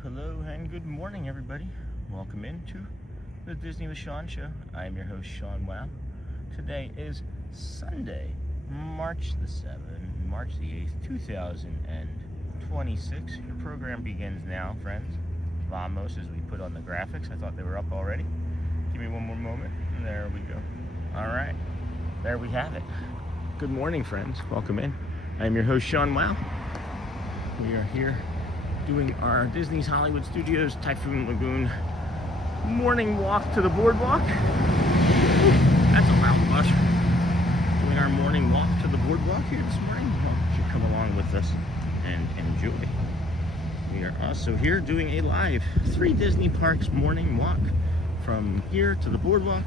Hello, and good morning, everybody. Welcome into the Disney with Sean show. I am your host, Sean Wow. Today is Sunday, March the 7th, March the 8th, 2026. Your program begins now, friends. Vamos, as we put on the graphics. I thought they were up already. Give me one more moment, and there we go. All right, there we have it. Good morning, friends. Welcome in. I am your host, Sean Wow. We are here doing our Disney's Hollywood Studios Typhoon Lagoon morning walk to the boardwalk. That's a loud blush. Doing our morning walk to the boardwalk here this morning. Well, you should come along with us and enjoy. We are also here doing a live 3 Disney Parks morning walk from here to the boardwalk,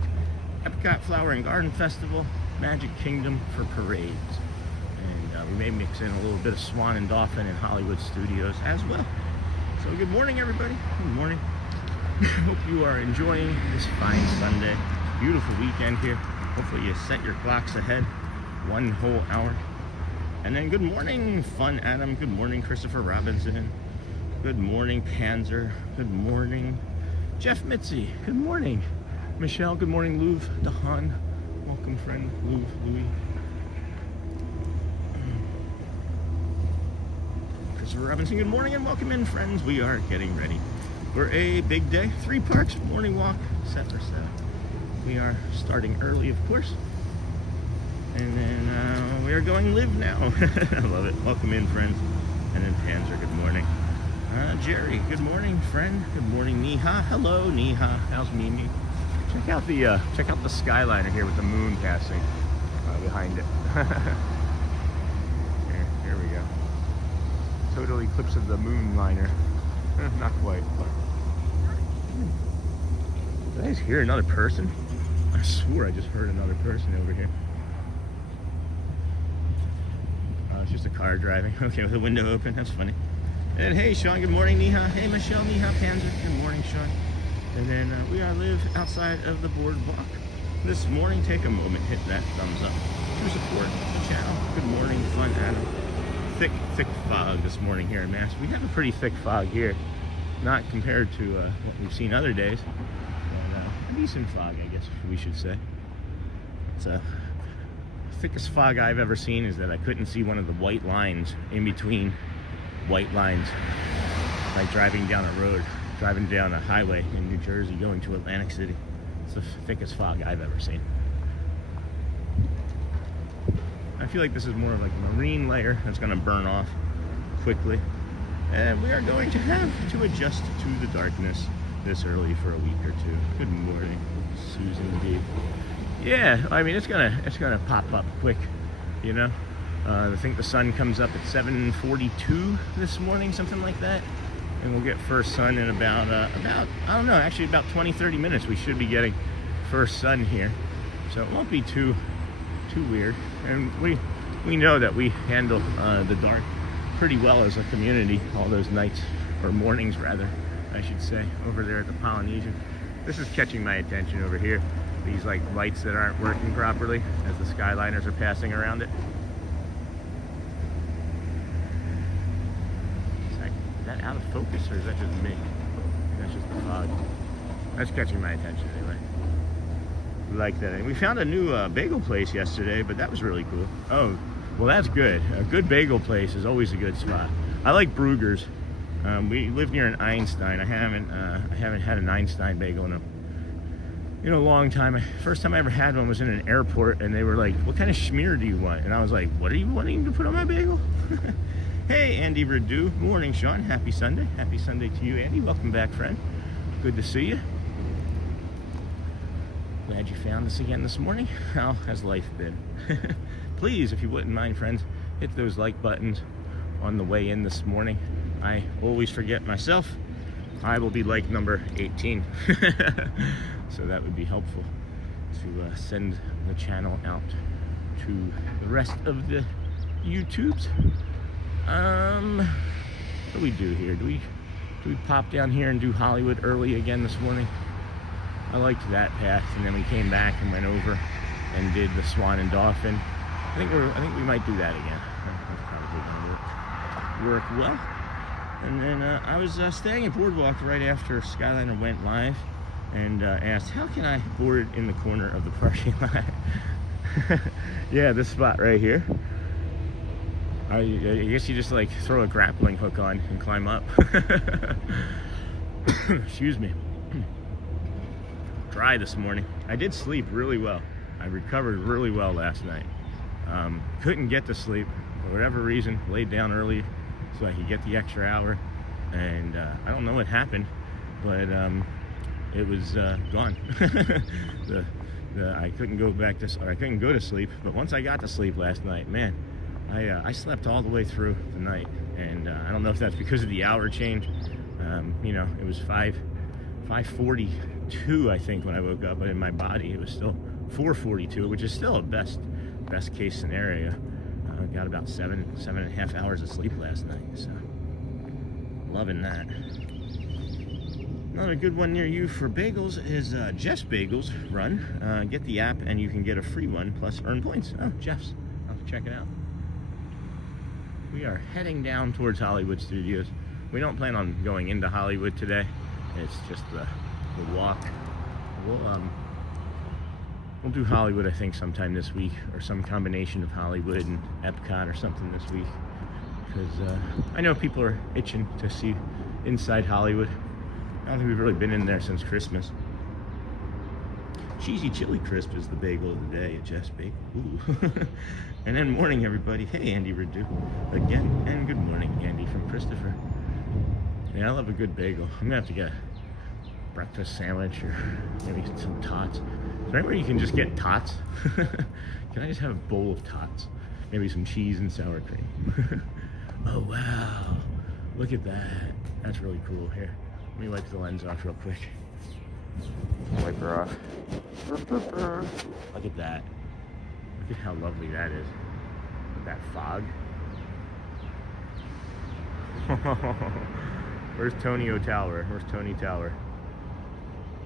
Epcot Flower and Garden Festival, Magic Kingdom for parades. We may mix in a little bit of Swan and Dolphin in Hollywood Studios as well. So good morning, everybody. Good morning. Hope you are enjoying this fine Sunday. Beautiful weekend here. Hopefully you set your clocks ahead 1 whole hour. And then good morning, Fun Adam. Good morning, Christopher Robinson. Good morning, Panzer. Good morning, Jeff Mitzi. Good morning, Michelle. Good morning, Louv Dahan. Welcome, friend. Louis. Robinson, good morning and welcome in, friends. We are getting ready for a big day. 3 parks, morning walk, set for 7. We are starting early, of course. And then we are going live now. I love it. Welcome in, friends. And then Panzer, good morning. Jerry, good morning, friend. Good morning, Neha. Hello, Neha. How's Mimi? Check out the Skyliner here with the moon passing behind it. Here we go. Total eclipse of the moon liner. Not quite, but... Did I just hear another person? I swore I just heard another person over here. It's just a car driving. Okay, with the window open. That's funny. And hey, Sean. Good morning, Neha. Hey, Michelle, Neha, Panzer. Good morning, Sean. And then we are live outside of the boardwalk this morning. Take a moment, hit that thumbs up to support the channel. Good morning, Fun Adam. Thick fog this morning here in Mass. We have a pretty thick fog here, not compared to what we've seen other days, but a decent fog, I guess we should say. It's the thickest fog I've ever seen is that I couldn't see one of the white lines in between white lines, like driving down a road, driving down a highway in New Jersey going to Atlantic City. It's the thickest fog I've ever seen. I feel like this is more of like a marine layer that's going to burn off quickly. And we are going to have to adjust to the darkness this early for a week or 2. Good morning, Susan D. Yeah, I mean, it's gonna pop up quick, you know. I think the sun comes up at 7:42 this morning, something like that. And we'll get first sun in about I don't know, actually about 20-30 minutes we should be getting first sun here. So it won't be too weird. And we know that we handle the dark pretty well as a community, all those nights, or mornings rather, I should say, over there at the Polynesian. This is catching my attention over here. These like lights that aren't working properly as the Skyliners are passing around it. Is that out of focus or is that just me? That's just the fog. That's catching my attention anyway. Like that. And we found a new bagel place yesterday, but that was really cool. Oh, well, that's good. A good bagel place is always a good spot. I like Brugger's. We live near an Einstein. I haven't had an Einstein bagel in a long time. First time I ever had one was in an airport, and they were like, "What kind of schmear do you want?" And I was like, "What are you wanting to put on my bagel?" Hey, Andy Redu. Morning, Sean. Happy Sunday. Happy Sunday to you, Andy. Welcome back, friend. Good to see you. Glad you found us again this morning. How has life been? Please, if you wouldn't mind, friends, hit those like buttons on the way in this morning. I always forget myself. I will be like number 18. So that would be helpful to send the channel out to the rest of the YouTubes. What do we do here? Do we pop down here and do Hollywood early again this morning? I liked that path, and then we came back and went over and did the Swan and Dolphin. I think we might do that again. That's probably gonna work well. And then I was staying at BoardWalk right after Skyliner went live, and asked, how can I board in the corner of the parking lot? Yeah, this spot right here. I guess you just like throw a grappling hook on and climb up. Excuse me. Dry this morning. I did sleep really well. I recovered really well last night. Couldn't get to sleep for whatever reason. Laid down early so I could get the extra hour, and I don't know what happened, but it was gone. I couldn't go to sleep. But once I got to sleep last night, man, I slept all the way through the night, and I don't know if that's because of the hour change. You know, it was 5:42, I think, when I woke up, but in my body it was still 4:42, which is still a best case scenario. I got about 7.5 hours of sleep last night, so loving that. Another good one near you for bagels is Jeff's Bagels run. Get the app and you can get a free one plus earn points. Oh, Jeff's. I'll have to check it out. We are heading down towards Hollywood Studios. We don't plan on going into Hollywood today. It's just the walk. We'll do Hollywood, I think, sometime this week, or some combination of Hollywood and Epcot or something this week, because I know people are itching to see inside Hollywood. I don't think we've really been in there since Christmas. Cheesy chili crisp is the bagel of the day at Jeff's Bagel. Ooh. And then morning, everybody. Hey, Andy Redu again, and good morning, Andy from Christopher. Yeah, I love a good bagel. I'm gonna have to get a breakfast sandwich or maybe some tots. Is there anywhere you can just get tots? Can I just have a bowl of tots? Maybe some cheese and sour cream. Oh wow, look at that. That's really cool. Here, let me wipe the lens off real quick. Wipe her off. Look at that. Look at how lovely that is. With that fog. Where's Tony O'Tower? Where's Tony Tower?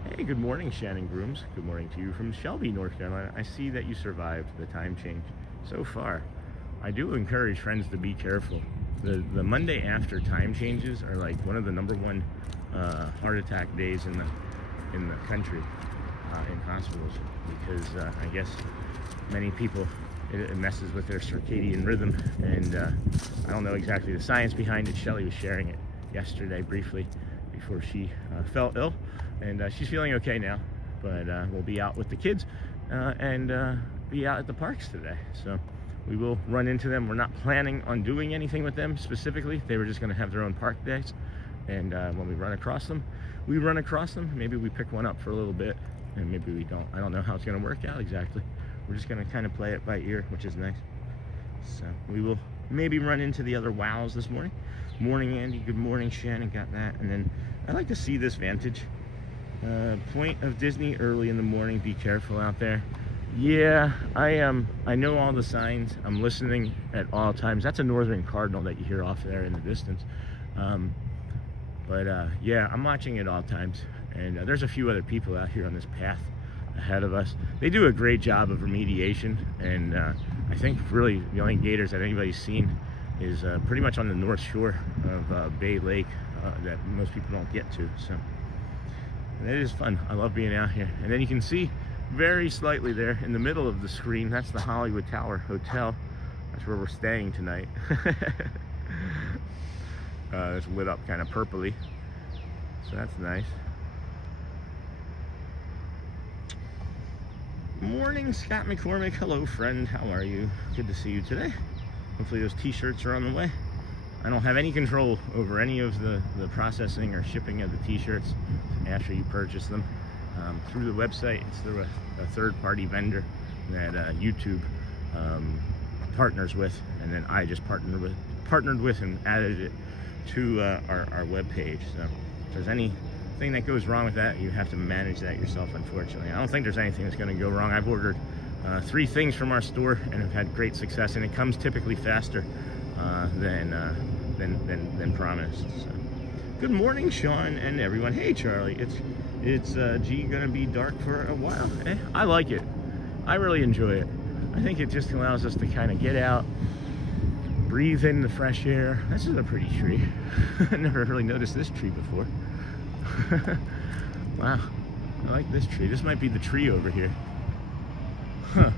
Hey, good morning, Shannon Grooms. Good morning to you from Shelby, North Carolina. I see that you survived the time change so far. I do encourage friends to be careful. The Monday after time changes are like one of the #1 heart attack days in the country in hospitals, because I guess many people, it messes with their circadian rhythm, and I don't know exactly the science behind it. Shelly was sharing it yesterday briefly before she fell ill, and she's feeling okay now, but we'll be out with the kids and be out at the parks today, so we will run into them. We're not planning on doing anything with them specifically. They were just going to have their own park days, and when we run across them, we run across them. Maybe we pick one up for a little bit, and maybe we don't. I don't know how it's going to work out exactly. We're just going to kind of play it by ear, which is nice. So we will maybe run into the other wows this morning. Morning, Andy. Good morning, Shannon. Got that. And then I like to see this vantage point of Disney early in the morning. Be careful out there. Yeah, I know all the signs. I'm listening at all times. That's a northern cardinal that you hear off there in the distance. Yeah, I'm watching at all times. And there's a few other people out here on this path ahead of us. They do a great job of remediation, and I think really the only gators that anybody's seen is pretty much on the north shore of Bay Lake that most people don't get to. So and it is fun. I love being out here. And then you can see very slightly there in the middle of the screen, that's the Hollywood Tower Hotel. That's where we're staying tonight. It's lit up kind of purpley, so that's nice. Morning, Scott McCormick. Hello, friend. How are you? Good to see you today. Hopefully those t-shirts are on the way. I don't have any control over any of the processing or shipping of the t-shirts after you purchase them. Through the website, it's through a third-party vendor that YouTube partners with, and then I just partnered with and added it to our web page. So if there's anything that goes wrong with that, you have to manage that yourself, unfortunately. I don't think there's anything that's going to go wrong. I've ordered 3 things from our store and have had great success, and it comes typically faster than promised. So. Good morning, Sean and everyone. Hey, Charlie. It's gonna be dark for a while. I like it. I really enjoy it. I think it just allows us to kind of get out, breathe in the fresh air. This is a pretty tree. I never really noticed this tree before. Wow, I like this tree. This might be the tree over here. Huh.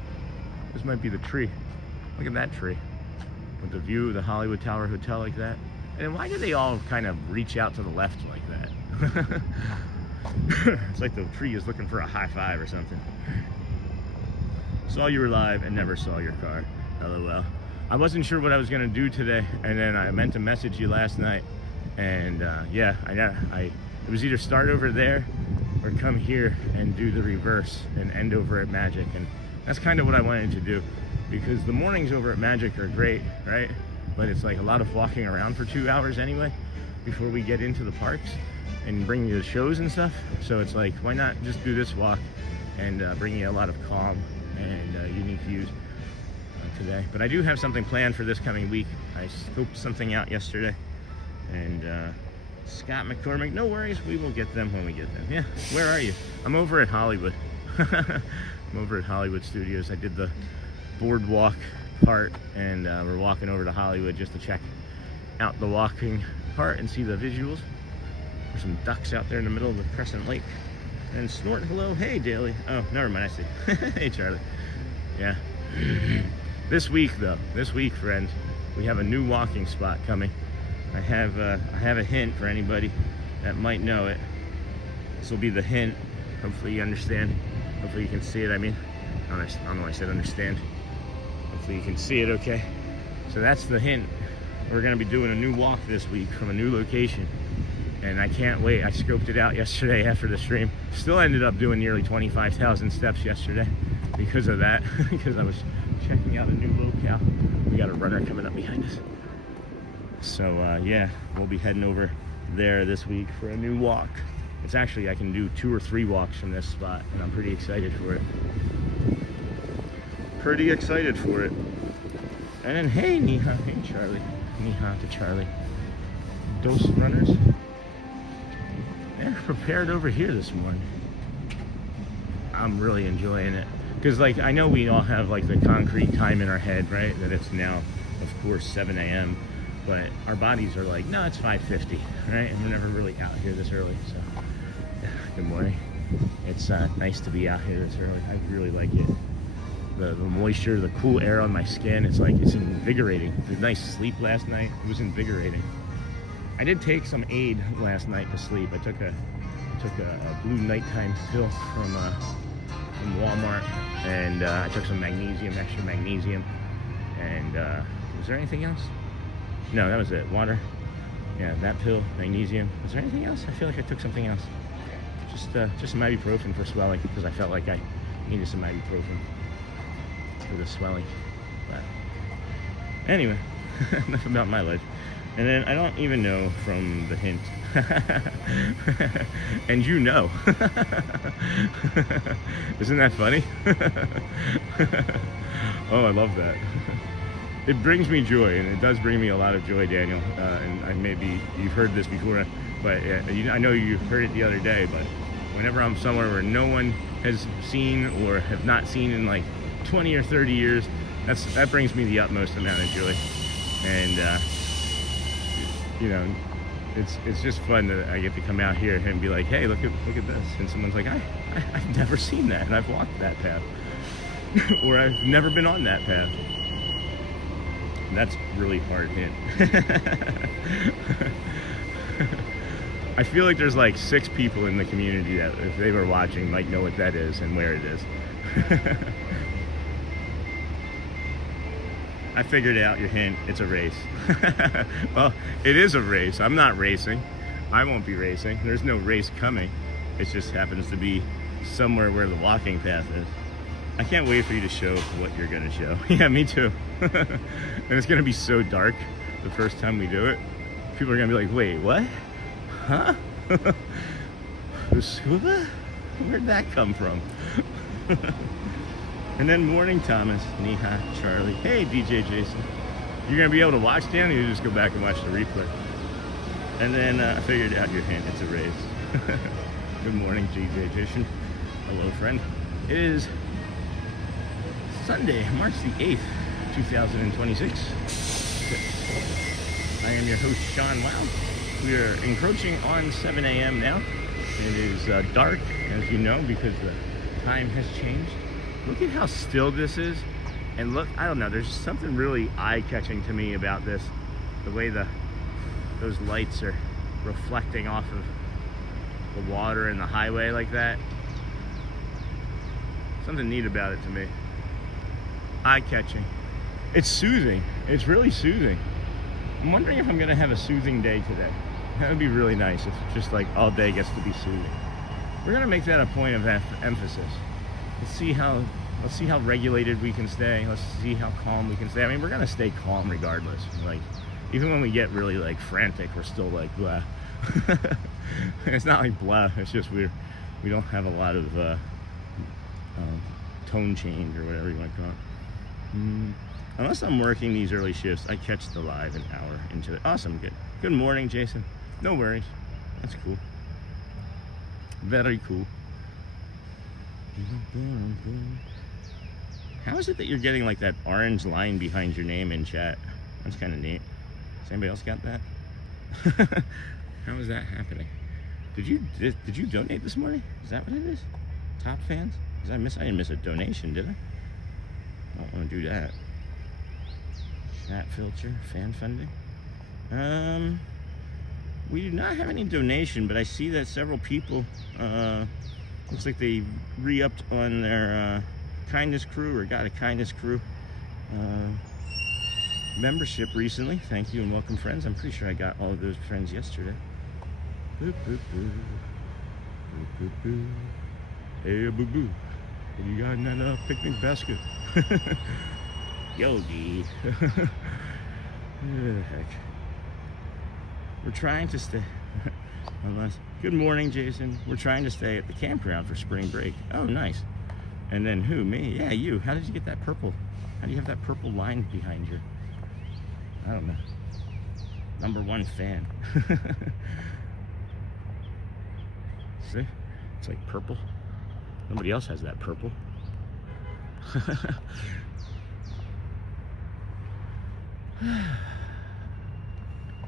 This might be the tree. Look at that tree. With the view of the Hollywood Tower Hotel like that. And why do they all kind of reach out to the left like that? It's like the tree is looking for a high five or something. Saw you were live and never saw your car. LOL. I wasn't sure what I was gonna do today, and then I meant to message you last night, and yeah, it was either start over there or come here and do the reverse and end over at Magic, and that's kind of what I wanted to do, because the mornings over at Magic are great, right? But it's like a lot of walking around for 2 hours anyway before we get into the parks and bring you the shows and stuff. So it's like, why not just do this walk and bring you a lot of calm and unique views today. But I do have something planned for this coming week. I scoped something out yesterday, and Scott McCormick, no worries, we will get them when we get them. Yeah, where are you? I'm over at Hollywood. I'm over at Hollywood Studios. I did the boardwalk part, and we're walking over to Hollywood just to check out the walking part and see the visuals. There's some ducks out there in the middle of the Crescent Lake. And Snort, hello, hey Daly. Oh, never mind, I see. Hey Charlie. Yeah. This week, friends, we have a new walking spot coming. I have a hint for anybody that might know it. This will be the hint. Hopefully you understand. Hopefully you can see it. I mean, I don't know why I said understand. Hopefully you can see it okay. So that's the hint. We're gonna be doing a new walk this week from a new location. And I can't wait. I scoped it out yesterday after the stream. Still ended up doing nearly 25,000 steps yesterday because of that, because I was checking out a new locale. We got a runner coming up behind us. So yeah, we'll be heading over there this week for a new walk. It's actually, I can do 2 or 3 walks from this spot, and I'm pretty excited for it. Pretty excited for it. And then, hey, Neha. Hey, Charlie. Neha to Charlie. Those runners. They're prepared over here this morning. I'm really enjoying it. Because, like, I know we all have, like, the concrete time in our head, right? That it's now, of course, 7 a.m. But our bodies are like, no, it's 5:50, right? And we're never really out here this early, so. Good morning. It's nice to be out here this early. I really like it. The moisture, the cool air on my skin, it's like, it's invigorating. The nice sleep last night, it was invigorating. I did take some aid last night to sleep. I took a blue nighttime pill from Walmart, and I took some magnesium, extra magnesium, and was there anything else? No, that was it. Water. Yeah, that pill, magnesium. Was there anything else? I feel like I took something else. Just some ibuprofen for swelling, because I felt like I needed some ibuprofen for the swelling. But anyway, enough about my life. And then I don't even know from the hint. And you know. Isn't that funny? Oh, I love that. It brings me joy, and it does bring me a lot of joy, Daniel. And maybe you've heard this before, but I know you heard it the other day, but whenever I'm somewhere where no one has seen or have not seen in like 20 or 30 years, that brings me the utmost amount of joy. And you know, it's just fun that I get to come out here and be like, hey, look at this, and someone's like, I've never seen that, and I've walked that path, or I've never been on that path. really hard hint. I feel like there's like 6 people in the community that, if they were watching, might know what that is and where it is. I figured out your hint. It's a race. Well, it is a race. I'm not racing. I won't be racing. There's no race coming. It just happens to be somewhere where the walking path is. I can't wait for you to show what you're gonna show. Yeah, me too. And it's gonna be so dark the first time we do it. People are gonna be like, wait, what? Huh? The scuba? Where'd that come from? And then morning Thomas, Neha, Charlie. Hey, DJ Jason. You're gonna be able to watch Dan, or you just go back and watch the replay? And then I figured out your hint. It's a race. Good morning, DJ Jason. Hello, friend. It is Sunday, March the 8th, 2026. I am your host, Sean Wow. We are encroaching on 7 a.m. now. It is dark, as you know, because the time has changed. Look at how still this is. And look, I don't know, there's something really eye-catching to me about this. The way those lights are reflecting off of the water and the highway like that. Something neat about it to me. Eye-catching. It's soothing. It's really soothing. I'm wondering if I'm gonna have a soothing day today. That would be really nice if just like all day gets to be soothing. We're gonna make that a point of emphasis. Let's see how regulated we can stay. Let's see how calm we can stay. I mean, we're gonna stay calm regardless. Like, even when we get really like frantic, we're still like blah. It's not like blah. It's just we don't have a lot of tone change or whatever you want to call it. Unless I'm working these early shifts, I catch the live an hour into it. Awesome, good. Good morning, Jason. No worries. That's cool. Very cool. How is it that you're getting like that orange line behind your name in chat? That's kind of neat. Has anybody else got that? How is that happening? Did you donate this morning? Is that what it is? Top fans? I didn't miss a donation, did I? I don't want to do that. Chat filter, fan funding. We do not have any donation, but I see that several people, looks like they re-upped on their kindness crew, or got a kindness crew membership recently. Thank you and welcome, friends. I'm pretty sure I got all of those friends yesterday. Boop, boop, boop. Boop, boop, boop. Hey, boo boo. What do you got in that picnic basket? Yogi. Heck. We're trying to stay. Good morning, Jason. We're trying to stay at the campground for spring break. Oh, nice. And then who? Me? Yeah, you. How did you get that purple? How do you have that purple line behind you? I don't know. #1 fan. See? It's like purple. Nobody else has that purple.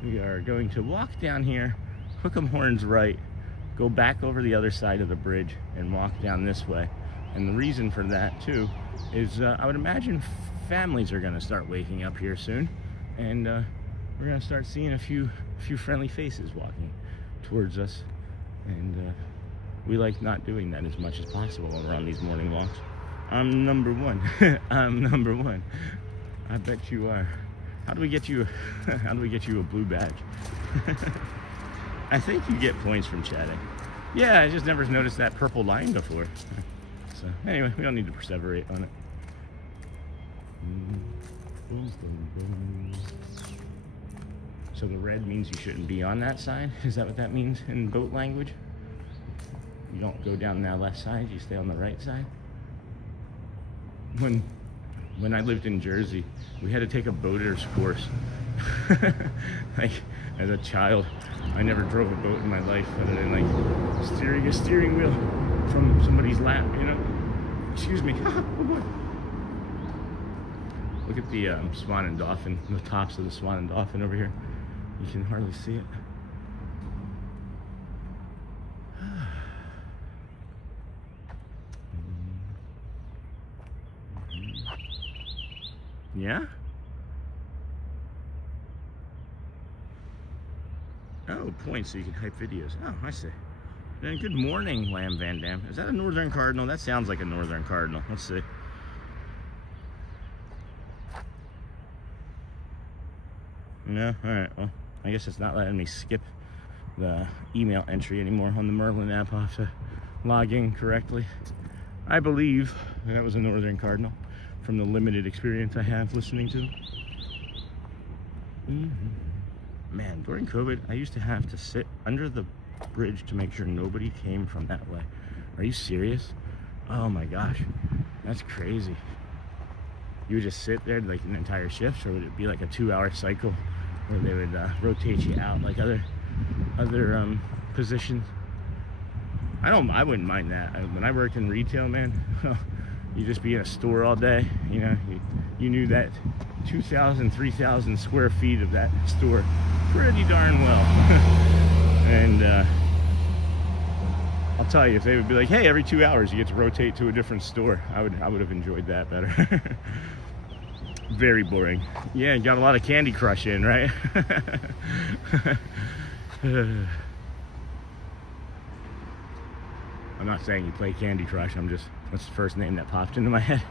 We are going to walk down here, hook 'em horns right, go back over the other side of the bridge and walk down this way. And the reason for that too is I would imagine families are going to start waking up here soon, and we're going to start seeing a few friendly faces walking towards us, and we like not doing that as much as possible when we're on these morning walks. I'm #1. I'm #1. I bet you are. How do we get you a blue badge? I think you get points from chatting. Yeah, I just never noticed that purple line before. So anyway, we don't need to perseverate on it. So the red means you shouldn't be on that side? Is that what that means in boat language? You don't go down that left side, you stay on the right side? When I lived in Jersey, we had to take a boater's course. Like, as a child, I never drove a boat in my life other than like steering a steering wheel from somebody's lap, you know? Excuse me. Oh boy. Look at the swan and dolphin, the tops of the swan and dolphin over here. You can hardly see it. Yeah? Oh, points so you can hype videos. Oh, I see. Then good morning, Lamb Van Dam. Is that a northern cardinal? That sounds like a northern cardinal. Let's see. No? Alright, well, I guess it's not letting me skip the email entry anymore on the Merlin app. I'll have to log in correctly. I believe that was a northern cardinal from the limited experience I have listening to them. Man, during COVID, I used to have to sit under the bridge to make sure nobody came from that way. Are you serious? Oh my gosh, that's crazy. You would just sit there like an entire shift, or would it be like a 2-hour cycle where they would rotate you out like other positions? I wouldn't mind that. When I worked in retail, man, you just be in a store all day. You know, you knew that 2,000, 3,000 square feet of that store pretty darn well. And I'll tell you, if they would be like, hey, every 2 hours you get to rotate to a different store, I would have enjoyed that better. Very boring. Yeah, you got a lot of Candy Crush in, right? I'm not saying you play Candy Crush, that's the first name that popped into my head.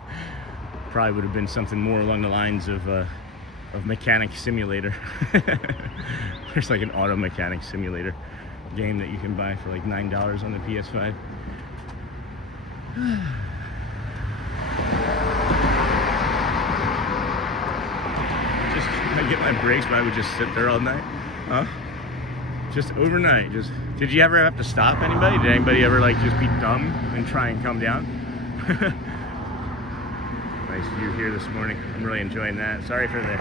Probably would have been something more along the lines of Mechanic Simulator. There's like an auto mechanic simulator game that you can buy for like $9 on the PS5. I get my breaks, but I would just sit there all night. Huh? Just overnight. Did you ever have to stop anybody? Did anybody ever like just be dumb and try and come down? Nice view here this morning. I'm really enjoying that. Sorry for the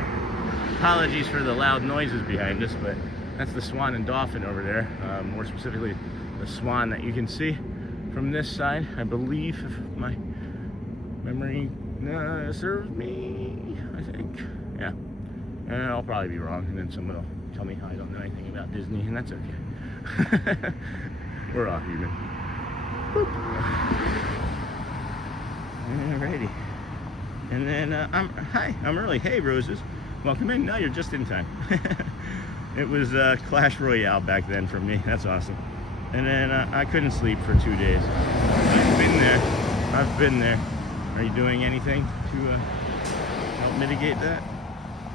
apologies for the loud noises behind us, but that's the Swan and Dolphin over there. More specifically, the swan that you can see from this side. I believe, if my memory serves me, I think. Yeah. And I'll probably be wrong, and then someone will tell me I don't know anything about Disney, and that's okay. We're all human. Boop. Alrighty. And then, I'm early. Hey, Roses. Welcome in. No, you're just in time. It was Clash Royale back then for me. That's awesome. And then I couldn't sleep for 2 days. I've been there. Are you doing anything to help mitigate that?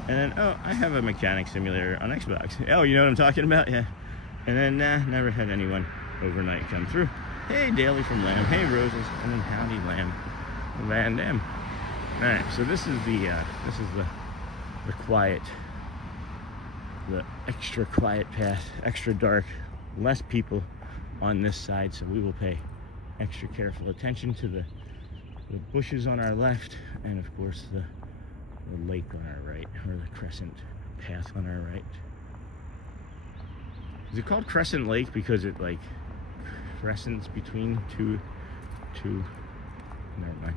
And then, oh, I have a mechanic simulator on Xbox. Oh, you know what I'm talking about? Yeah. And then, never had anyone overnight come through. Hey, Daly from Lamb. Hey, Roses. And then howdy, Lamb. Van Dam. All right, so this is the quiet, the extra quiet path, extra dark, less people on this side, so we will pay extra careful attention to the bushes on our left, and of course the lake on our right, or the crescent path on our right. Is it called Crescent Lake because it like crescents between two never mind.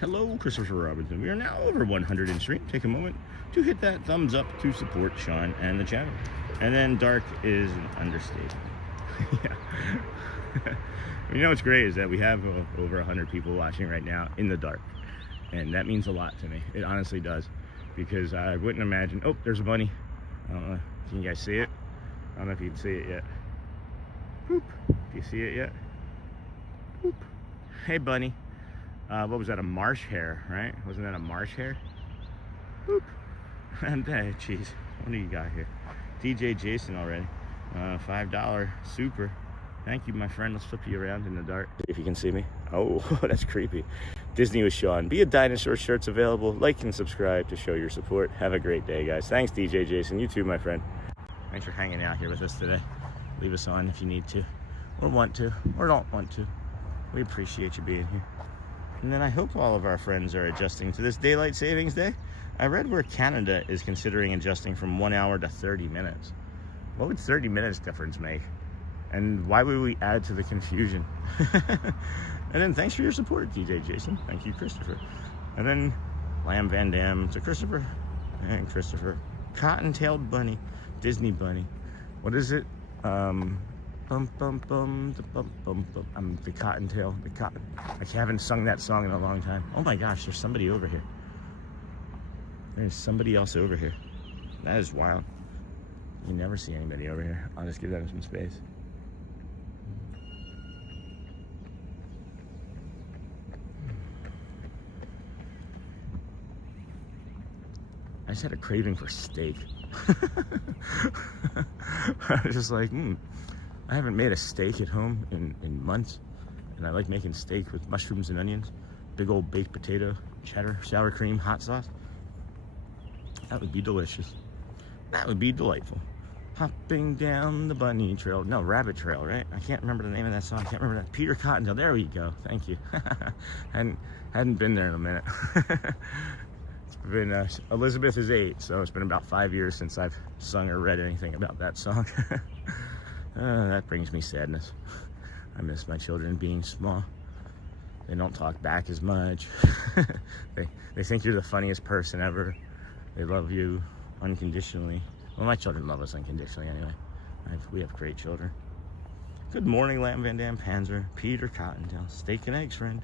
Hello, Christopher Robinson. We are now over 100 in stream. Take a moment to hit that thumbs up to support Sean and the channel. And then dark is an understatement. Yeah. You know what's great is that we have over 100 people watching right now in the dark. And that means a lot to me. It honestly does. Because I wouldn't imagine... Oh, there's a bunny. I don't know. Can you guys see it? I don't know if you can see it yet. Boop. Do you see it yet? Boop. Hey, bunny. What was that? A marsh hare, right? Wasn't that a marsh hare? Boop. And jeez, what do you got here? DJ Jason already. $5 super. Thank you, my friend. Let's flip you around in the dark. If you can see me. Oh, that's creepy. Disney with Sean. Be a Dinosaur shirts available. Like and subscribe to show your support. Have a great day, guys. Thanks, DJ Jason. You too, my friend. Thanks for hanging out here with us today. Leave us on if you need to, or want to, or don't want to. We appreciate you being here. And then I hope all of our friends are adjusting to this daylight savings day. I read where Canada is considering adjusting from 1 hour to 30 minutes. What would 30 minutes difference make? And why would we add to the confusion? And then thanks for your support, DJ Jason. Thank you, Christopher. And then Lamb Van Dam to Christopher and Christopher. Cotton-tailed bunny, Disney bunny. What is it? Bum bum bum bum bum bum. I'm the cottontail. I haven't sung that song in a long time. Oh my gosh, there's somebody over here. There's somebody else over here. That is wild. You never see anybody over here. I'll just give them some space. I just had a craving for steak. I was just like, I haven't made a steak at home in months. And I like making steak with mushrooms and onions, big old baked potato, cheddar, sour cream, hot sauce. That would be delicious. That would be delightful. Hopping down the bunny trail. No, rabbit trail, right? I can't remember the name of that song. I can't remember that. Peter Cottontail. There we go. Thank you. hadn't been there in a minute. It's been, Elizabeth is 8, so it's been about 5 years since I've sung or read anything about that song. That brings me sadness. I miss my children being small. They don't talk back as much. They think you're the funniest person ever. They love you unconditionally. Well, my children love us unconditionally anyway. We have great children. Good morning, Lamb Van Dam, Panzer, Peter Cottontail. Steak and eggs, friend.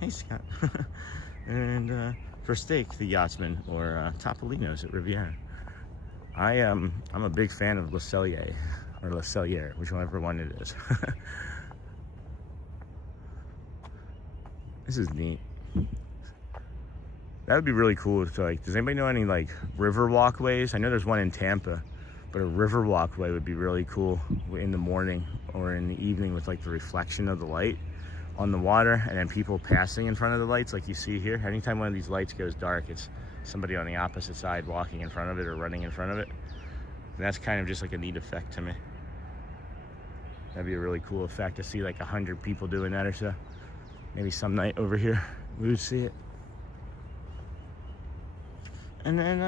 Hey, Scott. And for steak, the Yachtsman, or Topolino's at Riviera. I'm a big fan of Le Cellier, or Le Cellier, whichever one it is. This is neat. That would be really cool. So, like, does anybody know any like river walkways? I know there's one in Tampa, but a river walkway would be really cool in the morning or in the evening with like the reflection of the light on the water, and then people passing in front of the lights like you see here. Anytime one of these lights goes dark, it's somebody on the opposite side walking in front of it or running in front of it. And that's kind of just like a neat effect to me. That'd be a really cool effect to see like 100 people doing that or so. Maybe some night over here we would see it. And then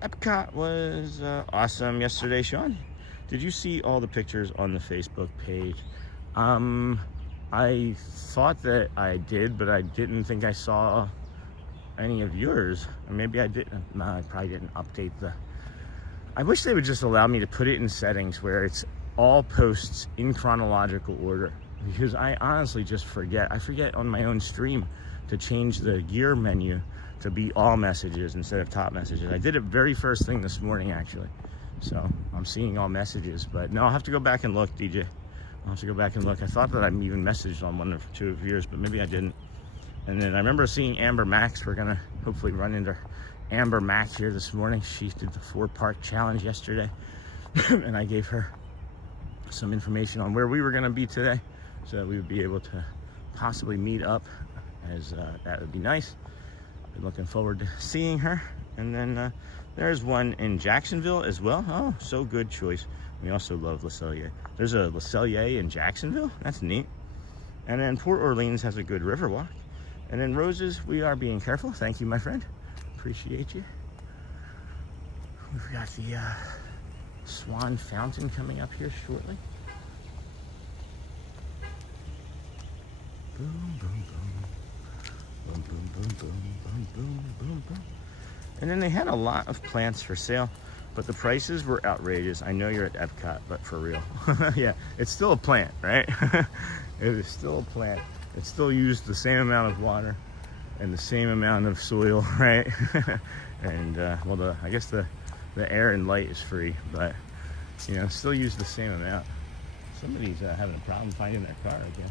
Epcot was awesome yesterday. Sean, did you see all the pictures on the Facebook page? I thought that I did, but I didn't think I saw any of yours. Or maybe I didn't. No, I probably didn't update the... I wish they would just allow me to put it in settings where it's all posts in chronological order, because I honestly just forget. I forget on my own stream to change the gear menu to be all messages instead of top messages. I did it very first thing this morning, actually. So I'm seeing all messages, but no, I'll have to go back and look, DJ. I'll have to go back and look. I thought that I even messaged on one or two of yours, but maybe I didn't. And then I remember seeing Amber Max. We're gonna hopefully run into Amber Max here this morning. She did the 4-part challenge yesterday. And I gave her some information on where we were gonna be today, so that we would be able to possibly meet up, as that would be nice. Been looking forward to seeing her. And then there's one in Jacksonville as well. Oh, so good choice. We also love Le Cellier. There's a Le Cellier in Jacksonville. That's neat. And then Port Orleans has a good river walk. And then Roses, we are being careful. Thank you, my friend. Appreciate you. We've got the Swan Fountain coming up here shortly. Boom, boom, boom. Boom, boom, boom, boom, boom, boom, boom, boom. And then they had a lot of plants for sale, but the prices were outrageous. I know you're at Epcot, but for real. Yeah, it's still a plant, right? It is still a plant. It still used the same amount of water and the same amount of soil, right? And well, I guess the air and light is free, but you know, still use the same amount. Somebody's having a problem finding their car, I guess.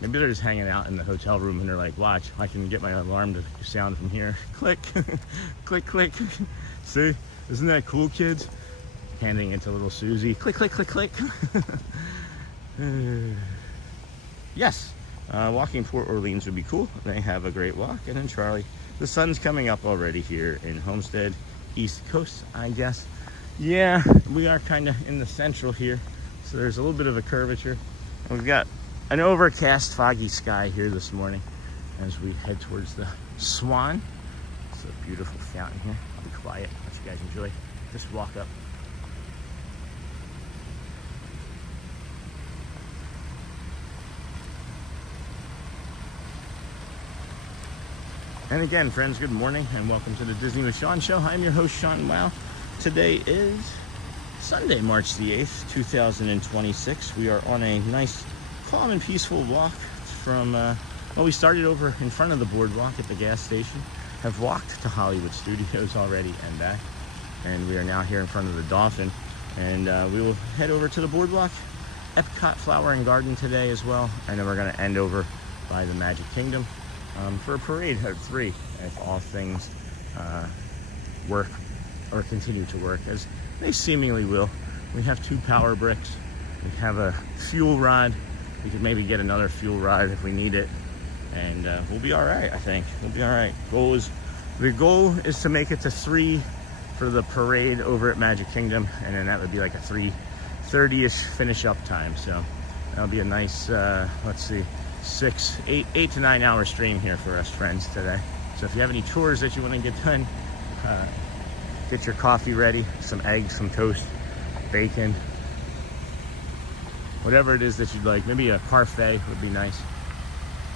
Maybe they're just hanging out in the hotel room and they're like, watch, I can get my alarm to sound from here. Click, click, click. See, isn't that cool, kids? Handing it to little Susie. Click, click, click, click. Yes, walking Port Orleans would be cool. They have a great walk. And then Charlie, the sun's coming up already here in Homestead, East Coast, I guess. Yeah, we are kind of in the central here, so there's a little bit of a curvature. And we've got an overcast, foggy sky here this morning as we head towards the Swan. It's a beautiful fountain here. I'll be quiet, let you guys enjoy. Just walk up. And again, friends, good morning and welcome to the Disney with Sean show. I'm your host, Sean Wow. Today is Sunday, March the 8th, 2026. We are on a nice, calm and peaceful walk from Well, we started over in front of the boardwalk at the gas station, have walked to Hollywood Studios already and back, and we are now here in front of the Dolphin, and we will head over to the boardwalk, Epcot Flower and Garden today as well, and then we're going to end over by the Magic Kingdom for a parade at 3, if all things work or continue to work, as they seemingly will. We have 2 power bricks, we have a fuel rod, we could maybe get another fuel rod if we need it, and we'll be all right. I think we'll be all right. The goal is to make it to 3 for the parade over at Magic Kingdom, and then that would be like a 3:30ish finish up time. So that'll be a nice let's see, 8 to 9 hour stream here for us friends today. So if you have any chores that you want to get done, get your coffee ready, some eggs, some toast, bacon, whatever it is that you'd like. Maybe a parfait would be nice.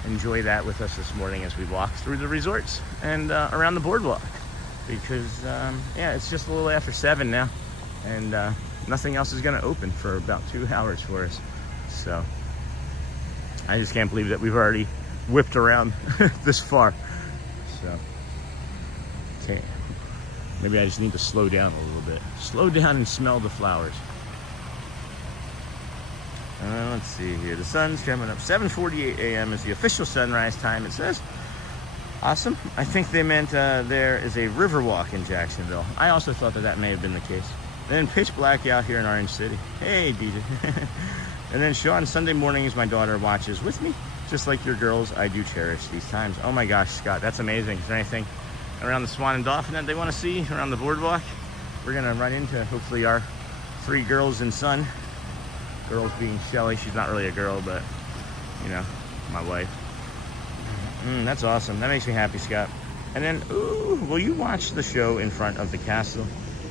Enjoy that with us this morning as we walk through the resorts and around the boardwalk, because yeah, it's just a little after 7 now, and nothing else is going to open for about 2 hours for us. So I just can't believe that we've already whipped around this far. So okay, maybe I just need to slow down a little bit. Slow down and smell the flowers. Let's see here. The sun's coming up. 7:48 a.m. is the official sunrise time, it says. Awesome. I think they meant there is a river walk in Jacksonville. I also thought that may have been the case. Then pitch black out here in Orange City. Hey, DJ. And then Sean, Sunday mornings, my daughter watches with me. Just like your girls, I do cherish these times. Oh my gosh, Scott, that's amazing. Is there anything around the Swan and Dolphin that they want to see around the boardwalk? We're going to run into, hopefully, our 3 girls and son. Girls being Shelly. She's not really a girl, but, you know, my wife. That's awesome. That makes me happy, Scott. And then, ooh, will you watch the show in front of the castle?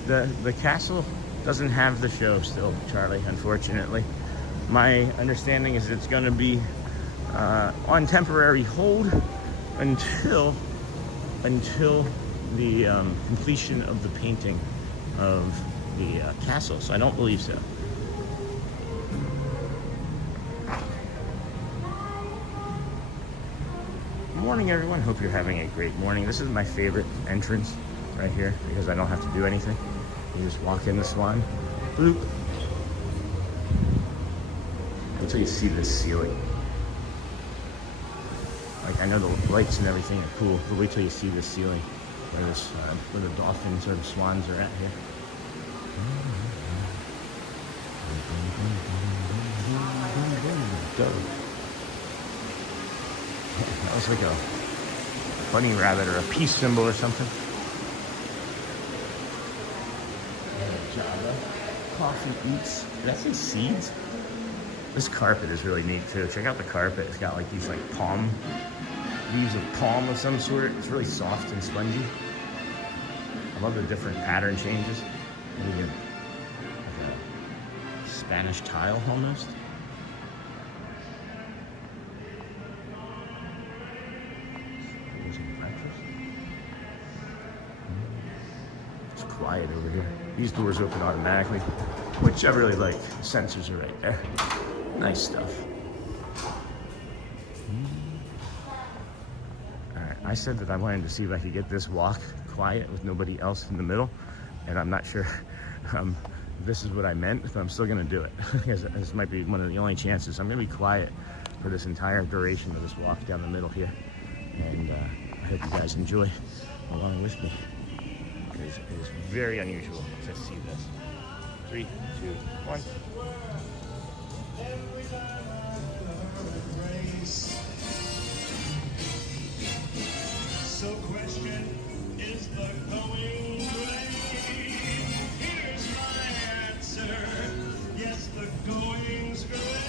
The castle doesn't have the show still, Charlie, unfortunately. My understanding is it's going to be on temporary hold until the completion of the painting of the castle. So I don't believe so. Good morning, everyone. Hope you're having a great morning. This is my favorite entrance right here because I don't have to do anything. You just walk in the Swan. Bloop. Until you see this ceiling. Like, I know the lights and everything are cool, but wait till you see this ceiling where the dolphins or the swans are at here. That was like a bunny rabbit or a peace symbol or something. Java. Coffee eats. Did I say seeds? This carpet is really neat too. Check out the carpet. It's got like these like leaves of palm of some sort. It's really soft and spongy. I love the different pattern changes. Maybe like a Spanish tile almost. It's quiet over here. These doors open automatically, which I really like. The sensors are right there. Nice stuff. All right, I said that I wanted to see if I could get this walk quiet with nobody else in the middle, and I'm not sure this is what I meant, but I'm still gonna do it because this might be one of the only chances. I'm gonna be quiet for this entire duration of this walk down the middle here, and I hope you guys enjoy along with me. It is very unusual to see this. 3, 2, 1. So question, is the going great? Here's my answer, yes, the going's great.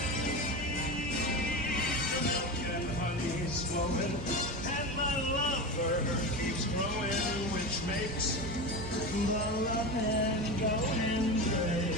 The milk and honey's flowing, and my lover keeps growing, which makes the loving going great.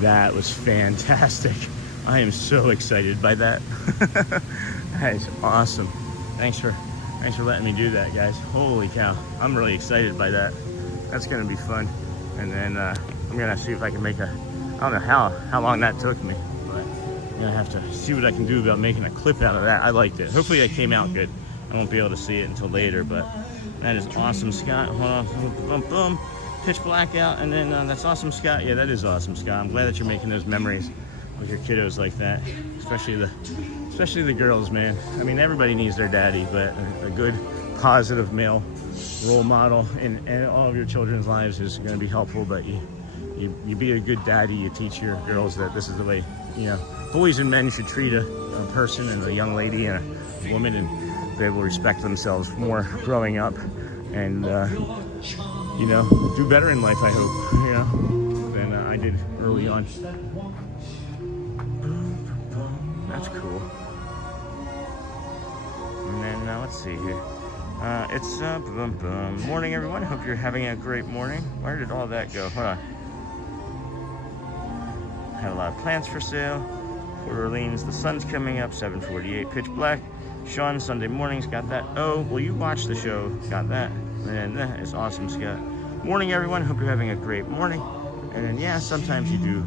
That was fantastic. I am so excited by that. That is awesome. Thanks for letting me do that, guys. Holy cow. I'm really excited by that. That's gonna be fun. And then I'm gonna see if I can make I don't know how long that took me, but I'm gonna have to see what I can do about making a clip out of that. I liked it. Hopefully it came out good. I won't be able to see it until later, but that is awesome, Scott. Hold on, boom, boom. Pitch black out, and then that's awesome, Scott. Yeah, that is awesome, Scott. I'm glad that you're making those memories with your kiddos like that, especially the girls, man. I mean, everybody needs their daddy, but a good, positive male role model in all of your children's lives is going to be helpful. But you be a good daddy. You teach your girls that this is the way, you know, boys and men should treat a person and a young lady and a woman, and they will respect themselves more growing up, and you know, do better in life, I hope, you know, than I did early on. That's cool. And then let's see here. It's morning, everyone. Hope you're having a great morning. Where did all that go? Hold on. Had a lot of plants for sale. Port Orleans, the sun's coming up. 7:48, pitch black. Sean, Sunday mornings, got that. Oh, well, you watched the show, got that. And that is awesome, Scott. Morning, everyone. Hope you're having a great morning. And then, yeah, sometimes you do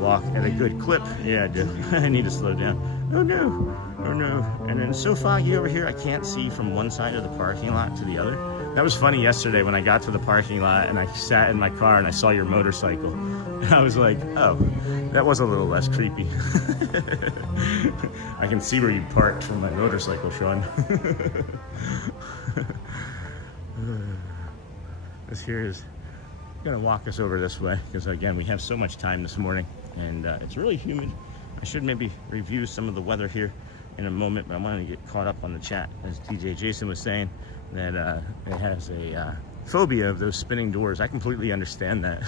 walk at a good clip. Yeah, I do. I need to slow down. Oh, no. Oh, no. And then it's so foggy over here, I can't see from one side of the parking lot to the other. That was funny yesterday when I got to the parking lot and I sat in my car and I saw your motorcycle. And I was like, oh, that was a little less creepy. I can see where you parked from my motorcycle, Sean. This here is gonna walk us over this way because again we have so much time this morning and it's really humid. I should maybe review some of the weather here in a moment, but I wanted to get caught up on the chat as DJ Jason was saying that it has a phobia of those spinning doors. I completely understand that.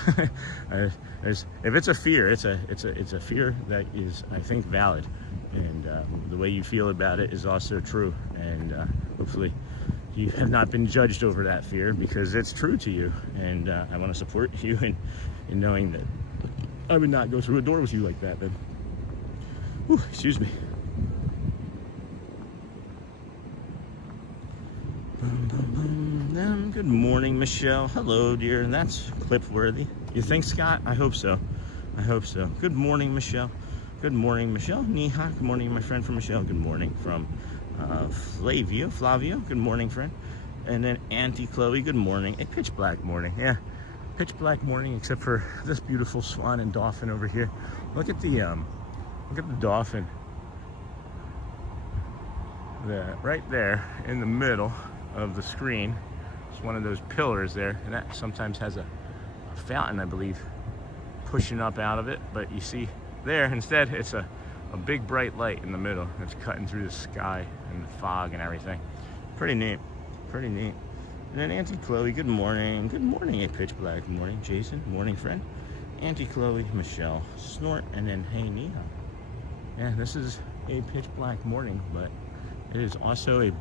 If it's a fear, it's a fear that is, I think, valid, and the way you feel about it is also true, and hopefully you have not been judged over that fear because it's true to you, and I want to support you in knowing that I would not go through a door with you like that then. Whew, excuse me. Good morning, Michelle. Hello, dear. That's clip worthy. You think, Scott? I hope so. I hope so. Good morning, Michelle. Good morning, Michelle. Niha. Good morning, my friend from Michelle. Good morning from Flavio. Good morning, friend. And then Auntie Chloe. Good morning. A pitch black morning. Yeah, pitch black morning, except for this beautiful swan and dolphin over here. Look at the dolphin. Right there in the middle of the screen. It's one of those pillars there, and that sometimes has a fountain, I believe, pushing up out of it. But you see there, instead, it's a big bright light in the middle that's cutting through the sky and the fog and everything. Pretty neat. Pretty neat. And then Auntie Chloe, good morning. Good morning, a pitch black. Good morning, Jason. Morning, friend. Auntie Chloe, Michelle, Snort, and then hey, Neha. Yeah, this is a pitch black morning, but it is also a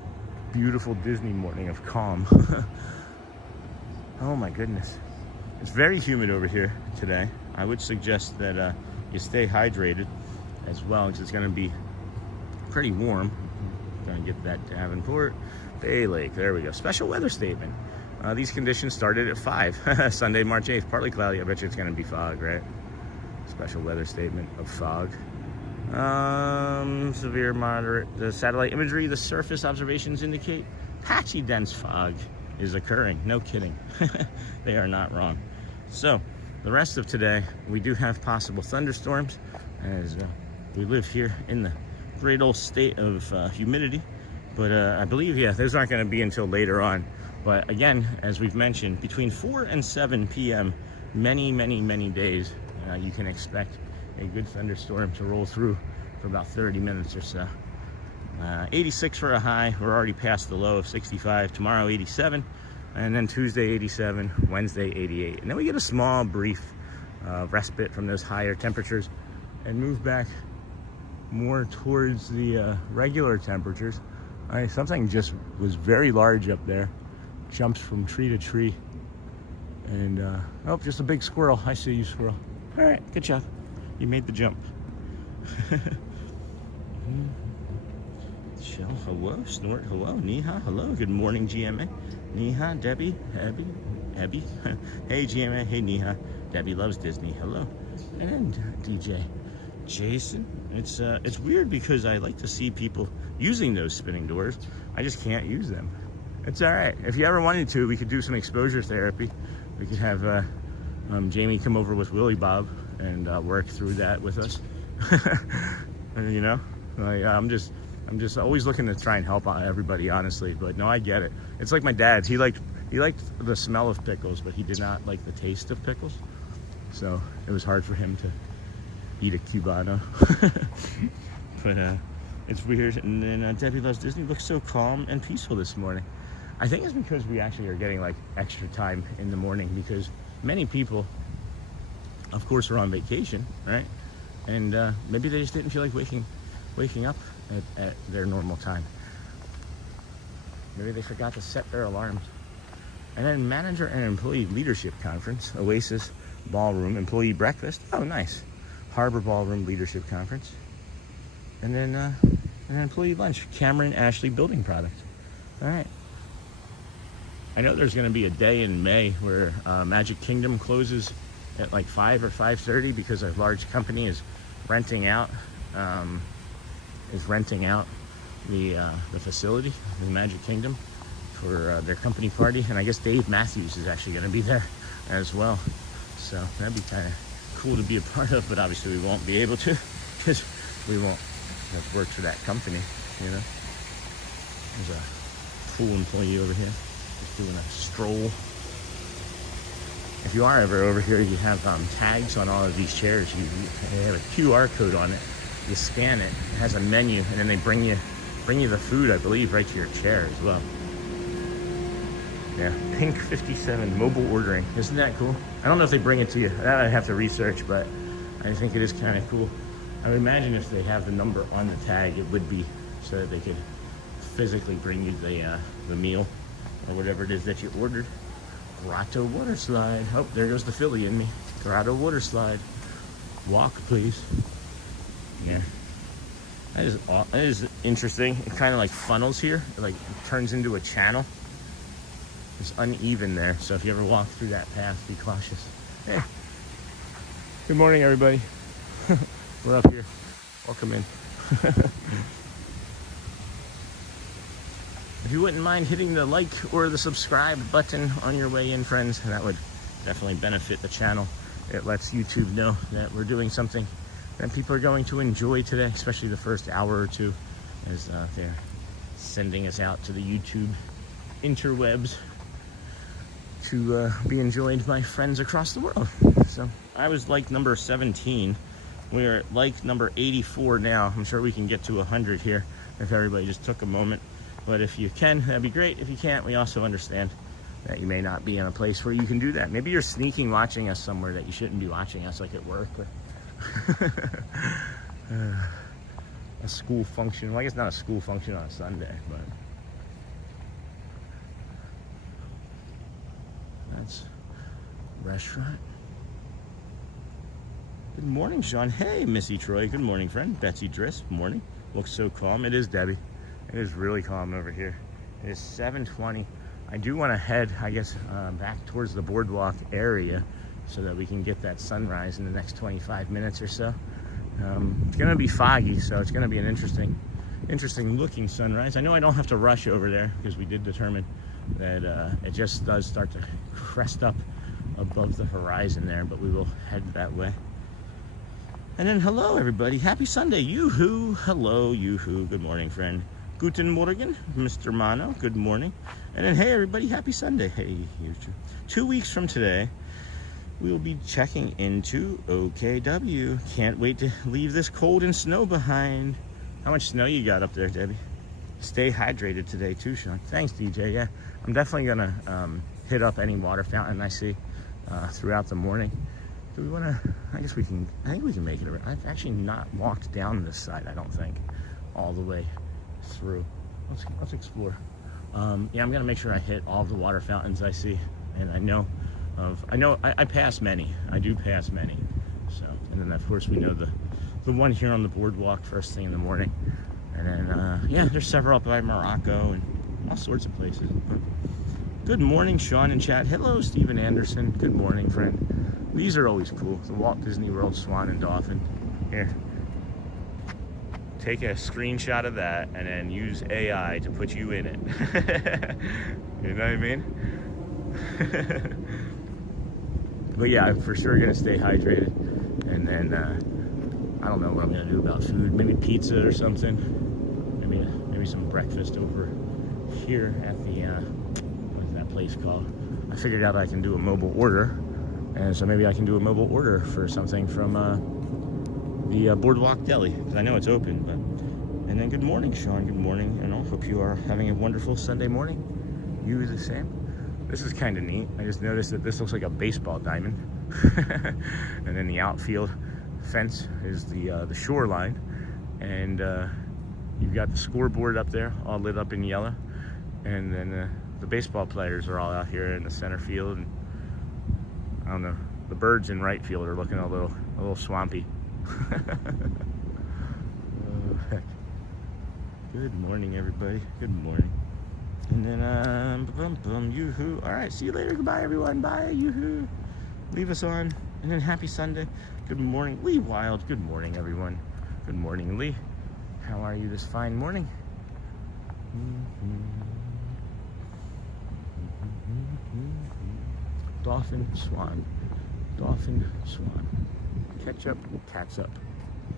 beautiful Disney morning of calm. Oh my goodness. It's very humid over here today. I would suggest that you stay hydrated as well, because it's going to be pretty warm. Going to get that Davenport Bay Lake. There we go. Special weather statement. These conditions started at 5. Sunday, March 8th. Partly cloudy. I bet you it's going to be fog, right? Special weather statement of fog. Severe, moderate. The satellite imagery, the surface observations indicate patchy dense fog is occurring. No kidding. They are not wrong. So the rest of today, we do have possible thunderstorms as we live here in the great old state of humidity. But I believe, yeah, those aren't going to be until later on. But again, as we've mentioned, between 4 and 7 p.m., many days, you can expect a good thunderstorm to roll through for about 30 minutes or so. 86 for a high. We're already past the low of 65. Tomorrow, 87. And then Tuesday, 87. Wednesday, 88. And then we get a small, brief respite from those higher temperatures and move back more towards the regular temperatures. Something just was very large up there. Jumps from tree to tree. And, oh, just a big squirrel. I see you, squirrel. All right, good job. You made the jump. Shell, hello. Snort, hello. Neha, hello. Good morning, GMA. Neha, Debbie, Abby. Hey, GMA. Hey, Neha. Debbie loves Disney. Hello. And DJ. Jason. It's weird because I like to see people using those spinning doors. I just can't use them. It's all right. If you ever wanted to, we could do some exposure therapy. We could have Jamie come over with Willie Bob and work through that with us. You know, like, I'm just always looking to try and help out everybody, honestly. But no, I get it. It's like my dad. He liked the smell of pickles, but he did not like the taste of pickles. So it was hard for him to eat a Cubano. But it's weird. And then Debbie Loves Disney looks so calm and peaceful this morning. I think it's because we actually are getting like extra time in the morning, because many people, of course, are on vacation, right? And maybe they just didn't feel like waking up at their normal time. Maybe they forgot to set their alarms. And then manager and employee leadership conference, Oasis Ballroom, employee breakfast. Oh, nice. Harbor Ballroom leadership conference. And then an employee lunch, Cameron Ashley building products. All right. I know there's going to be a day in May where Magic Kingdom closes at like 5 or 5:30 because a large company is renting out the facility, the Magic Kingdom, for their company party. And I guess Dave Matthews is actually going to be there as well. So that'd be kind of cool to be a part of, but obviously we won't be able to because we won't have worked for that company, you know. There's a cool employee over here just doing a stroll. If you are ever over here, you have tags on all of these chairs. They have a QR code on it. You scan it. It has a menu, and then they bring you the food, I believe, right to your chair as well. Yeah, Pink 57 mobile ordering. Isn't that cool? I don't know if they bring it to you. That I'd have to research, but I think it is kind of cool. I would imagine if they have the number on the tag, it would be so that they could physically bring you the meal or whatever it is that you ordered. Grotto water slide. Oh, there goes the Philly in me. Grotto water slide. Walk, please. Yeah. That is interesting. It kind of like funnels here. It like turns into a channel. It's uneven there, so if you ever walk through that path, be cautious. Hey. Good morning, everybody. We're up here. Welcome in. If you wouldn't mind hitting the like or the subscribe button on your way in, friends, that would definitely benefit the channel. It lets YouTube know that we're doing something that people are going to enjoy today, especially the first hour or two, as they're sending us out to the YouTube interwebs to be enjoyed by friends across the world. So I was like number 17. We're at like number 84 now. I'm sure we can get to 100 here if everybody just took a moment. But if you can, that'd be great. If you can't, we also understand that you may not be in a place where you can do that. Maybe you're sneaking watching us somewhere that you shouldn't be watching us, like at work or a school function. Well, I guess not a school function on a Sunday, but that's restaurant. Good morning, Sean. Hey, Missy Troy. Good morning, friend. Betsy Driss. Morning. Looks so calm. It is Debbie. It is really calm over here. It is 7:20. I do want to head, I guess, back towards the boardwalk area so that we can get that sunrise in the next 25 minutes or so. It's going to be foggy, so it's going to be an interesting looking sunrise. I know I don't have to rush over there because we did determine that it just does start to crest up above the horizon there, but we will head that way. And then hello, everybody. Happy Sunday. Yoo-hoo. Hello, yoo-hoo. Good morning, friend. Guten Morgen, Mr. Mano. Good morning. And then, hey, everybody, happy Sunday. Hey, you too. 2 weeks from today, we will be checking into OKW. Can't wait to leave this cold and snow behind. How much snow you got up there, Debbie? Stay hydrated today, too, Sean. Thanks, DJ. Yeah, I'm definitely going to hit up any water fountain I see throughout the morning. Do we want to? I think we can make it. I've actually not walked down this side, I don't think, all the way through. Let's explore. Yeah, I'm gonna make sure I hit all the water fountains I see, and I pass many. I do pass many, And then of course we know the one here on the boardwalk first thing in the morning. And then yeah, there's several up by Morocco and all sorts of places. Good morning, Sean in chat. Hello, Stephen Anderson. Good morning, friend. These are always cool. The Walt Disney World Swan and Dolphin. Here. Take a screenshot of that and then use AI to put you in it. You know what I mean? But yeah, I'm for sure gonna stay hydrated. And then I don't know what I'm gonna do about food. Maybe pizza or something. Maybe some breakfast over here at the what's that place called? I figured out I can do a mobile order, and so maybe I can do a mobile order for something from the Boardwalk Deli, because I know it's open. But and then good morning, Sean. Good morning, and I hope you are having a wonderful Sunday morning. You the same. This is kind of neat. I just noticed that this looks like a baseball diamond, and then the outfield fence is the shoreline, and you've got the scoreboard up there, all lit up in yellow, and then the baseball players are all out here in the center field. And I don't know, the birds in right field are looking a little swampy. Oh, heck. Good morning, everybody. Good morning. And then yoo-hoo. All right, see you later. Goodbye, everyone. Bye, yoo-hoo. Leave us on. And then happy Sunday. Good morning, Lee Wild. Good morning, everyone. Good morning, Lee. How are you this fine morning? Dolphin, swan. Dolphin, swan. Ketchup, cat's up.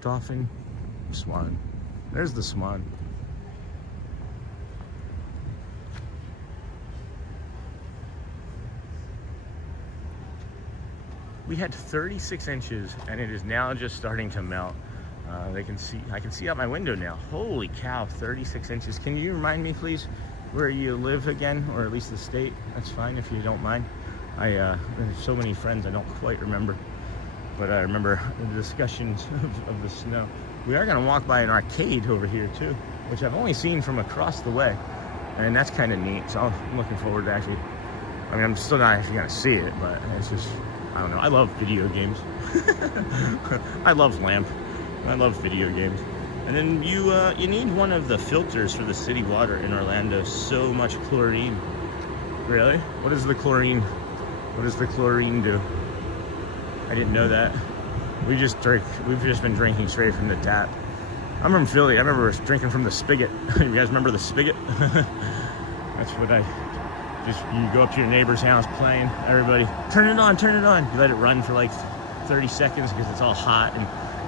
Dolphin, swan. There's the swan. We had 36 inches and it is now just starting to melt. I can see out my window now. Holy cow, 36 inches. Can you remind me, please, where you live again, or at least the state? That's fine if you don't mind. There's so many friends I don't quite remember, but I remember the discussions of the snow. We are gonna walk by an arcade over here too, which I've only seen from across the way, and that's kind of neat. So I'm looking forward to actually, I mean, I'm still not actually gonna see it, but it's just, I don't know. I love video games. I love LAMP. I love video games. And then you need one of the filters for the city water in Orlando. So much chlorine. Really? What does the chlorine do? I didn't know that. We've just been drinking straight from the tap. I'm from Philly. I remember drinking from the spigot. You guys remember the spigot? That's what you go up to your neighbor's house playing, everybody, turn it on. You let it run for like 30 seconds because it's all hot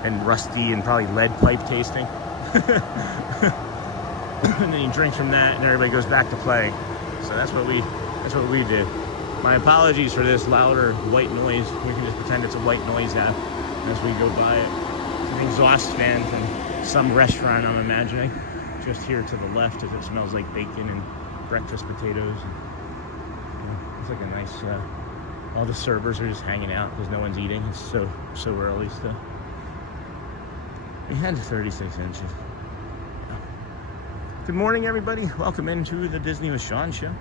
and rusty and probably lead pipe tasting. And then you drink from that and everybody goes back to playing. So that's what we did. My apologies for this louder white noise. We can just pretend it's a white noise app as we go by it. It's an exhaust fan from some restaurant, I'm imagining. Just here to the left, as it smells like bacon and breakfast potatoes. It's like a nice, all the servers are just hanging out because no one's eating. It's so early still. We had 36 inches. Good morning, everybody. Welcome into the Disney with Sean show.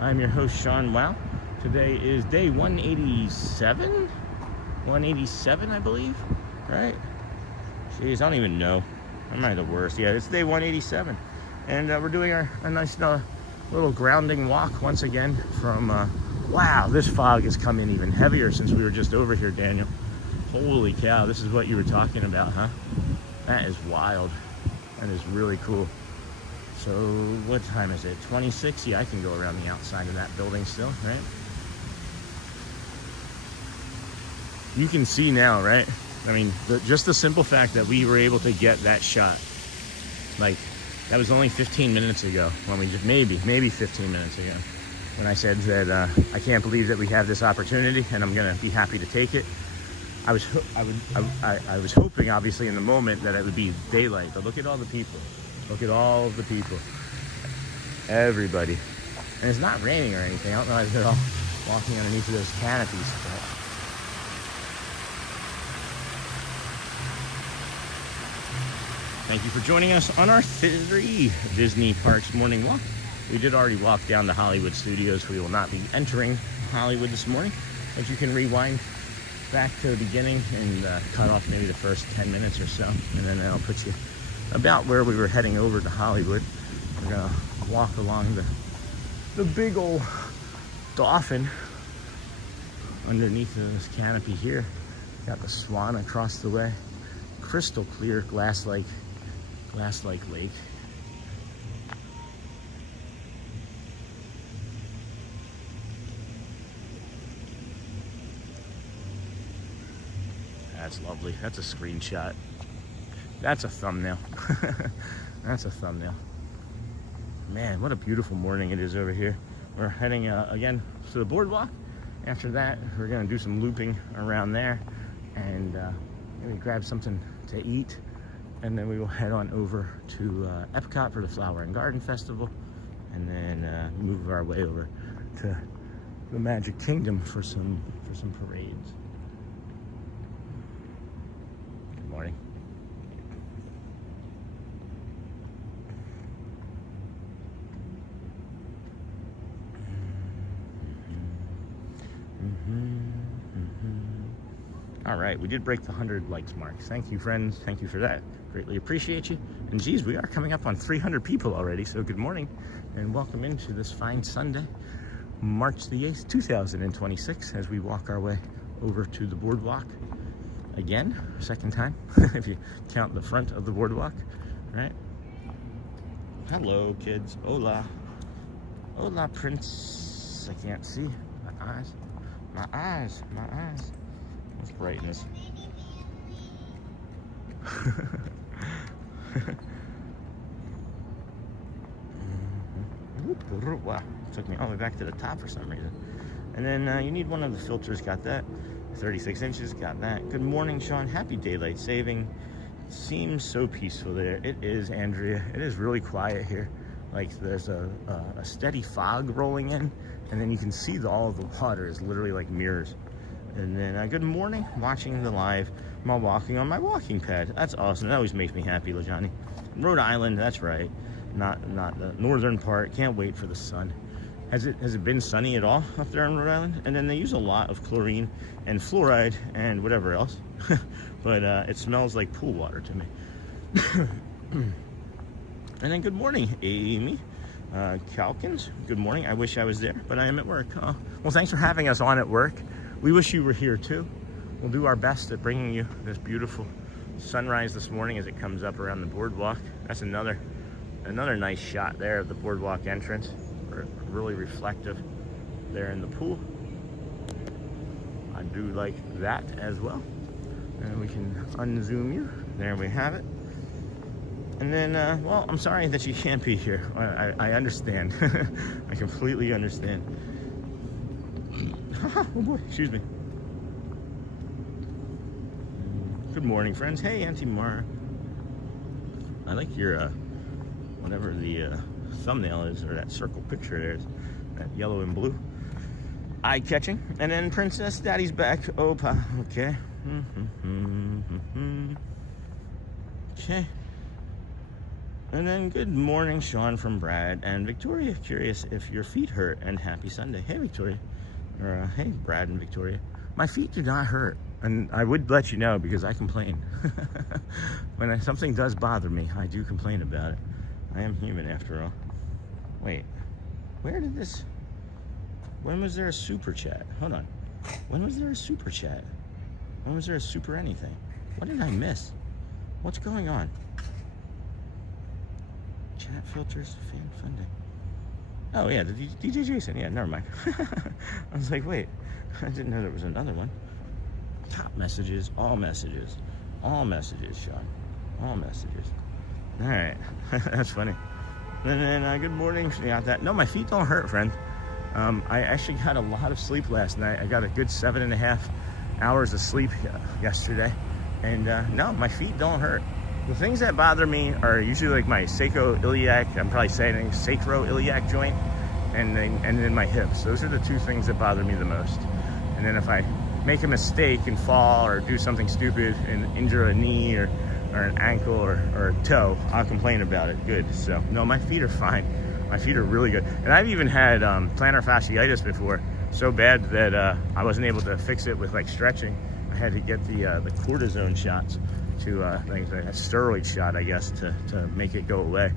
I'm your host, Sean Wow. Today is day 187? 187, I believe, right? Jeez, I don't even know. I'm not the worst. Yeah, it's day 187. And we're doing a nice little grounding walk once again from, wow, this fog has come in even heavier since we were just over here, Daniel. Holy cow, this is what you were talking about, huh? That is wild. That is really cool. So what time is it? 26? Yeah, I can go around the outside of that building still, right? You can see now, right? I mean, just the simple fact that we were able to get that shot, like, that was only 15 minutes ago, when we just, maybe 15 minutes ago, when I said that I can't believe that we have this opportunity and I'm gonna be happy to take it. I was hoping, obviously, in the moment that it would be daylight, but look at all the people. Look at all of the people. Everybody. And it's not raining or anything. I don't know if they're all walking underneath of those canopies. But thank you for joining us on our 3 Disney Parks morning walk. We did already walk down to Hollywood Studios. We will not be entering Hollywood this morning, but you can rewind back to the beginning and cut off maybe the first 10 minutes or so, and then that'll put you about where we were heading over to Hollywood. We're gonna walk along the big old dolphin underneath this canopy here. Got the swan across the way. Crystal clear, glass-like lake. That's lovely. That's a screenshot. That's a thumbnail. That's a thumbnail. Man, what a beautiful morning it is over here. We're heading again to the boardwalk. After that, we're gonna do some looping around there and maybe grab something to eat. And then we will head on over to Epcot for the Flower and Garden Festival, and then move our way over to the Magic Kingdom for some parades. Good morning. All right, we did break the 100 likes mark. Thank you, friends. Thank you for that. Greatly appreciate you. And geez, we are coming up on 300 people already. So good morning and welcome into this fine Sunday, March the 8th, 2026, as we walk our way over to the boardwalk again, second time, if you count the front of the boardwalk, right? Hello, kids. Hola. Hola, Prince. I can't see. My eyes. My eyes. My eyes. What's brightness? Wow, took me all the way back to the top for some reason. And then you need one of the filters, got that. 36 inches, got that. Good morning, Sean. Happy daylight saving. Seems so peaceful there. It is, Andrea. It is really quiet here. Like there's a steady fog rolling in, and then you can see all of the water is literally like mirrors. And then good morning, watching the live while walking on my walking pad. That's awesome. That always makes me happy, LaJohnny. Rhode Island, that's right. Not the northern part. Can't wait for the sun. Has it been sunny at all up there in Rhode Island? And then they use a lot of chlorine and fluoride and whatever else. But it smells like pool water to me. And then good morning, Amy. Calkins, good morning. I wish I was there, but I am at work. Well, thanks for having us on at work. We wish you were here too. We'll do our best at bringing you this beautiful sunrise this morning as it comes up around the boardwalk. That's another nice shot there of the boardwalk entrance. Really reflective there in the pool. I do like that as well. And we can unzoom you. There we have it. And then, well, I'm sorry that you can't be here. I understand. I completely understand. Oh boy, excuse me. Good morning, friends. Hey, Auntie Mara. I like your, whatever the thumbnail is, or that circle picture there is, that yellow and blue. Eye-catching. And then Princess Daddy's back. Opa. Okay. Okay. And then good morning, Sean from Brad and Victoria. Curious if your feet hurt, and happy Sunday. Hey, Victoria. Or hey, Brad and Victoria. My feet do not hurt, and I would let you know because I complain. When something does bother me, I do complain about it. I am human after all. Wait, where did this? When was there a super chat? Hold on. When was there a super chat? When was there a super anything? What did I miss? What's going on? Chat filters, fan funding. Oh yeah, the DJ Jason. Yeah, never mind. I was like, wait, I didn't know there was another one. Top messages, all messages, Sean, all messages. All right, that's funny. And then good morning. Got that. No, my feet don't hurt, friend. I actually got a lot of sleep last night. I got a good 7.5 hours of sleep yesterday, and no, my feet don't hurt. The things that bother me are usually like my sacroiliac, I'm probably saying sacroiliac joint, and then my hips. Those are the two things that bother me the most. And then if I make a mistake and fall or do something stupid and injure a knee or an ankle or a toe, I'll complain about it. Good. So no, my feet are fine. My feet are really good. And I've even had plantar fasciitis before, so bad that I wasn't able to fix it with like stretching. I had to get the cortisone shots to like a steroid shot, I guess, to make it go away.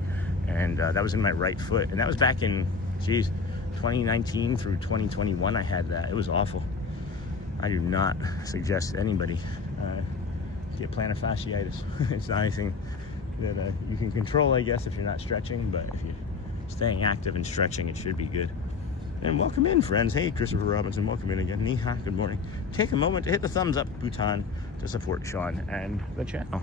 And that was in my right foot, and that was back in, geez, 2019 through 2021. I had that. It was awful. I do not suggest anybody get plantar fasciitis. It's not anything that you can control, I guess, if you're not stretching, but if you're staying active and stretching, it should be good. And welcome in, friends. Hey, Christopher Robinson, welcome in again. Neha, good morning. Take a moment to hit the thumbs up button to support Sean and the channel.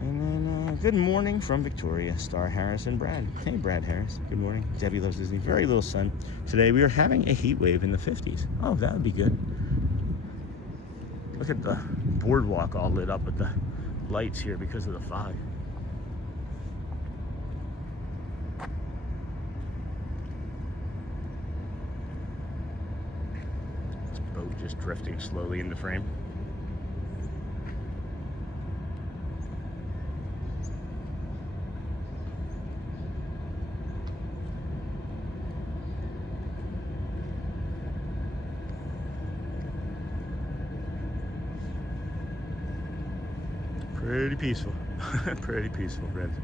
And then, good morning from Victoria, Star Harris and Brad. Hey, Brad Harris, good morning. Debbie loves Disney, very little sun. Today we are having a heat wave in the 50s. Oh, that would be good. Look at the boardwalk all lit up with the lights here because of the fog. This boat just drifting slowly into frame. Pretty peaceful. Pretty peaceful, friends.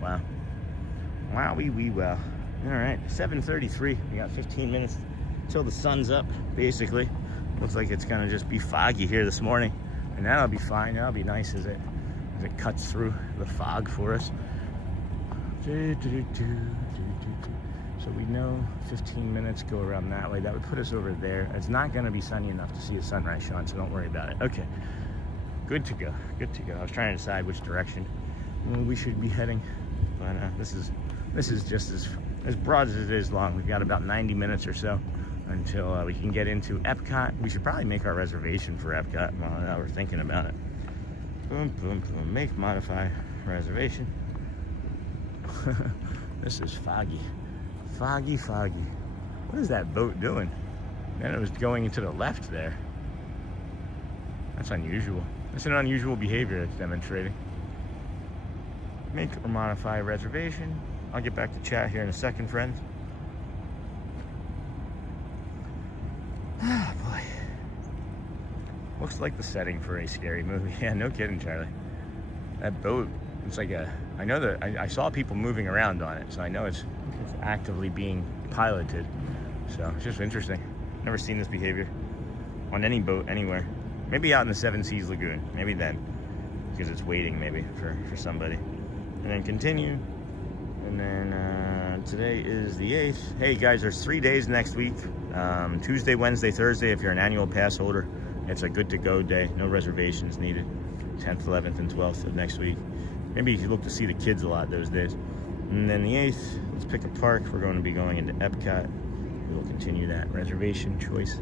Wow. Wowie wee wow. All right, 7:33. We got 15 minutes till the sun's up, basically. Looks like it's gonna just be foggy here this morning, and that'll be fine. That'll be nice as it cuts through the fog for us. So we know 15 minutes go around that way. That would put us over there. It's not gonna be sunny enough to see the sunrise, Sean, so don't worry about it. Okay. Good to go, good to go. I was trying to decide which direction we should be heading, but this is just as broad as it is long. We've got about 90 minutes or so until we can get into Epcot. We should probably make our reservation for Epcot. Well, now we're thinking about it. Boom, boom, boom. Make, modify, reservation. This is foggy. Foggy, foggy. What is that boat doing? Man, it was going into the left there. That's unusual. That's an unusual behavior it's demonstrating. Make or modify reservation. I'll get back to chat here in a second, friends. Ah, boy. Looks like the setting for a scary movie. Yeah, no kidding, Charlie. That boat, it's like I know that I saw people moving around on it, so I know it's actively being piloted. So it's just interesting. Never seen this behavior on any boat anywhere. Maybe out in the Seven Seas Lagoon, maybe then, because it's waiting maybe for somebody. And then continue, and then today is the 8th. Hey guys, there's 3 days next week, Tuesday, Wednesday, Thursday. If you're an annual pass holder, it's a good to go day, no reservations needed. 10th, 11th, and 12th of next week. Maybe you look to see the kids a lot those days. And then the 8th, let's pick a park. We're going to be going into Epcot. We'll continue that reservation choice.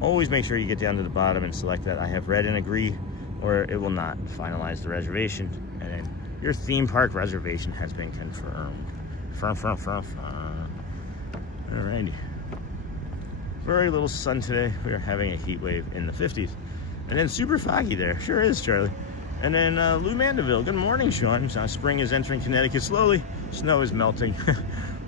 Always make sure you get down to the bottom and select that I have read and agree, or it will not finalize the reservation. And then your theme park reservation has been confirmed. Alrighty. Very little sun today. We are having a heat wave in the 50s. And then super foggy there. Sure is, Charlie. And then Lou Mandeville. Good morning, Sean. Spring is entering Connecticut slowly. Snow is melting.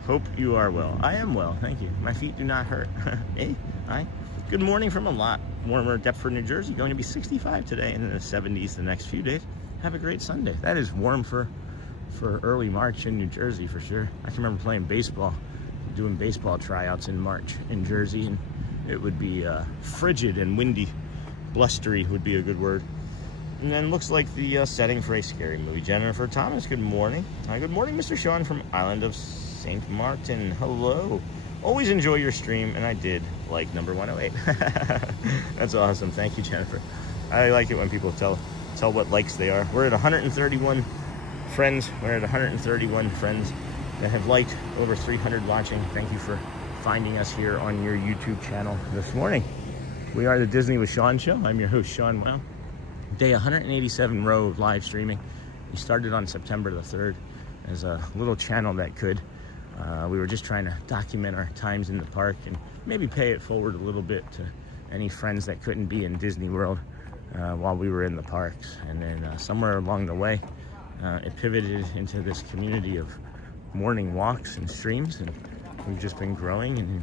Hope you are well. I am well, thank you. My feet do not hurt. Hey, hi. Good morning from a lot warmer Deptford, New Jersey. Going to be 65 today and in the 70s the next few days. Have a great Sunday. That is warm for early March in New Jersey for sure. I can remember playing baseball, doing baseball tryouts in March in Jersey, and it would be frigid and windy. Blustery would be a good word. And then looks like the setting for a scary movie. Jennifer Thomas, good morning. Good morning, Mr. Sean from Island of St. Martin. Hello. Always enjoy your stream, and I did like number 108. That's awesome. Thank you, Jennifer. I like it when people tell what likes they are. We're at 131 friends. We're at 131 friends that have liked, over 300 watching. Thank you for finding us here on your YouTube channel this morning. We are the Disney with Sean show. I'm your host, Sean Wow. Day 187 row of live streaming. We started on September the 3rd as a little channel that could. We were just trying to document our times in the park and maybe pay it forward a little bit to any friends that couldn't be in Disney World while we were in the parks. And then somewhere along the way, it pivoted into this community of morning walks and streams, and we've just been growing. And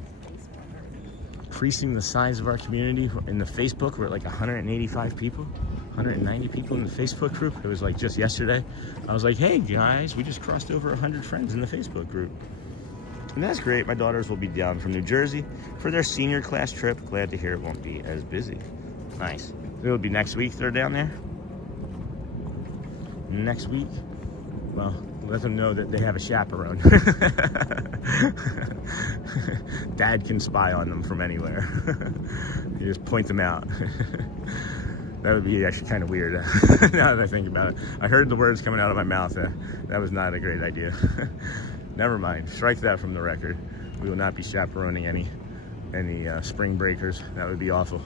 increasing the size of our community. In the Facebook, we're at like 185 people, 190 people in the Facebook group. It was like just yesterday. I was like, hey guys, we just crossed over 100 friends in the Facebook group. And that's great. My daughters will be down from New Jersey for their senior class trip. Glad to hear it won't be as busy. Nice. It'll be next week they're down there. Next week, well, let them know that they have a chaperone. Dad can spy on them from anywhere. You just point them out. That would be actually kind of weird now that I think about it. I heard the words coming out of my mouth. That was not a great idea. Never mind. Strike that from the record. We will not be chaperoning any spring breakers. That would be awful.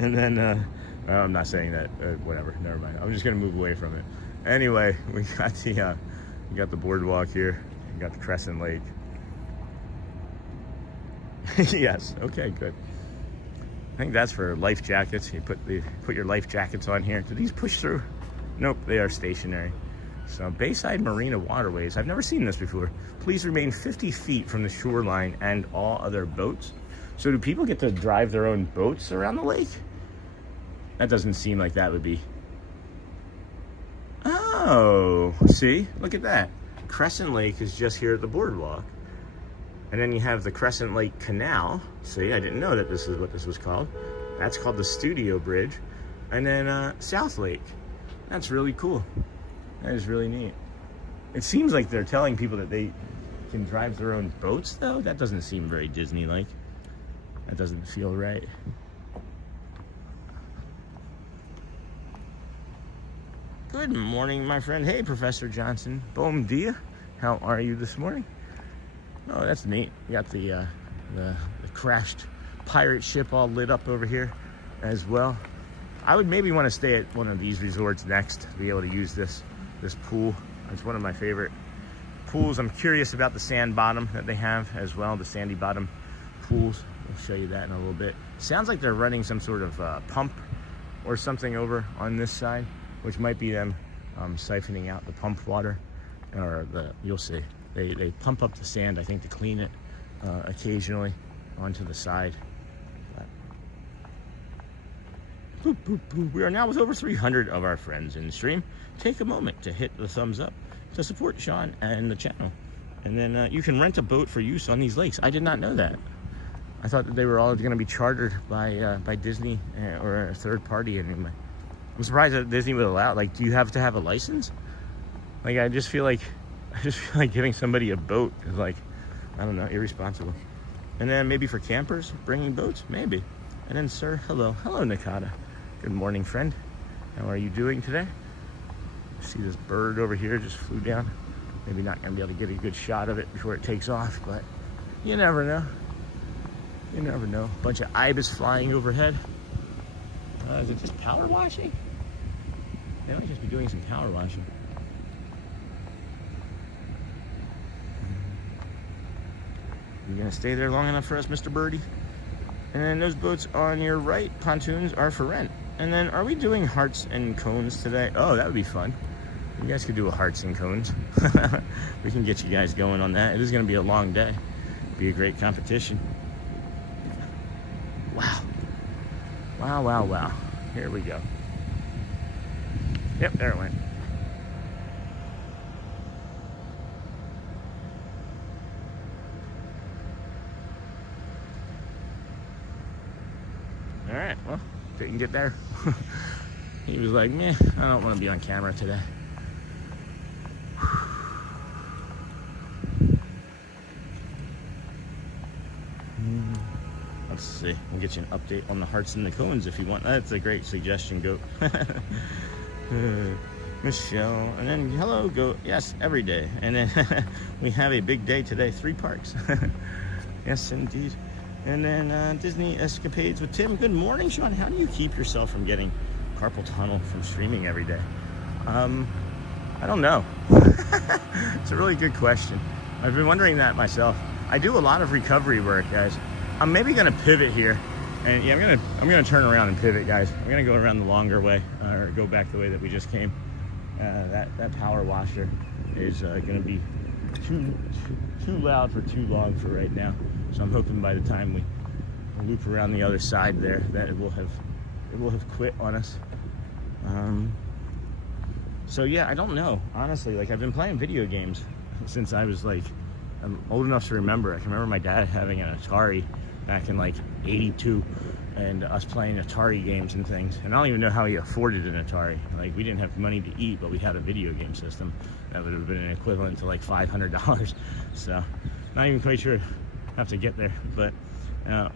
And then, I'm not saying that. Whatever. Never mind. I'm just gonna move away from it. Anyway, we got the boardwalk here. We got the Crescent Lake. Yes. Okay. Good. I think that's for life jackets. You put your life jackets on here. Do these push through? Nope. They are stationary. So Bayside Marina Waterways. I've never seen this before. Please remain 50 feet from the shoreline and all other boats. So do people get to drive their own boats around the lake? That doesn't seem like that would be. Oh, see? Look at that. Crescent Lake is just here at the boardwalk. And then you have the Crescent Lake Canal. See, I didn't know that this is what this was called. That's called the Studio Bridge. And then South Lake. That's really cool. That is really neat. It seems like they're telling people that they can drive their own boats, though. That doesn't seem very Disney-like. That doesn't feel right. Good morning, my friend. Hey, Professor Johnson. Bom dia. How are you this morning? Oh, that's neat. You got the crashed pirate ship all lit up over here as well. I would maybe want to stay at one of these resorts next to be able to use this pool. It's one of my favorite pools. I'm curious about the sand bottom that they have as well, the sandy bottom pools. I'll show you that in a little bit. Sounds like they're running some sort of pump or something over on this side, which might be them siphoning out the pump water, or you'll see. They pump up the sand, I think, to clean it occasionally onto the side. Boop, boop, boop. We are now with over 300 of our friends in the stream. Take a moment to hit the thumbs up to support Sean and the channel. And then you can rent a boat for use on these lakes. I did not know that. I thought that they were all going to be chartered by Disney or a third party. And I'm surprised that Disney would allow it. Like, do you have to have a license? Like, I just feel like giving somebody a boat is like, I don't know, irresponsible. And then maybe for campers, bringing boats, maybe. And then, sir, hello, Nakata. Good morning, friend. How are you doing today? See this bird over here just flew down. Maybe not gonna be able to get a good shot of it before it takes off, but you never know. You never know. Bunch of ibis flying overhead. Is it just power washing? They might just be doing some power washing. You gonna stay there long enough for us, Mr. Birdie? And then those boats on your right, pontoons, are for rent. And then, are we doing hearts and cones today? Oh, that would be fun. You guys could do a hearts and cones. We can get you guys going on that. It is going to be a long day. Be a great competition. Wow. Wow, wow, wow. Here we go. Yep, there it went. All right, well, didn't get there. He was like, meh, I don't want to be on camera today. Let's see, we'll get you an update on the hearts and the cones if you want. That's a great suggestion, Goat. Michelle, and then hello, Goat. Yes, every day. And then we have a big day today, 3 parks. Yes, indeed. And then Disney Escapades with Tim. Good morning, Sean. How do you keep yourself from getting carpal tunnel from streaming every day? I don't know. It's a really good question. I've been wondering that myself. I do a lot of recovery work, guys. I'm maybe gonna pivot here, and yeah, I'm gonna turn around and pivot, guys. I'm gonna go around the longer way, or go back the way that we just came. That power washer is gonna be too loud for too long for right now. So I'm hoping by the time we loop around the other side there that it will have quit on us. So yeah, I don't know, honestly. Like, I've been playing video games since I was like, I'm old enough to remember. I can remember my dad having an Atari back in like '82, and us playing Atari games and things. And I don't even know how he afforded an Atari. Like, we didn't have money to eat, but we had a video game system that would have been an equivalent to like $500. So not even quite sure how to get there. But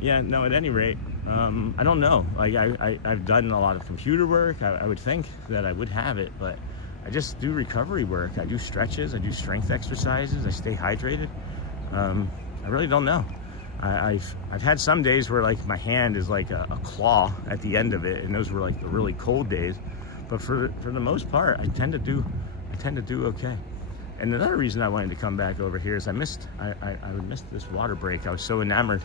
yeah, no, at any rate, I don't know. Like, I've done a lot of computer work. I would think that I would have it, but I just do recovery work. I do stretches, I do strength exercises, I stay hydrated. I really don't know. I've had some days where like my hand is like a claw at the end of it, and those were like the really cold days. But for the most part, I tend to do okay. And another reason I wanted to come back over here is I missed this water break. I was so enamored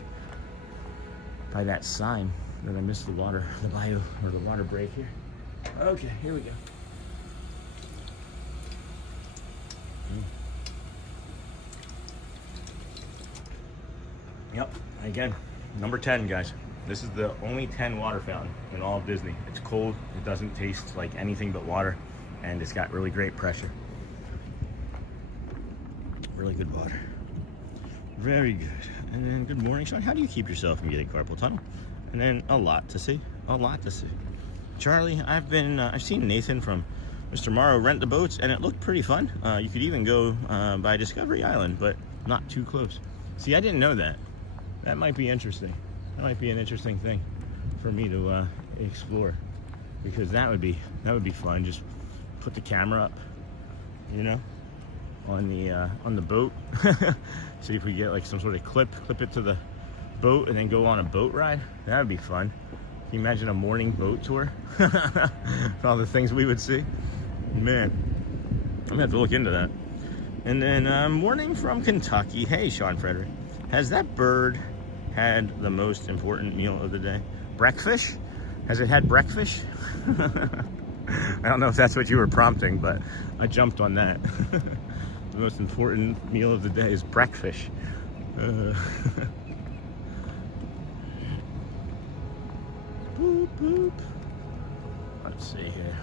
by that sign that I missed the water break here. Okay, here we go. Yep, again, number 10, guys. This is the only 10 water fountain in all of Disney. It's cold, it doesn't taste like anything but water, and it's got really great pressure. Really good water. Very good. And then good morning, Sean. How do you keep yourself from getting carpal tunnel? And then a lot to see. Charlie, I've seen Nathan from Mr. Morrow rent the boats, and it looked pretty fun. You could even go by Discovery Island, but not too close. See, I didn't know that. That might be interesting. That might be an interesting thing for me to explore, because that would be fun. Just put the camera up, you know, on the boat. See if we get like some sort of clip it to the boat, and then go on a boat ride. That would be fun. Can you imagine a morning boat tour? All the things we would see. Man, I'm gonna have to look into that. And then morning from Kentucky. Hey, Sean Frederick, has that bird had the most important meal of the day? Breakfast? Has it had breakfast? I don't know if that's what you were prompting, but I jumped on that. The most important meal of the day is breakfast. Boop, boop. Let's see here.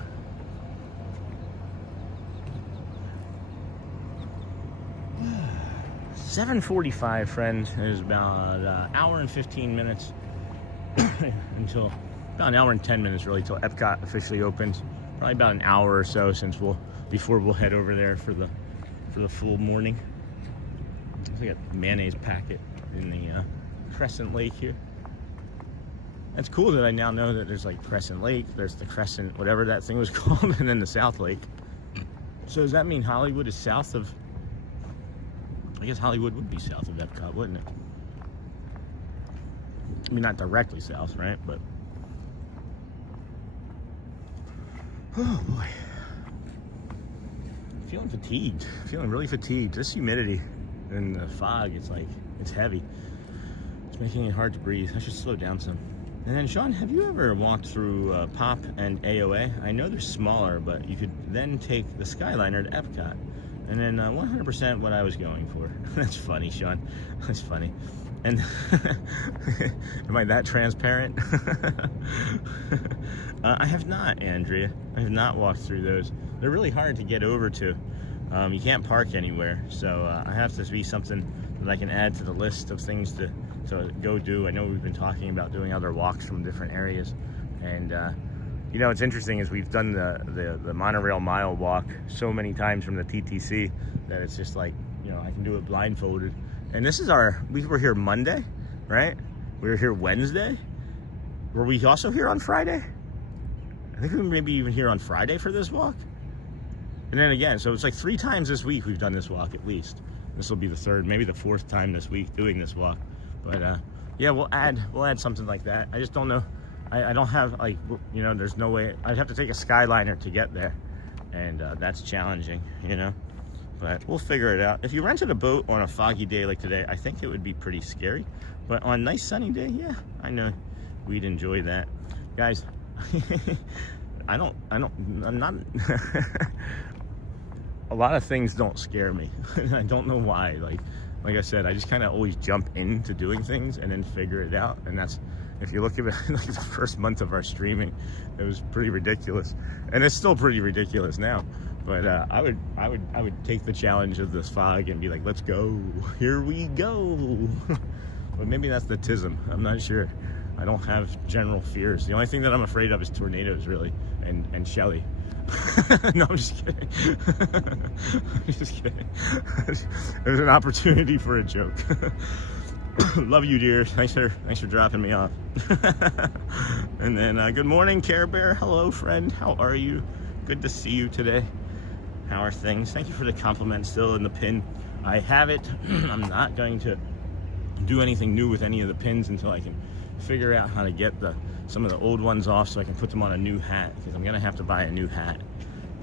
$7:45, friends. There's about an hour and 15 minutes until, about an hour and 10 minutes really, till Epcot officially opens. Probably about an hour or so before we'll head over there for the full morning. I got a mayonnaise packet in the Crescent Lake here. That's cool that I now know that there's like Crescent Lake, there's the Crescent, whatever that thing was called, and then the South Lake. So does that mean Hollywood is south of, I guess Hollywood would be south of Epcot, wouldn't it? I mean, not directly south, right? But, oh boy. Feeling fatigued, feeling really fatigued. This humidity and the fog, it's heavy. It's making it hard to breathe. I should slow down some. And then, Sean, have you ever walked through Pop and AOA? I know they're smaller, but you could then take the Skyliner to Epcot. And then 100% what I was going for. That's funny, Sean. That's funny. And am I that transparent? I have not, Andrea. I have not walked through those. They're really hard to get over to. You can't park anywhere, so I have to be something that I can add to the list of things to go do. I know we've been talking about doing other walks from different areas, and you know, what's interesting is we've done the monorail mile walk so many times from the TTC that it's just like, you know, I can do it blindfolded. And this is we were here Monday, right? We were here Wednesday. Were we also here on Friday? I think we were maybe even here on Friday for this walk. And then again, so it's like 3 times this week we've done this walk at least. This will be the 3rd, maybe the 4th time this week doing this walk. But yeah, we'll add something like that. I just don't know. I don't have, like, you know, there's no way. I'd have to take a Skyliner to get there, and that's challenging, you know. But we'll figure it out. If you rented a boat on a foggy day like today, I think it would be pretty scary. But on a nice sunny day, yeah, I know we'd enjoy that. Guys, I'm not, a lot of things don't scare me. I don't know why. Like, like I said, I just kind of always jump into doing things and then figure it out. And that's, if you look at it, like the first month of our streaming, it was pretty ridiculous, and it's still pretty ridiculous now. But I would take the challenge of this fog and be like, let's go, here we go. But maybe that's the tism. I'm not sure. I don't have general fears. The only thing that I'm afraid of is tornadoes, really, and Shelly. No, I'm just kidding. I'm just kidding. It was an opportunity for a joke. Love you, dear. Thanks for dropping me off. And then good morning, Care Bear. Hello, friend. How are you? Good to see you today. How are things? Thank you for the compliment still in the pin. I have it. I'm not going to do anything new with any of the pins until I can figure out how to get some of the old ones off so I can put them on a new hat, because I'm gonna have to buy a new hat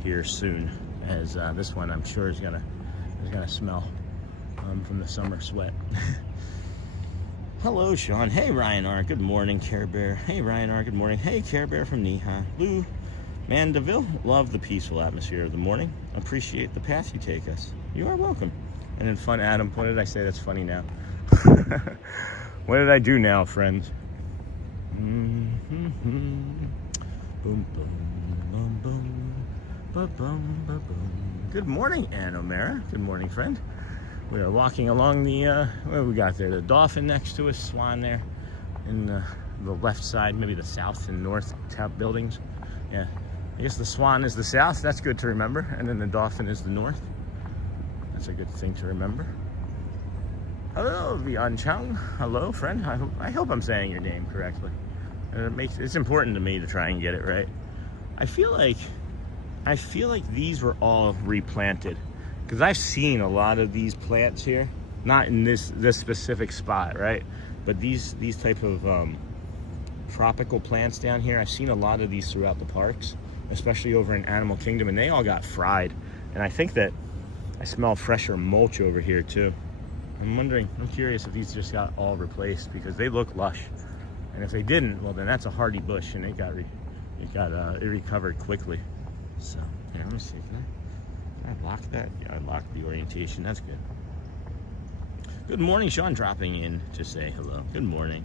here soon, as this one I'm sure is gonna smell from the summer sweat. Hello, Sean. Hey, Ryan R. Good morning, Care Bear. Hey, Ryan R. Good morning. Hey, Care Bear from Neha. Lou Mandeville. Love the peaceful atmosphere of the morning. Appreciate the path you take us. You are welcome. And then Fun Adam. What did I say that's funny now? What did I do now, friends? Boom, boom, boom, boom, boom, boom, boom. Good morning, Ann O'Mara. Good morning, friend. We are walking along the, what we got there? The dolphin next to us, swan there, in the left side, maybe the south and north top buildings. Yeah, I guess the swan is the south. That's good to remember. And then the dolphin is the north. That's a good thing to remember. Hello, Vian Chung. Hello, friend. I hope I'm saying your name correctly. It's important to me to try and get it right. I feel like these were all replanted, because I've seen a lot of these plants here, not in this specific spot, right? But these type of tropical plants down here, I've seen a lot of these throughout the parks, especially over in Animal Kingdom, and they all got fried. And I think that I smell fresher mulch over here too. I'm curious if these just got all replaced, because they look lush. And if they didn't, well, then that's a hardy bush, and it recovered quickly. So, here, let me see. Can I lock that? Yeah, I locked the orientation. That's good. Good morning, Sean, dropping in to say hello. Good morning.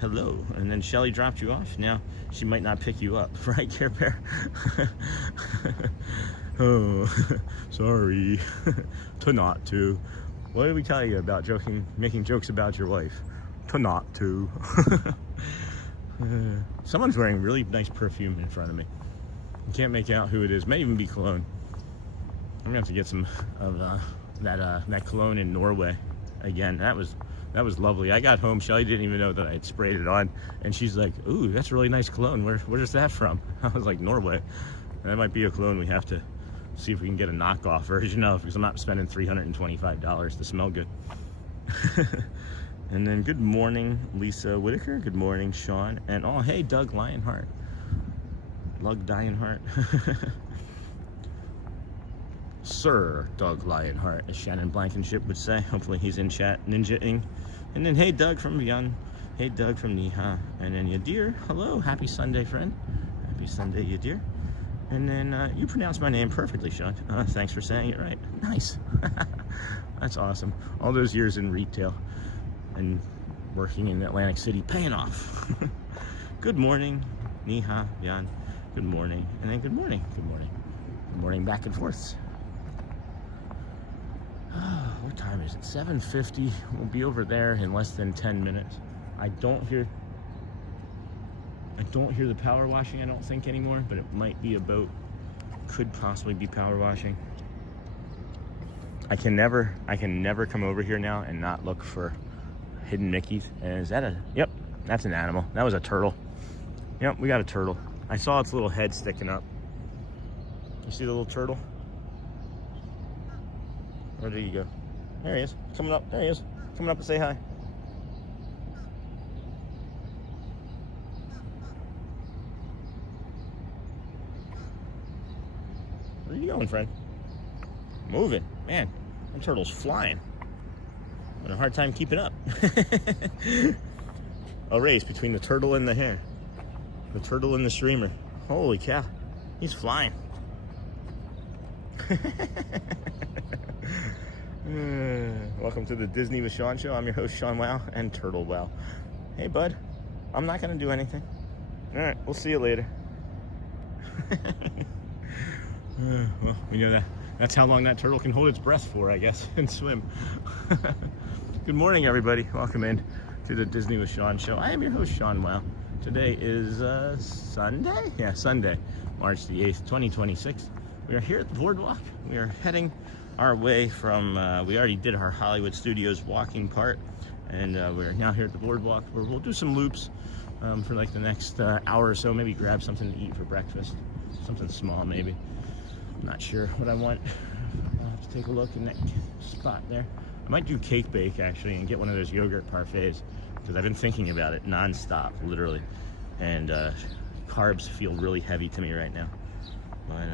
Hello. And then Shelly dropped you off. Now, she might not pick you up, right, Care Bear? Oh, sorry. To not to. What did we tell you about making jokes about your wife? To not to. Someone's wearing really nice perfume in front of me. I can't make out who it is. May even be cologne. I'm gonna have to get some of that cologne in Norway again. That was lovely. I got home, Shelly didn't even know that I had sprayed it on, and she's like, "Ooh, that's really nice cologne. Where's that from?" I was like, "Norway." And that might be a cologne we have to see if we can get a knockoff version of, because I'm not spending $325 to smell good. And then good morning, Lisa Whitaker. Good morning, Sean. And oh, hey, Doug Lionheart. Lug Lionheart. Sir Doug Lionheart, as Shannon Blankenship would say. Hopefully he's in chat ninja-ing. And then hey, Doug from Yun. Hey, Doug from Neha. And then Yadir. Hello, happy Sunday, friend. Happy Sunday, Yadir. And then you pronounced my name perfectly, Sean. Thanks for saying it right. Nice. That's awesome. All those years in retail and working in Atlantic City paying off. Good morning, Neha, Jan. Good morning. And then good morning. Good morning. Good morning back and forth. What time is it? 7:50. We'll be over there in less than 10 minutes. I don't hear the power washing, I don't think, anymore, but it might be a boat. Could possibly be power washing. I can never come over here now and not look for hidden Mickeys. And is that yep, that's an animal. That was a turtle. Yep, we got a turtle. I saw its little head sticking up. You see the little turtle? Where did he go? There he is. Coming up. There he is. Coming up to say hi. Where are you going, friend? Moving. Man, that turtle's flying. I'm having a hard time keeping up. A race between the turtle and the hare. The turtle and the streamer. Holy cow. He's flying. Welcome to the Disney with Sean show. I'm your host, Sean Wow, and Turtle Wow. Hey, bud. I'm not going to do anything. All right, we'll see you later. Well, we know that. That's how long that turtle can hold its breath for, I guess, and swim. Good morning, everybody. Welcome in to the Disney with Sean show. I am your host, Sean Wow. Today is Sunday? Yeah, Sunday, March the 8th, 2026. We are here at the boardwalk. We are heading our way from, we already did our Hollywood Studios walking part, and we're now here at the boardwalk where we'll do some loops for like the next hour or so. Maybe grab something to eat for breakfast, something small maybe. I'm not sure what I want. I'll have to take a look in that spot there. I might do cake bake actually and get one of those yogurt parfaits because I've been thinking about it non-stop, literally, and carbs feel really heavy to me right now. But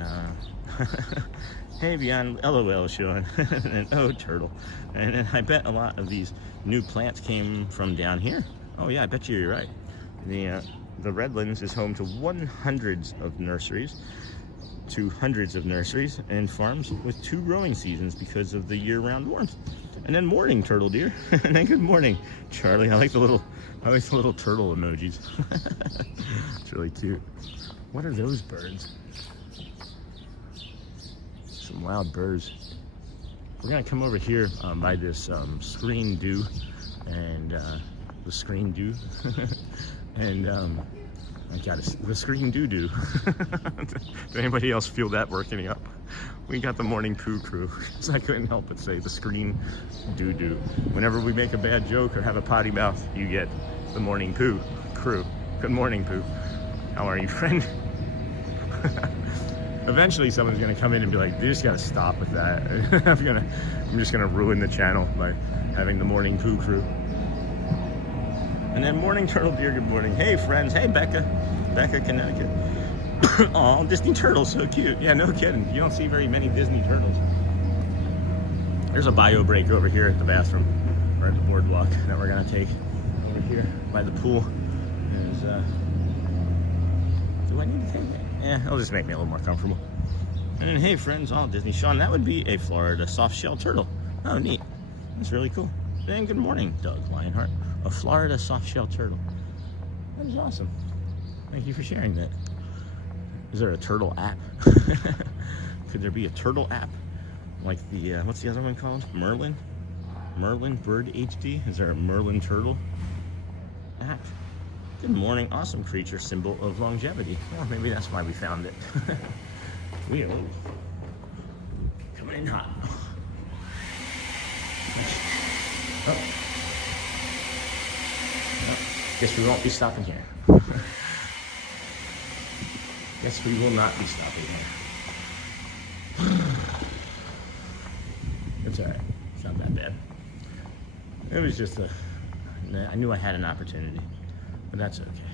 hey, beyond LOL, Sean, and oh, turtle, and I bet a lot of these new plants came from down here. Oh yeah, I bet you're right. The Redlands is home to hundreds of nurseries and farms with 2 growing seasons because of the year-round warmth. And then morning, turtle deer, and then good morning, Charlie. I like the little turtle emojis. It's really cute. What are those birds? Some wild birds. We're gonna come over here by this screen do, and the screen do, and I got the screen doo-doo. Did anybody else feel that working up? We got the morning poo crew, so I couldn't help but say the screen doo-doo. Whenever we make a bad joke or have a potty mouth, you get the morning poo crew. Good morning, poo. How are you, friend? Eventually someone's gonna come in and be like, you just gotta stop with that. I'm just gonna ruin the channel by having the morning poo crew. And then morning turtle deer, good morning. Hey friends, hey Becca, Connecticut. Aw, Disney turtles, so cute. Yeah, no kidding. You don't see very many Disney turtles. There's a bio break over here at the bathroom, or at the boardwalk that we're gonna take over here by the pool. Do I need to take it? Yeah, it'll just make me a little more comfortable. And then, hey friends, all Disney. Sean, that would be a Florida soft-shell turtle. Oh, neat. That's really cool. And good morning, Doug Lionheart. A Florida soft-shell turtle. That is awesome. Thank you for sharing that. Is there a turtle app? Could there be a turtle app? Like the, what's the other one called? Merlin? Merlin Bird HD? Is there a Merlin turtle app? Good morning, awesome creature, symbol of longevity. Well, maybe that's why we found it. We are coming in hot. Oh. No. Guess we won't be stopping here. Guess we will not be stopping here. It's alright. It's not that bad. It was just I knew I had an opportunity. But that's okay.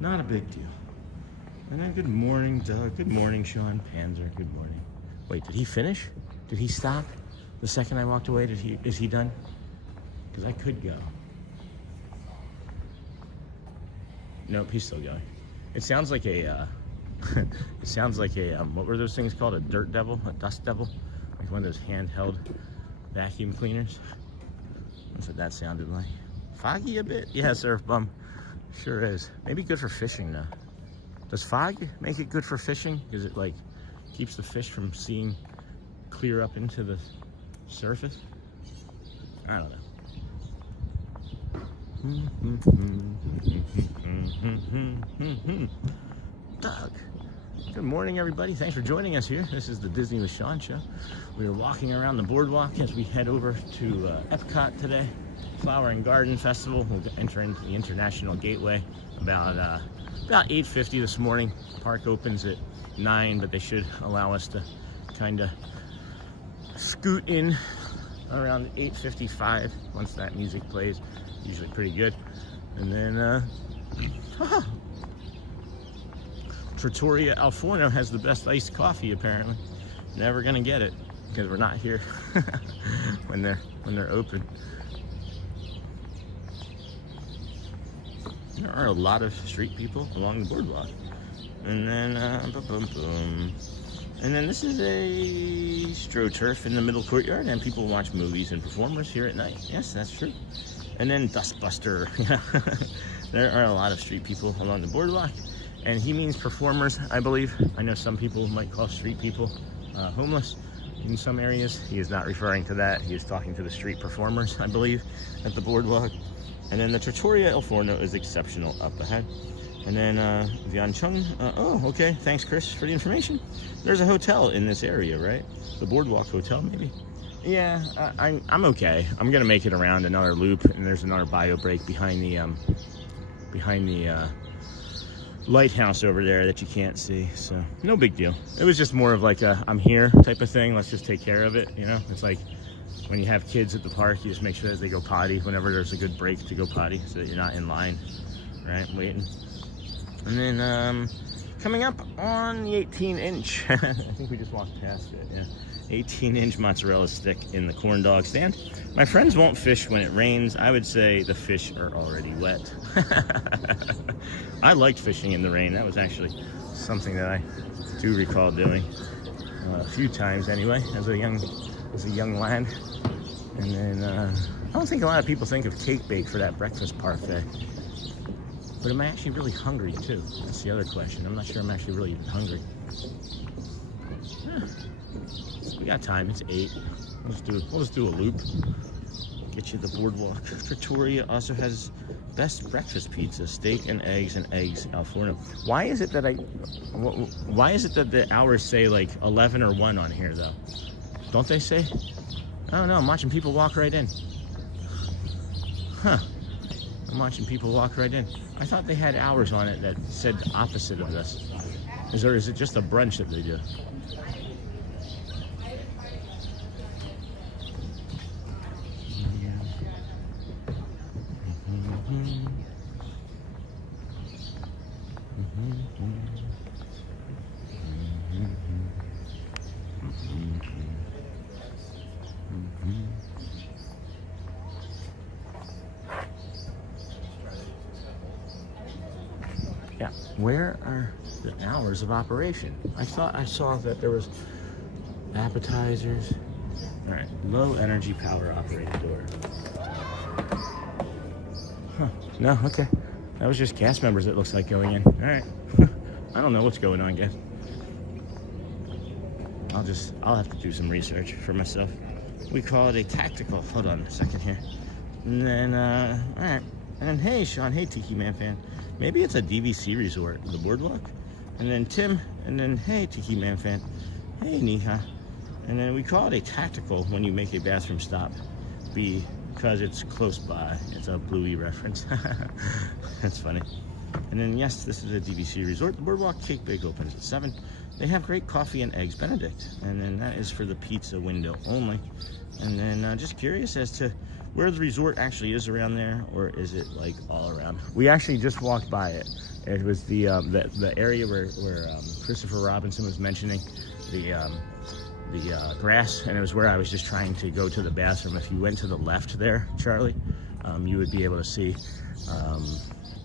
Not a big deal. And then good morning, Doug. Good morning, Sean Panzer. Good morning. Wait, did he finish? Did he stop the second I walked away? Is he done? Because I could go. Nope, he's still going. It sounds like a, what were those things called? A dirt devil? A dust devil? Like one of those handheld vacuum cleaners? That's what that sounded like. Foggy a bit? Yeah, surf bum. Sure is. Maybe good for fishing though. Does fog make it good for fishing? Because it like keeps the fish from seeing clear up into the surface? I don't know. Doug. Good morning, everybody. Thanks for joining us here. This is the Disney with Sean show. We are walking around the boardwalk as we head over to Epcot today. Flower and Garden Festival. We'll enter into the International Gateway about 8:50 this morning. Park opens at 9, but they should allow us to kind of scoot in around 8:55 once that music plays. Usually pretty good. And then Trattoria Al Forno has the best iced coffee apparently. Never gonna get it because we're not here when they're open. There are a lot of street people along the boardwalk. And then And then this is a StroTurf in the middle courtyard, and people watch movies and performers here at night. Yes, that's true. And then Dustbuster. There are a lot of street people along the boardwalk, and he means performers, I believe. I know some people might call street people homeless in some areas. He is not referring to that. He is talking to the street performers, I believe, at the boardwalk. And then the Trattoria El Forno is exceptional up ahead. And then Viancheng, oh, okay, thanks Chris for the information. There's a hotel in this area, right? The Boardwalk Hotel, maybe? Yeah, I'm okay. I'm gonna make it around another loop, and there's another bio break behind the lighthouse over there that you can't see, so no big deal. It was just more of like a I'm here type of thing. Let's just take care of it, you know? It's like when you have kids at the park, you just make sure that they go potty whenever there's a good break to go potty, so that you're not in line, right, waiting. And then coming up on the 18-inch, I think we just walked past it, yeah. 18-inch mozzarella stick in the corn dog stand. My friends won't fish when it rains. I would say the fish are already wet. I liked fishing in the rain. That was actually something that I do recall doing a few times anyway, as a young lad. And then I don't think a lot of people think of cake bake for that breakfast parfait. But am I actually really hungry too? That's the other question. I'm not sure I'm actually really even hungry. Yeah. We got time. It's 8. We'll just do a loop. Get you the boardwalk. Trattoria also has best breakfast pizza, steak and eggs al forno. Why is it that the hours say like 11 or 1 on here though? Don't they say? I don't know. I'm watching people walk right in. Huh. I'm watching people walk right in. I thought they had hours on it that said the opposite of this. Is it just a brunch that they do? Yeah, where are the hours of operation? I thought I saw that there was appetizers. All right, low energy power operated door. Huh, no, okay. That was just cast members, it looks like, going in. All right. I don't know what's going on, guys. I'll have to do some research for myself. We call it a tactical. Hold on a second here. And then, all right. And hey, Sean. Hey, Tiki Man fan. Maybe it's a DVC resort, the boardwalk. And then Tim. And then, hey, Tiki Man fan. Hey, Niha. And then we call it a tactical when you make a bathroom stop. Because it's close by. It's a Bluey reference. That's funny. And then, yes, this is a DVC resort. The Boardwalk Cake Bake opens at 7. They have great coffee and eggs Benedict. And then that is for the pizza window only. And then just curious as to where the resort actually is around there, or is it like all around? We actually just walked by it. It was the area where Christopher Robinson was mentioning the grass, and it was where I was just trying to go to the bathroom. If you went to the left there, Charlie, you would be able to see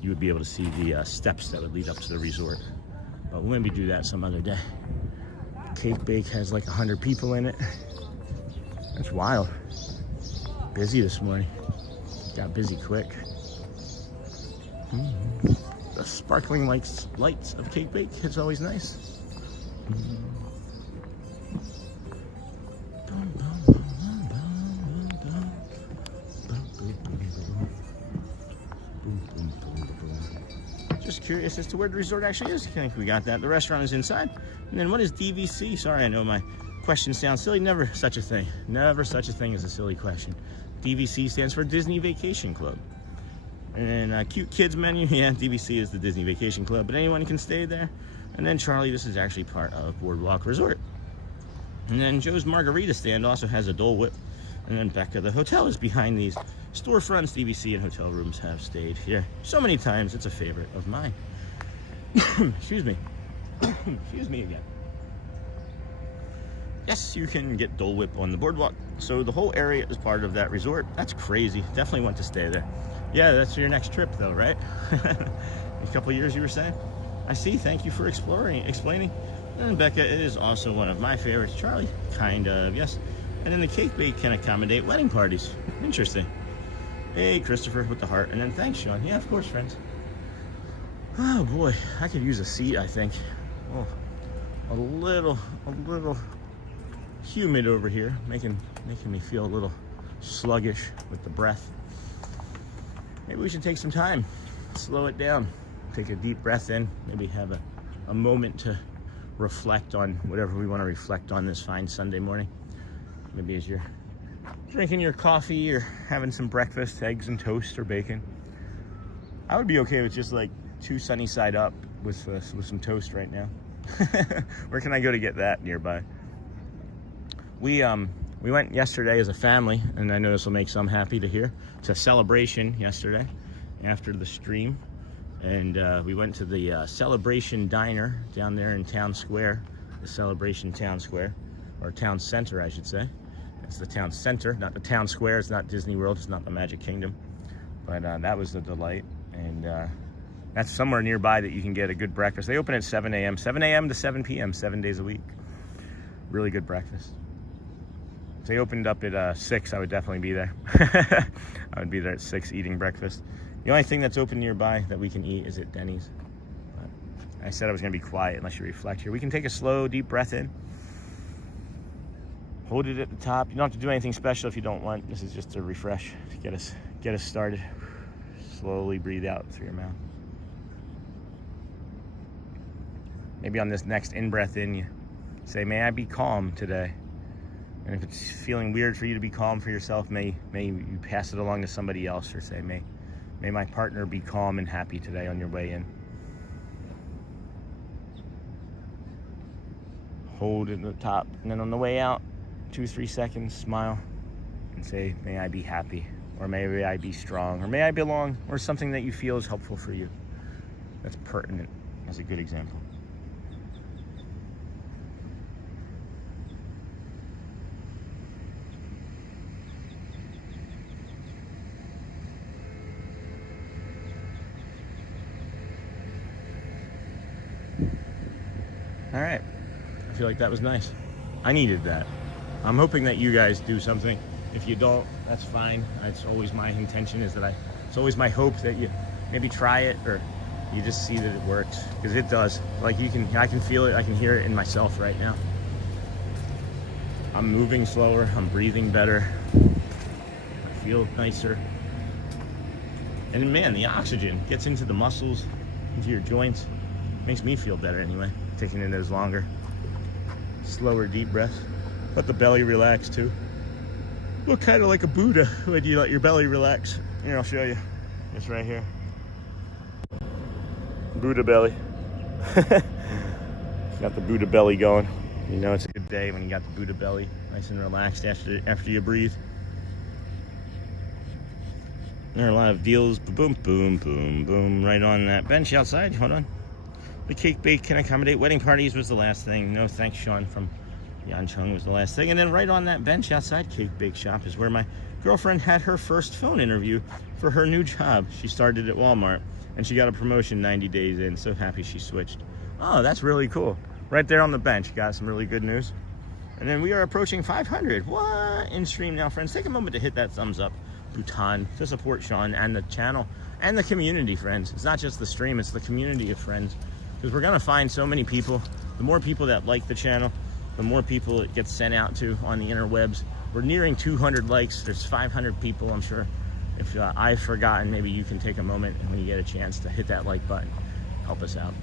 the steps that would lead up to the resort. But we'll maybe do that some other day. Cake Bake has like 100 people in it. That's wild. Busy this morning. Got busy quick. The sparkling lights of Cake Bake is always nice. Just curious as to where the resort actually is. I think we got that. The restaurant is inside. And then what is DVC? Sorry, I know my question sounds silly. Never such a thing. Never such a thing as a silly question. DVC stands for Disney Vacation Club. And then cute kids menu. Yeah, DVC is the Disney Vacation Club, but anyone can stay there. And then Charlie, this is actually part of Boardwalk Resort. And then Joe's Margarita stand also has a Dole Whip. And then Becca, the hotel is behind these storefronts. DVC and hotel rooms have stayed here so many times. It's a favorite of mine. Excuse me. Excuse me again. Yes, you can get Dole Whip on the boardwalk. So the whole area is part of that resort. That's crazy. Definitely want to stay there. Yeah, that's your next trip though, right? A couple years you were saying? I see. Thank you for explaining. And Becca is also one of my favorites. Charlie, kind of, yes. And then the cake bake can accommodate wedding parties. Interesting. Hey, Christopher with the heart. And then thanks, Sean. Yeah, of course, friends. Oh boy, I could use a seat, I think. Oh, a little humid over here, making me feel a little sluggish with the breath. Maybe we should take some time, slow it down, take a deep breath in, maybe have a moment to reflect on whatever we want to reflect on this fine Sunday morning. Maybe as you're drinking your coffee or having some breakfast, eggs and toast or bacon. I would be okay with just like 2 sunny side up with some toast right now. Where can I go to get that nearby? We went yesterday as a family, and I know this will make some happy to hear. It's a celebration yesterday after the stream, and we went to the Celebration Diner down there in Town Square, the Celebration Town Square, or Town Center, I should say. It's the Town Center, not the Town Square. It's not Disney World. It's not the Magic Kingdom, but that was a delight, and that's somewhere nearby that you can get a good breakfast. They open at 7 a.m. to 7 p.m. 7 days a week. Really good breakfast. If they opened up at 6, I would definitely be there. I would be there at 6 eating breakfast. The only thing that's open nearby that we can eat is at Denny's. But I said I was going to be quiet unless you reflect here. We can take a slow, deep breath in. Hold it at the top. You don't have to do anything special if you don't want. This is just a refresh to get us started. Slowly breathe out through your mouth. Maybe on this next in-breath in, you say, may I be calm today. And if it's feeling weird for you to be calm for yourself, may you pass it along to somebody else, or say, may my partner be calm and happy today on your way in. Hold it at the top. And then on the way out, 2-3 seconds, smile and say, may I be happy, or may I be strong, or may I belong, or something that you feel is helpful for you. That's pertinent. That's a good example. All right, I feel like that was nice. I needed that. I'm hoping that you guys do something. If you don't, that's fine. That's always my intention, it's always my hope that you maybe try it, or you just see that it works, because it does. Like I can feel it, I can hear it in myself right now. I'm moving slower, I'm breathing better, I feel nicer. And man, the oxygen gets into the muscles, into your joints. Makes me feel better anyway, taking in those longer, slower, deep breaths. Let the belly relax too. Look kind of like a Buddha when you let your belly relax. Here, I'll show you. It's right here. Buddha belly. Got the Buddha belly going. You know it's a good day when you got the Buddha belly nice and relaxed after you breathe. There are a lot of deals. Boom, boom, boom, boom. Right on that bench outside. Hold on. The cake bake can accommodate wedding parties was the last thing. No thanks, Sean, from Yancheng was the last thing. And then right on that bench outside Cake Bake Shop is where my girlfriend had her first phone interview for her new job. She started at Walmart, and she got a promotion 90 days in. So happy she switched. Oh, that's really cool. Right there on the bench. Got some really good news. And then we are approaching 500. What? In stream now, friends. Take a moment to hit that thumbs up button to support Sean and the channel and the community, friends. It's not just the stream, it's the community of friends. Because we're going to find so many people. The more people that like the channel, the more people it gets sent out to on the interwebs. We're nearing 200 likes. There's 500 people, I'm sure. If I've forgotten, maybe you can take a moment and when you get a chance to hit that like button. Help us out.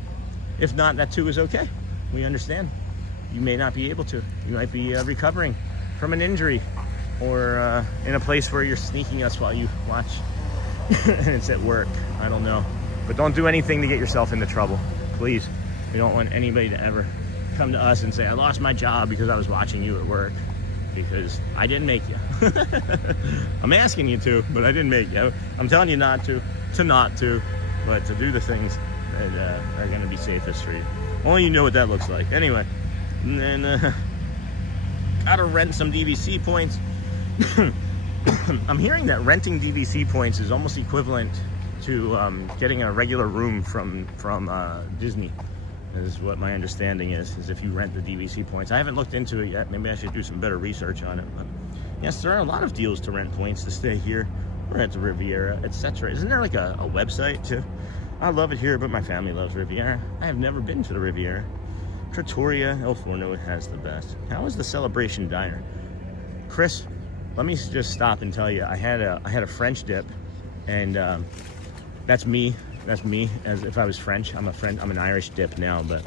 If not, that too is okay. We understand. You may not be able to. You might be recovering from an injury, or in a place where you're sneaking us while you watch and it's at work. I don't know. But don't do anything to get yourself into trouble. Please. We don't want anybody to ever come to us and say, I lost my job because I was watching you at work, because I didn't make you. I'm asking you to, but I didn't make you. I'm telling you not to but to do the things that are going to be safest for you. Only you know what that looks like. Anyway, and then gotta rent some DVC points. I'm hearing that renting DVC points is almost equivalent to getting a regular room from Disney. is what my understanding is if you rent the DVC points. I haven't looked into it yet. Maybe I should do some better research on it. But yes, there are a lot of deals to rent points to stay here or at the Riviera, etc. Isn't there like a website too? I love it here, but my family loves Riviera. I have never been to the Riviera. Trattoria El Forno has the best. How is the Celebration Diner? Chris, let me just stop and tell you, I had a French dip, and that's me. That's me, as if I was French. I'm an Irish dip now, but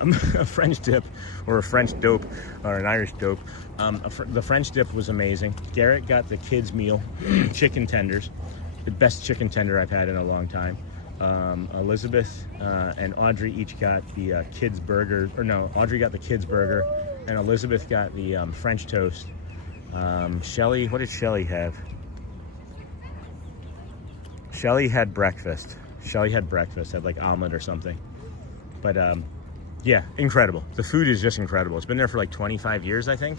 I'm a French dip, or a French dope, or an Irish dope. The French dip was amazing. Garrett got the kids' meal, chicken tenders, the best chicken tender I've had in a long time. Elizabeth and Audrey each got the kids' burger, or no, Audrey got the kids' burger, and Elizabeth got the French toast. Shelly, what did Shelly have? Shelly had breakfast. Had like omelet or something. But yeah, incredible. The food is just incredible. It's been there for like 25 years, I think,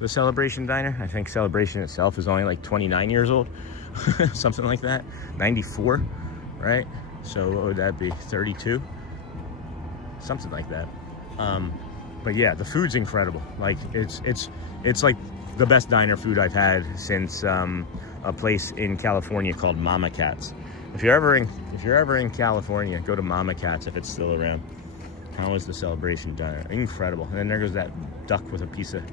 the Celebration Diner. I think Celebration itself is only like 29 years old, something like that. 94, right? So what would that be? 32? Something like that. But yeah, the food's incredible. Like it's like the best diner food I've had since a place in California called Mama Cat's. If you're ever in California, go to Mama Cat's if it's still around. How is the Celebration Diner? Incredible. And then there goes that duck with a piece of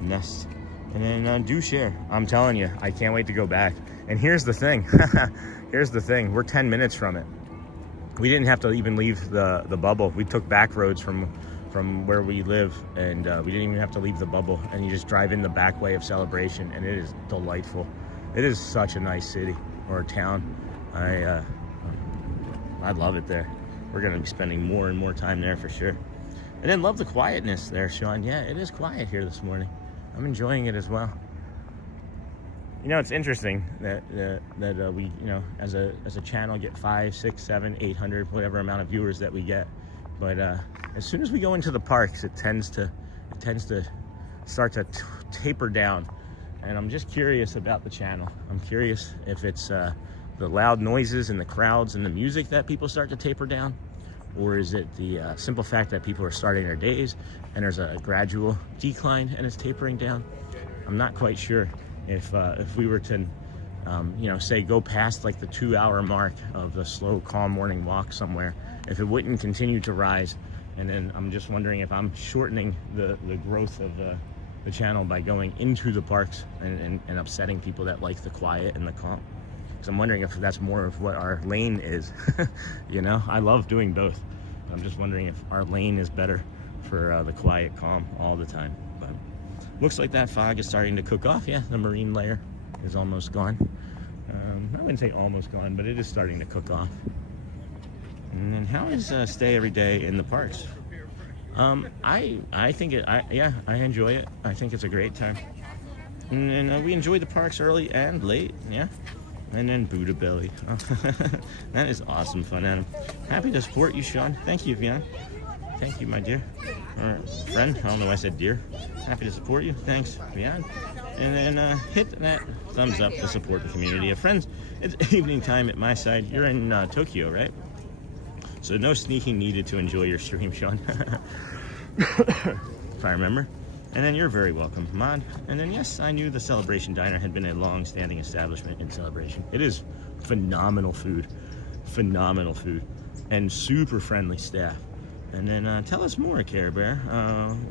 nest. And then do share. I'm telling you, I can't wait to go back. And here's the thing. Here's the thing. We're 10 minutes from it. We didn't have to even leave the bubble. We took back roads from where we live, and we didn't even have to leave the bubble. And you just drive in the back way of Celebration, and it is delightful. It is such a nice city or town. I love it there. We're gonna be spending more and more time there for sure. And then love the quietness there, Sean. Yeah, it is quiet here this morning. I'm enjoying it as well. You know, it's interesting that we, you know, as a channel get 5, 6, 7, 800, whatever amount of viewers that we get. But as soon as we go into the parks, it tends to start to taper down. And I'm just curious about the channel. I'm curious if it's the loud noises and the crowds and the music that people start to taper down, or is it the simple fact that people are starting their days and there's a gradual decline and it's tapering down? I'm not quite sure if we were to, you know, say go past like the 2-hour mark of the slow, calm morning walk somewhere, if it wouldn't continue to rise. And then I'm just wondering if I'm shortening the growth of the channel by going into the parks and upsetting people that like the quiet and the calm. Because I'm wondering if that's more of what our lane is. You know, I love doing both. I'm just wondering if our lane is better for the quiet, calm all the time. But looks like that fog is starting to cook off. Yeah, the marine layer is almost gone. I wouldn't say almost gone, but it is starting to cook off. And then how is stay every day in the parks? I think yeah, I enjoy it. I think it's a great time. And we enjoy the parks early and late, yeah. And then Buddha Belly. That is awesome fun, Adam. Happy to support you, Sean. Thank you, Vian. Thank you, my dear. Or friend, I don't know why I said dear. Happy to support you. Thanks, Vian. And then hit that thumbs up to support the community of friends. It's evening time at my side. You're in Tokyo, right? So no sneaking needed to enjoy your stream, Sean. If I remember. And then you're very welcome, Mod. And then yes, I knew the Celebration Diner had been a long-standing establishment in Celebration. It is phenomenal food, and super friendly staff. And then tell us more, Care Bear.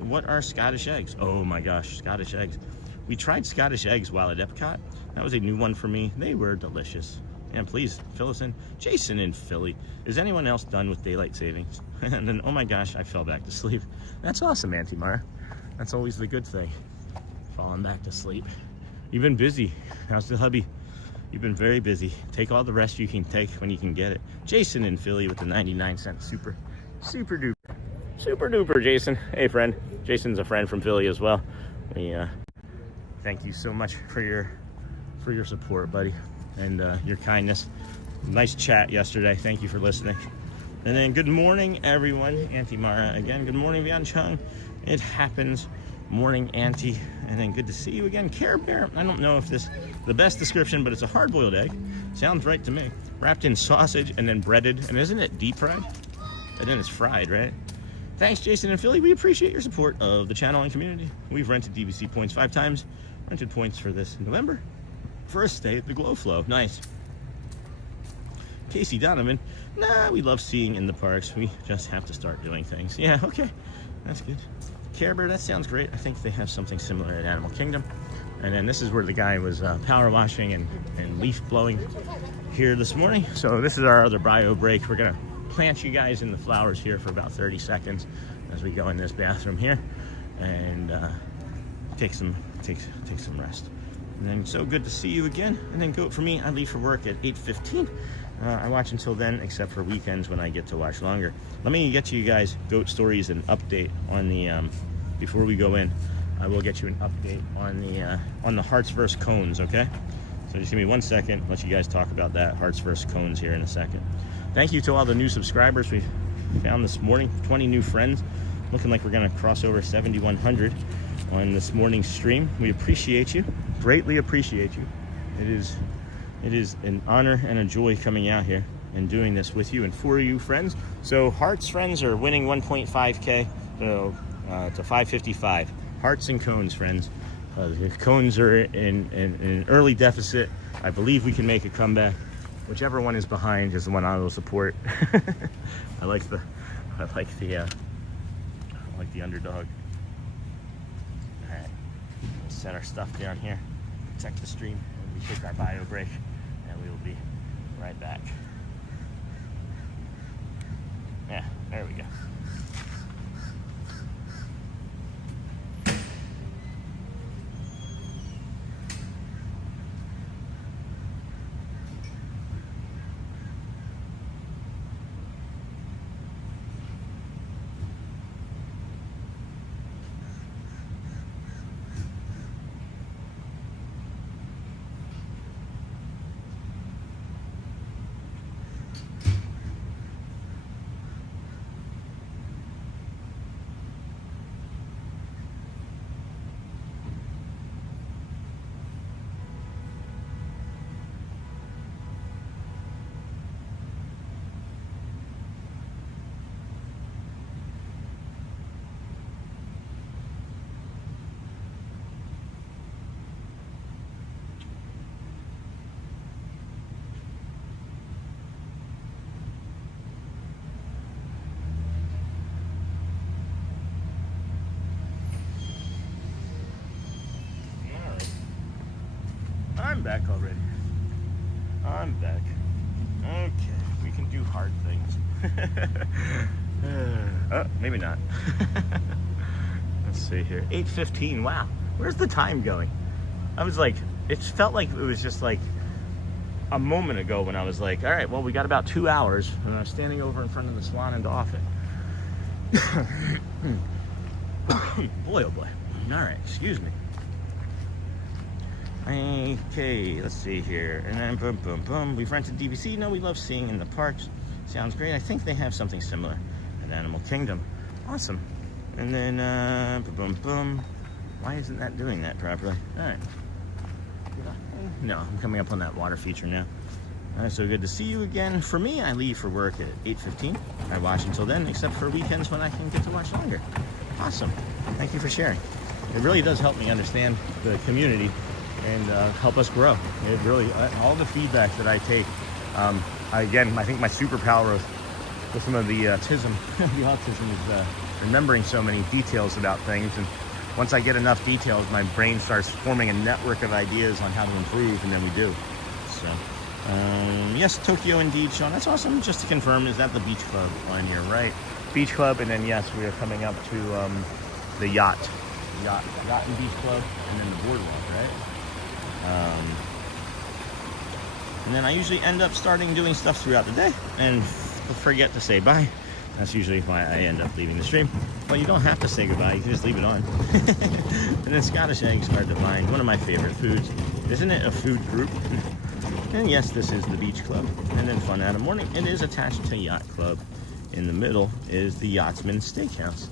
What are Scottish eggs? Oh my gosh, Scottish eggs. We tried Scottish eggs while at Epcot. That was a new one for me. They were delicious. And please fill us in. Jason in Philly. Is anyone else done with daylight savings? And then, oh my gosh, I fell back to sleep. That's awesome, Auntie Mara. That's always the good thing. Falling back to sleep. You've been busy. How's the hubby? You've been very busy. Take all the rest you can take when you can get it. Jason in Philly with the 99-cent super duper Jason. Hey friend. Jason's a friend from Philly as well. We thank you so much for your support, buddy, and your kindness. Nice chat yesterday. Thank you for listening. And then good morning, everyone. Auntie Mara again. Good morning, Vian Chung. It happens. Morning, Auntie. And then good to see you again. Care Bear. I don't know if this is the best description, but it's a hard-boiled egg. Sounds right to me. Wrapped in sausage and then breaded. And isn't it deep fried? and then it's fried, right? Thanks, Jason and Philly. We appreciate your support of the channel and community. We've rented DVC points 5 times. Rented points for this in November. First stay at the Glow Flow. Nice. Casey Donovan. Nah, we love seeing in the parks. We just have to start doing things. Yeah, okay. That's good. Care Bear, that sounds great. I think they have something similar at Animal Kingdom. And then this is where the guy was power washing and leaf blowing here this morning. So this is our other bio break. We're gonna plant you guys in the flowers here for about 30 seconds as we go in this bathroom here and take some rest. And then so good to see you again. And then for me, I leave for work at 8:15. I watch until then, except for weekends when I get to watch longer. Let me get you guys goat stories and update on the before we go in. I will get you an update on the Hearts vs. Cones, okay? So just give me 1 second, let you guys talk about that Hearts vs. Cones here in a second. Thank you to all the new subscribers we found this morning. 20 new friends. Looking like we're gonna cross over 7,100 on this morning's stream. We appreciate you, greatly appreciate you. It is an honor and a joy coming out here and doing this with you and for you, friends. So Hearts friends are winning 1.5K to 555. Hearts and Cones, friends. The Cones are in an early deficit. I believe we can make a comeback. Whichever one is behind is the one I will support. I like the underdog. All right, let's set our stuff down here, protect the stream, and we take our bio break, and we will be right back. Yeah, there we go. I'm back already. I'm back. Okay, we can do hard things. Maybe not. Let's see here. 8:15. Wow. Where's the time going? I was like, it felt like it was just like a moment ago when I was like, all right, well, we got about 2 hours, and I'm standing over in front of the Swan and Dolphin. Boy, oh boy. All right, excuse me. Okay, let's see here. And then boom, boom, boom. We've rented DVC. No, we love seeing in the parks. Sounds great. I think they have something similar at Animal Kingdom. Awesome. And then boom, boom, boom. Why isn't that doing that properly? All right. No, I'm coming up on that water feature now. So good to see you again. For me, I leave for work at 8:15. I watch until then, except for weekends when I can get to watch longer. Awesome. Thank you for sharing. It really does help me understand the community and help us grow. It really, all the feedback that I take, again, I think my superpower with some of the autism is remembering so many details about things. And once I get enough details, my brain starts forming a network of ideas on how to improve, and then we do. So, yes, Tokyo indeed, Sean. That's awesome. Just to confirm, is that the beach club on your right? Beach club, and then yes, we are coming up to the yacht and beach club, and then the boardwalk, right? And then I usually end up starting doing stuff throughout the day and forget to say bye. That's usually why I end up leaving the stream. But you don't have to say goodbye, you can just leave it on. And then Scottish eggs are divine, one of my favorite foods. Isn't it a food group? And yes, this is the beach club. And then Fun Out of Morning, it is attached to Yacht Club. In the middle is the Yachtsman Steakhouse.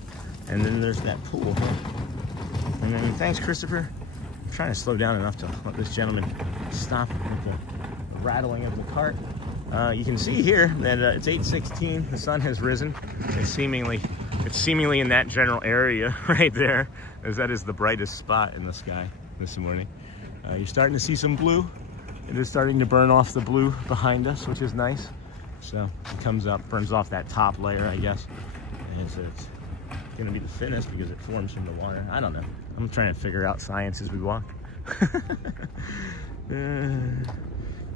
And then there's that pool. And then thanks, Christopher. I'm trying to slow down enough to let this gentleman stop with the rattling of the cart. You can see here that it's 8:16. The sun has risen. It's seemingly in that general area right there, as that is the brightest spot in the sky this morning. You're starting to see some blue. It is starting to burn off the blue behind us, which is nice. So it comes up, burns off that top layer, I guess. And it's going to be the thinnest because it forms from the water. I don't know. I'm trying to figure out science as we walk.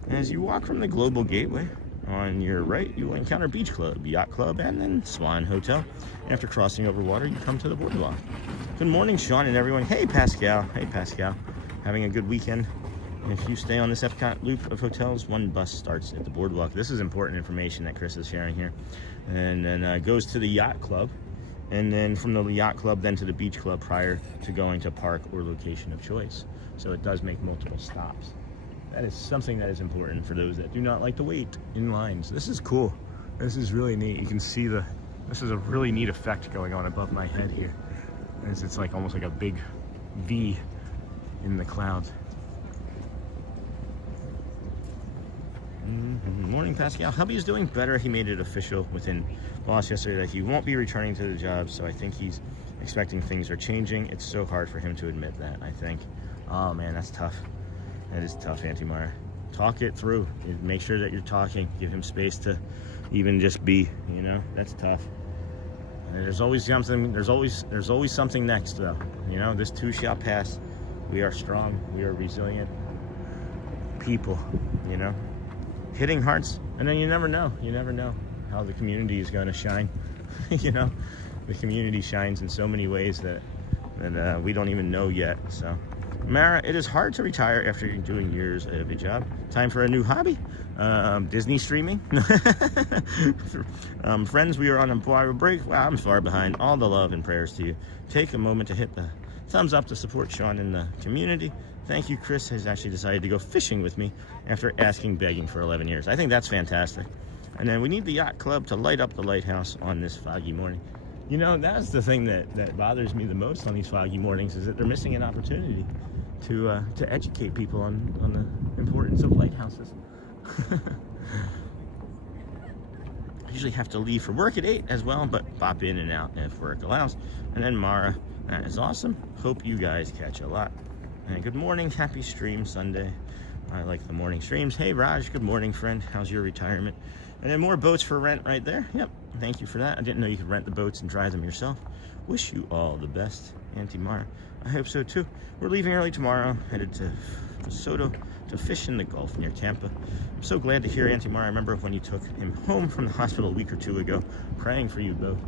As you walk from the Global Gateway, on your right, you will encounter Beach Club, Yacht Club, and then Swan Hotel. After crossing over water, you come to the boardwalk. Good morning, Sean and everyone. Hey, Pascal. Hey, Pascal. Having a good weekend. If you stay on this Epcot loop of hotels, one bus starts at the boardwalk. This is important information that Chris is sharing here. And then goes to the Yacht Club. And then from the Yacht Club, then to the Beach Club prior to going to park or location of choice. So it does make multiple stops. That is something that is important for those that do not like to wait in lines. This is cool. This is really neat. You can see this is a really neat effect going on above my head here. As it's like almost like a big V in the clouds. Morning, Pascal. Hubby is doing better. He made it official within boss yesterday that he won't be returning to the job, so I think he's expecting things are changing. It's so hard for him to admit that, I think. Oh man, that's tough. That is tough, Auntie Mara. Talk it through. Make sure that you're talking. Give him space to even just be, you know? That's tough. And there's always something, there's always something next though. You know, this too shall pass. We are strong, we are resilient people, you know? Hitting hearts, and then you never know how the community is going to shine. You know, the community shines in so many ways that we don't even know yet. So Mara, it is hard to retire after doing years of a job. Time for a new hobby. Disney streaming. Friends, we are on a bio break. Wow, I'm far behind. All the love and prayers to you. Take a moment to hit the thumbs up to support Sean in the community. Thank you. Chris has actually decided to go fishing with me after begging for 11 years. I think that's fantastic. And then we need the Yacht Club to light up the lighthouse on this foggy morning. You know, that's the thing that bothers me the most on these foggy mornings, is that they're missing an opportunity to educate people on the importance of lighthouses. I usually have to leave for work at 8 as well, but pop in and out if work allows. And then Mara, that is awesome. Hope you guys catch a lot. And good morning, happy stream Sunday. I like the morning streams. Hey Raj, good morning friend. How's your retirement? And then more boats for rent right there. Yep, thank you for that. I didn't know you could rent the boats and drive them yourself. Wish you all the best, Auntie Mara. I hope so too. We're leaving early tomorrow, headed to Soto to fish in the Gulf near Tampa. I'm so glad to hear, Auntie Mara. I remember when you took him home from the hospital a week or two ago, praying for you both.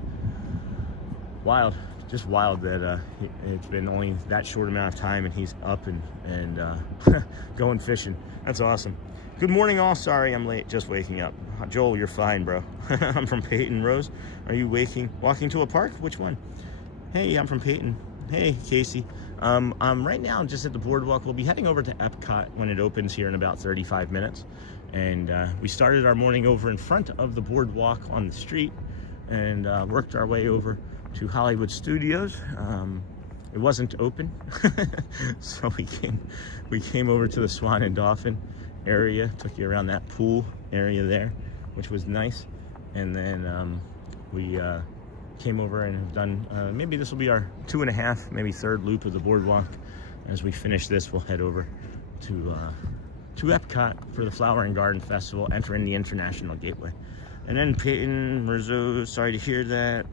Wild. Just wild that it's been only that short amount of time and he's up and going fishing. That's awesome. Good morning all. Sorry I'm late, just waking up. Joel, you're fine, bro. I'm from Peyton. Rose, are you walking to a park? Which one? Hey, I'm from Peyton. Hey, Casey. I'm right now just at the boardwalk. We'll be heading over to Epcot when it opens here in about 35 minutes. And we started our morning over in front of the boardwalk on the street and worked our way over to Hollywood Studios. It wasn't open, so we came over to the Swan and Dolphin area, took you around that pool area there, which was nice. And then we came over and have done, maybe this will be our 2.5, maybe third loop of the boardwalk. As we finish this, we'll head over to Epcot for the Flower and Garden Festival, entering the International Gateway. And then Peyton, Rizzo, sorry to hear that.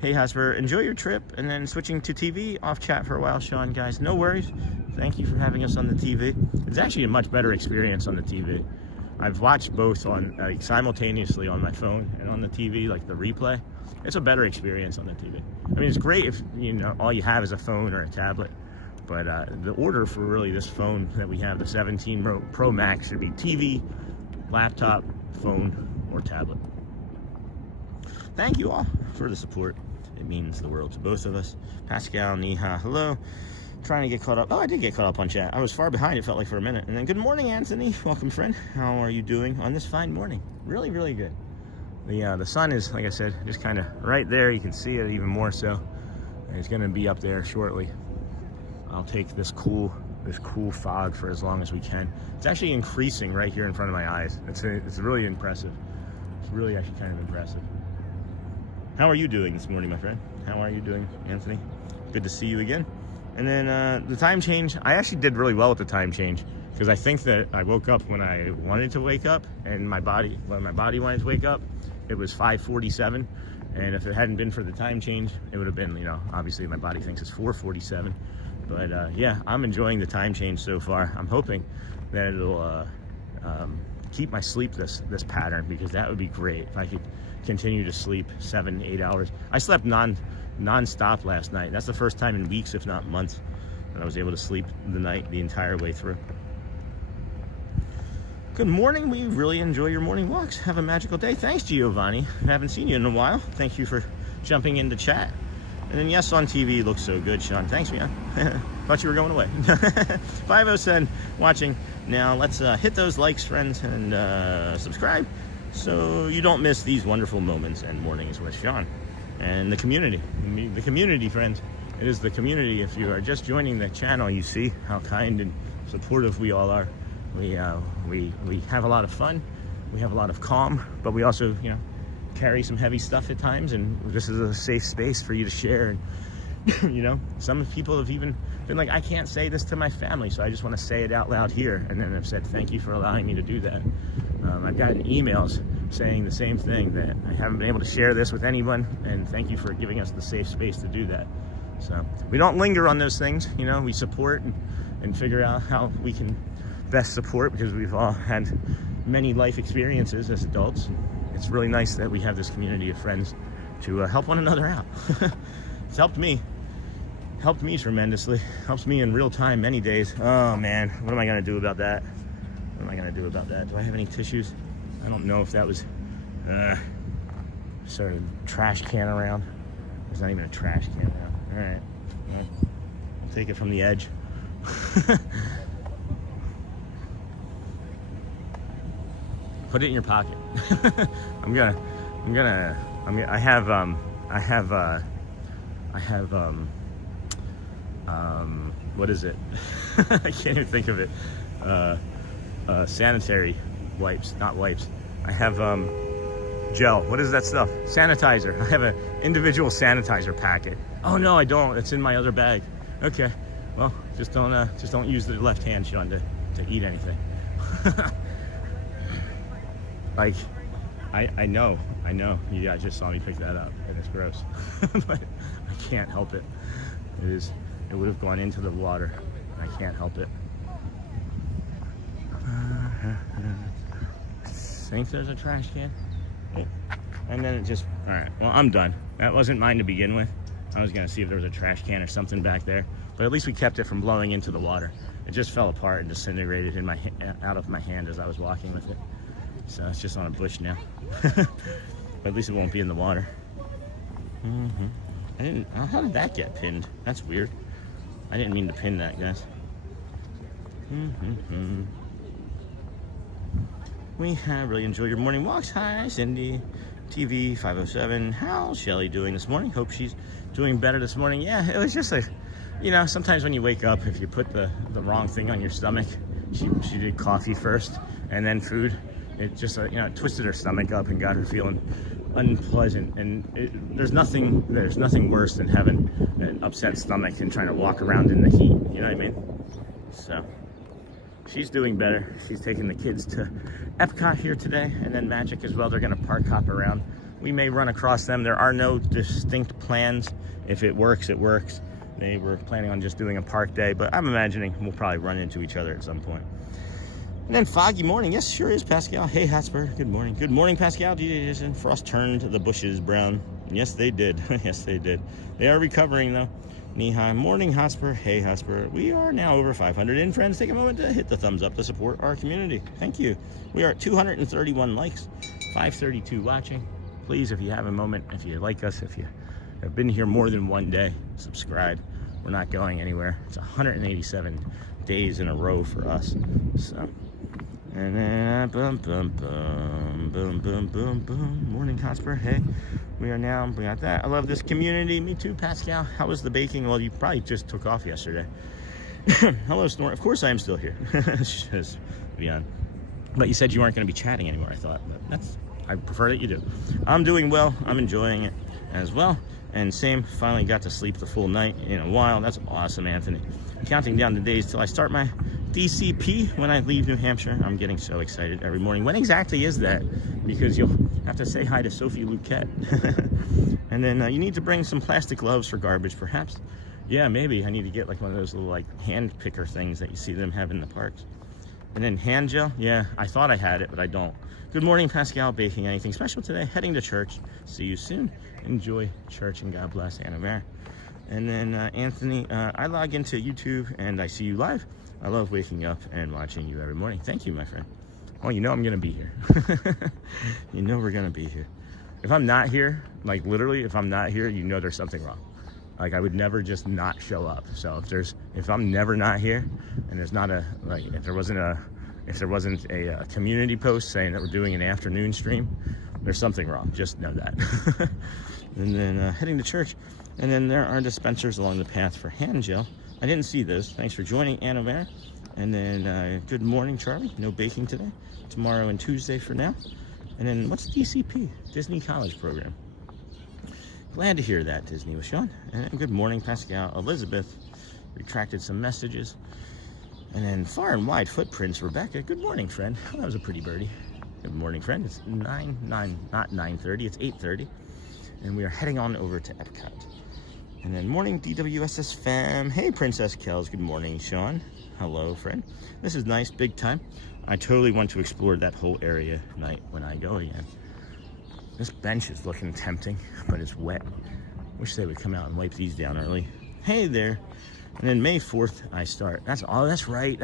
Hey Hosper, enjoy your trip, and then switching to TV, off chat for a while, Sean, guys, no worries. Thank you for having us on the TV. It's actually a much better experience on the TV. I've watched both on simultaneously on my phone and on the TV, like the replay. It's a better experience on the TV. I mean, it's great if, you know, all you have is a phone or a tablet, but the order for really this phone that we have, the 17 Pro Max, should be TV, laptop, phone, or tablet. Thank you all for the support. It means the world to both of us. Pascal, Niha, hello. Trying to get caught up. Oh, I did get caught up on chat. I was far behind, it felt like, for a minute. And then good morning, Anthony. Welcome, friend. How are you doing on this fine morning? Really, really good. The sun is, like I said, just kind of right there. You can see it even more so. And it's going to be up there shortly. I'll take this cool this cool fog for as long as we can. It's actually increasing right here in front of my eyes. It's really impressive. It's really actually kind of impressive. How are you doing this morning, my friend? How are you doing, Anthony? Good to see you again. And then the time change, I actually did really well with the time change, because I think that I woke up when I wanted to wake up, and when my body wanted to wake up, it was 5:47. And if it hadn't been for the time change, it would have been, you know, obviously my body thinks it's 4:47. But yeah, I'm enjoying the time change so far. I'm hoping that it'll keep my sleep this pattern, because that would be great if I could continue to sleep 7-8 hours. I slept non-stop last night. That's the first time in weeks, if not months, that I was able to sleep the entire way through. Good morning. We really enjoy your morning walks. Have a magical day. Thanks, Giovanni. I haven't seen you in a while. Thank you for jumping into chat. And then yes, on TV looks so good, Sean. Thanks, man. Thought you were going away. 507 watching. Now let's hit those likes, friends, and subscribe so you don't miss these wonderful moments and mornings with Sean and the community. The community, friends. It is the community. If you are just joining the channel, you see how kind and supportive we all are. We have a lot of fun. We have a lot of calm, but we also, you know, carry some heavy stuff at times, and this is a safe space for you to share. And you know, some people have even been like, I can't say this to my family, so I just want to say it out loud here, and then I've said thank you for allowing me to do that. I've gotten emails saying the same thing, that I haven't been able to share this with anyone, and thank you for giving us the safe space to do that. So we don't linger on those things, you know, we support and figure out how we can best support, because we've all had many life experiences as adults. It's really nice that we have this community of friends to help one another out. It's helped me tremendously. Helps me in real time many days. Oh man, what am I gonna do about that? What am I gonna do about that? Do I have any tissues? I don't know if that was sort of trash can around. There's not even a trash can around. All right, well, I'll take it from the edge. Put it in your pocket. I have what is it? I can't even think of it. Sanitary wipes, not wipes. I have gel. What is that stuff? Sanitizer. I have an individual sanitizer packet. Oh no, I don't. It's in my other bag. Okay. Well, just don't use the left hand, Sean, to eat anything. Like, I know, you guys just saw me pick that up, and it's gross, but I can't help it. It would have gone into the water. I can't help it. Think there's a trash can? Yeah. And then it just, all right, well, I'm done. That wasn't mine to begin with. I was gonna see if there was a trash can or something back there, but at least we kept it from blowing into the water. It just fell apart and disintegrated out of my hand as I was walking with it. So it's just on a bush now. But at least it won't be in the water. How did that get pinned? That's weird. I didn't mean to pin that, guys. We have really enjoyed your morning walks. Hi, Cindy. TV 507. How's Shelly doing this morning? Hope she's doing better this morning. Yeah, it was just you know, sometimes when you wake up, if you put the wrong thing on your stomach, she did coffee first and then food. It just, you know, it twisted her stomach up and got her feeling unpleasant. And there's nothing worse than having an upset stomach and trying to walk around in the heat. You know what I mean? So she's doing better. She's taking the kids to Epcot here today, and then Magic as well. They're going to park hop around. We may run across them. There are no distinct plans. If it works, it works. They were planning on just doing a park day, but I'm imagining we'll probably run into each other at some point. And then foggy morning. Yes, sure is, Pascal. Hey, Hotspur. Good morning. Good morning, Pascal. Frost turned the bushes brown. Yes, they did. Yes, they did. They are recovering, though. Knee-high. Morning, Hotspur. Hey, Hotspur. We are now over 500 in. Friends, take a moment to hit the thumbs up to support our community. Thank you. We are at 231 likes, 532 watching. Please, if you have a moment, if you like us, if you have been here more than one day, subscribe. We're not going anywhere. It's 187 days in a row for us. So... And then, boom, boom, boom, boom, boom, boom, boom. Morning, Hotspur. Hey, we got that. I love this community. Me too, Pascal. How was the baking? Well, you probably just took off yesterday. Hello, Snort. Of course I am still here. Just beyond. But you said you weren't going to be chatting anymore, I thought. But I prefer that you do. I'm doing well. I'm enjoying it as well. And same, finally got to sleep the full night in a while. That's awesome, Anthony. Counting down the days till I start my DCP when I leave New Hampshire. I'm getting so excited every morning. When exactly is that? Because you'll have to say hi to Sophie Luquette. And then you need to bring some plastic gloves for garbage, perhaps. Yeah, maybe. I need to get like one of those little like hand picker things that you see them have in the parks. And then hand gel. Yeah, I thought I had it, but I don't. Good morning, Pascal. Baking anything special today? Heading to church. See you soon. Enjoy church and God bless Anna Mare. And then Anthony, I log into YouTube and I see you live. I love waking up and watching you every morning. Thank you, my friend. Oh, you know I'm going to be here. You know we're going to be here. If I'm not here, like literally, if I'm not here, you know there's something wrong. Like I would never just not show up. So if I'm never not here and there's not if there wasn't a community post saying that we're doing an afternoon stream, there's something wrong. Just know that. And then heading to church. And then there are dispensers along the path for hand gel. I didn't see those. Thanks for joining, Anna Mare. And then good morning, Charlie. No baking today. Tomorrow and Tuesday for now. And then what's DCP? Disney College Program. Glad to hear that, Disney with Sean. And then good morning, Pascal. Elizabeth retracted some messages. And then far and wide footprints, Rebecca. Good morning, friend. Oh, that was a pretty birdie. Good morning, friend. It's not 9:30, it's 8:30. And we are heading on over to Epcot. And then morning, DWSS fam. Hey, Princess Kells. Good morning, Sean. Hello, friend. This is nice, big time. I totally want to explore that whole area tonight when I go again. This bench is looking tempting, but it's wet. Wish they would come out and wipe these down early. Hey there. And then May 4th, I start. That's right.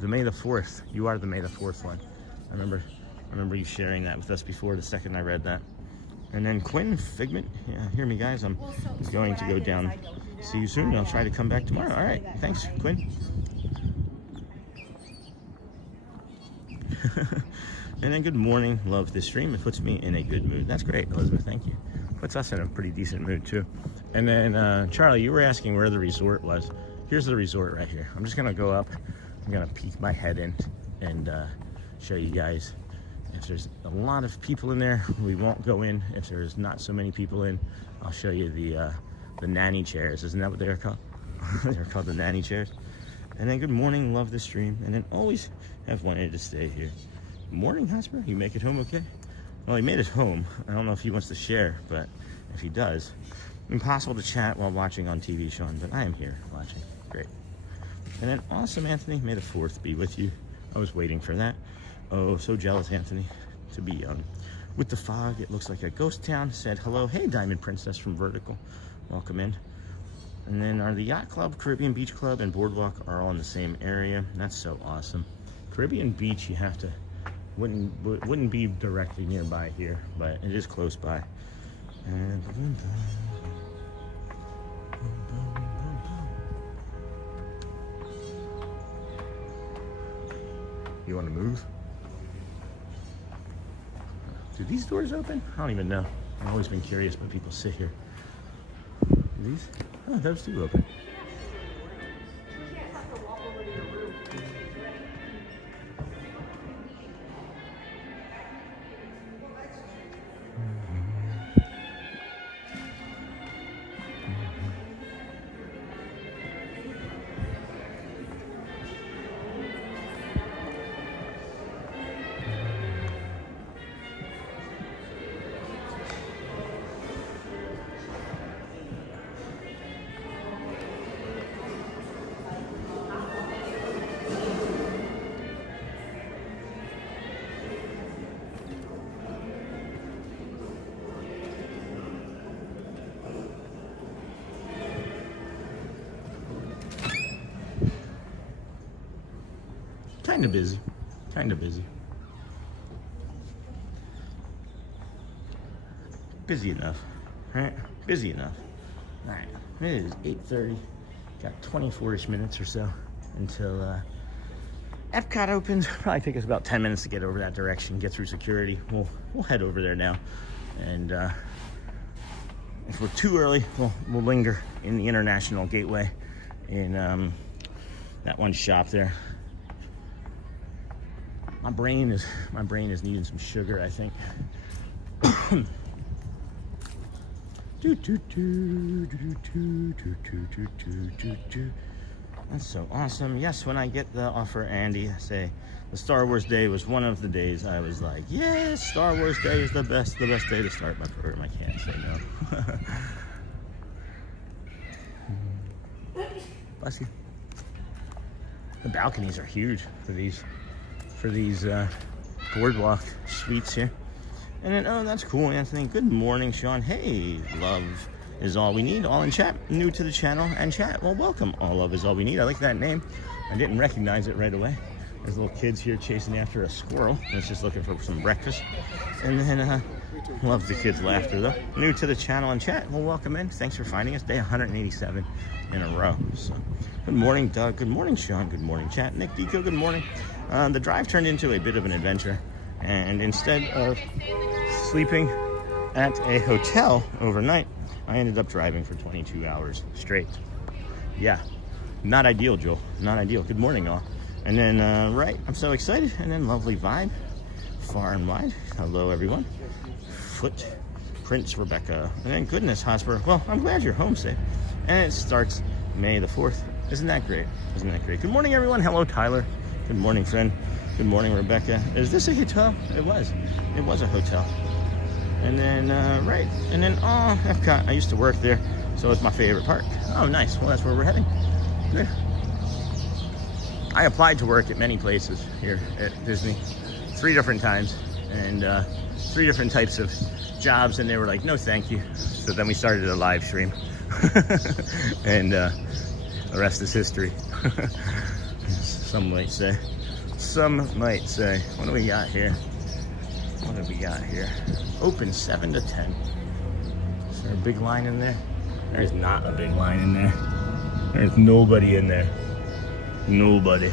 The May the 4th. You are the May the 4th one. I remember you sharing that with us before the second I read that. And then Quinn, Figment, yeah, hear me guys, I'm going to go down. See you soon. I'll try to come back tomorrow. All right, thanks, Quinn. And then good morning, love this stream. It puts me in a good mood. That's great, Elizabeth, thank you. Puts us in a pretty decent mood too. And then Charlie, you were asking where the resort was. Here's the resort right here. I'm just gonna go up. I'm gonna peek my head in and show you guys. If there's a lot of people in there, we won't go in. If there's not so many people in, I'll show you the nanny chairs. Isn't that what they're called? They're called the nanny chairs. And then good morning, love the stream. And then always have wanted to stay here. Morning, Hosper. You make it home okay? Well, he made it home. I don't know if he wants to share, but if he does, impossible to chat while watching on TV, Sean, but I am here watching. Great. And then awesome, Anthony. May the 4th be with you. I was waiting for that. Oh, so jealous, Anthony, to be young. With the fog, it looks like a ghost town. Said hello. Hey, Diamond Princess from Vertical. Welcome in. And then are the Yacht Club, Caribbean Beach Club, and Boardwalk are all in the same area. That's so awesome. Caribbean Beach, you have to, wouldn't be directly nearby here, but it is close by. And you want to move? Do these doors open? I don't even know. I've always been curious when people sit here. These? Oh, those do open. Kind of busy. Kind of busy. Busy enough, right? Busy enough. All right, it is 8:30. Got 24-ish minutes or so until Epcot opens. Probably take us about 10 minutes to get over that direction, get through security. We'll head over there now, and if we're too early, we'll linger in the International Gateway in that one shop there. My brain is needing some sugar, I think. That's so awesome. Yes, when I get the offer, Andy, I say the Star Wars Day was one of the days I was like, yes, Star Wars Day is the best day to start my program. I can't say no. Bless you. The balconies are huge for these boardwalk suites here. And then, oh, that's cool, Anthony. Good morning, Sean. Hey, love is all we need. All in chat. New to the channel and chat. Well, welcome. All love is all we need. I like that name. I didn't recognize it right away. There's little kids here chasing after a squirrel. That's just looking for some breakfast. And then, love the kids' laughter, though. New to the channel and chat. Well, welcome in. Thanks for finding us. Day 187 in a row. So, good morning, Doug. Good morning, Sean. Good morning, chat. Nick Deco, good morning. The drive turned into a bit of an adventure. And instead of sleeping at a hotel overnight, I ended up driving for 22 hours straight. Yeah, not ideal, Joel. Not ideal. Good morning, all. And then, right, I'm so excited. And then lovely vibe, far and wide. Hello, everyone. Footprints, Rebecca. And then goodness, Hosper. Well, I'm glad you're home safe. And it starts May the 4th. Isn't that great? Isn't that great? Good morning, everyone. Hello, Tyler. Good morning, friend. Good morning, Rebecca. Is this a hotel? It was. It was a hotel. And then, right. And then, oh, Epcot. I used to work there, so it's my favorite park. Oh, nice. Well, that's where we're heading. Good. I applied to work at many places here at Disney 3 different times and 3 different types of jobs, and they were like, no, thank you. So then we started a live stream. And the rest is history. Some might say. Some might say. What do we got here? What have we got here? Open 7 to 10. Is there a big line in there? There's not a big line in there. There's nobody in there. Nobody.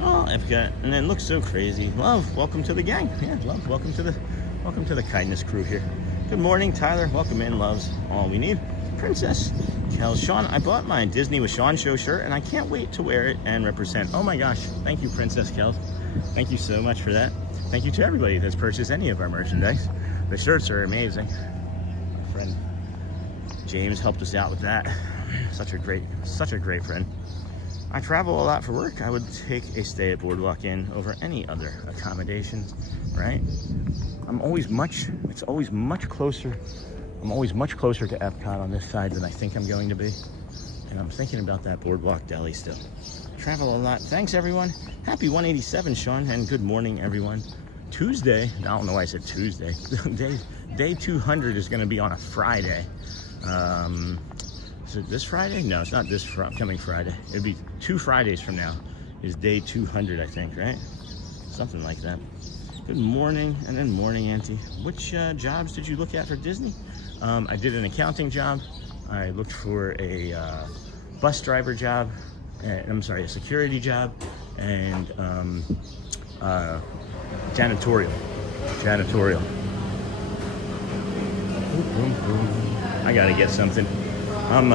Oh, Epcot. And then looks so crazy. Love, welcome to the gang. Yeah, love, welcome to the kindness crew here. Good morning, Tyler. Welcome in, loves. All we need. Princess Kel, Sean, I bought my Disney with Sean show shirt and I can't wait to wear it and represent. Oh my gosh, thank you, Princess Kel. Thank you so much for that. Thank you to everybody that's purchased any of our merchandise. The shirts are amazing. My friend James helped us out with that. Such a great friend. I travel a lot for work. I would take a stay at BoardWalk Inn over any other accommodations, right? I'm always much closer to Epcot on this side than I think I'm going to be. And I'm thinking about that Boardwalk Deli still. Travel a lot. Thanks, everyone. Happy 187, Sean, and good morning, everyone. Tuesday, I don't know why I said Tuesday. Day 200 is going to be on a Friday. Is it this Friday? No, it's not this coming Friday. It'll be 2 Fridays from now is day 200, I think, right? Something like that. Good morning, and then morning, Auntie. Which jobs did you look at for Disney? I did an accounting job. I looked for a bus driver job. A security job, and janitorial. I gotta get something. I'm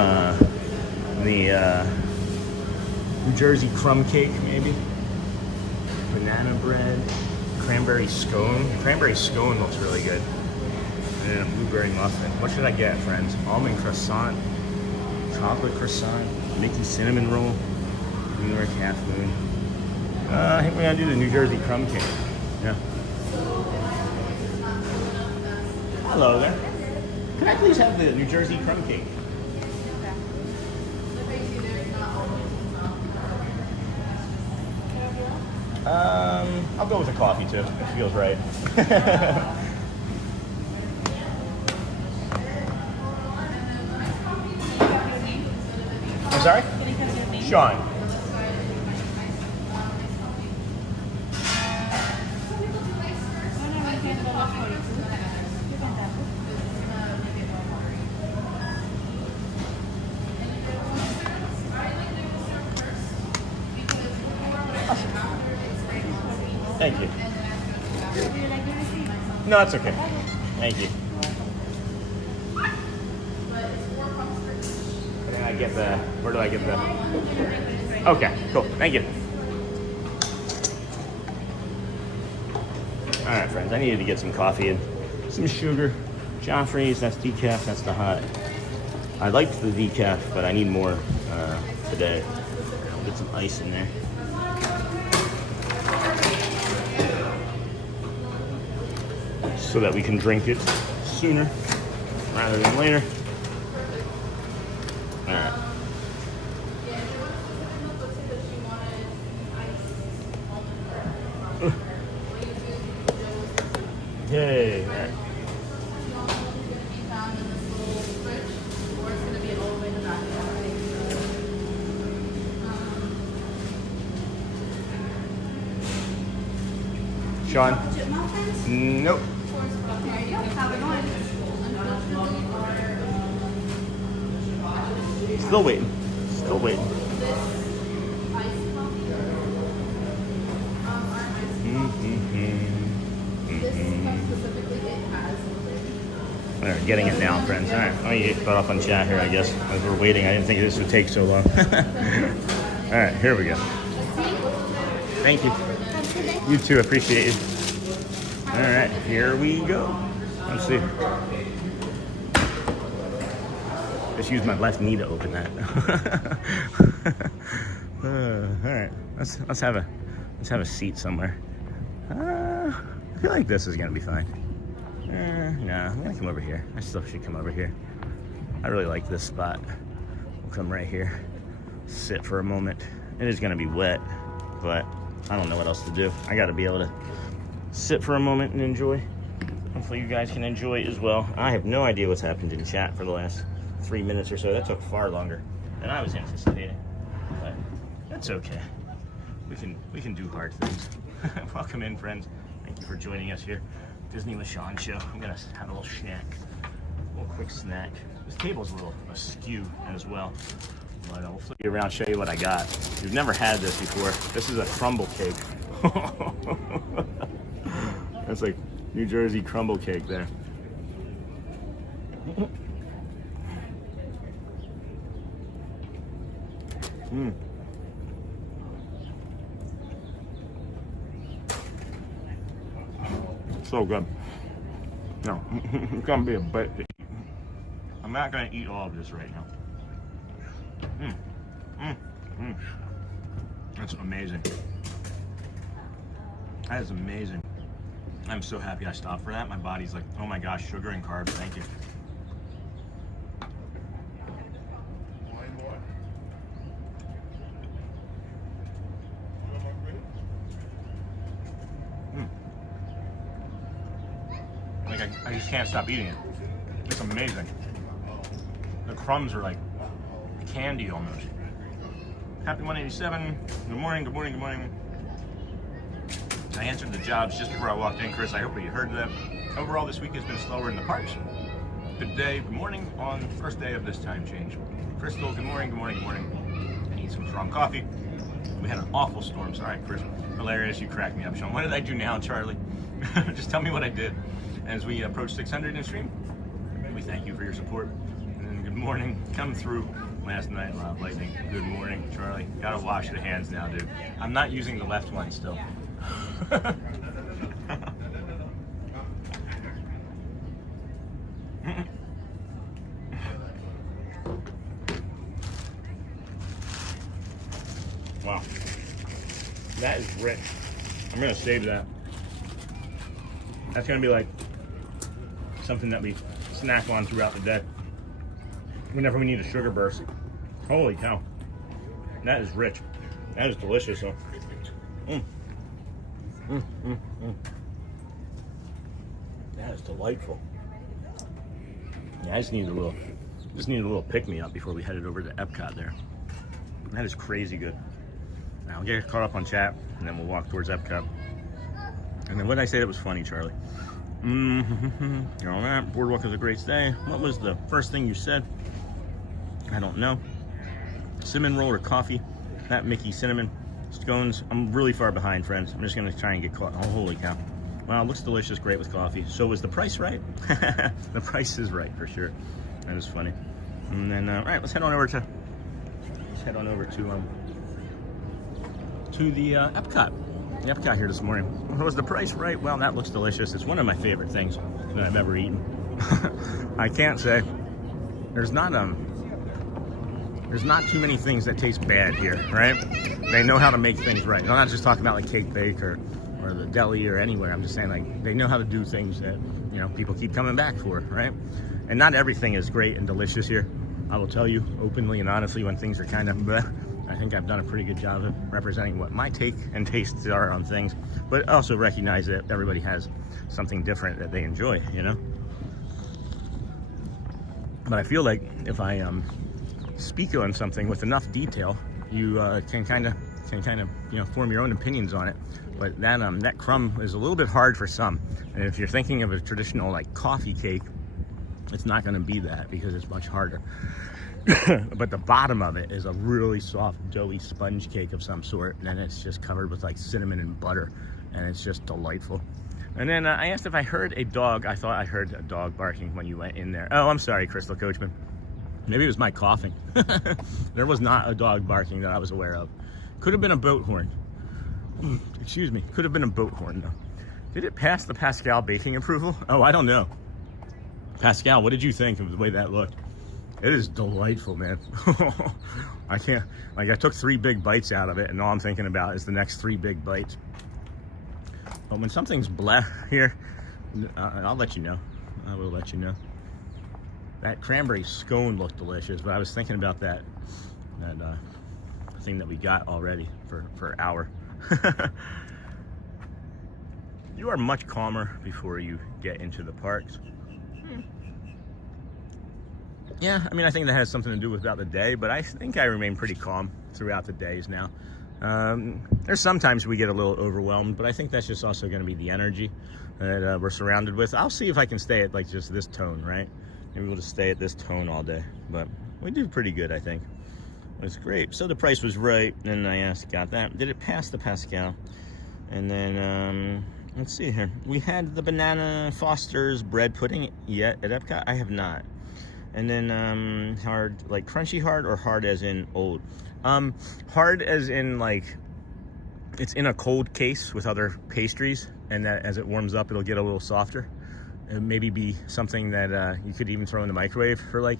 the New Jersey crumb cake, maybe. Banana bread. Cranberry scone. Cranberry scone looks really good. And then a blueberry muffin. What should I get, friends? Almond croissant, chocolate croissant, Mickey cinnamon roll, New York half moon. I think we're gonna do the New Jersey crumb cake. Yeah. Hello there. Can I please have the New Jersey crumb cake? I'll go with a coffee too. It feels right. I'm sorry? Sean. Thank you. No, it's okay. Thank you. I get the, where do I get the, okay, cool, thank you. All right, friends, I needed to get some coffee and some sugar. Joffrey's, that's decaf, that's the hot. I liked the decaf, but I need more today. I'll get some ice in there. So that we can drink it sooner rather than later. All right. Yay. All right. Sean? Nope. Still waiting. Still waiting. We're getting it now, friends. All right, let me get caught up on chat here, I guess. As we're waiting, I didn't think this would take so long. All right, here we go. Thank you. You too, appreciate you. All right, here we go. Let's see. Just use my left knee to open that. All right, let's have a seat somewhere. I feel like this is gonna be fine. No, I'm gonna come over here. I still should come over here. I really like this spot. We'll come right here, sit for a moment. It is gonna be wet, but I don't know what else to do. I gotta be able to sit for a moment and enjoy. Hopefully you guys can enjoy it as well. I have no idea what's happened in chat for the last 3 minutes or so. That took far longer than I was anticipating, but that's okay. We can do hard things. Welcome in, friends. Thank you for joining us here. Disney with Sean show. I'm gonna have a little snack, a little quick snack. This table's a little askew as well, but I'll flip you around, show you what I got. You've never had this before. This is a crumble cake. That's like New Jersey crumble cake there. So good. No, it's gonna be a bite to eat. I'm not gonna eat all of this right now. That's amazing. That is amazing. I'm so happy I stopped for that. My body's like, oh my gosh, sugar and carbs, thank you. Like I just can't stop eating it. It's amazing. The crumbs are like candy almost. Happy 187. Good morning, good morning, good morning. I answered the jobs just before I walked in, Chris. I hope you heard that. Overall, this week has been slower in the parks. Good day, good morning on the first day of this time change. Crystal, good morning, good morning, good morning. I need some strong coffee. We had an awful storm. Sorry, Chris. Hilarious, you cracked me up, Sean. What did I do now, Charlie? Just tell me what I did. As we approach 600 in stream, we thank you for your support. And then good morning, come through last night, Loud Lightning. Good morning, Charlie. Gotta wash the hands now, dude. I'm not using the left one still. Wow, that is rich. I'm gonna save that. That's gonna be like something that we snack on throughout the day whenever we need a sugar burst. Holy cow, that is rich. That is delicious though. That is delightful. Yeah, I just need a little pick-me-up before we headed over to Epcot there. That is crazy good. Now we'll get caught up on chat and then we'll walk towards Epcot. And then what did I say that was funny, Charlie? You're on that. Boardwalk is a great day. What was the first thing you said? I don't know. Cinnamon roll or coffee? That Mickey cinnamon. Scones, I'm really far behind, friends. I'm just gonna try and get caught. Oh, holy cow. Wow, looks delicious, great with coffee. So was the price right? The price is right, for sure. That is funny. And then, all right, let's head on over to head on over to the Epcot. The Epcot here this morning. Was the price right? Well, that looks delicious. It's one of my favorite things that I've ever eaten. I can't say there's not too many things that taste bad here, right? They know how to make things right. I'm not just talking about like Cake Bake or the deli or anywhere. I'm just saying, like, they know how to do things that, you know, people keep coming back for, right? And not everything is great and delicious here. I will tell you openly and honestly when things are kind of bleh. I think I've done a pretty good job of representing what my take and tastes are on things, but also recognize that everybody has something different that they enjoy, you know? But I feel like if I speak on something with enough detail, you can kind of you know, form your own opinions on it. But that crumb is a little bit hard for some, and if you're thinking of a traditional like coffee cake, it's not going to be that because it's much harder. But the bottom of it is a really soft, doughy sponge cake of some sort, and then it's just covered with like cinnamon and butter, and it's just delightful. And then I asked if I heard a dog. I thought I heard a dog barking when you went in there. Oh, I'm sorry, Crystal Coachman. Maybe it was my coughing. There was not a dog barking that I was aware of. Could have been a boat horn. Excuse me. Could have been a boat horn, though. Did it pass the Pascal baking approval? Oh, I don't know. Pascal, what did you think of the way that looked? It is delightful, man. I can't, like, I took 3 big bites out of it, and all I'm thinking about is the next 3 big bites. But when something's bleh here, I'll let you know. I will let you know. That cranberry scone looked delicious, but I was thinking about that thing that we got already for an hour. You are much calmer before you get into the parks. Yeah, I mean, I think that has something to do with about the day, but I think I remain pretty calm throughout the days now. There's sometimes we get a little overwhelmed, but I think that's just also going to be the energy that we're surrounded with. I'll see if I can stay at like just this tone, right? Maybe we'll just stay at this tone all day, but we do pretty good, I think. It's great. So the price was right, and I got that. Did it pass the Pascal? And then, let's see here. We had the Banana Foster's bread pudding yet at Epcot. I have not. And then hard, like crunchy hard, or hard as in old? Hard as in like it's in a cold case with other pastries, and that as it warms up it'll get a little softer. It maybe be something that you could even throw in the microwave for like,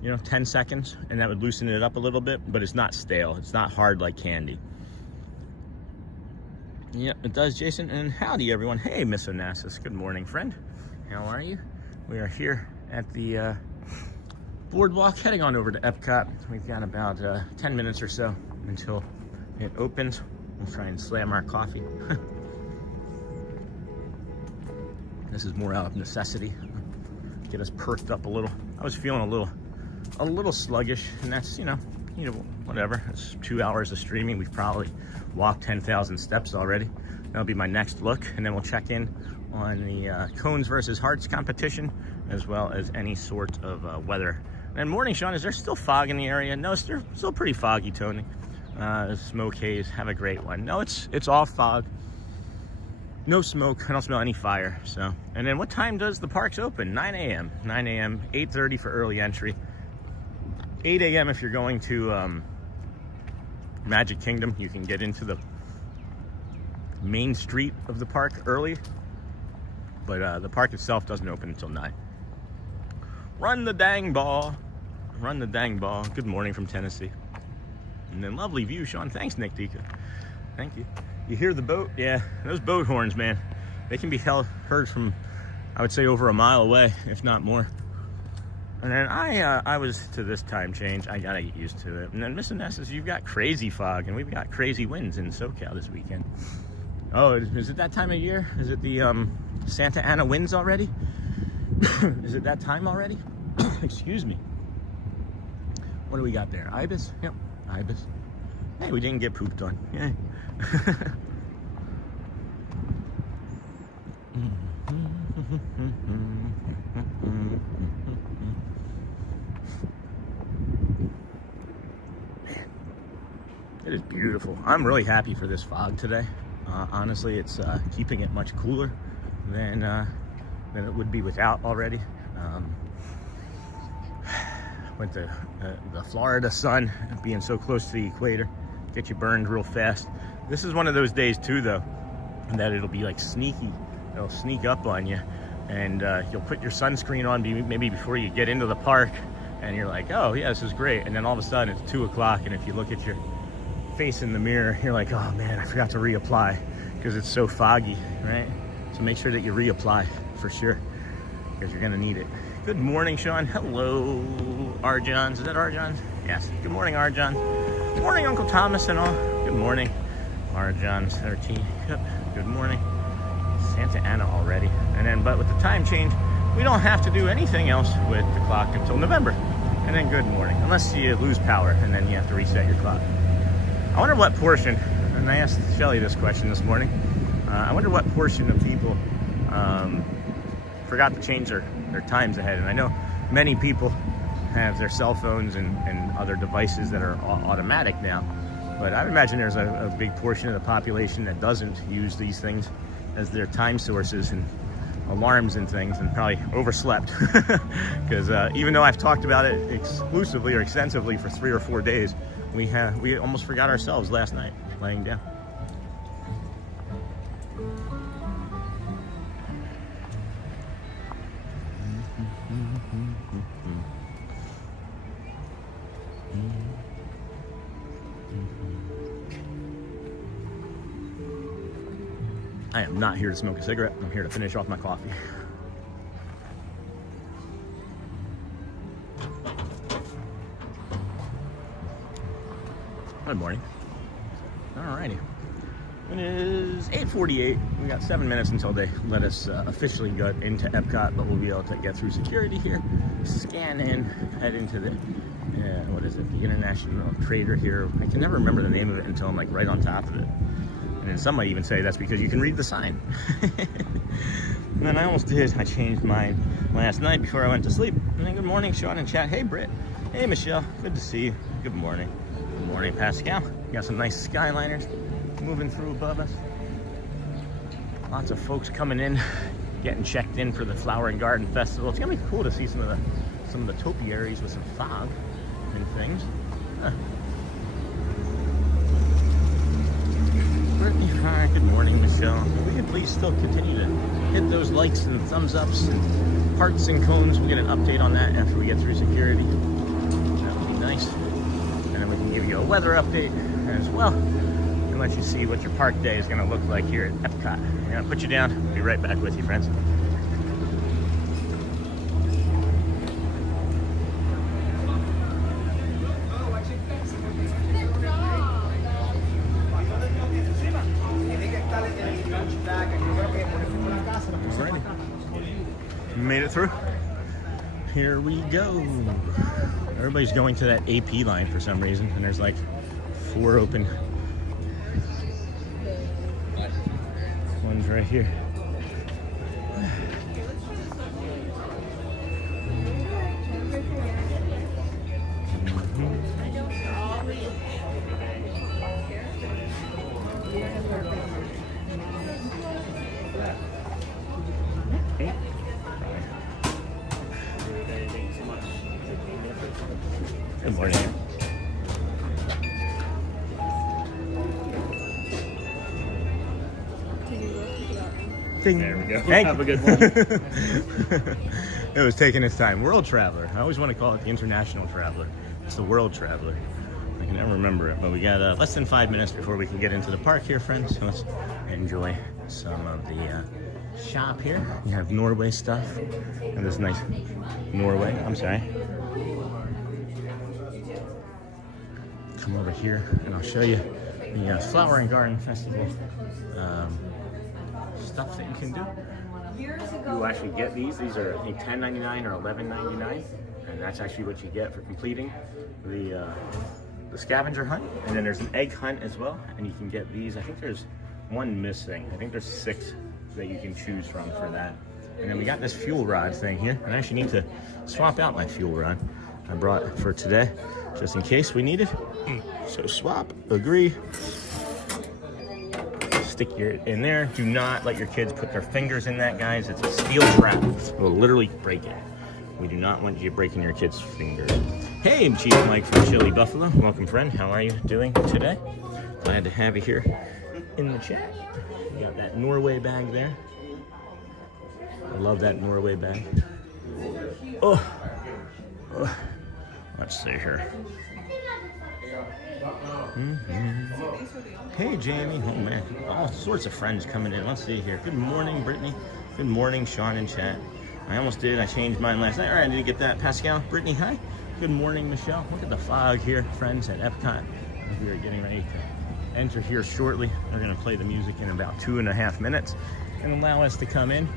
you know, 10 seconds, and that would loosen it up a little bit, but it's not stale. It's not hard like candy. Yep, it does, Jason. And howdy, everyone. Hey, Miss Onassis. Good morning, friend. How are you? We are here at the Boardwalk, heading on over to Epcot. We've got about 10 minutes or so until it opens. We'll try and slam our coffee. This is more out of necessity. Get us perked up a little. I was feeling a little sluggish, and that's, you know, whatever. It's 2 hours of streaming. We've probably walked 10,000 steps already. That'll be my next look, and then we'll check in on the cones versus hearts competition, as well as any sort of weather. And morning, Sean, is there still fog in the area? No, it's still pretty foggy, Tony. Smoke haze, have a great one. No, it's all fog. No smoke, I don't smell any fire. So, and then what time does the parks open? 9 a.m. 9 a.m., 8:30 for early entry. 8 a.m. if you're going to Magic Kingdom. You can get into the main street of the park early, but the park itself doesn't open until 9. Run the dang ball. Run the dang ball. Good morning from Tennessee. And then lovely view, Sean. Thanks, Nick Dika. Thank you. You hear the boat? Yeah, those boat horns, man. They can be heard from, I would say, over a mile away, if not more. And then I was to this time change. I gotta get used to it. And then Miss Onassis, you've got crazy fog, and we've got crazy winds in SoCal this weekend. Oh, is it that time of year? Is it the Santa Ana winds already? Is it that time already? Excuse me. What do we got there? Ibis? Yep, ibis. Hey, we didn't get pooped on. Yay. It is beautiful. I'm really happy for this fog today. Honestly, it's keeping it much cooler than it would be without already. with the Florida sun being so close to the equator, get you burned real fast. This is one of those days too, though, that it'll be like sneaky. It'll sneak up on you, and you'll put your sunscreen on maybe before you get into the park, and you're like, oh yeah, this is great. And then all of a sudden it's 2 o'clock, and if you look at your face in the mirror, you're like, oh man, I forgot to reapply because it's so foggy, right? So make sure that you reapply for sure, because you're gonna need it. Good morning, Sean. Hello, Arjons. Is that Arjons? Yes. Good morning, Arjon. Good morning, Uncle Thomas and all. Good morning, Arjons 13. Yep. Good morning. Santa Ana already. And then, but with the time change, we don't have to do anything else with the clock until November. And then good morning, unless you lose power and then you have to reset your clock. I wonder what portion, and I asked Shelly this question this morning, I wonder what portion of people forgot to change their times ahead. And I know many people have their cell phones and other devices that are automatic now, but I would imagine there's a big portion of the population that doesn't use these things as their time sources and alarms and things, and probably overslept. Because even though I've talked about it exclusively or extensively for 3 or 4 days, we almost forgot ourselves last night laying down. I am not here to smoke a cigarette. I'm here to finish off my coffee. Good morning. Alrighty. It is 8:48. We got 7 minutes until they let us officially get into Epcot, but we'll be able to get through security here, scan in, head into the, what is it, the International Trader here. I can never remember the name of it until I'm like right on top of it. And then some might even say that's because you can read the sign. And then I almost did. I changed mine last night before I went to sleep. And then good morning, Sean and chat. Hey, Britt. Hey, Michelle. Good to see you. Good morning. Good morning, Pascal. We got some nice Skyliners moving through above us. Lots of folks coming in, getting checked in for the Flower and Garden Festival. It's gonna be cool to see some of the topiaries with some fog and things. Huh. Hi, good morning, Michelle. Will you please still continue to hit those likes and thumbs ups and hearts and cones? We'll get an update on that after we get through security. That would be nice. And then we can give you a weather update as well and let you see what your park day is going to look like here at Epcot. I'm going to put you down. I'll be right back with you, friends. Made it through. Here we go. Everybody's going to that AP line for some reason, and there's like 4 open ones right here. Good morning. Ding. There we go. Have a good one. It was taking its time. World Traveler. I always want to call it the International Traveler. It's the World Traveler. I can never remember it, but we got less than 5 minutes before we can get into the park here, friends. So let's enjoy some of the shop here. You have Norway stuff. And this nice Norway. I'm sorry. Come over here and I'll show you the Flower and Garden Festival stuff that you can do. You actually get these. These are, I think, $10.99 or $11.99, and that's actually what you get for completing the scavenger hunt. And then there's an egg hunt as well, and you can get these. I think there's one missing. I think there's 6 that you can choose from for that. And then we got this fuel rod thing here, and I actually need to swap out my fuel rod I brought for today, just in case we need it. So swap, agree. Stick your in there. Do not let your kids put their fingers in that, guys. It's a steel trap. It will literally break it. We do not want you breaking your kid's finger. Hey, Chief Mike from Chili Buffalo. Welcome, friend. How are you doing today? Glad to have you here in the chat. You got that Norway bag there. I love that Norway bag. Oh. Let's see here. Hey, Jamie. Oh, man. All sorts of friends coming in. Let's see here. Good morning, Brittany. Good morning, Sean in chat. I almost did. I changed mine last night. All right, did you get that? Pascal, Brittany, hi. Good morning, Michelle. Look at the fog here, friends, at Epcot. We are getting ready to enter here shortly. They're going to play the music in about 2.5 minutes and allow us to come in,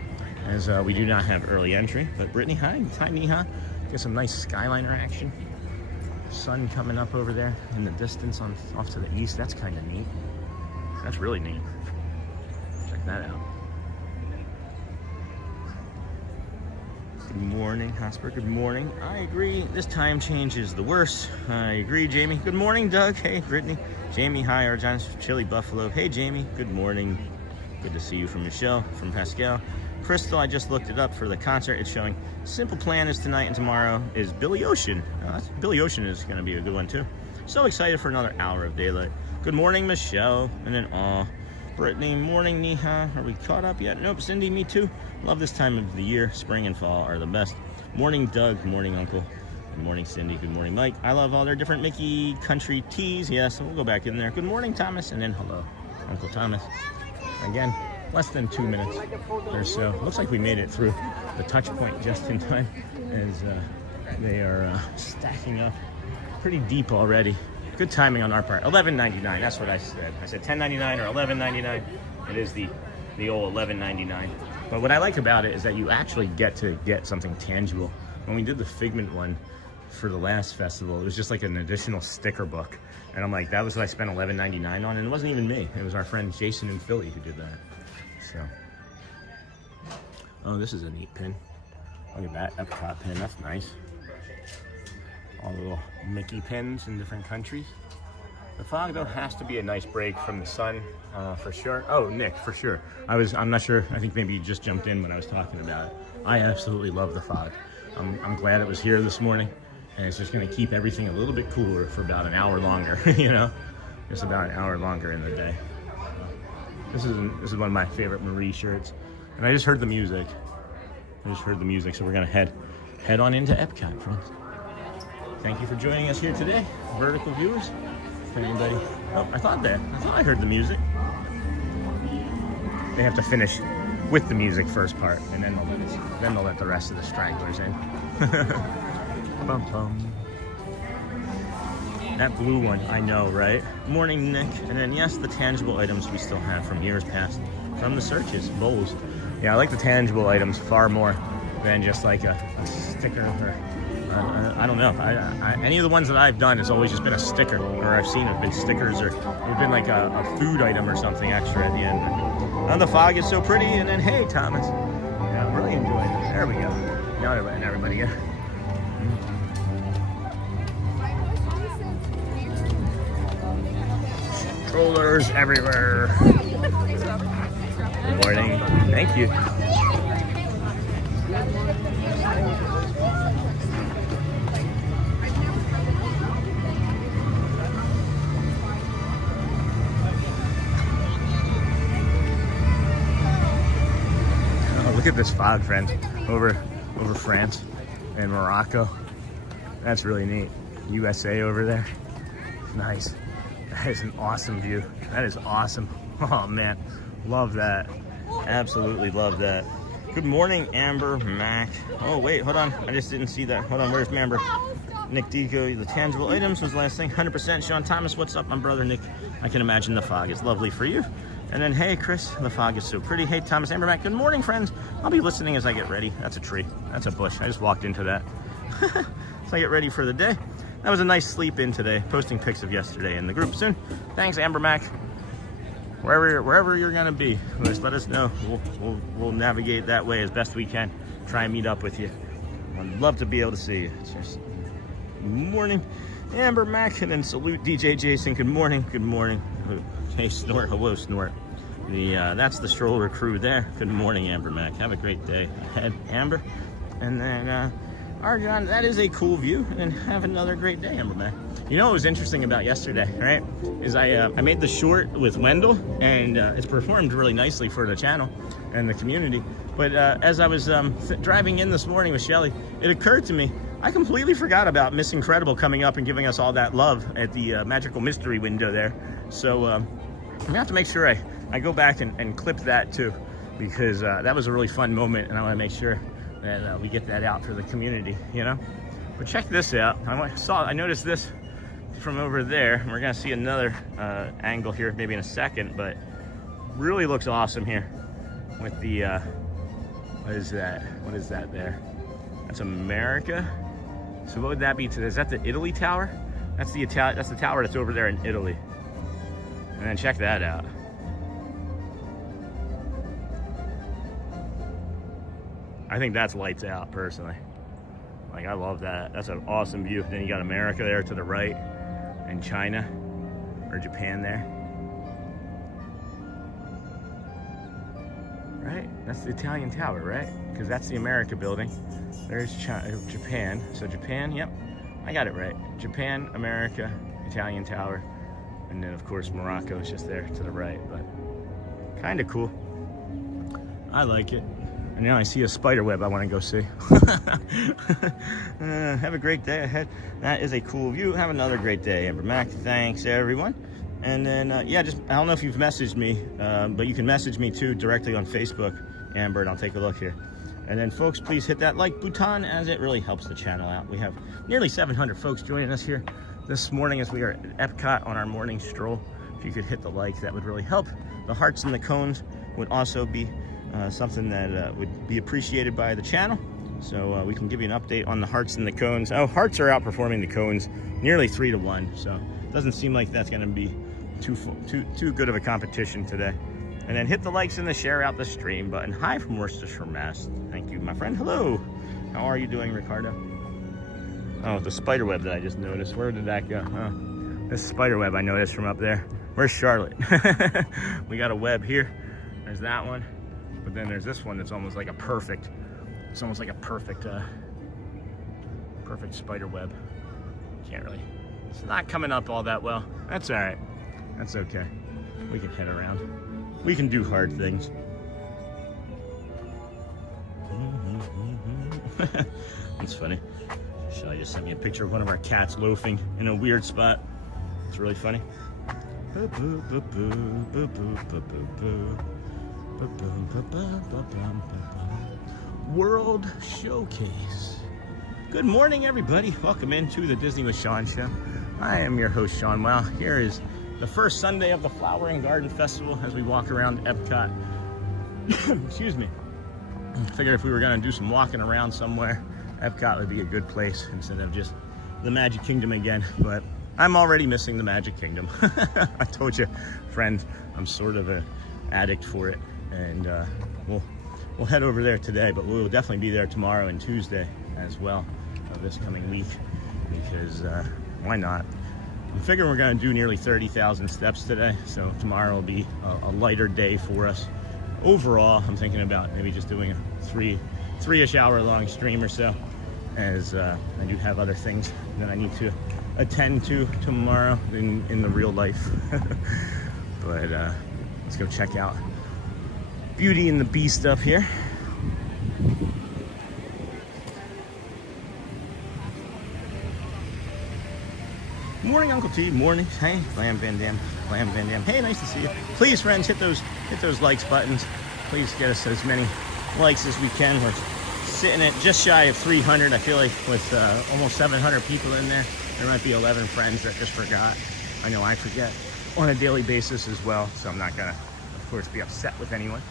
as we do not have early entry. But Brittany, hi. Hi, Neha. Get some nice Skyliner action. Sun coming up over there in the distance off to the east. That's kind of neat. That's really neat. Check that out. Good morning, Hosper. Good morning. I agree. This time change is the worst. I agree, Jamie. Good morning, Doug. Hey, Brittany. Jamie, hi. Arjun, Chili Buffalo. Hey, Jamie. Good morning. Good to see you from Michelle, from Pascal. Crystal, I just looked it up for the concert. It's showing Simple Plan is tonight and tomorrow is Billy Ocean. Billy Ocean is going to be a good one, too. So excited for another hour of daylight. Good morning, Michelle. And then, Brittany, morning, Neha. Are we caught up yet? Nope. Cindy, me too. Love this time of the year. Spring and fall are the best. Morning, Doug. Morning, Uncle. Good morning, Cindy. Good morning, Mike. I love all their different Mickey country teas. Yes, we'll go back in there. Good morning, Thomas. And then hello, Uncle Thomas. Again, less than 2 minutes or so. Looks like we made it through the touch point just in time, as they are stacking up pretty deep already. Good timing on our part. $11.99. That's what I said. I said $10.99 or $11.99. It is the old $11.99. But what I like about it is that you actually get to get something tangible. When we did the Figment one for the last festival, it was just like an additional sticker book. And I'm like, that was what I spent $11.99 on. And it wasn't even me. It was our friend Jason in Philly who did that. So, oh, this is a neat pin. Look at that Epcot pin. That's nice. All the little Mickey pins in different countries. The fog, though, has to be a nice break from the sun, for sure. Oh, Nick, for sure. I'm not sure. I think maybe you just jumped in when I was talking about it. I absolutely love the fog. I'm glad it was here this morning, and it's just going to keep everything a little bit cooler for about an hour longer. You know, just about an hour longer in the day. This is one of my favorite Marie shirts, and I just heard the music. So we're gonna head on into Epcot, friends. Thank you for joining us here today, vertical viewers. If anybody, I thought I heard the music. They have to finish with the music first part, and then they'll let the rest of the stragglers in. Bum bum. That blue one, I know, right? Morning, Nick. And then, yes, the tangible items we still have from years past, from the searches, bowls. Yeah, I like the tangible items far more than just like a sticker or, I don't know. Any of the ones that I've done has always just been a sticker, or I've seen have been stickers, or there's been like a food item or something extra at the end. And the fog is so pretty, and then, hey, Thomas. Yeah, I'm really enjoying it. There we go. Now they're letting everybody in. Strollers everywhere. Good morning. Thank you. Oh, look at this fog, friend, over France and Morocco. That's really neat. USA over there. Nice. That is an awesome view. That is awesome. Oh man, love that. Absolutely love that. Good morning, Amber Mac. Oh wait, hold on. I just didn't see that. Hold on, where's Amber? Nick Deco, the tangible items was the last thing. 100%. Sean Thomas, what's up, my brother Nick? I can imagine the fog is lovely for you. And then, hey, Chris, the fog is so pretty. Hey, Thomas, Amber Mac, good morning, friends. I'll be listening as I get ready. That's a tree. That's a bush. I just walked into that. So I get ready for the day. That was a nice sleep in today. Posting pics of yesterday in the group soon. Thanks, Amber Mac. Wherever you're gonna be, just let us know. We'll navigate that way as best we can. Try and meet up with you. I'd love to be able to see you. It's just good morning, Amber Mac, and then salute DJ Jason. Good morning. Good morning. Hey, Snort. Hello, Snort. That's the stroller crew there. Good morning, Amber Mac. Have a great day ahead, Amber. And then Argon, that is a cool view, and have another great day, Amberman. You know what was interesting about yesterday, right? Is I made the short with Wendell, and it's performed really nicely for the channel and the community. But as I was driving in this morning with Shelly, it occurred to me, I completely forgot about Miss Incredible coming up and giving us all that love at the magical mystery window there. So I'm gonna have to make sure I go back and clip that too, because that was a really fun moment, and I wanna make sure that we get that out for the community, you know? But check this out. I noticed this from over there. We're gonna see another angle here maybe in a second, but really looks awesome here with the, what is that? What is that there? That's America. So what would that be to? Is that the Italy Tower? That's the tower that's over there in Italy. And then check that out. I think that's lights out, personally. Like, I love that. That's an awesome view. Then you got America there to the right, and China, or Japan there. Right? That's the Italian Tower, right? Because that's the America building. There's Japan. So Japan, yep, I got it right. Japan, America, Italian Tower. And then, of course, Morocco is just there to the right. But kind of cool. I like it. And now I see a spider web I want to go see. Have a great day ahead. That is a cool view. Have another great day, Amber Mac. Thanks, everyone. And then, yeah, just, I don't know if you've messaged me, but you can message me too directly on Facebook, Amber, and I'll take a look here. And then, folks, please hit that like button, as it really helps the channel out. We have nearly 700 folks joining us here this morning as we are at Epcot on our morning stroll. If you could hit the like, that would really help. The hearts and the cones would also be something that would be appreciated by the channel. So we can give you an update on the hearts and the cones. Oh, hearts are outperforming the cones nearly 3-1. So it doesn't seem like that's going to be too good of a competition today. And then hit the likes and the share out the stream button. Hi from Worcestershire, Mass. Thank you, my friend. Hello. How are you doing, Ricardo? Oh, the spider web that I just noticed. Where did that go? Oh, this spider web I noticed from up there. Where's Charlotte? We got a web here. There's that one. But then there's this one that's almost like a perfect, it's almost like a perfect spider web. Can't really, it's not coming up all that well. That's all right. That's okay. We can head around. We can do hard things. That's funny. Shelly just sent me a picture of one of our cats loafing in a weird spot. It's really funny. World Showcase. Good morning, everybody. Welcome into the Disney with Sean show. I am your host, Sean. Well, here is the first Sunday of the Flower and Garden Festival as we walk around Epcot. Excuse me. I figured if we were going to do some walking around somewhere, Epcot would be a good place instead of just the Magic Kingdom again. But I'm already missing the Magic Kingdom. I told you, friend, I'm sort of an addict for it. And we'll head over there today, but we'll definitely be there tomorrow and Tuesday as well of this coming week, because why not? I'm figuring we're going to do nearly 30,000 steps today, so tomorrow will be a lighter day for us. Overall, I'm thinking about maybe just doing a three-ish hour long stream or so, as I do have other things that I need to attend to tomorrow in the real life. But let's go check out Beauty and the Beast up here. Morning, Uncle T. Morning. Hey, Glam Van Dam. Glam Van Dam. Hey, nice to see you. Please, friends, hit those likes buttons. Please get us as many likes as we can. We're sitting at just shy of 300. I feel like with almost 700 people in there, there might be 11 friends that just forgot. I know I forget on a daily basis as well, so I'm not gonna, of course, be upset with anyone.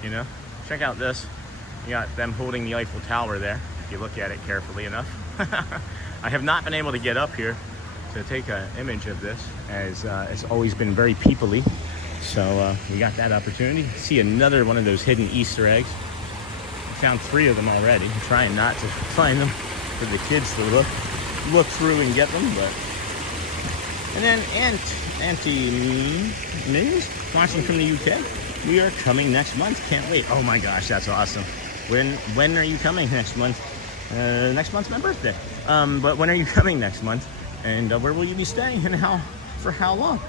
You know, check out this. You got them holding the Eiffel Tower there, if you look at it carefully enough. I have not been able to get up here to take an image of this, as it's always been very people-y. So we got that opportunity. See another one of those hidden Easter eggs. I found 3 of them already. I'm trying not to find them for the kids to look through and get them. But and then Auntie Mims watching from the UK. We are coming next month. Can't wait. Oh my gosh, that's awesome. When are you coming next month? Next month's my birthday. But when are you coming next month? And where will you be staying and for how long?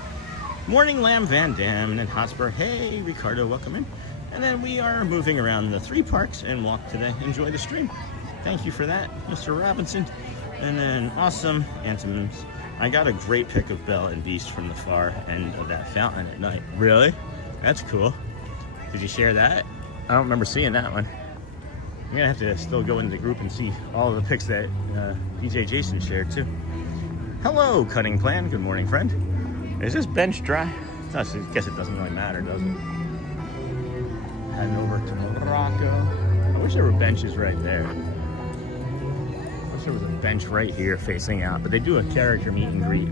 Morning Lamb Van Dam and Hotspur. Hey, Ricardo, welcome in. And then we are moving around the 3 parks and walk today. Enjoy the stream. Thank you for that, Mr. Robinson. And then awesome Antims. I got a great pic of Belle and Beast from the far end of that fountain at night. Really? That's cool. Did you share that? I don't remember seeing that one. I'm gonna have to still go into the group and see all the pics that DJ Jason shared too. Hello, Cutting Plan. Good morning, friend. Is this bench dry? I guess it doesn't really matter, does it? Heading over to Morocco. I wish there were benches right there. I wish there was a bench right here facing out, but they do a character meet and greet.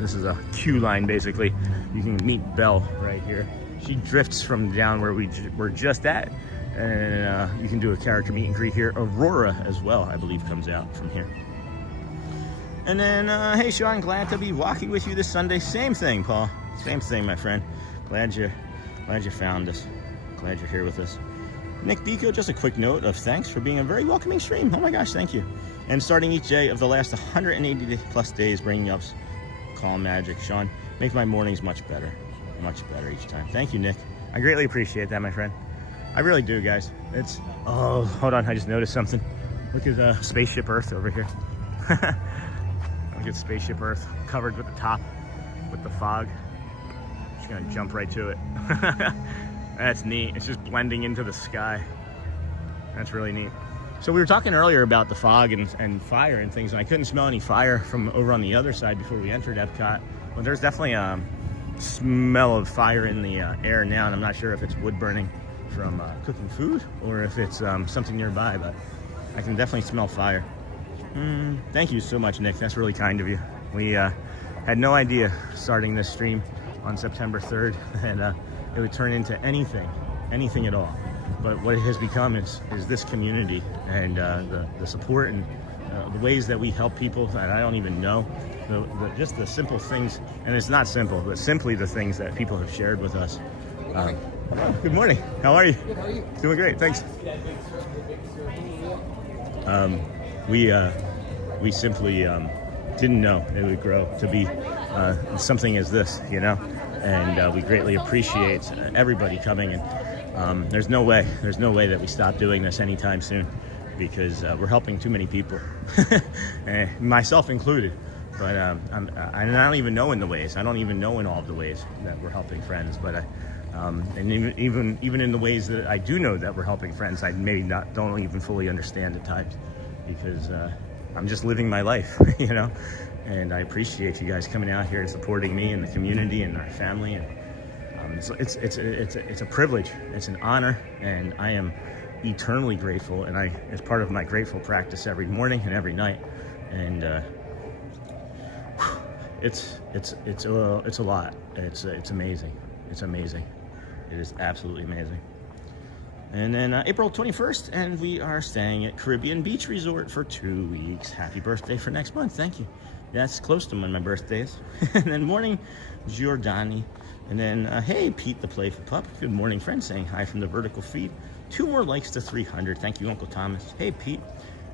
This is a queue line, basically. You can meet Belle right here. She drifts from down where we were just at, and you can do a character meet and greet here. Aurora as well, I believe, comes out from here. And then, hey Sean, glad to be walking with you this Sunday. Same thing, Paul. Same thing, my friend. Glad you found us. Glad you're here with us. Nick Deco, just a quick note of thanks for being a very welcoming stream. Oh my gosh, thank you. And starting each day of the last 180 plus days, bringing up calm magic. Sean, make my mornings much better each time. Thank you, Nick. I greatly appreciate that, my friend. I really do, guys. It's, oh, hold on, I just noticed something. Look at Spaceship Earth over here. Look at Spaceship Earth covered with the top, with the fog. Just gonna jump right to it. That's neat. It's just blending into the sky. That's really neat. So we were talking earlier about the fog and fire and things, and I couldn't smell any fire from over on the other side before we entered Epcot. But there's definitely a smell of fire in the air now, and I'm not sure if it's wood burning from cooking food or if it's something nearby, but I can definitely smell fire. Thank you so much, Nick. That's really kind of you. We had no idea starting this stream on September 3rd that it would turn into anything at all. But what it has become is this community and the support and the ways that we help people that I don't even know. Just the simple things, and it's not simple, but simply the things that people have shared with us. Good morning. How are you? Good, how are you? Doing great, thanks. We simply didn't know it would grow to be something as this, you know, and we greatly appreciate everybody coming. And there's no way that we stop doing this anytime soon, because we're helping too many people, myself included. But I don't even know in the ways. I don't even know in all of the ways that we're helping friends. But and even in the ways that I do know that we're helping friends, I maybe don't even fully understand at times, because I'm just living my life, you know. And I appreciate you guys coming out here and supporting me and the community and our family. And it's a privilege. It's an honor, and I am eternally grateful. And it's part of my grateful practice every morning and every night. And it's a lot. It's amazing. It's amazing. It is absolutely amazing. And then April 21st, and we are staying at Caribbean Beach Resort for 2 weeks. Happy birthday for next month. Thank you. That's close to when my birthday is. And then morning, Giordani. And then, hey, Pete the Playful Pup. Good morning, friend. Saying hi from the vertical feed. 2 more likes to 300. Thank you, Uncle Thomas. Hey, Pete.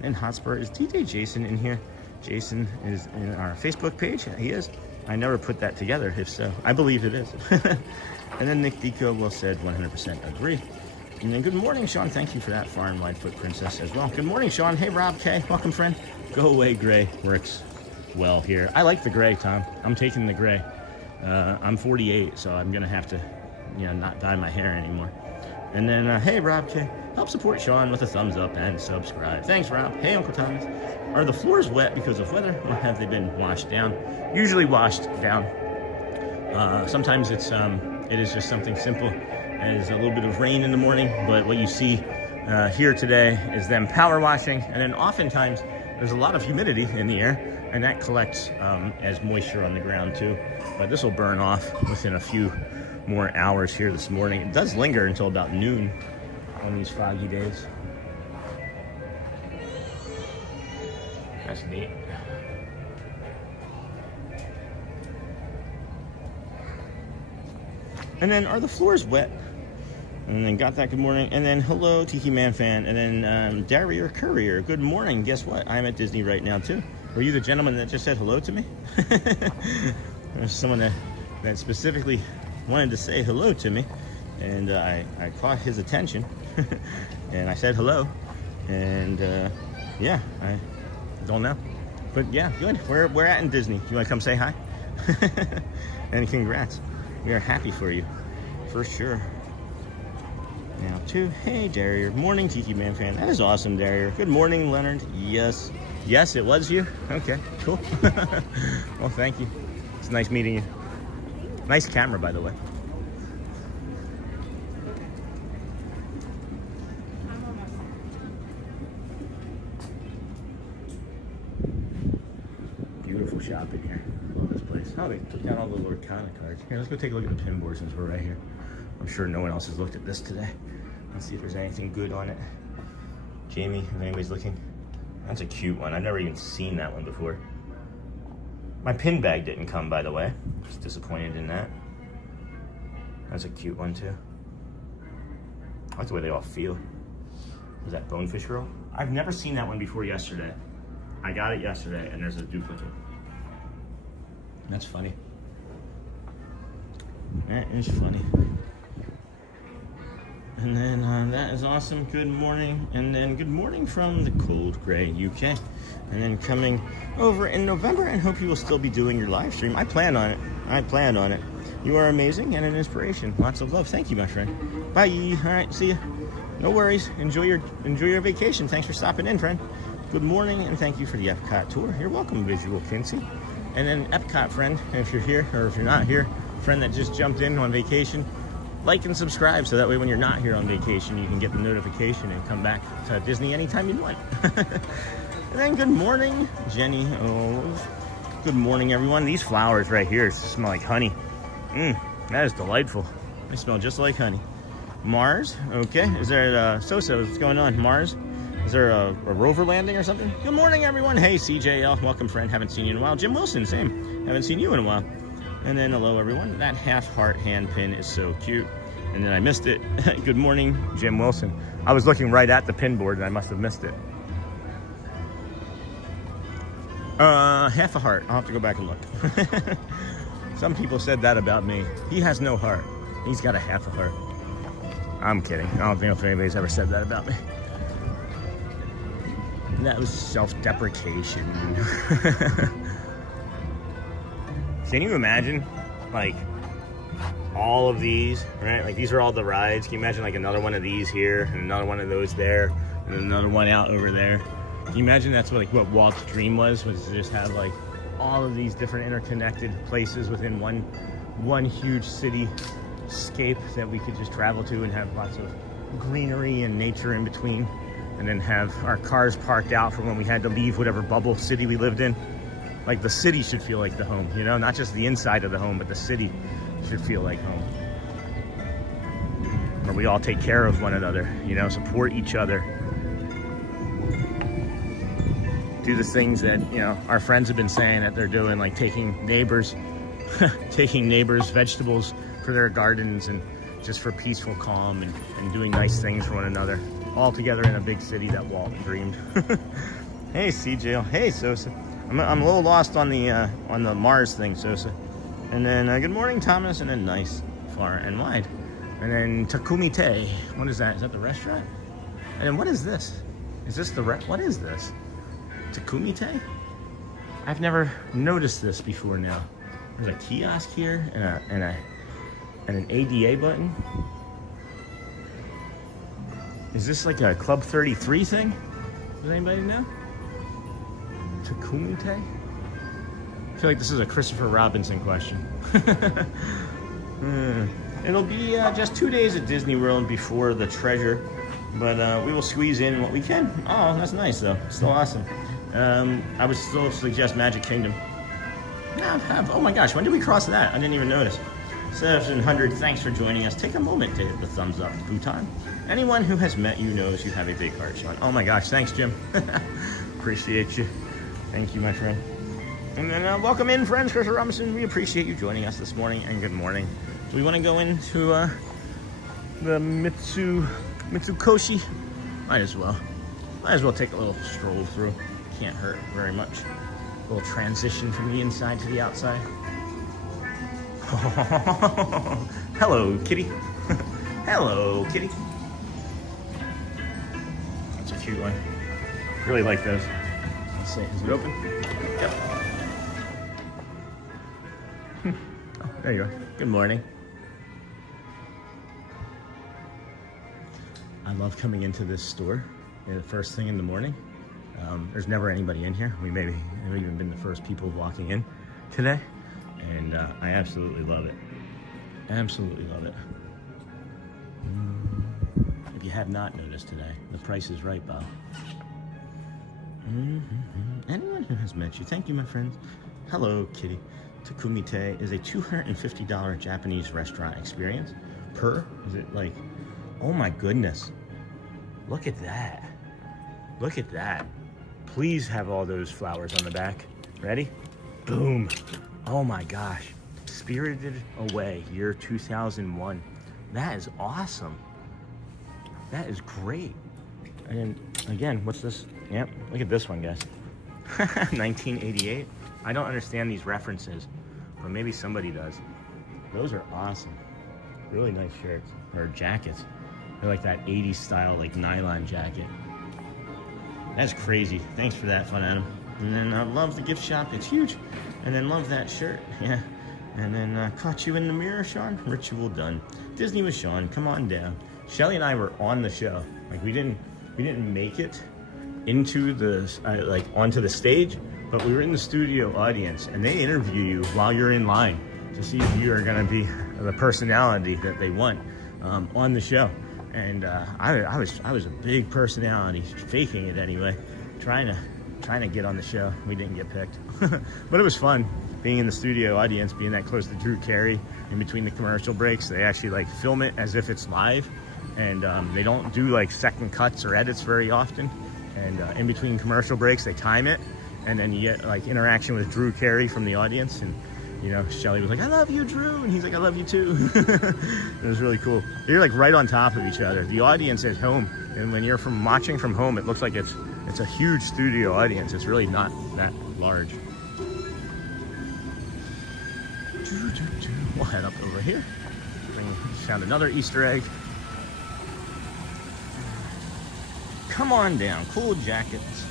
And Hotspur. Is DJ Jason in here? Jason is in our Facebook page. He is. I never put that together. If so, I believe it is. And then Nick Deco well said 100% agree. And then good morning, Sean. Thank you for that far and wide foot princess as well. Good morning, Sean. Hey, Rob K. Welcome, friend. Go away, gray. Works well here. I like the gray, Tom. I'm taking the gray. I'm 48, so I'm going to have to, not dye my hair anymore. And then, hey, Rob K. Help support Sean with a thumbs up and subscribe. Thanks, Rob. Hey, Uncle Thomas. Are the floors wet because of weather, or have they been washed down? Usually washed down. Sometimes it is just something simple as a little bit of rain in the morning, but what you see here today is them power washing, and then oftentimes there's a lot of humidity in the air, and that collects as moisture on the ground too. But this will burn off within a few more hours here this morning. It does linger until about noon on these foggy days. That's neat. And then, are the floors wet And then got that, good morning. And then hello, Tiki Man fan. And then Darrier Courier, good morning. Guess what? I'm at Disney right now too. Were you the gentleman that just said hello to me? There's someone that specifically wanted to say hello to me. And I caught his attention. And I said hello. And yeah, I don't know. But yeah, good. We're at in Disney. You want to come say hi? And congrats. We are happy for you. For sure. Now, too. Hey, Darrier. Morning, Tiki Man fan. That is awesome, Darrier. Good morning, Leonard. Yes. Yes, it was you? Okay, cool. Well, thank you. It's nice meeting you. Nice camera, by the way. Beautiful shop in here. Love this place. Oh, they took down all the Lorcana cards. Here, let's go take a look at the pin board since we're right here. I'm sure no one else has looked at this today. Let's see if there's anything good on it. Jamie, if anybody's looking. That's a cute one. I've never even seen that one before. My pin bag didn't come, by the way. I was disappointed in that. That's a cute one, too. I like the way they all feel. Is that Bonefish Roll? I've never seen that one before yesterday. I got it yesterday, and there's a duplicate. That's funny. That is funny. And then that is awesome. Good morning. And then good morning from the cold gray UK. And then coming over in November, and hope you will still be doing your live stream. I plan on it. I plan on it. You are amazing and an inspiration. Lots of love. Thank you, my friend. Bye. All right, see ya. No worries. Enjoy your vacation. Thanks for stopping in, friend. Good morning, and thank you for the Epcot tour. You're welcome, Visual Kinsey. And then Epcot friend, if you're here or if you're not here, friend that just jumped in on vacation, like and subscribe so that way when you're not here on vacation, you can get the notification and come back to Disney anytime you want. And then good morning, Jenny. Oh, good morning, everyone. These flowers right here smell like honey. That is delightful. They smell just like honey. Mars, okay. Is there Sosa? What's going on, Mars? Is there a rover landing or something? Good morning, everyone. Hey, CJL. Welcome, friend. Haven't seen you in a while. Jim Wilson, same. Haven't seen you in a while. And then hello, everyone. That half heart hand pin is so cute. And then I missed it. Good morning, Jim Wilson. I was looking right at the pin board and I must have missed it. Half a heart. I'll have to go back and look. Some people said that about me. He has no heart. He's got a half a heart. I'm kidding. I don't think if anybody's ever said that about me. That was self-deprecation. Can you imagine, like, all of these, right? Like, these are all the rides. Can you imagine, like, another one of these here, and another one of those there, and another one out over there? Can you imagine that's what, like, what Walt's dream was to just have, like, all of these different interconnected places within one huge cityscape that we could just travel to and have lots of greenery and nature in between, and then have our cars parked out for when we had to leave whatever bubble city we lived in. Like, the city should feel like the home, you know? Not just the inside of the home, but the city should feel like home. Where we all take care of one another, you know, support each other. Do the things that, you know, our friends have been saying that they're doing, like taking neighbors' vegetables for their gardens, and just for peaceful calm, and doing nice things for one another. All together in a big city that Walt dreamed. Hey, CJ. Hey, Sosa. I'm a little lost on the Mars thing, Sosa. And then good morning, Thomas. And then nice, far and wide. And then Takumi Te. What is that? Is that the restaurant? And then what is this? Is this the what is this? Takumi Te? I've never noticed this before now. There's a kiosk here and an ADA button. Is this like a Club 33 thing? Does anybody know? Takumi Te? I feel like this is a Christopher Robinson question. It'll be just 2 days at Disney World before the treasure, but we will squeeze in what we can. Oh, that's nice though. Still awesome. I would still suggest Magic Kingdom. Oh my gosh, when did we cross that? I didn't even notice. 700, thanks for joining us. Take a moment to hit the thumbs up, Bhutan. Anyone who has met you knows you have a big heart, Sean. Oh my gosh, thanks, Jim. Appreciate you. Thank you, my friend. And then welcome in, friends. Christopher Robinson, we appreciate you joining us this morning, and good morning. Do we want to go into the Mitsukoshi. Might as well take a little stroll through. Can't hurt very much. A little transition from the inside to the outside. Hello, kitty. Hello, kitty. That's a cute one. Really like those. Let's see, is it open? Yep. Oh, there you are. Good morning. I love coming into this store the first thing in the morning. There's never anybody in here. We maybe have even been the first people walking in today. And I absolutely love it. Absolutely love it. If you have not noticed today, the price is right, Bob. Anyone who has met you, thank you, my friends. Hello, kitty. Takumite is a $250 Japanese restaurant experience per. Is it like, oh my goodness. Look at that. Look at that. Please have all those flowers on the back. Ready? Boom. Oh my gosh. Spirited Away, year 2001. That is awesome. That is great. And again, what's this? Yep, look at this one, guys. 1988. I don't understand these references, but maybe somebody does. Those are awesome. Really nice shirts, or jackets. They're like that 80s style, like nylon jacket. That's crazy. Thanks for that, Fun Adam. And then I love the gift shop. It's huge. And then love that shirt. Yeah. And then caught you in the mirror, Sean. Ritual done. Disney with Sean. Come on down. Shelly and I were on the show. Like we didn't make it into the like onto the stage, but we were in the studio audience, and they interview you while you're in line to see if you are going to be the personality that they want on the show. And I was a big personality, faking it anyway, trying to get on the show. We didn't get picked, but it was fun being in the studio audience, being that close to Drew Carey. In between the commercial breaks, they actually like film it as if it's live, and they don't do like second cuts or edits very often. And in between commercial breaks, they time it, and then you get like interaction with Drew Carey from the audience. And you know, Shelly was like, "I love you, Drew," and he's like, "I love you too." It was really cool. You're like right on top of each other. The audience at home, and when you're watching from home, it looks like it's a huge studio audience. It's really not that large. We'll head up over here. Found another Easter egg. Come on down, cool jackets.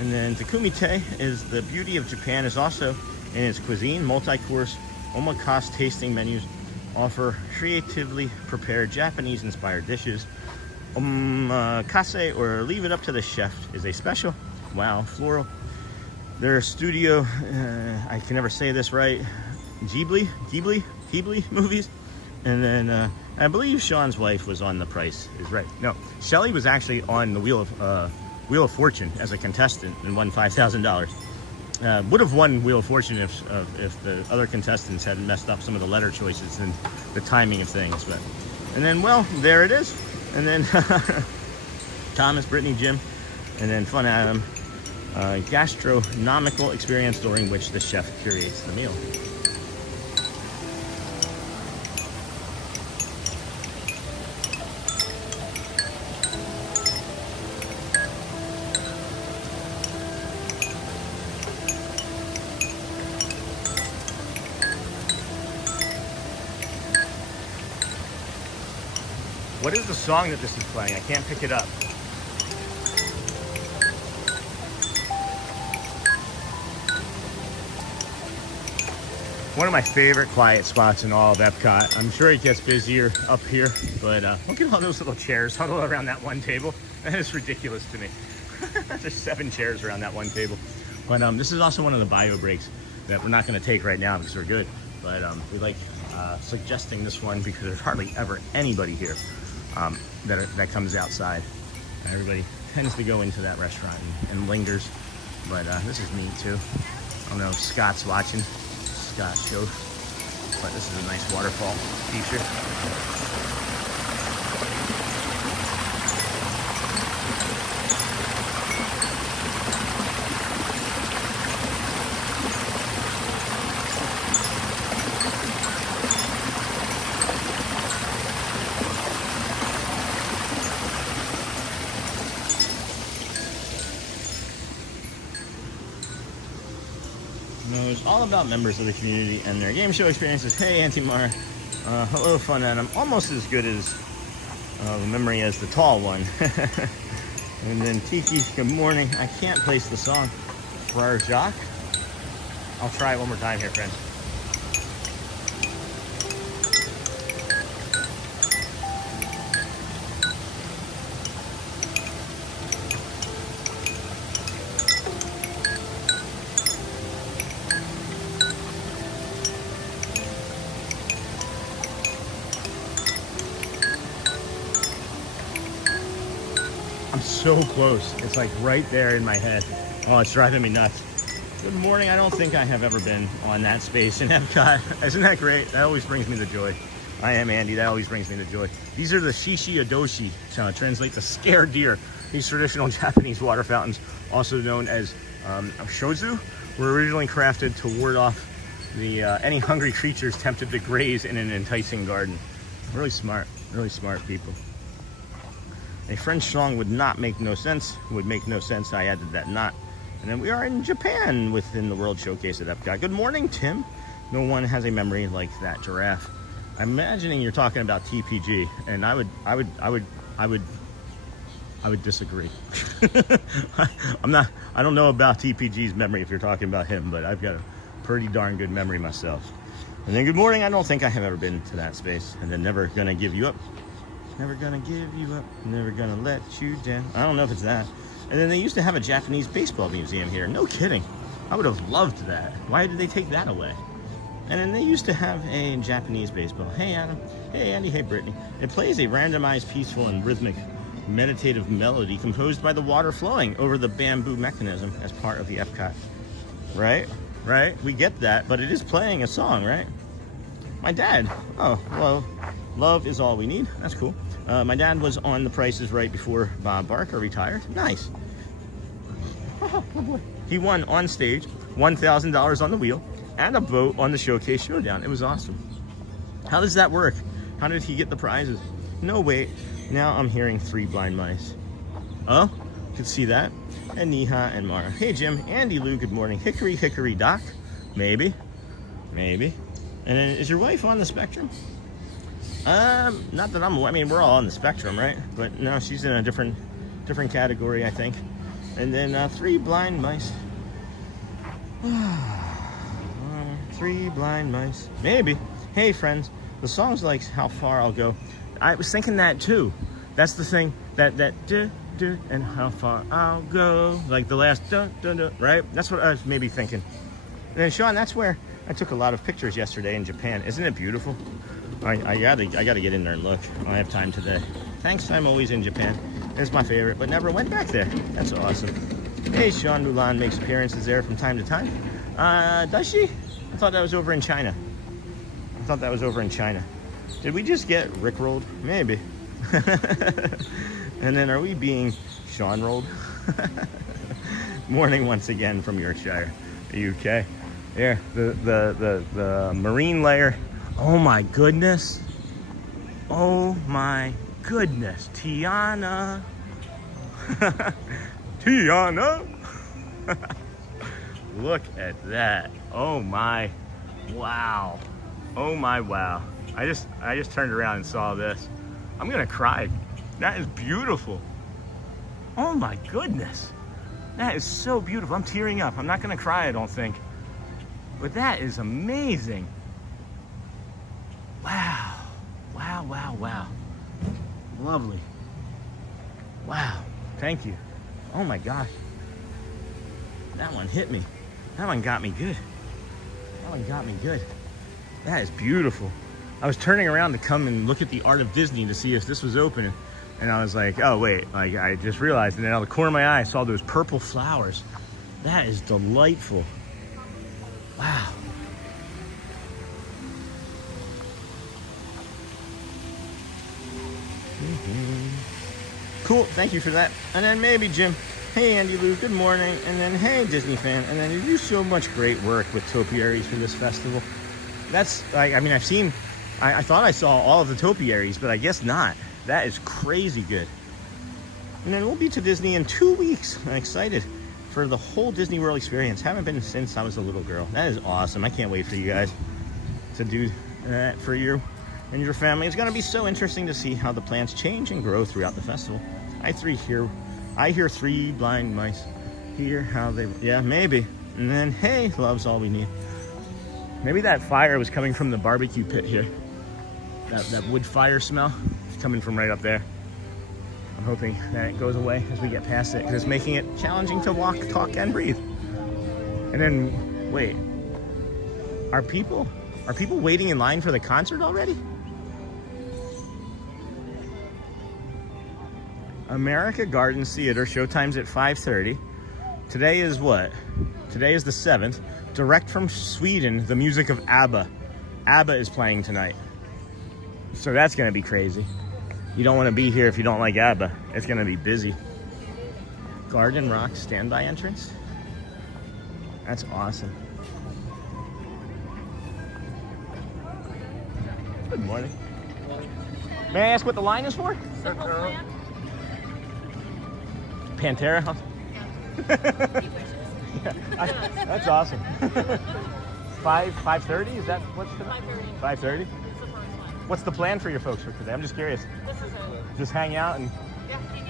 And then Takumite is the beauty of Japan is also in its cuisine. Multi-course omakase tasting menus offer creatively prepared Japanese-inspired dishes. Omakase, or leave it up to the chef, is a special, wow, floral. Their studio, I can never say this right, Ghibli movies. And then I believe Sean's wife was on The Price is Right. No, Shelly was actually on the Wheel of Fortune as a contestant and won $5,000. Would have won Wheel of Fortune if the other contestants hadn't messed up some of the letter choices and the timing of things. But and then, well, there it is. And then Thomas, Brittany, Jim, and then Fun Adam, gastronomical experience during which the chef curates the meal. What is the song that this is playing? I can't pick it up. One of my favorite quiet spots in all of Epcot. I'm sure it gets busier up here, but look at all those little chairs huddled around that one table. That is ridiculous to me. There's 7 chairs around that one table. But this is also one of the bio breaks that we're not going to take right now because we're good. But we like suggesting this one because there's hardly ever anybody here that comes outside. Everybody tends to go into that restaurant and lingers. But this is neat too. I don't know if Scott's watching. Scott show. But this is a nice waterfall feature. knows all about members of the community and their game show experiences. Hey, Auntie Mara. Hello, Fun Adam. Almost as good as memory as the tall one. And then Tiki, good morning. I can't place the song. Frere Jacques. I'll try it one more time here, friends. I'm so close. It's like right there in my head. Oh, it's driving me nuts. Good morning. I don't think I have ever been on that space in Epcot. Isn't that great? That always brings me the joy. I am Andy. That always brings me the joy. These are the shishi adoshi, translate the scared deer. These traditional Japanese water fountains, also known as shozu, were originally crafted to ward off the any hungry creatures tempted to graze in an enticing garden. Really smart people. A French song would make no sense. I added that not. And then we are in Japan within the World Showcase at Epcot. Good morning, Tim. No one has a memory like that giraffe. I'm imagining you're talking about TPG, and I would disagree. I don't know about TPG's memory if you're talking about him, but I've got a pretty darn good memory myself. And then good morning. I don't think I have ever been to that space. And then never gonna give you up. Never gonna give you up. Never gonna let you down. I don't know if it's that. And then they used to have a Japanese baseball museum here. No kidding. I would have loved that. Why did they take that away? And then they used to have a Japanese baseball. Hey, Adam. Hey, Andy. Hey, Brittany. It plays a randomized, peaceful, and rhythmic meditative melody composed by the water flowing over the bamboo mechanism as part of the Epcot. Right? We get that, but it is playing a song, right? My dad. Oh, well, love is all we need. That's cool. My dad was on The Price is Right before Bob Barker retired. Nice. Oh boy. He won on stage $1,000 on the wheel and a boat on the Showcase Showdown. It was awesome. How does that work? How did he get the prizes? No, wait. Now I'm hearing 3 blind mice. Oh, you can see that. And Neha and Mara. Hey, Jim. Andy Lou, good morning. Hickory, hickory, doc. Maybe. And then, is your wife on the spectrum? Not that I mean, we're all on the spectrum, right? But no, she's in a different category, I think. And then 3 blind mice. 3 blind mice. Maybe. Hey, friends. The song's like How Far I'll Go. I was thinking that too. That's the thing. That duh, duh, and how far I'll go. Like the last duh, duh, duh, right? That's what I was maybe thinking. And then Sean, that's where I took a lot of pictures yesterday in Japan. Isn't it beautiful? I gotta get in there and look. I don't have time today. Thanks, I'm always in Japan. It's my favorite, but never went back there. That's awesome. Hey, Sean Mulan makes appearances there from time to time. Does she? I thought that was over in China. Did we just get Rickrolled? Maybe. And then are we being Sean rolled? Morning once again from Yorkshire, UK. There, the marine layer. Oh my goodness. Tiana. Tiana. Look at that. Oh my. Wow. Oh my wow. I just turned around and saw this. I'm gonna cry. That is beautiful. Oh my goodness. That is so beautiful. I'm tearing up. I'm not gonna cry, I don't think. But that is amazing. Wow. Lovely. Wow. Thank you. Oh my gosh. That one hit me. That one got me good. That is beautiful. I was turning around to come and look at the Art of Disney to see if this was open. And I was like, oh wait, like I just realized. And then out of the corner of my eye, I saw those purple flowers. That is delightful. Wow. Cool, thank you for that. And then maybe Jim. Hey Andy Lou, good morning. And then hey Disney fan. And then you do so much great work with topiaries for this festival. That's, I mean, I've seen, I thought I saw all of the topiaries, but I guess not. That is crazy good. And then we'll be to Disney in 2 weeks. I'm excited. for the whole Disney World experience. Haven't been since I was a little girl. That is awesome. I can't wait for you guys to do that for you and your family. It's going to be so interesting to see how the plans change and grow throughout the festival. I hear 3 blind mice. Hear how they, yeah, maybe. And then, hey, love's all we need. Maybe that fire was coming from the barbecue pit here. That wood fire smell is coming from right up there. I'm hoping that it goes away as we get past it, because it's making it challenging to walk, talk, and breathe. And then, wait, are people waiting in line for the concert already? America Gardens Theater, showtime's at 5:30. Today is what? Today is the 7th. Direct from Sweden, the music of ABBA. ABBA is playing tonight. So that's gonna be crazy. You don't wanna be here if you don't like ABBA. It's gonna be busy. Garden Rock standby entrance. That's awesome. Good morning. May I ask what the line is for? Pantera? Yeah, that's awesome. 5:30? Is that what's the 5:30? 5:30? What's the plan for your folks for today? I'm just curious. This is it. Just hang out and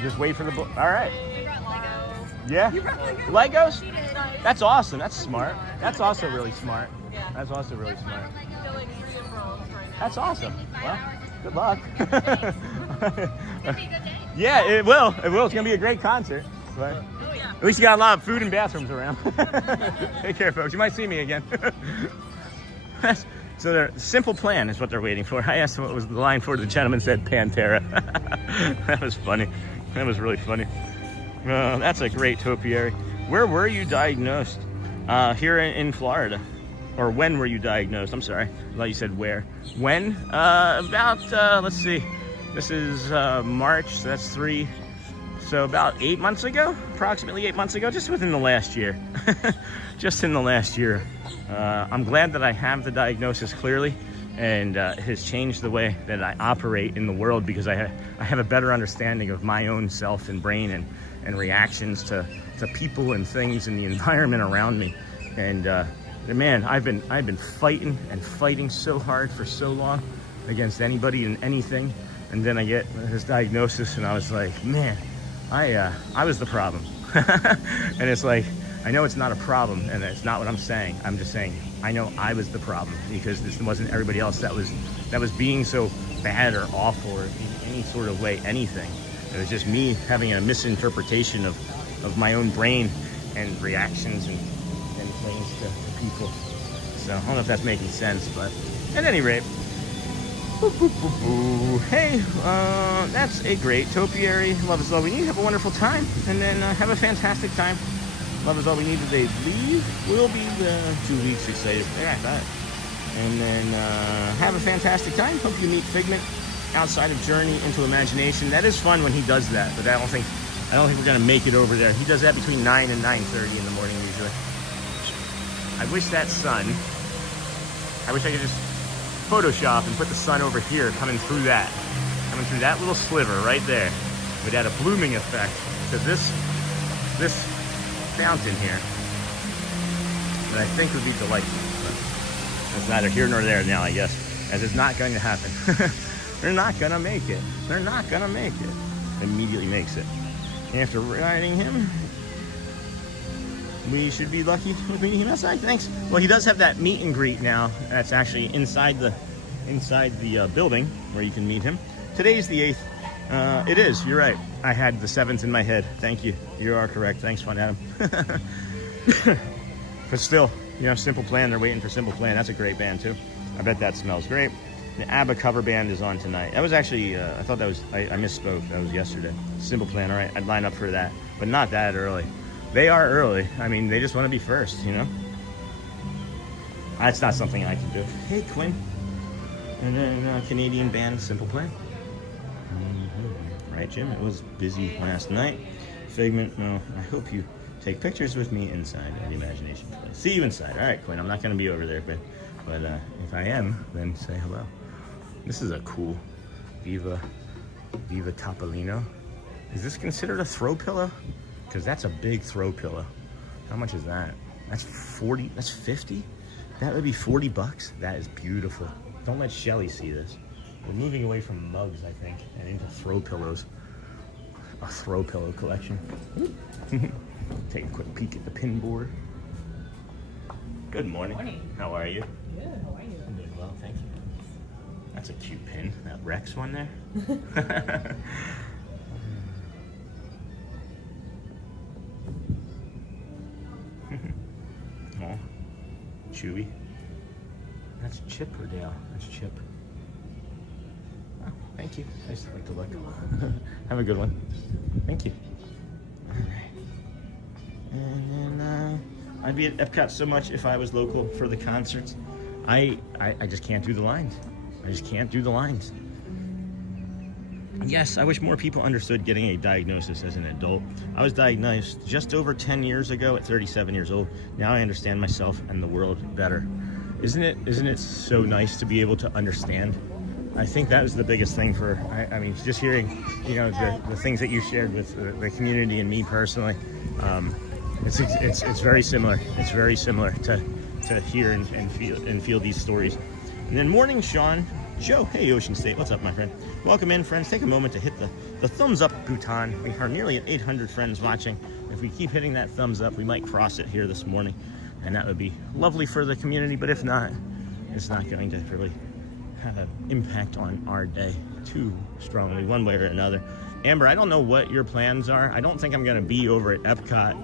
just wait for the book. All right. We brought Legos. Yeah? You brought Legos? She did. That's awesome. That's smart. That's also really smart. Yeah. That's also really smart. Feeling free of roles right now. That's awesome. Well, good luck. It's gonna be a good day. Yeah, it will. It will. It's going to be a great concert. But Oh yeah. at least you got a lot of food and bathrooms around. Take care, folks. You might see me again. So their simple plan is what they're waiting for. I asked them what was the line for. The gentleman said Pantera. That was funny. That was really funny. That's a great topiary. Where were you diagnosed? Here in Florida. Or when were you diagnosed? I'm sorry. I thought you said where. When? Let's see. This is March, so that's 3. So about 8 months ago, approximately 8 months ago, just within the last year. Just in the last year. I'm glad that I have the diagnosis clearly, and it has changed the way that I operate in the world, because I have a better understanding of my own self and brain and reactions to people and things in the environment around me. And man, I've been fighting so hard for so long against anybody and anything, and then I get this diagnosis, and I was like, man, I was the problem. And it's like, I know it's not a problem, and it's not what I'm saying. I'm just saying I know I was the problem, because this wasn't everybody else that was being so bad or awful or in any sort of way anything. It was just me having a misinterpretation of my own brain and reactions and things to people. So I don't know if that's making sense, but at any rate, hey, that's a great topiary. Love is all we need. Have a wonderful time, and then have a fantastic time. Love is all we need today. Leave. We'll be 2 weeks excited. Yeah, that. And then have a fantastic time. Hope you meet Figment outside of Journey into Imagination. That is fun when he does that, but I don't think we're gonna make it over there. He does that between 9 and 9:30 in the morning usually. I wish that sun. I wish I could just Photoshop and put the sun over here coming through that little sliver right there. Would add a blooming effect to this fountain here that I think would be delightful. But that's neither here nor there now, I guess, as it's not going to happen. They're not gonna make it. They're not gonna make it. Immediately makes it. After riding him, we should be lucky with meeting him outside. Thanks. Well, he does have that meet and greet now. That's actually inside the building where you can meet him. Today's the 8th. It is. You're right. I had the 7th in my head. Thank you. You are correct. Thanks, Fun Adam. But still, Simple Plan. They're waiting for Simple Plan. That's a great band too. I bet that smells great. The ABBA cover band is on tonight. That was actually, I thought that was, I misspoke. That was yesterday. Simple Plan. All right. I'd line up for that, but not that early. They are early. I mean, they just want to be first, That's not something I can do. Hey, Quinn. And then Canadian band, Simple Plan. Right, Jim? It was busy last night. Figment, no, I hope you take pictures with me inside the Imagination Place. See you inside. All right, Quinn, I'm not going to be over there, but if I am, then say hello. This is a cool Viva Topolino. Is this considered a throw pillow? Because that's a big throw pillow. How much is that? That's 40, that's 50? That would be 40 bucks? That is beautiful. Don't let Shelly see this. We're moving away from mugs, I think, and into throw pillows. A throw pillow collection. Take a quick peek at the pin board. Good morning. Morning. How are you? Good, how are you? I'm doing well, thank you. That's a cute pin, that Rex one there. Oh, Chewy. That's Chip or Dale? That's Chip. Oh, thank you. I just like to look. Have a good one. Thank you. All right. And then I'd be at Epcot so much if I was local for the concerts. I just can't do the lines. I just can't do the lines. Yes, I wish more people understood getting a diagnosis as an adult. I was diagnosed just over 10 years ago at 37 years old. Now I understand myself and the world better. Isn't it so nice to be able to understand? I think that was the biggest thing for, I mean, just hearing, you know, the things that you shared with the community and me personally. It's very similar. It's very similar to hear and feel these stories. And then morning, Sean. Joe, hey Ocean State, what's up, my friend? Welcome in, friends. Take a moment to hit the thumbs up button. We are nearly at 800 friends watching. If we keep hitting that thumbs up, we might cross it here this morning, and that would be lovely for the community. But if not, it's not going to really have an impact on our day too strongly, one way or another. Amber, I don't know what your plans are. I don't think I'm going to be over at Epcot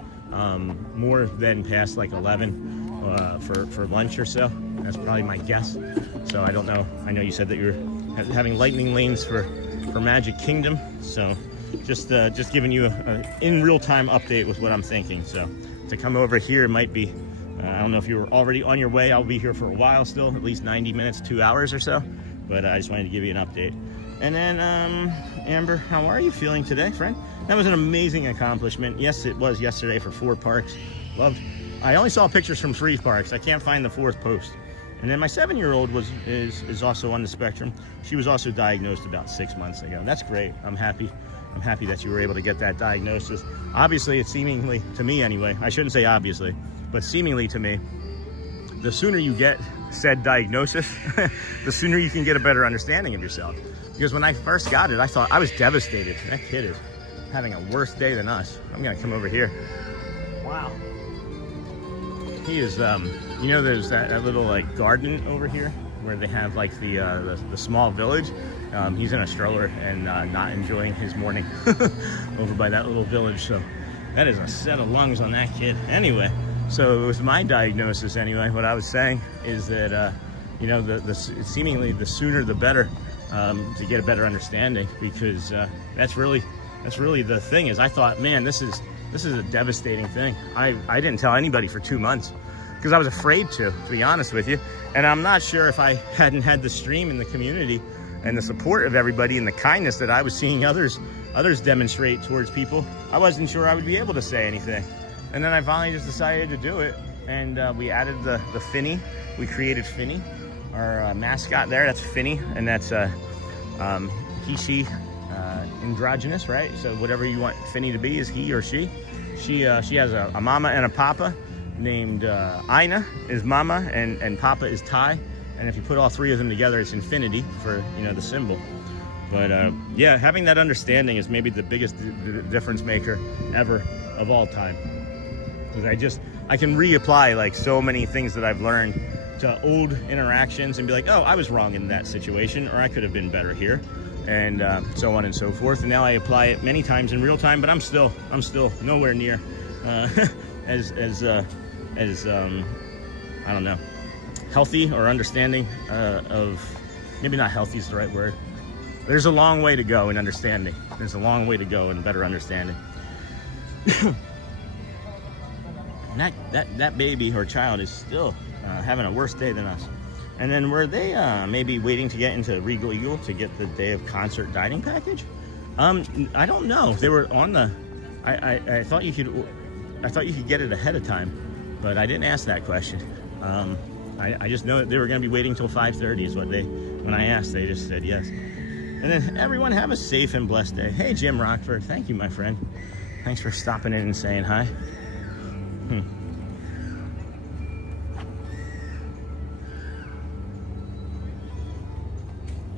more than past like 11 for lunch or so. That's probably my guess. So I don't know. I know you said that you're having lightning lanes for Magic Kingdom. So just giving you a in real time update with what I'm thinking. So to come over here might be, I don't know if you were already on your way. I'll be here for a while still, at least 90 minutes, 2 hours or so. But I just wanted to give you an update. And then Amber, how are you feeling today, friend? That was an amazing accomplishment. Yes, it was yesterday for 4 parks. Loved. I only saw pictures from 3 parks. I can't find the 4th post. And then my 7-year-old is also on the spectrum. She was also diagnosed about 6 months ago. That's great. I'm happy. I'm happy that you were able to get that diagnosis. Obviously, it's seemingly, to me anyway, I shouldn't say obviously, but seemingly to me, the sooner you get said diagnosis, the sooner you can get a better understanding of yourself. Because when I first got it, I thought I was devastated. That kid is having a worse day than us. I'm gonna come over here. Wow. He is, you know, there's that little like garden over here where they have like the small village. He's in a stroller and not enjoying his morning over by that little village. So that is a set of lungs on that kid. Anyway, so it was my diagnosis anyway. What I was saying is that, you know, seemingly the sooner the better to get a better understanding, because that's really the thing. Is I thought, man, this is a devastating thing. I didn't tell anybody for 2 months because I was afraid to be honest with you. And I'm not sure if I hadn't had the stream in the community and the support of everybody and the kindness that I was seeing others demonstrate towards people, I wasn't sure I would be able to say anything. And then I finally just decided to do it. And we added the Finny. We created Finny, our mascot there. That's Finny, and that's he, she, androgynous, right? So whatever you want Finny to be is he or she. She has a mama and a papa named Ina is mama, and papa is Ty. And if you put all 3 of them together, it's infinity for, you know, the symbol. But yeah, having that understanding is maybe the biggest difference maker ever of all time. Because I can reapply like so many things that I've learned to old interactions and be like, oh, I was wrong in that situation, or I could have been better here, and so on and so forth. And now I apply it many times in real time, but I'm still nowhere near as I don't know, healthy or understanding of, maybe not healthy is the right word. There's a long way to go in understanding. There's a long way to go in better understanding. And that baby or child is still having a worse day than us. And then were they maybe waiting to get into Regal Eagle to get the day of concert dining package? I don't know. They were on the. I thought you could get it ahead of time, but I didn't ask that question. I just know that they were going to be waiting till 5:30 is what when I asked, they just said yes. And then everyone have a safe and blessed day. Hey, Jim Rockford, thank you, my friend. Thanks for stopping in and saying hi.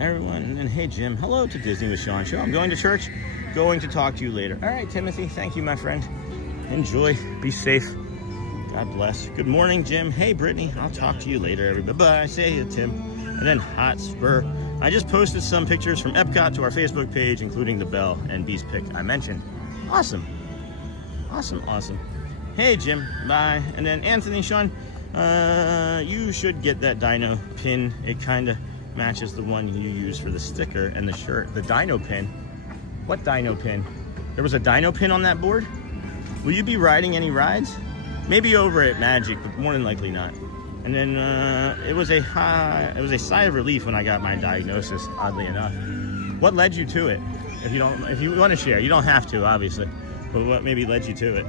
everyone. And then, hey, Jim. Hello to Disney with Sean Show. I'm going to church. Going to talk to you later. All right, Timothy. Thank you, my friend. Enjoy. Be safe. God bless. Good morning, Jim. Hey, Brittany. I'll talk to you later, everybody. Bye. Say it, Tim. And then Hotspur. I just posted some pictures from Epcot to our Facebook page, including the Belle and Beast pic I mentioned. Awesome. Awesome, awesome. Hey, Jim. Bye. And then Anthony, Sean, you should get that dino pin. It kind of matches the one you use for the sticker and the shirt. The dino pin? What dino pin? There was a dino pin on that board? Will you be riding any rides? Maybe over at Magic, but more than likely not. And then it was a sigh of relief when I got my diagnosis, oddly enough. What led you to it? If you want to share, you don't have to, obviously. But what maybe led you to it?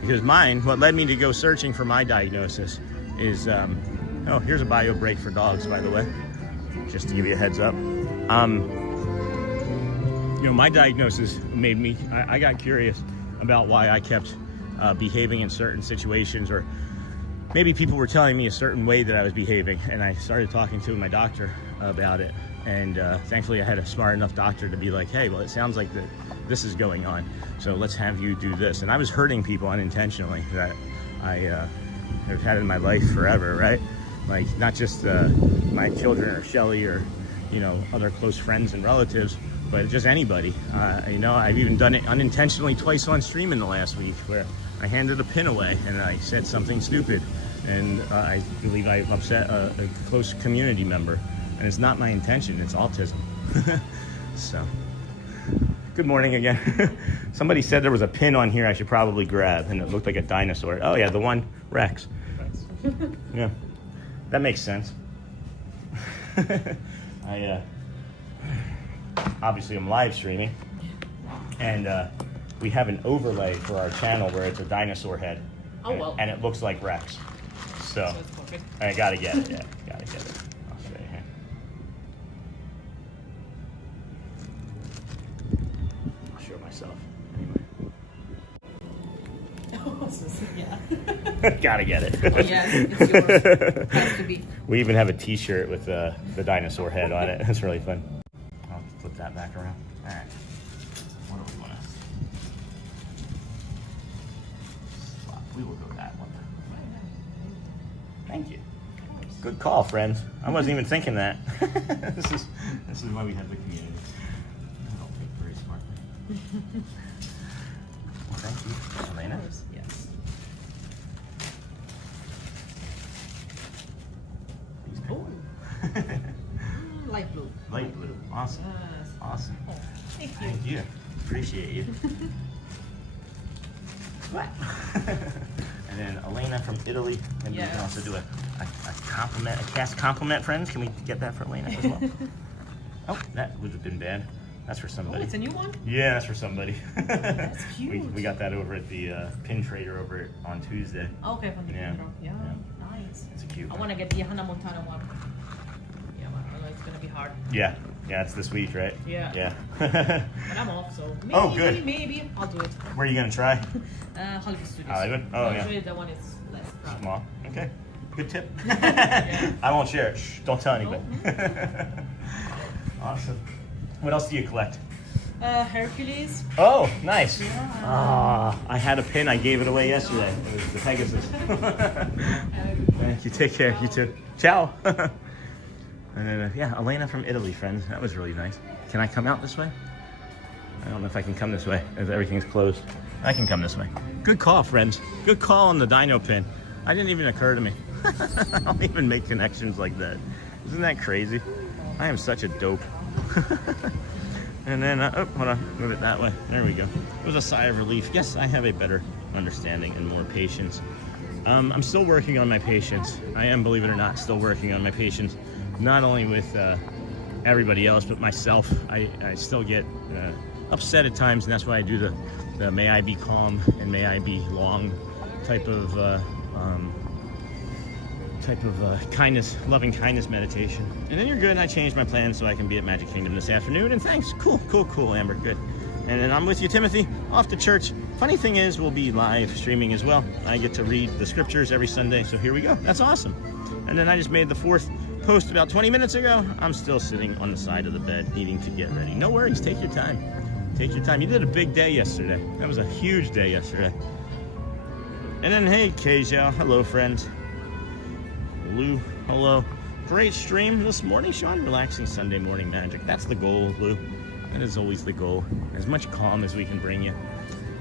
Because mine, what led me to go searching for my diagnosis is, oh, here's a bio break for dogs, by the way, just to give you a heads up. You know, my diagnosis made me, I got curious about why I kept behaving in certain situations, or maybe people were telling me a certain way that I was behaving, and I started talking to my doctor about it. And thankfully I had a smart enough doctor to be like, hey, well, it sounds like this is going on, so let's have you do this. And I was hurting people unintentionally that I have had in my life forever, right? Like, not just my children or Shelly or, you know, other close friends and relatives, but just anybody. You know, I've even done it unintentionally twice on stream in the last week, where I handed a pin away and I said something stupid, and I believe I upset a close community member, and it's not my intention. It's autism. So, good morning again. Somebody said there was a pin on here I should probably grab, and it looked like a dinosaur. Oh yeah, the one Rex. Yeah, that makes sense. Obviously I'm live streaming, and we have an overlay for our channel where it's a dinosaur head. Oh, well. And it looks like Rex. So it's perfect. I gotta get it. Yeah, gotta get it. I'll show you here. I'll show myself anyway. Yeah. Gotta get it. Oh, yeah, it's yours. Has to be. We even have a T-shirt with the dinosaur head on it. It's really fun. I'll flip that back around. All right. What do we want to? Swap. We will go that one. Thank you. Good call, friends. I wasn't even thinking that. This is why we have the community. I don't think very smartly. Well, thank you, Elena. Yes. Oh. Light blue. Light blue. Awesome. Yes. Awesome. Oh, thank you. Thank you. Appreciate you. What? And then Elena from Italy. Maybe we can also do a compliment, a cast compliment, friends. Can we get that for Elena as well? Oh, that would have been bad. That's for somebody. Oh, it's a new one? Yeah, that's for somebody. That's cute. We got that over at the pin trader over on Tuesday. Okay, from the Yeah. Pedro. Yeah, nice. It's a cute I one. want to get the Hannah Montana one. Yeah, but I know it's going to be hard. Yeah, it's this week, right? Yeah. Yeah. But I'm off, so maybe, Oh, good. maybe I'll do it. Where are you going to try? Hollywood Studios. Hollywood? Oh, yeah. Actually, that one is less crowded. Small. Okay. Good tip. Yeah. I won't share it. Shh, don't tell anybody. Awesome. What else do you collect? Hercules. Oh, nice. Yeah. Ah, I had a pin. I gave it away yesterday. It was the Pegasus. Thank you. Take care. You too. Ciao. And then, yeah, Elena from Italy, friends. That was really nice. Can I come out this way? I don't know if I can come this way, if everything's closed. I can come this way. Good call, friends. Good call on the dino pin. I didn't even occur to me. I don't even make connections like that. Isn't that crazy? I am such a dope. And then, oh, hold on, move it that way. There we go. It was a sigh of relief. Yes, I have a better understanding and more patience. I'm still working on my patience. I am, believe it or not, still working on my patience. Not only with everybody else, but myself. I still get upset at times, and that's why I do the may I be calm and may I be long type of kindness, loving kindness meditation. And then you're good. I changed my plans so I can be at Magic Kingdom this afternoon. And thanks. Cool, Amber. Good. And then I'm with you, Timothy, off to church. Funny thing is, we'll be live streaming as well. I get to read the scriptures every Sunday, so here we go. That's awesome. And then I just made the 4th post about 20 minutes ago, I'm still sitting on the side of the bed needing to get ready. No worries, take your time. Take your time. You did a big day yesterday. That was a huge day yesterday. And then, hey, Kajal, hello, friends. Lou, hello. Great stream this morning, Sean. Relaxing Sunday morning magic. That's the goal, Lou. That is always the goal. As much calm as we can bring you.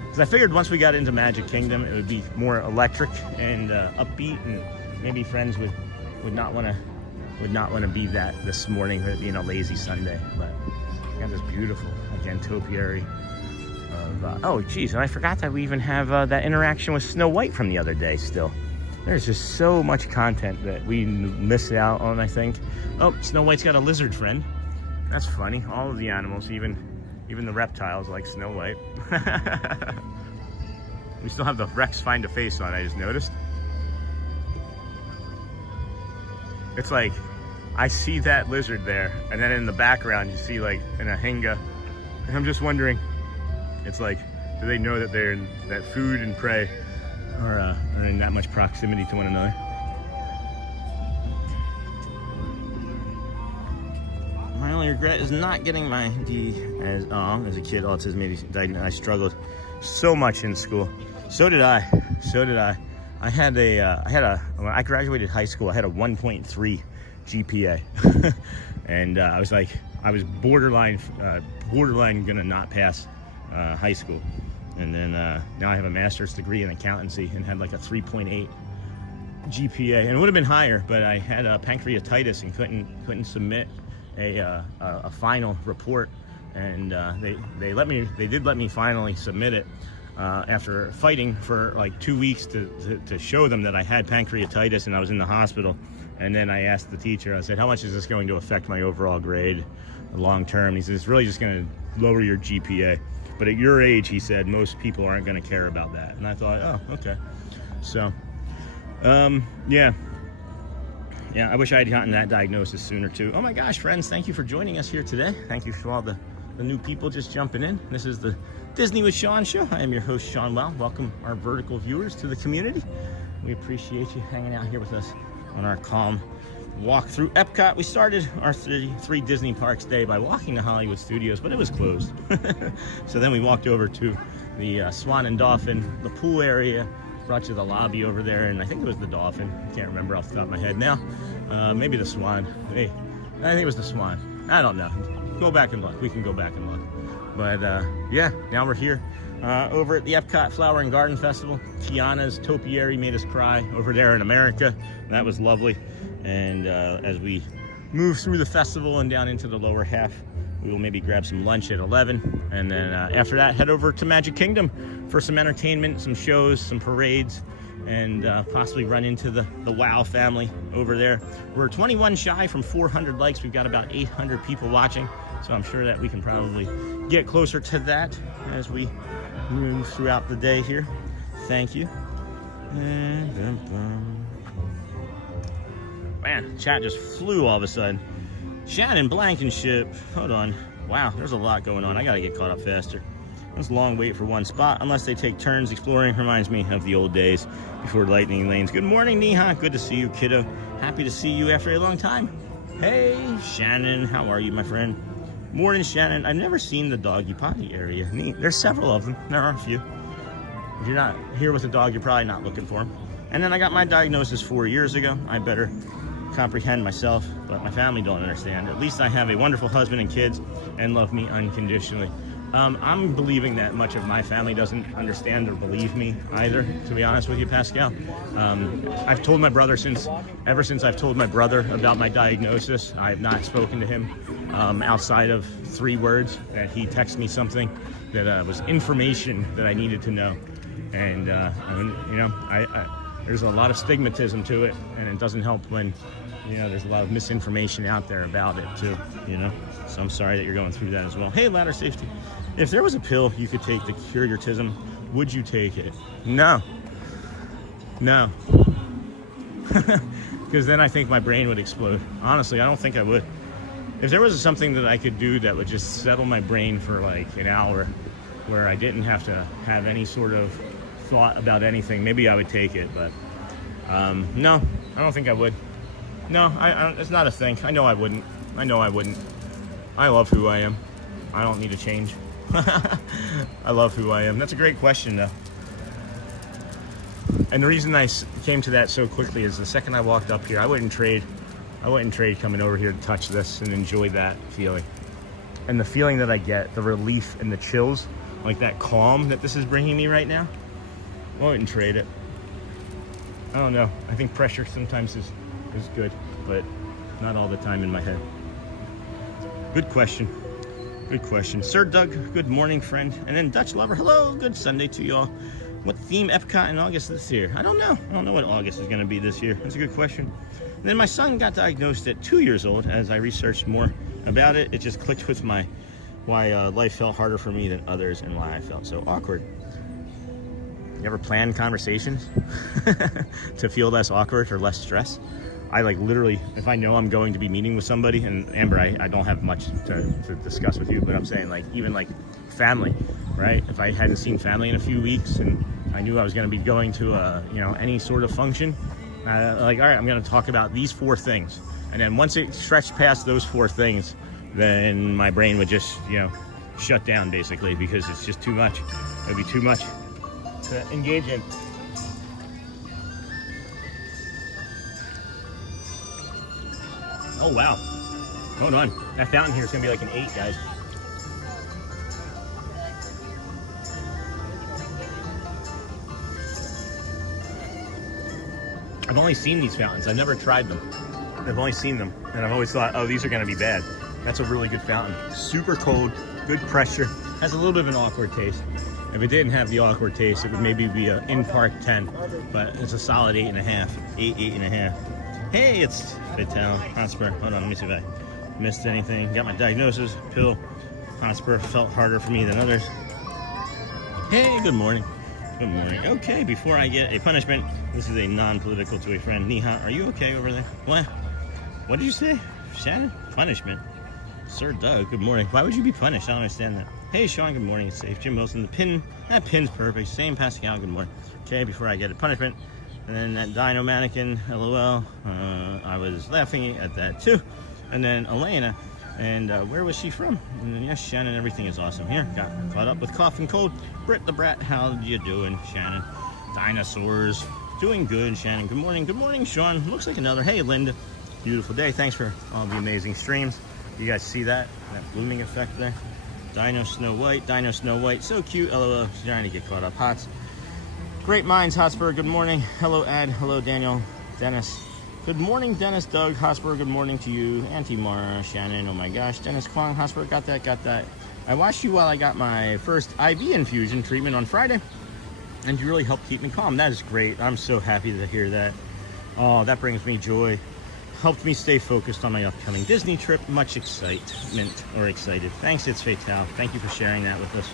Because I figured once we got into Magic Kingdom, it would be more electric and upbeat, and maybe friends would not want to be that this morning, being a lazy Sunday. But we got this beautiful, again, topiary of. Oh, geez, and I forgot that we even have that interaction with Snow White from the other day. Still, there's just so much content that we miss out on. I think. Oh, Snow White's got a lizard friend. That's funny. All of the animals, even the reptiles, like Snow White. We still have the Rex Find a Face on, I just noticed. It's like, I see that lizard there, and then in the background you see like an ahinga, and I'm just wondering, it's like, do they know that that food and prey are in that much proximity to one another? My only regret is not getting my D as a kid. Autism maybe diagnosed. I struggled so much in school. So did I. I had when I graduated high school, I had a 1.3 GPA, and I was borderline gonna not pass high school, and then now I have a master's degree in accountancy and had like a 3.8 GPA, and it would have been higher, but I had pancreatitis and couldn't submit a final report, and they did let me finally submit it after fighting for like 2 weeks to show them that I had pancreatitis and I was in the hospital. And then I asked the teacher, I said, how much is this going to affect my overall grade long term? He said, it's really just going to lower your GPA, but at your age, he said, most people aren't going to care about that. And I thought, oh, okay. So yeah, I wish I had gotten that diagnosis sooner too. Oh my gosh, friends, thank you for joining us here today. Thank you for all the new people just jumping in. This is the Disney with Sean show. I am your host, Sean Well. Welcome our vertical viewers to the community. We appreciate you hanging out here with us on our calm walk through Epcot. We started our three Disney parks day by walking to Hollywood Studios, but it was closed. So then we walked over to the Swan and Dolphin, the pool area, brought you to the lobby over there, and I think it was the Dolphin. I can't remember off the top of my head now. Maybe the Swan. Hey, I think it was the Swan. I don't know. Go back and look. We can go back and look. But yeah, now we're here over at the Epcot Flower and Garden Festival. Tiana's topiary made us cry over there in America. That was lovely. And as we move through the festival and down into the lower half, we will maybe grab some lunch at 11. And then after that, head over to Magic Kingdom for some entertainment, some shows, some parades, and possibly run into the WOW family over there. We're 21 shy from 400 likes. We've got about 800 people watching. So I'm sure that we can probably get closer to that as we move throughout the day here. Thank you. Man, chat just flew all of a sudden. Shannon Blankenship. Hold on. Wow, there's a lot going on. I gotta get caught up faster. That's a long wait for one spot, unless they take turns exploring. Reminds me of the old days before lightning lanes. Good morning, Neha. Good to see you, kiddo. Happy to see you after a long time. Hey, Shannon. How are you, my friend? Morning, Shannon. I've never seen the doggy potty area. There's several of them. There are a few. If you're not here with a dog, you're probably not looking for them. And then I got my diagnosis 4 years ago. I better comprehend myself, but my family don't understand. At least I have a wonderful husband and kids and love me unconditionally. I'm believing that much of my family doesn't understand or believe me either, to be honest with you, Pascal. I've told my brother ever since I've told my brother about my diagnosis. I have not spoken to him outside of 3 words, that he texted me something that was information that I needed to know. And there's a lot of stigmatism to it, and it doesn't help when there's a lot of misinformation out there about it too, So I'm sorry that you're going through that as well. Hey, ladder safety. If there was a pill you could take to cure your autism, would you take it? No. Because then I think my brain would explode. Honestly, I don't think I would. If there was something that I could do that would just settle my brain for like an hour, where I didn't have to have any sort of thought about anything, maybe I would take it, but no, I don't think I would. No, it's not a thing. I know I wouldn't. I love who I am. I don't need to change. I love who I am. That's a great question, though. And the reason I came to that so quickly is the second I walked up here, I wouldn't trade coming over here to touch this and enjoy that feeling. And the feeling that I get, the relief and the chills, like that calm that this is bringing me right now, I wouldn't trade it. I don't know. I think pressure sometimes is good, but not all the time in my head. Good question. Good question. Sir Doug, good morning, friend. And then Dutch Lover, hello, good Sunday to you all. What theme Epcot in August this year? I don't know. I don't know what August is going to be this year. That's a good question. And then my son got diagnosed at 2 years old. As I researched more about it, it just clicked with why life felt harder for me than others and why I felt so awkward. You ever plan conversations to feel less awkward or less stress? I like literally, if I know I'm going to be meeting with somebody, and Amber, I don't have much to discuss with you, but I'm saying like even like family, right? If I hadn't seen family in a few weeks and I knew I was going to be going to any sort of function, like, all right, I'm going to talk about these 4 things. And then once it stretched past those 4 things, then my brain would just, shut down basically, because it's just too much. It'd be too much to engage in. Oh, wow. Hold on. That fountain here is going to be like an 8, guys. I've only seen these fountains. I've never tried them. I've only seen them, and I've always thought, oh, these are going to be bad. That's a really good fountain. Super cold, good pressure. Has a little bit of an awkward taste. If it didn't have the awkward taste, it would maybe be an in-park 10, but it's a solid 8.5. 8.5. Hey, it's Vital Hotspur. Hold on, let me see if I missed anything. Got my diagnosis, pill. Hotspur felt harder for me than others. Hey, good morning. Good morning. Okay, before I get a punishment, this is a non-political to a friend. Niha, are you okay over there? What? What did you say? Shannon? Punishment? Sir Doug, good morning. Why would you be punished? I don't understand that. Hey, Sean, good morning. It's safe. Jim Wilson, the pin. That pin's perfect. Same Pascal, good morning. Okay, before I get a punishment. And then that dino mannequin, LOL. I was laughing at that too. And then Elena. And where was she from? And then, yes, Shannon, everything is awesome here. Got caught up with cough and cold. Britt the Brat, how you doing, Shannon? Dinosaurs. Doing good, Shannon. Good morning. Good morning, Sean. Looks like another. Hey, Linda. Beautiful day. Thanks for all the amazing streams. You guys see that? That blooming effect there? Dino Snow White. Dino Snow White. So cute. LOL. She's trying to get caught up. Hots. Great minds, Hotspur. Good morning. Hello, Ed. Hello, Daniel. Dennis. Good morning, Dennis. Doug. Hotspur. Good morning to you. Auntie Mara. Shannon. Oh my gosh. Dennis Kwong. Hotspur. Got that. I watched you while I got my first IV infusion treatment on Friday, and you really helped keep me calm. That is great. I'm so happy to hear that. Oh, that brings me joy. Helped me stay focused on my upcoming Disney trip. Much excited. Thanks, It's Fatal. Thank you for sharing that with us.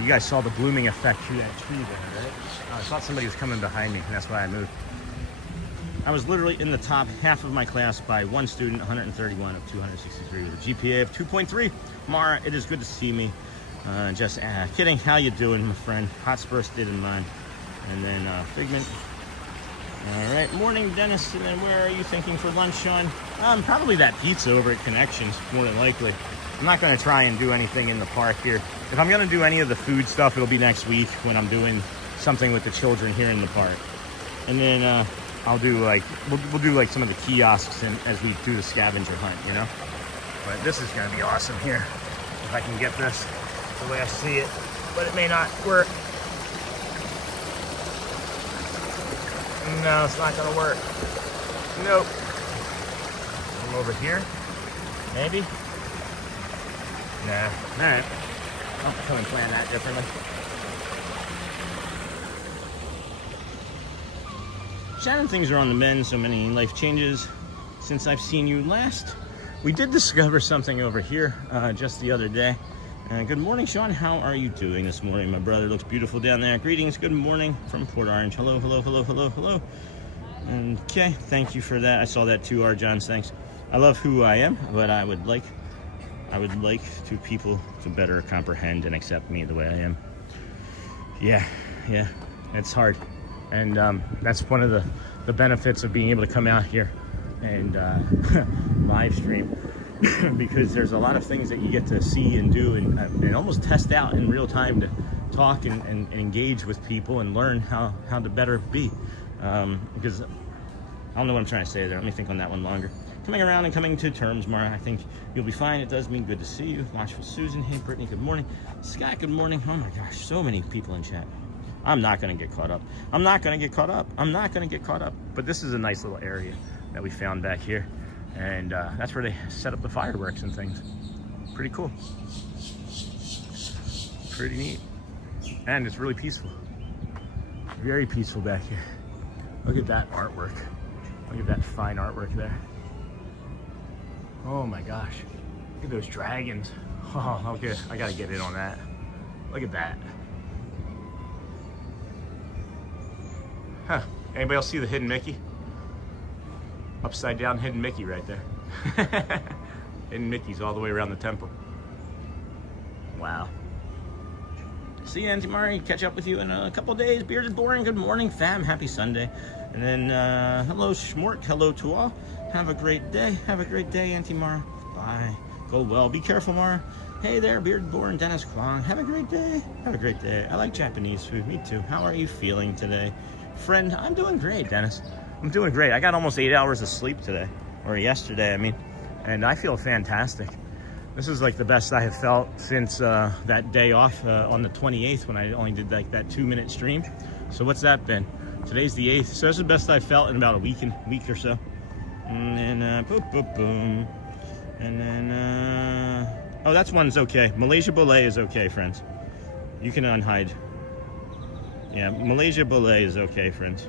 You guys saw the blooming effect through that tree there, right? I thought somebody was coming behind me, and that's why I moved. I was literally in the top half of my class by one student, 131 of 263 with a GPA of 2.3. Mara, it is good to see me. Just kidding. How you doing, my friend? Hotspur did in mine. And then Figment. All right, morning, Dennis. And then where are you thinking for lunch, Sean? Probably that pizza over at Connections, more than likely. I'm not going to try and do anything in the park here. If I'm going to do any of the food stuff, it'll be next week when I'm doing something with the children here in the park. And then I'll do like, we'll do like some of the kiosks as we do the scavenger hunt, you know? But this is going to be awesome here. If I can get this the way I see it. But it may not work. No, it's not going to work. Nope. I'm over here. Maybe. Nah. Alright. I'll come and plan that differently. Shannon, things are on the mend. So many life changes since I've seen you last. We did discover something over here just the other day. Good morning, Sean. How are you doing this morning? My brother looks beautiful down there. Greetings. Good morning from Port Orange. Hello, hello, hello, hello, hello. Okay, thank you for that. I saw that too, R. Johns. Thanks. I love who I am, but I would like to people to better comprehend and accept me the way I am. Yeah, it's hard. And that's one of the benefits of being able to come out here and live stream because there's a lot of things that you get to see and do and almost test out in real time to talk and engage with people and learn how to better be. Because I don't know what I'm trying to say there. Let me think on that one longer. Coming around and coming to terms, Mara. I think you'll be fine. It does mean good to see you. Watchful Susan. Hey, Brittany. Good morning. Scott. Good morning. Oh my gosh, so many people in chat. I'm not going to get caught up. I'm not going to get caught up. I'm not going to get caught up. But this is a nice little area that we found back here, and that's where they set up the fireworks and things. Pretty cool. Pretty neat. And it's really peaceful. Very peaceful back here. Look at that artwork. Look at that fine artwork there. Oh my gosh. Look at those dragons. Oh, okay. I gotta get in on that. Look at that. Huh. Anybody else see the hidden Mickey? Upside down hidden Mickey right there. Hidden Mickey's all the way around the temple. Wow. See you, Auntie Mari. Catch up with you in a couple days. Bearded Boring. Good morning, fam. Happy Sunday. And then, hello, Schmort. Hello to all. Have a great day. Have a great day, Auntie Mara. Bye. Go well. Be careful, Mara. Hey there, Bearded Boring. Dennis Kwong. Have a great day. Have a great day. I like Japanese food. Me too. How are you feeling today? Friend, I'm doing great, Dennis. I'm doing great. I got almost 8 hours of sleep today. Or yesterday, I mean. And I feel fantastic. This is like the best I have felt since that day off on the 28th when I only did like that 2-minute stream. So what's that been? Today's the 8th. So this is the best I've felt in about a week or so. And then boom, boom, boom. And then oh, that's one's okay. Malaysia Belay is okay, friends. You can unhide. Yeah, Malaysia Belay is okay, friends.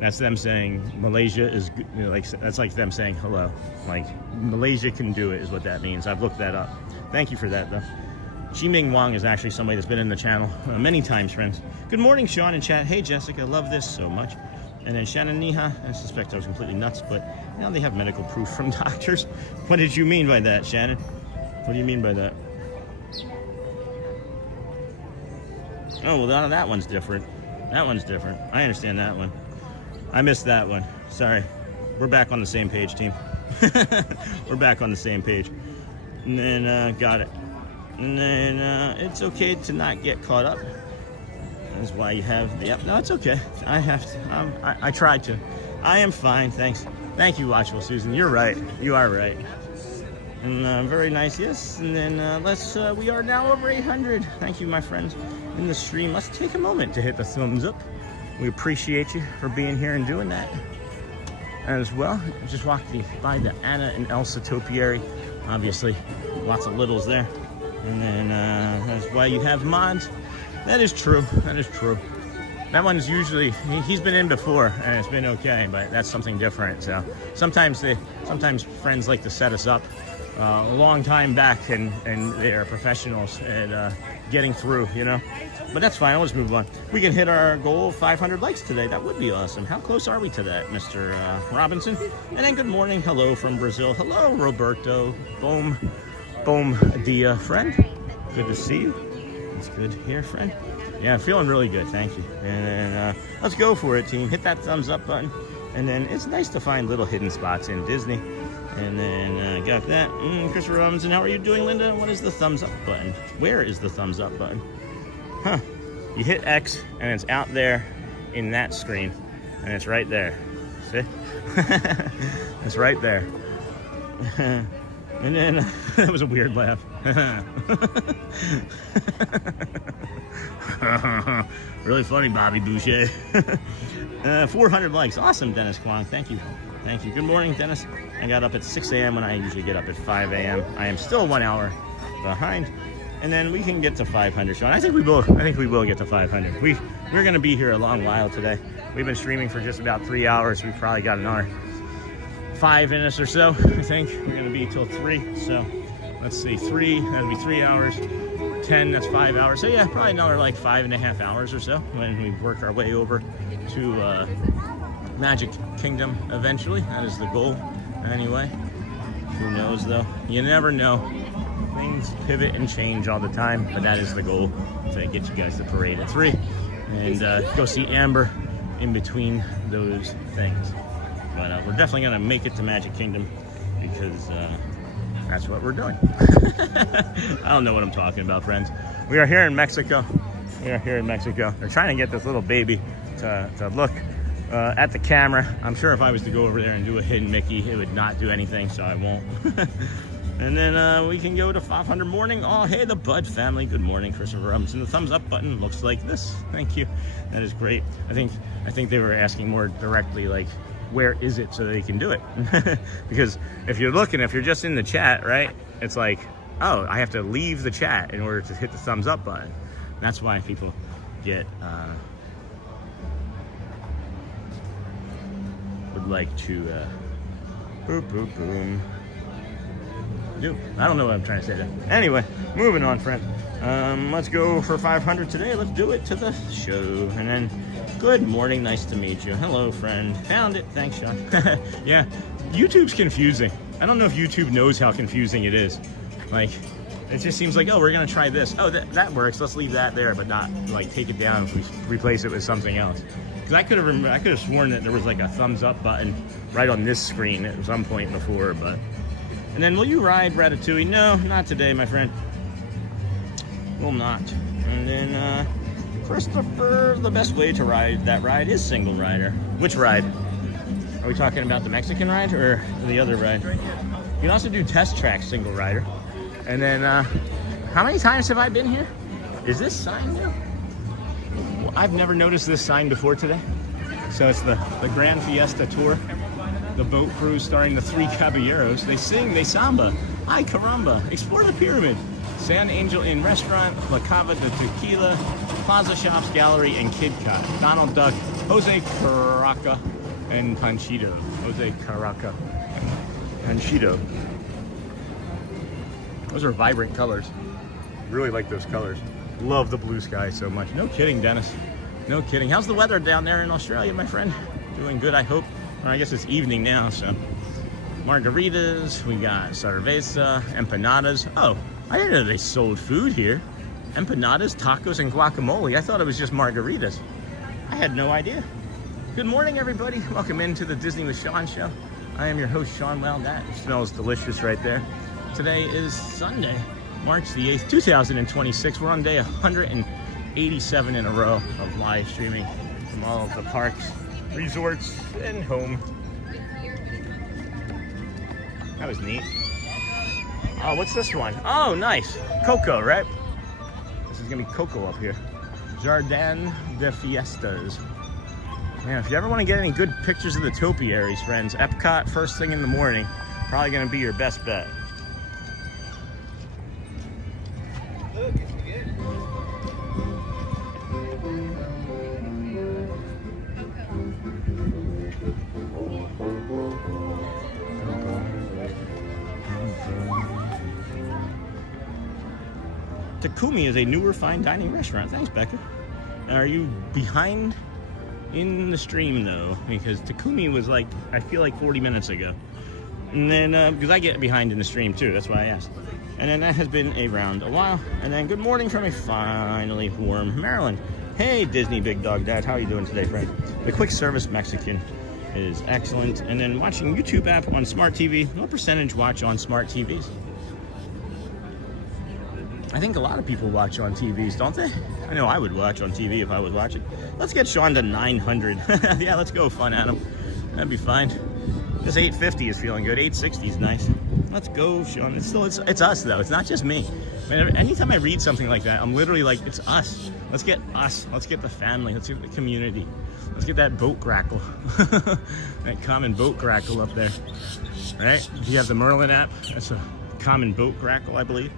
That's them saying Malaysia is, you know, like, that's like them saying hello. Like, Malaysia can do it is what that means. I've looked that up. Thank you for that, though. Jiming Wang is actually somebody that's been in the channel many times, friends. Good morning, Sean in chat. Hey, Jessica, love this so much. And then Shannon Niha, I suspect I was completely nuts, but now they have medical proof from doctors. What did you mean by that, Shannon? What do you mean by that? Oh, well, that one's different. That one's different. I understand that one. I missed that one. Sorry. We're back on the same page, team. We're back on the same page. And then, got it. And then, it's okay to not get caught up. That's why you have, yep, no, it's okay. I have to, I tried to. I am fine, thanks. Thank you, Watchful Susan. You're right. You are right. And very nice, yes. And then we are now over 800. Thank you, my friends, in the stream. Let's take a moment to hit the thumbs up. We appreciate you for being here and doing that. As well, just walked by the Anna and Elsa topiary. Obviously, lots of littles there. And then that's why you have mods. That is true. That is true. That one's usually, he's been in before and it's been okay, but that's something different. So sometimes friends like to set us up a long time back, and they are professionals at getting through, you know. But that's fine. I'll just move on. We can hit our goal of 500 likes today. That would be awesome. How close are we to that, Mr. Robinson? And then good morning. Hello from Brazil. Hello, Roberto. Boom dia, friend. Good to see you. It's good here, friend. Yeah, I'm feeling really good. Thank you. And then let's go for it, team. Hit that thumbs up button. And then it's nice to find little hidden spots in Disney. And then got that. Christopher Robinson, how are you doing, Linda? What is the thumbs up button? Where is the thumbs up button? Huh. You hit X and it's out there in that screen. And it's right there. See? It's right there. And then that was a weird laugh. Really funny, Bobby Boucher. 400 likes. Awesome, Dennis Kwong. Thank you. Thank you. Good morning, Dennis. I got up at 6 a.m. when I usually get up at 5 a.m. I am still 1 hour behind. And then we can get to 500, Sean. I think we will get to 500. We're going to be here a long while today. We've been streaming for just about 3 hours. We've probably got an hour 5 in us or so. I think we're going to be till 3. So let's see, 3. That'll be 3 hours. 10. That's 5 hours. So yeah, probably another like 5.5 hours or so when we work our way over to Magic Kingdom eventually. That is the goal. Anyway, who knows though? You never know. Things pivot and change all the time, but that is the goal, to get you guys the parade at 3 and go see Amber in between those things. But we're definitely gonna make it to Magic Kingdom because that's what we're doing. I don't know what I'm talking about, friends. We are here in Mexico. We are here in Mexico. They're trying to get this little baby to look at the camera. I'm sure if I was to go over there and do a hidden Mickey, it would not do anything, so I won't. And then we can go to 500 morning. Oh, hey, the Bud family. Good morning, Christopher Robinson. The thumbs up button looks like this. Thank you. That is great. I think they were asking more directly, like, where is it so they can do it? Because if you're just in the chat, right? It's like, oh, I have to leave the chat in order to hit the thumbs up button. That's why people get would like to boom, boom, boom. I don't know what I'm trying to say there. Anyway, moving on, friends. Let's go for 500 today. Let's do it to the show. And then, good morning. Nice to meet you. Hello, friend. Found it. Thanks, Sean. Yeah, YouTube's confusing. I don't know if YouTube knows how confusing it is. Like, it just seems like, oh, we're going to try this. Oh, that works. Let's leave that there, but not, like, take it down if we replace it with something else. Because I could have sworn that there was, like, a thumbs up button right on this screen at some point before, but... And then, will you ride Ratatouille? No, not today, my friend. Will not. And then, Christopher, the best way to ride that ride is single rider. Which ride? Are we talking about the Mexican ride or the other ride? You can also do test track single rider. And then, how many times have I been here? Is this sign new? Well, I've never noticed this sign before today. So it's the Grand Fiesta Tour. The boat cruise starring the three caballeros. They sing, they samba. Ay caramba. Explore the pyramid. San Angel Inn Restaurant, La Cava de Tequila, Plaza Shops Gallery, and Kid Cot. Donald Duck, Jose Caraca, and Panchito. Jose Caraca, Panchito. Those are vibrant colors. Really like those colors. Love the blue sky so much. No kidding, Dennis. No kidding. How's the weather down there in Australia, my friend? Doing good, I hope. Well, I guess it's evening now, so. Margaritas, we got cerveza, empanadas. Oh, I didn't know they sold food here. Empanadas, tacos, and guacamole. I thought it was just margaritas. I had no idea. Good morning, everybody. Welcome into the Disney with Sean show. I am your host, Sean. Well, that smells delicious right there. Today is Sunday, March the 8th, 2026. We're on day 187 in a row of live streaming from all of the parks, resorts, and home. That was neat. Oh, what's this one? Oh, nice. Coco, right? This is gonna be Coco up here. Jardin de Fiestas. Man, if you ever want to get any good pictures of the topiaries, friends, Epcot first thing in the morning, probably gonna be your best bet. Takumi is a newer fine dining restaurant. Thanks, Becca. Are you behind in the stream, though? Because Takumi was like, I feel like 40 minutes ago. And then, because I get behind in the stream, too. That's why I asked. And then that has been around a while. And then good morning from a finally warm Maryland. Hey, Disney Big Dog Dad. How are you doing today, friend? The quick service Mexican is excellent. And then watching YouTube app on smart TV. What percentage watch on smart TVs? I think a lot of people watch on TVs, don't they? I know I would watch on TV if I was watching. Let's get Sean to 900. Yeah, let's go, Fun Adam. That'd be fine. This 850 is feeling good. 860 is nice. Let's go, Sean. It's us, though. It's not just me. Man, anytime I read something like that, I'm literally like, it's us. Let's get us. Let's get the family. Let's get the community. Let's get that boat crackle. That common boat crackle up there. Right? You have the Merlin app. That's a common boat crackle, I believe.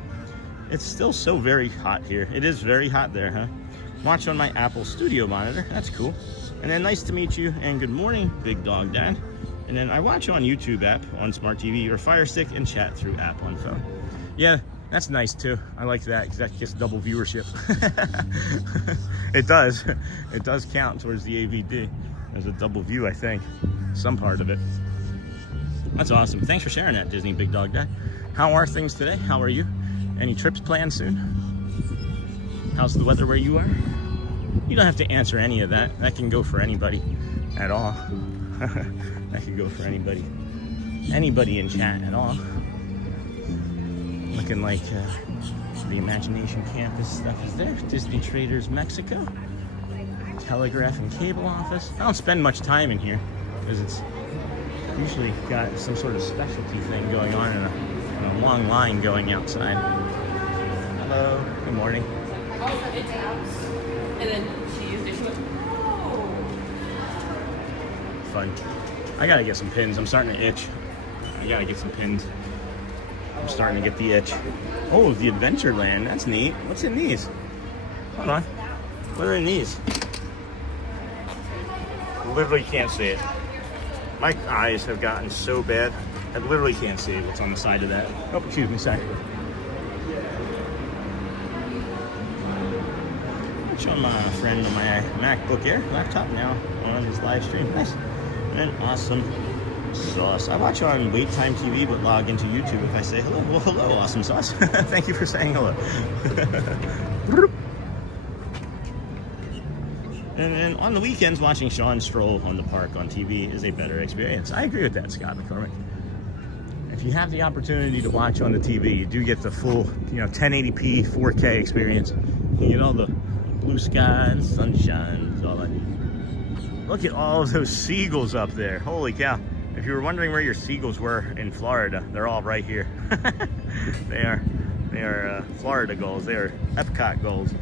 It's still so very hot here. It is very hot there, huh? Watch on my Apple Studio monitor. That's cool. And then nice to meet you and good morning, Big Dog Dad. And then I watch on YouTube app on Smart TV or Fire Stick and chat through app on phone. Yeah, that's nice too. I like that because that gets double viewership. It does. It does count towards the AVD. There's a double view, I think. Some part of it. That's awesome. Thanks for sharing that, Disney Big Dog Dad. How are things today? How are you? Any trips planned soon? How's the weather where you are? You don't have to answer any of that. That can go for anybody at all. That could go for anybody in chat at all. Looking like the Imagination Campus stuff is there. Disney Traders Mexico. Telegraph and Cable Office. I don't spend much time in here because it's usually got some sort of specialty thing going on and a long line going outside. Hello. Good morning. Oh, it's house. And then she used it. She went, oh. Fun. I gotta get some pins. I'm starting to itch. I gotta get some pins. I'm starting to get the itch. Oh, the Adventureland. That's neat. What's in these? Hold on. What are in these? Literally can't see it. My eyes have gotten so bad, I literally can't see what's on the side of that. Oh, excuse me, sorry. I'm showing my friend on my MacBook Air laptop now on his live stream. Nice. And awesome sauce. I watch on Wait Time TV, but log into YouTube if I say hello. Well, hello, awesome sauce. Thank you for saying hello. And then on the weekends, watching Sean stroll on the park on TV is a better experience. I agree with that, Scott McCormick. If you have the opportunity to watch on the TV, you do get the full, 1080p, 4K experience. You get all the blue sky and sunshine is all I need. Look at all of those seagulls up there. Holy cow. If you were wondering where your seagulls were in Florida, they're all right here. They are Florida gulls. They are Epcot gulls.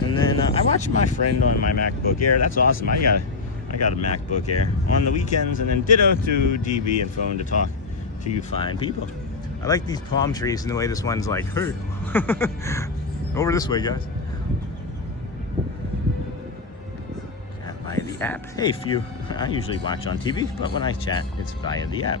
And then I watch my friend on my MacBook Air. That's awesome. I got a MacBook Air on the weekends, and then ditto to DB and phone to talk to you fine people. I like these palm trees and the way this one's like, hey. Over this way, guys. Via the app. Hey, few. I usually watch on TV, but when I chat, it's via the app.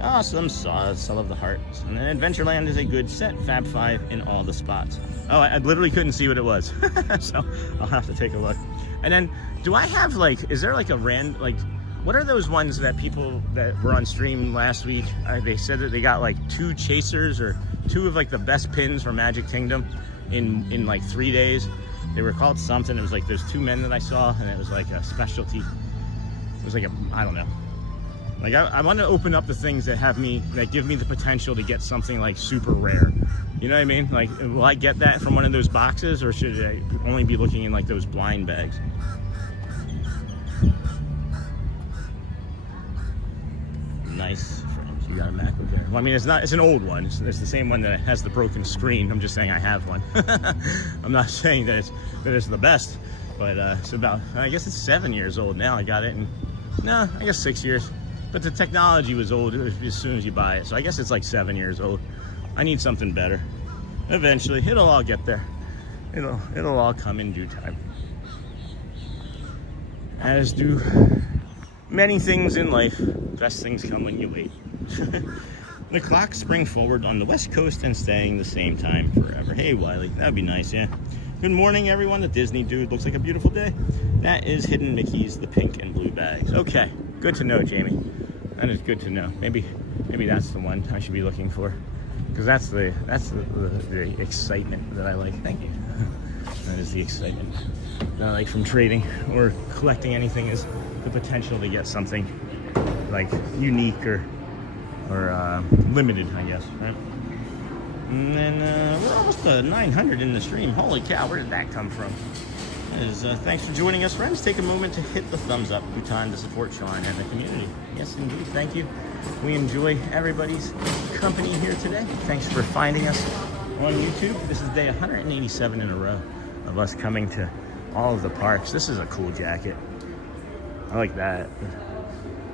Awesome sauce. I love the hearts. And then Adventureland is a good set. Fab 5 in all the spots. Oh, I literally couldn't see what it was. So I'll have to take a look. And then, do I have is there like a what are those ones that people that were on stream last week? They said that they got like 2 chasers or 2 of like the best pins for Magic Kingdom in like 3 days. They were called something. It was like those 2 men that I saw, and it was like a specialty. It was like I don't know. Like I want to open up the things that give me the potential to get something like super rare. You know what I mean? Like, will I get that from one of those boxes, or should I only be looking in like those blind bags? Nice, friends. You got a MacBook Air. Well, I mean, it's an old one. It's the same one that has the broken screen. I'm just saying I have one. I'm not saying that it's the best, but it's about, I guess it's 7 years old now. I got it I guess 6 years. But the technology was old as soon as you buy it. So I guess it's like 7 years old. I need something better. Eventually, it'll all get there. It'll all come in due time. As do many things in life. Best things come when you wait. The clocks spring forward on the West Coast and staying the same time forever. Hey, Wiley, that'd be nice, yeah. Good morning, everyone. The Disney dude looks like a beautiful day. That is Hidden Mickey's, the pink and blue bags. Okay, good to know, Jamie. That is good to know. Maybe that's the one I should be looking for, because that's the excitement that I like. Thank you. That is the excitement that I like from trading or collecting anything, is the potential to get something like unique or limited, I guess. Right? And then we're almost to 900 in the stream. Holy cow, where did that come from? Thanks for joining us, friends. Take a moment to hit the thumbs up. Good time to support Sean and the community. Yes, indeed. Thank you. We enjoy everybody's company here today. Thanks for finding us on YouTube. This is day 187 in a row of us coming to all of the parks. This is a cool jacket. I like that.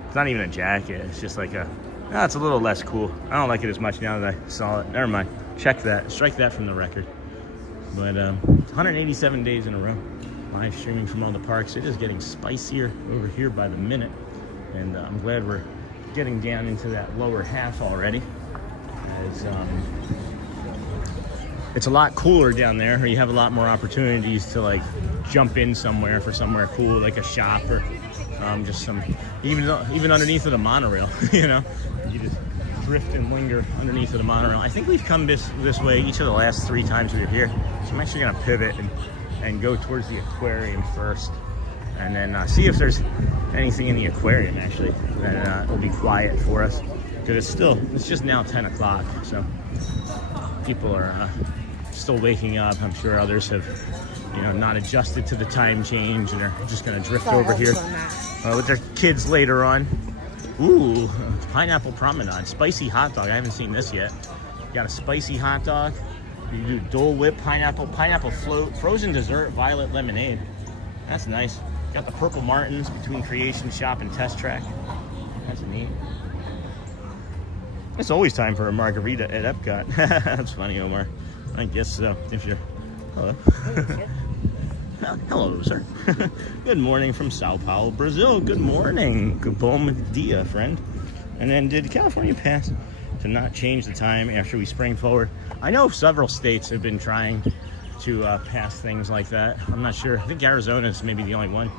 It's not even a jacket. It's just like it's a little less cool. I don't like it as much now that I saw it. Never mind. Check that. Strike that from the record. But 187 days in a row. Live streaming from all the parks. It is getting spicier over here by the minute, and I'm glad we're getting down into that lower half already, as it's a lot cooler down there, or you have a lot more opportunities to like jump in somewhere for somewhere cool, like a shop, or just some even underneath of the monorail. You know, you just drift and linger underneath of the monorail. I think we've come this way each of the last 3 times we were here, so I'm actually gonna pivot and go towards the aquarium first, and then see if there's anything in the aquarium actually. And it'll be quiet for us because it's just now 10 o'clock, so people are still waking up. I'm sure others have, not adjusted to the time change and are just gonna drift over here with their kids later on. Ooh, pineapple promenade, spicy hot dog. I haven't seen this yet. You got a spicy hot dog. You do Dole Whip pineapple float, frozen dessert, violet lemonade. That's nice. Got the Purple Martins between Creation Shop and Test Track. That's neat. It's always time for a margarita at Epcot. That's funny, Omar. I guess so. If you're, hello. Hello, sir. Good morning from Sao Paulo, Brazil. Good morning. Good bom dia, friend. And then did California pass to not change the time after we spring forward? I know several states have been trying to pass things like that. I'm not sure. I think Arizona is maybe the only one.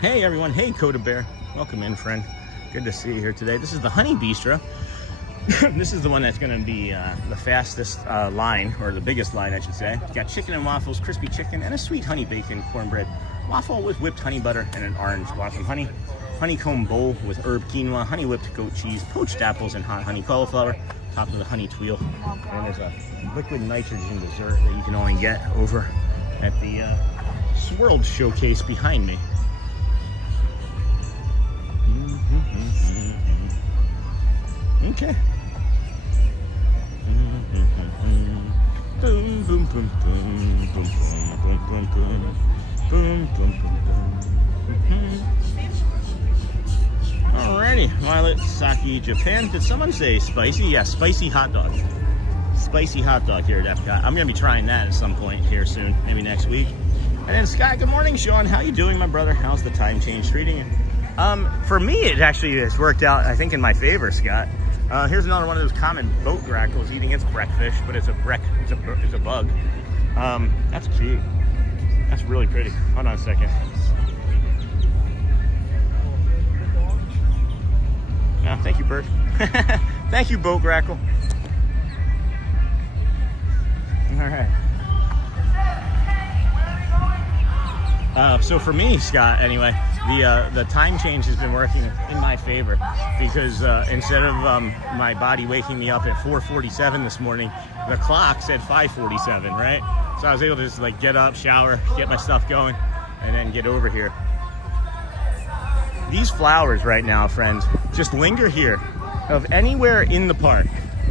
Hey, everyone. Hey, Coda Bear. Welcome in, friend. Good to see you here today. This is the Honey Bistro. This is the one that's going to be the fastest line, or the biggest line, I should say. You got chicken and waffles, crispy chicken, and a sweet honey bacon cornbread waffle with whipped honey butter and an orange blossom honey. Honeycomb bowl with herb quinoa, honey whipped goat cheese, poached apples, and hot honey cauliflower. Top of the honey tweel. And there's a liquid nitrogen dessert that you can only get over at the Swirled Showcase behind me. Okay. Boom, boom, boom, boom, boom, boom, boom, boom, boom, boom, boom. Alrighty, Violet Saki, Japan. Did someone say spicy? Yeah, spicy hot dog. Spicy hot dog here at Epcot. I'm gonna be trying that at some point here soon, maybe next week. And then Scott, good morning, Sean. How you doing, my brother? How's the time change treating you? For me, it actually has worked out, I think, in my favor, Scott. Here's another one of those common boat grackles eating its breakfish, but it's a bug. That's cute. That's really pretty. Hold on a second. Oh, thank you, bird. Thank you, boat grackle. All right. So for me, Scott, anyway, the time change has been working in my favor because instead of my body waking me up at 4:47 this morning, the clock said 5:47, right? So I was able to just like get up, shower, get my stuff going, and then get over here. These flowers right now, friends, just linger here. Of anywhere in the park,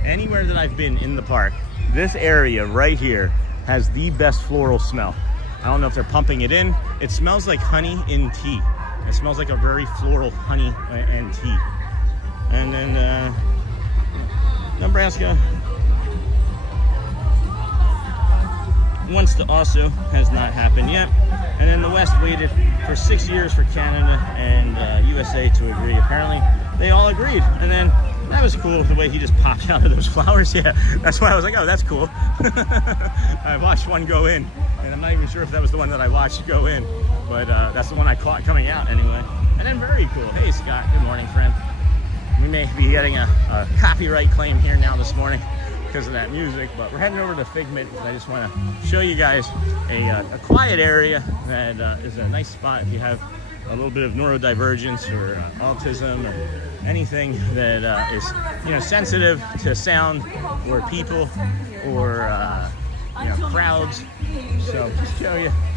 anywhere that I've been in the park, this area right here has the best floral smell. I don't know if they're pumping it in. It smells like honey in tea. It smells like a very floral honey and tea. And then Nebraska wants to also has not happened yet. And then the West waited for 6 years for Canada and USA to agree. Apparently they all agreed. And then that was cool, the way he just popped out of those flowers. Yeah, that's why I was like, oh, that's cool. I watched one go in, and I'm not even sure if that was the one that I watched go in, but that's the one I caught coming out anyway. And then very cool. Hey, Scott, good morning, friend. We may be getting a copyright claim here now this morning because of that music, but we're heading over to Figment. I just want to show you guys a quiet area that is a nice spot if you have a little bit of neurodivergence or autism or anything that is sensitive to sound or people or crowds. So just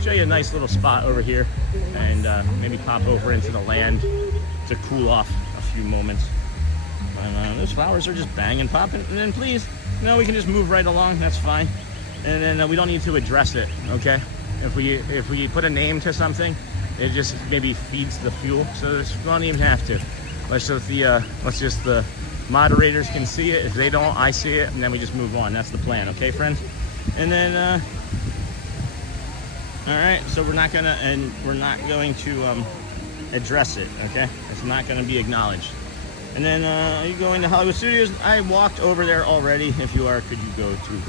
show you a nice little spot over here and maybe pop over into the land to cool off a few moments. Those flowers are just banging, popping, and then please, we can just move right along. That's fine, and then we don't need to address it. Okay, if we put a name to something, it just maybe feeds the fuel. So we don't even have to. Let's just the moderators can see it. If they don't, I see it, and then we just move on. That's the plan, okay, friends? And then, all right. So we're not going to address it. Okay, it's not going to be acknowledged. And then are you going to Hollywood Studios? I walked over there already. If you are, could you go to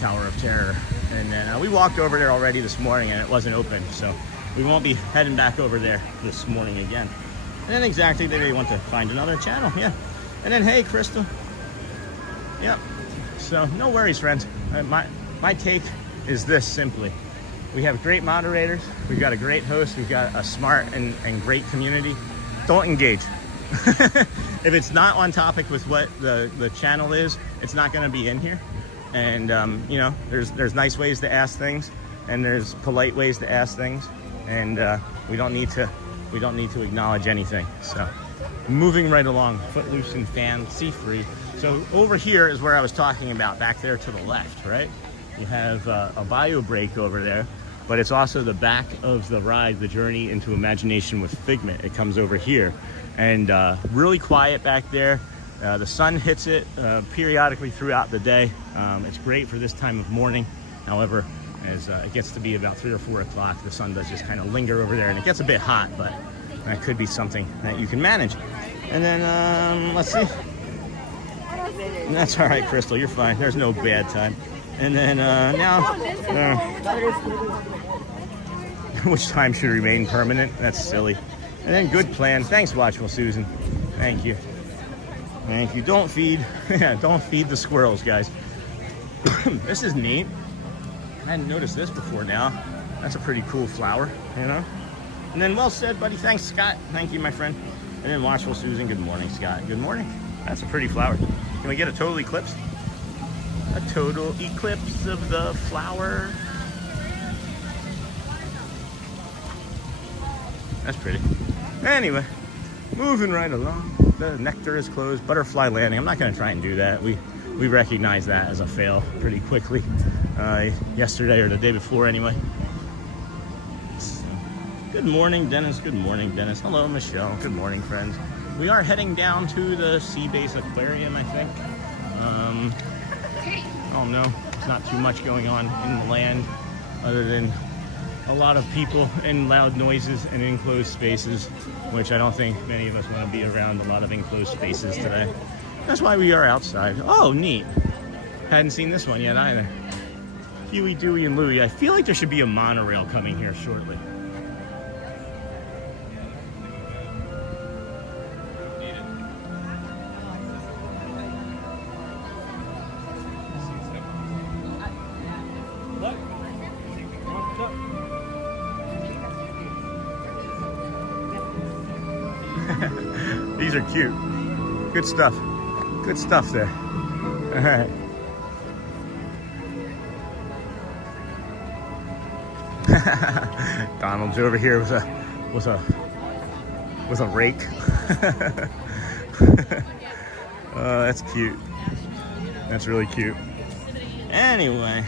Tower of Terror? And then we walked over there already this morning, and it wasn't open, so we won't be heading back over there this morning again. And then exactly there you want to find another channel, yeah. And then hey, Crystal. Yep. So no worries, friends. My take is this simply. We have great moderators. We've got a great host. We've got a smart and great community. Don't engage. If it's not on topic with what the channel is, it's not going to be in here. And you know, there's nice ways to ask things, and there's polite ways to ask things, and we don't need to acknowledge anything. So moving right along, footloose and fancy free. So over here is where I was talking about, back there to the left, right? You have a bio break over there, but it's also the back of the ride, the Journey into Imagination with Figment. It comes over here, and really quiet back there. The sun hits it periodically throughout the day. It's great for this time of morning. However, as it gets to be about 3 or 4 o'clock, the sun does just kind of linger over there, and it gets a bit hot, but that could be something that you can manage. And then, let's see. That's all right, Crystal, you're fine. There's no bad time. And then now, which time should remain permanent? That's silly. And then good plan. Thanks, Watchful Susan. Thank you. Thank you. Don't feed the squirrels, guys. This is neat. I hadn't noticed this before now. That's a pretty cool flower, you know? And then, well said, buddy. Thanks, Scott. Thank you, my friend. And then Watchful Susan. Good morning, Scott. Good morning. That's a pretty flower. Can we get a total eclipse? A total eclipse of the flower. That's pretty. Anyway, moving right along. The nectar is closed. Butterfly landing. I'm not going to try and do that. We recognize that as a fail pretty quickly. Yesterday or the day before, anyway. So, good morning, Dennis. Good morning, Dennis. Hello, Michelle. Good morning, friends. We are heading down to the Sea Base Aquarium, I think. Oh no, there's not too much going on in the land other than a lot of people and loud noises and enclosed spaces, which I don't think many of us want to be around a lot of enclosed spaces today. That's why we are outside. Oh, neat. Hadn't seen this one yet either. Huey, Dewey, and Louie. I feel like there should be a monorail coming here shortly. These are cute. Good stuff. Good stuff there. All right. Donald's over here with a rake. Oh, that's cute. That's really cute. Anyway.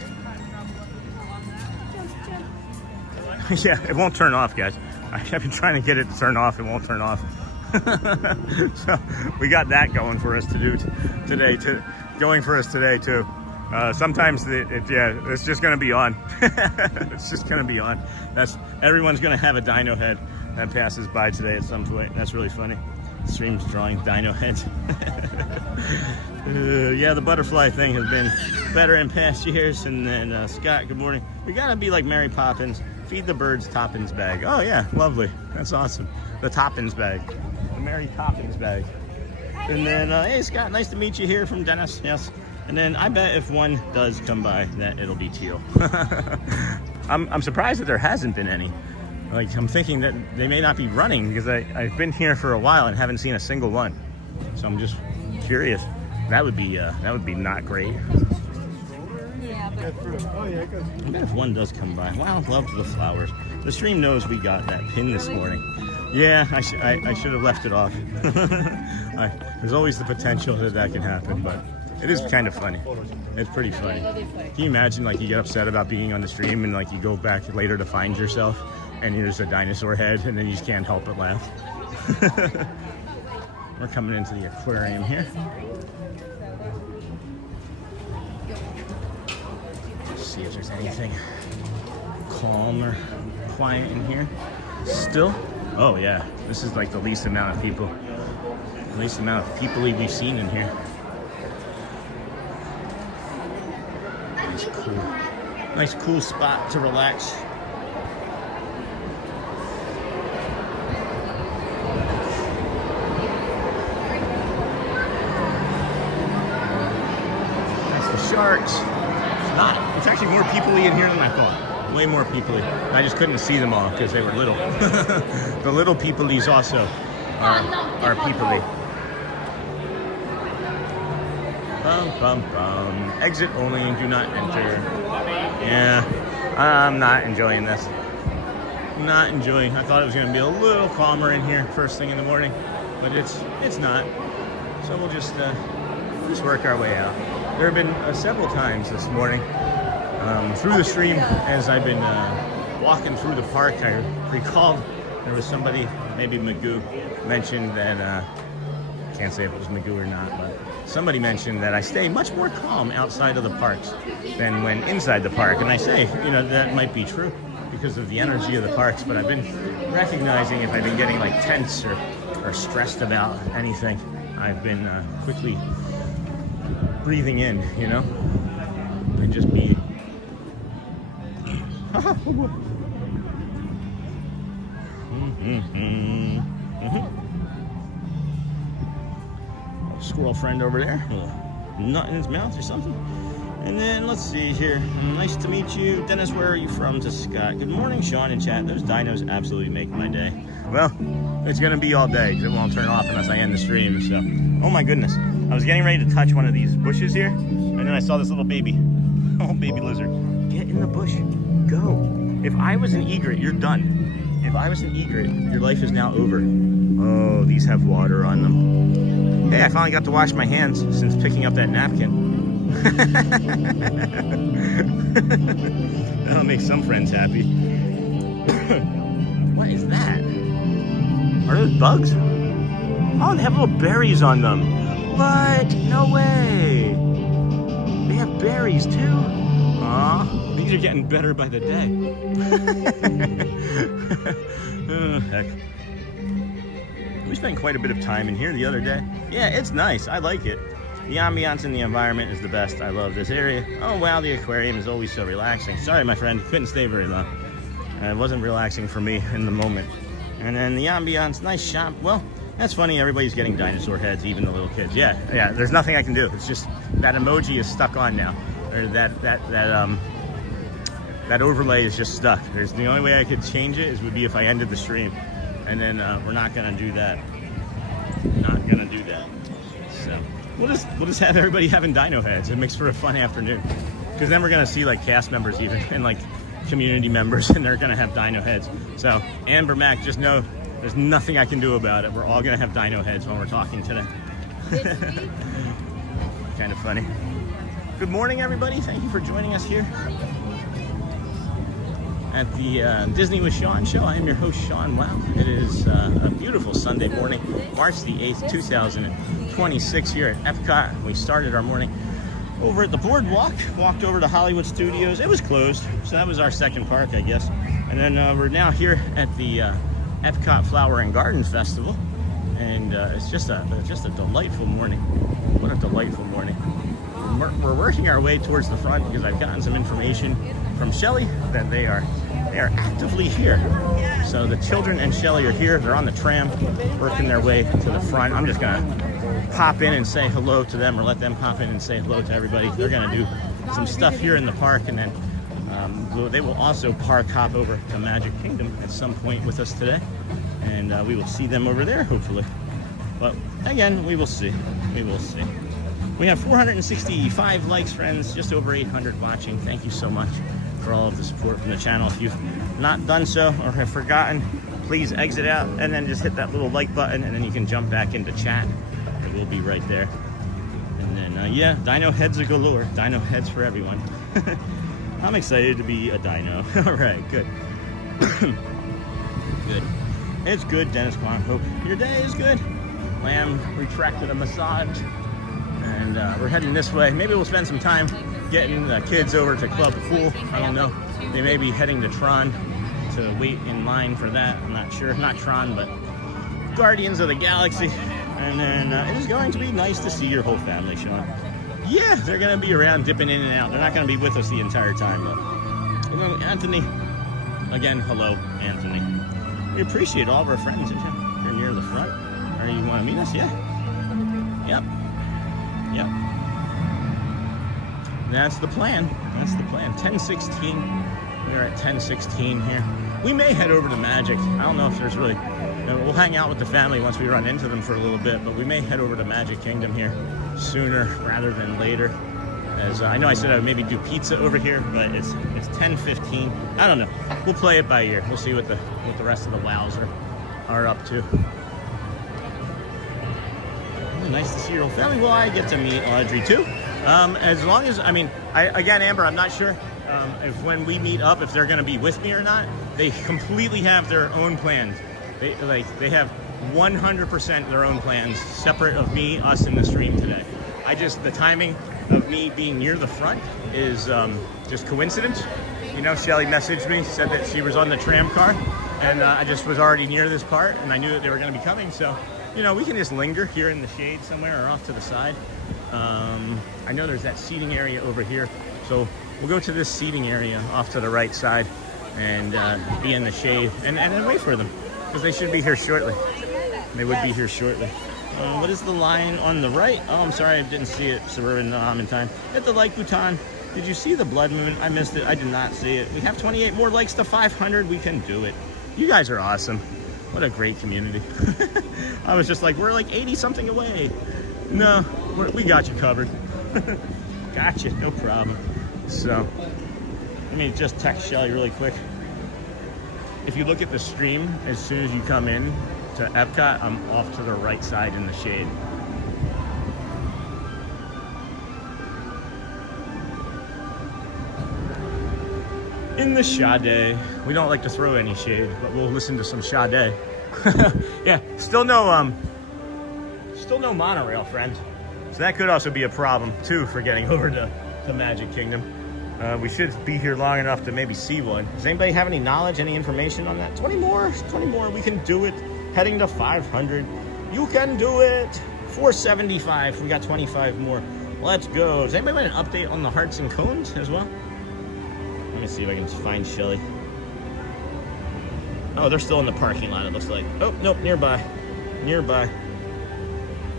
Yeah, it won't turn off, guys. I've been trying to get it to turn off. It won't turn off. So we got that going for us to do today. Too. Sometimes it's just going to be on. It's just going to be on. Everyone's going to have a dino head that passes by today at some point. That's really funny. Stream's drawing dino heads. Yeah, the butterfly thing has been better in past years. And then Scott, good morning. We got to be like Mary Poppins. Feed the birds Toppins bag. Oh yeah, lovely. That's awesome. The Toppins bag. The Mary Poppins bag. And then, hey Scott, nice to meet you here from Dennis. Yes. And then I bet if one does come by, that it'll be teal. I'm surprised that there hasn't been any. Like, I'm thinking that they may not be running because I've been here for a while and haven't seen a single one. So I'm just curious. That would be not great. I bet if one does come by. Wow, love the flowers. The stream knows we got that pin this morning. Yeah, I should have left it off. There's always the potential that can happen, but it is kind of funny. It's pretty funny. Can you imagine, like, you get upset about being on the stream and, like, you go back later to find yourself and there's a dinosaur head and then you just can't help but laugh? We're coming into the aquarium here. Let's see if there's anything calm or quiet in here. Still? Oh yeah, this is like the least amount of people. The least amount of people we've seen in here. Nice cool spot to relax. Nice for sharks. It's actually more people-y in here than I thought. Way more people-y. I just couldn't see them all because they were little. The little people-ys also are people-y. Bum, bum, bum. Exit only, do not enter. Yeah, I'm not enjoying this. Not enjoying. I thought it was going to be a little calmer in here first thing in the morning, but it's not. So we'll just work our way out. There have been several times this morning through the stream as I've been walking through the park. I recalled there was somebody, maybe Magoo, mentioned that can't say if it was Magoo or not, but somebody mentioned that I stay much more calm outside of the parks than when inside the park. And I say, that might be true because of the energy of the parks, but I've been recognizing if I've been getting like tense or stressed about anything, I've been quickly breathing in, and just being. Squirrel friend over there, nut in his mouth or something. And then let's see here. Nice to meet you, Dennis. Where are you from? To Scott. Good morning, Sean in chat. Those dinos absolutely make my day. Well, it's gonna be all day because it won't turn off unless I end the stream. So, oh my goodness, I was getting ready to touch one of these bushes here, and then I saw this little baby, oh baby lizard. Get in the bush, go. If I was an egret, you're done. If I was an egret, your life is now over. Oh, these have water on them. Hey, I finally got to wash my hands since picking up that napkin. That'll make some friends happy. What is that? Are those bugs? Oh, they have little berries on them. What? No way. They have berries too? Aw, these are getting better by the day. Oh, heck. We spent quite a bit of time in here the other day. Yeah, it's nice. I like it. The ambiance in the environment is the best. I love this area. Oh wow, the aquarium is always so relaxing. Sorry, my friend, couldn't stay very long. It wasn't relaxing for me in the moment. And then the ambiance, nice shop. Well, that's funny. Everybody's getting dinosaur heads, even the little kids. Yeah. There's nothing I can do. It's just that emoji is stuck on now. Or that overlay is just stuck. The only way I could change it would be if I ended the stream, and then we're not gonna do that. Not gonna do that. So we'll just have everybody having dino heads. It makes for a fun afternoon. Because then we're gonna see like cast members even and like community members, and they're gonna have dino heads. So Amber Mac, just know there's nothing I can do about it. We're all gonna have dino heads when we're talking today. Kind of funny. Good morning, everybody. Thank you for joining us here at the Disney with Sean show. I am your host, Sean. Wow, it is a beautiful Sunday morning, March the 8th, 2026 here at Epcot. We started our morning over at the Boardwalk, walked over to Hollywood Studios. It was closed, so that was our second park, I guess. And then we're now here at the Epcot Flower and Garden Festival, and it's just a delightful morning. What a delightful morning. We're working our way towards the front because I've gotten some information from Shelly that they are actively here. So the children and Shelly are here. They're on the tram, working their way to the front. I'm just gonna pop in and say hello to them, or let them pop in and say hello to everybody. They're gonna do some stuff here in the park, and then they will also hop over to Magic Kingdom at some point with us today, and we will see them over there hopefully. But again, we will see. We will see. We have 465 likes, friends, just over 800 watching. Thank you so much for all of the support from the channel. If you've not done so or have forgotten, please exit out and then just hit that little like button, and then you can jump back into chat. It will be right there. And then, yeah, dino heads are galore. Dino heads for everyone. I'm excited to be a dino. All right, good. Good. It's good, Dennis Kwan. Hope your day is good. Lamb retracted a massage. And we're heading this way. Maybe we'll spend some time getting the kids over to Club Pool. I don't know. They may be heading to Tron to wait in line for that. I'm not sure. Not Tron, but Guardians of the Galaxy. And then it is going to be nice to see your whole family, Sean. Yeah, they're going to be around dipping in and out. They're not going to be with us the entire time, though. And then Anthony. Again, hello, Anthony. We appreciate all of our friends. If you're near the front, or you want to meet us, yeah. Yep. Yep. That's the plan. That's the plan. 10:16 We're at 10:16 here. We may head over to Magic. I don't know if there's really, we'll hang out with the family once we run into them for a little bit, but we may head over to Magic Kingdom here sooner rather than later. As I know I said I would maybe do pizza over here, but it's 10:15. I don't know. We'll play it by ear. We'll see what the rest of the wows are up to. Oh, nice to see your old family. Well, I get to meet Audrey too. As long as, I mean, again, Amber, I'm not sure if when we meet up, if they're going to be with me or not. They completely have their own plans. They have 100% their own plans, separate of me, us, and the stream today. The timing of me being near the front is just coincidence. You know, Shelly messaged me, said that she was on the tram car, and I just was already near this part, and I knew that they were going to be coming, so, you know, we can just linger here in the shade somewhere or off to the side. I know there's that seating area over here, so we'll go to this seating area off to the right side and be in the shade and then wait for them, because they should be here shortly. They would be here shortly. What is the line on the right? Oh, I'm sorry, I didn't see it. Suburban in time. At the Lake Bhutan. Did you see the blood moon? I missed it. I did not see it. We have 28 more likes to 500. We can do it. You guys are awesome. What a great community. I was just like, we're like 80 something away. No, we got you covered. Gotcha, no problem. So, let me just text Shelly really quick. If you look at the stream, as soon as you come in to Epcot, I'm off to the right side in the shade. In the Sade. We don't like to throw any shade, but we'll listen to some Sade. Yeah, still no monorail, friend. So that could also be a problem too for getting over to Magic Kingdom. We should be here long enough to maybe see one. Does anybody have any knowledge, any information on that? 20 more, we can do it. Heading to 500. You can do it. 475, we got 25 more. Let's go. Does anybody want an update on the hearts and cones as well? Let me see if I can find Shelly. Oh, they're still in the parking lot, it looks like. Oh, nope, nearby.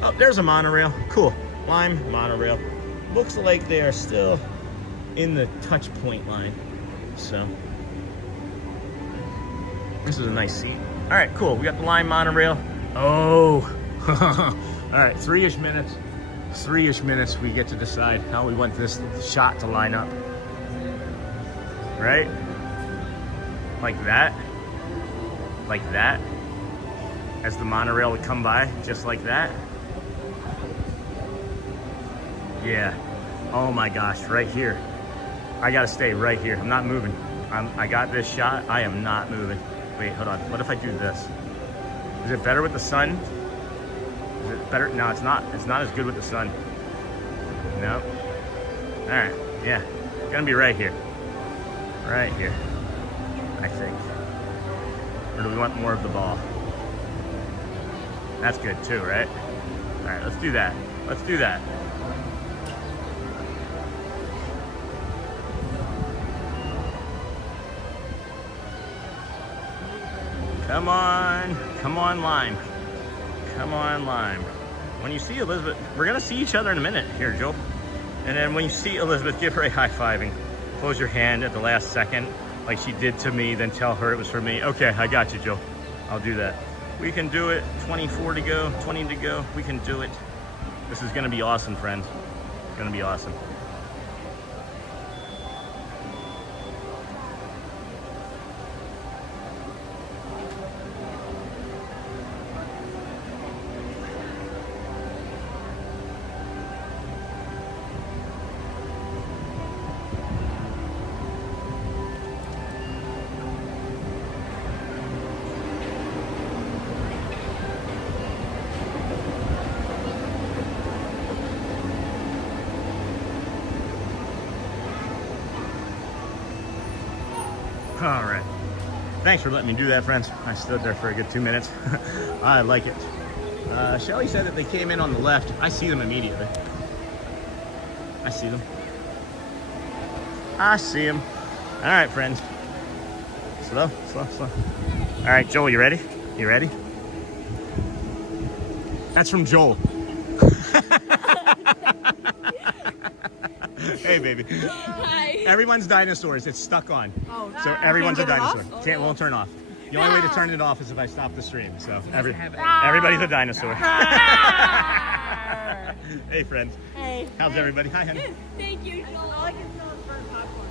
Oh, there's a monorail. Cool. Lime monorail. Looks like they are still in the touch point line. So, this is a nice seat. All right, cool. We got the Lime monorail. Oh, all right, 3-ish minutes. 3-ish minutes, we get to decide how we want this shot to line up. Right? Like that. Like that. As the monorail would come by, just like that. Yeah. Oh my gosh, right here. I gotta stay right here. I'm not moving. I got this shot. I am not moving. Wait, hold on. What if I do this? Is it better with the sun? Is it better? No, it's not. It's not as good with the sun. No. All right. Yeah. It's gonna be right here. Right here. I think. Or do we want more of the ball? That's good too, right? All right. Let's do that. Let's do that. Come on, Lime. Come on, Lime. When you see Elizabeth, we're gonna see each other in a minute here, Joe. And then when you see Elizabeth, give her a high-fiving. Close your hand at the last second, like she did to me, then tell her it was for me. Okay, I got you, Joe. I'll do that. We can do it. 24 to go, 20 to go. We can do it. This is gonna be awesome, friends. It's gonna be awesome. All right. Thanks for letting me do that, friends. I stood there for a good 2 minutes. I like it. Shelly said that they came in on the left. I see them immediately. I see them. I see them. All right, friends. Slow, slow, slow. All right, Joel, you ready? You ready? That's from Joel. Hey, baby. baby. Hi. Everyone's dinosaurs. It's stuck on. Oh, So everyone's a Can't get it dinosaur. off? Won't turn off. The only way to turn it off is if I stop the stream. So Ah. everybody's a dinosaur. Hey, friends. Hey. How's everybody? Hi, honey. Thank you, Joel. All I can smell is burnt popcorn.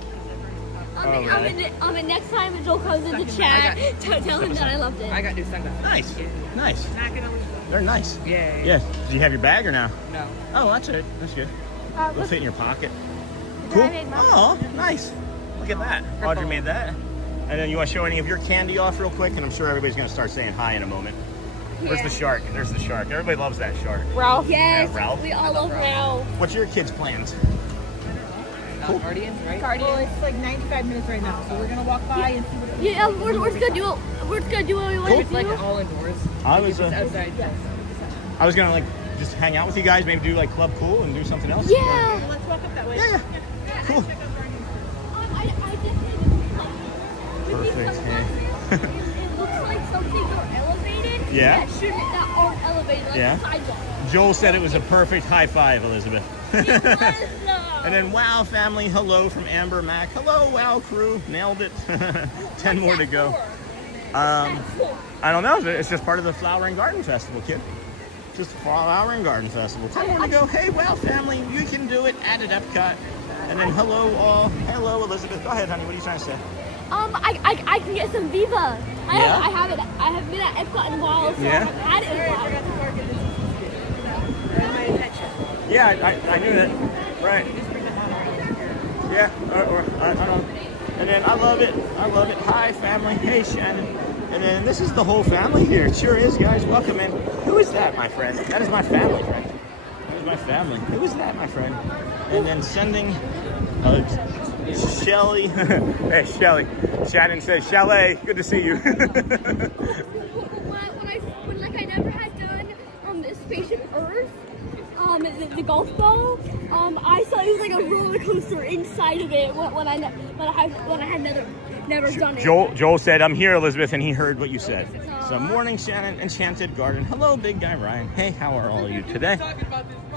Oh, really? Next time when Joel comes in the chat, tell him that I loved it. I got new sunglasses. Nice. Yeah. Nice. Not gonna lose them. They're nice. Yeah. Yes. Do you have your bag or no? No. Oh, that's it. That's good. It'll fit in your pocket. I Cool. made mine. Oh, nice. Look at that. Audrey made that. And then you want to show any of your candy off real quick? And I'm sure everybody's going to start saying hi in a moment. Where's the shark? There's the shark. Everybody loves that shark. Ralph. Yes. Yeah, Ralph. We all love Ralph. What's your kids' plans? Cool. Guardians, right? Well, it's like 95 minutes right now, so we're gonna walk by and see what. Yeah, we're just gonna do it. We're just gonna do what we want It's to like do. all indoors. I was Outside. gonna like just hang out with you guys, maybe do like Club Cool and do something else. Yeah. Let's walk up that way. Yeah. Cool. I just Perfect. Hey. it looks like some things are elevated. Yeah? That aren't elevated, like Yeah. the sidewalk. Joel said it was a perfect high five, Elizabeth. It was, And then Wow family, hello from Amber Mac. Hello Wow crew, nailed it. 10 more to go. I don't know, it's just part of the Flower and Garden Festival, kid. Just Flower and Garden Festival. 10 more to go. Hey Wow family, you can do it at Epcot. And then hello all. Hello Elizabeth. Go ahead, honey, what are you trying to say? I can get some Viva. Yeah? I have been at Epcot in a while, so Yeah? I haven't had it in a while. Yeah, I knew that. Right. Yeah, I don't. And then I love it. I love it. Hi, family. Hey, Shannon. And then this is the whole family here. It sure is, guys. Welcome in. Who is that, my friend? That is my family, friend. That is my family. Who is that, my friend? And then sending Shelly. Hey, Shelly. Shannon says, Shelly, good to see you. When I never had done Spaceship Earth, the golf ball, I saw it was like a roller coaster inside of it when I had never done it. Joel said, I'm here, Elizabeth, and he heard what you said. So morning, Shannon, Enchanted Garden. Hello, big guy Ryan. Hey, how are all of you today?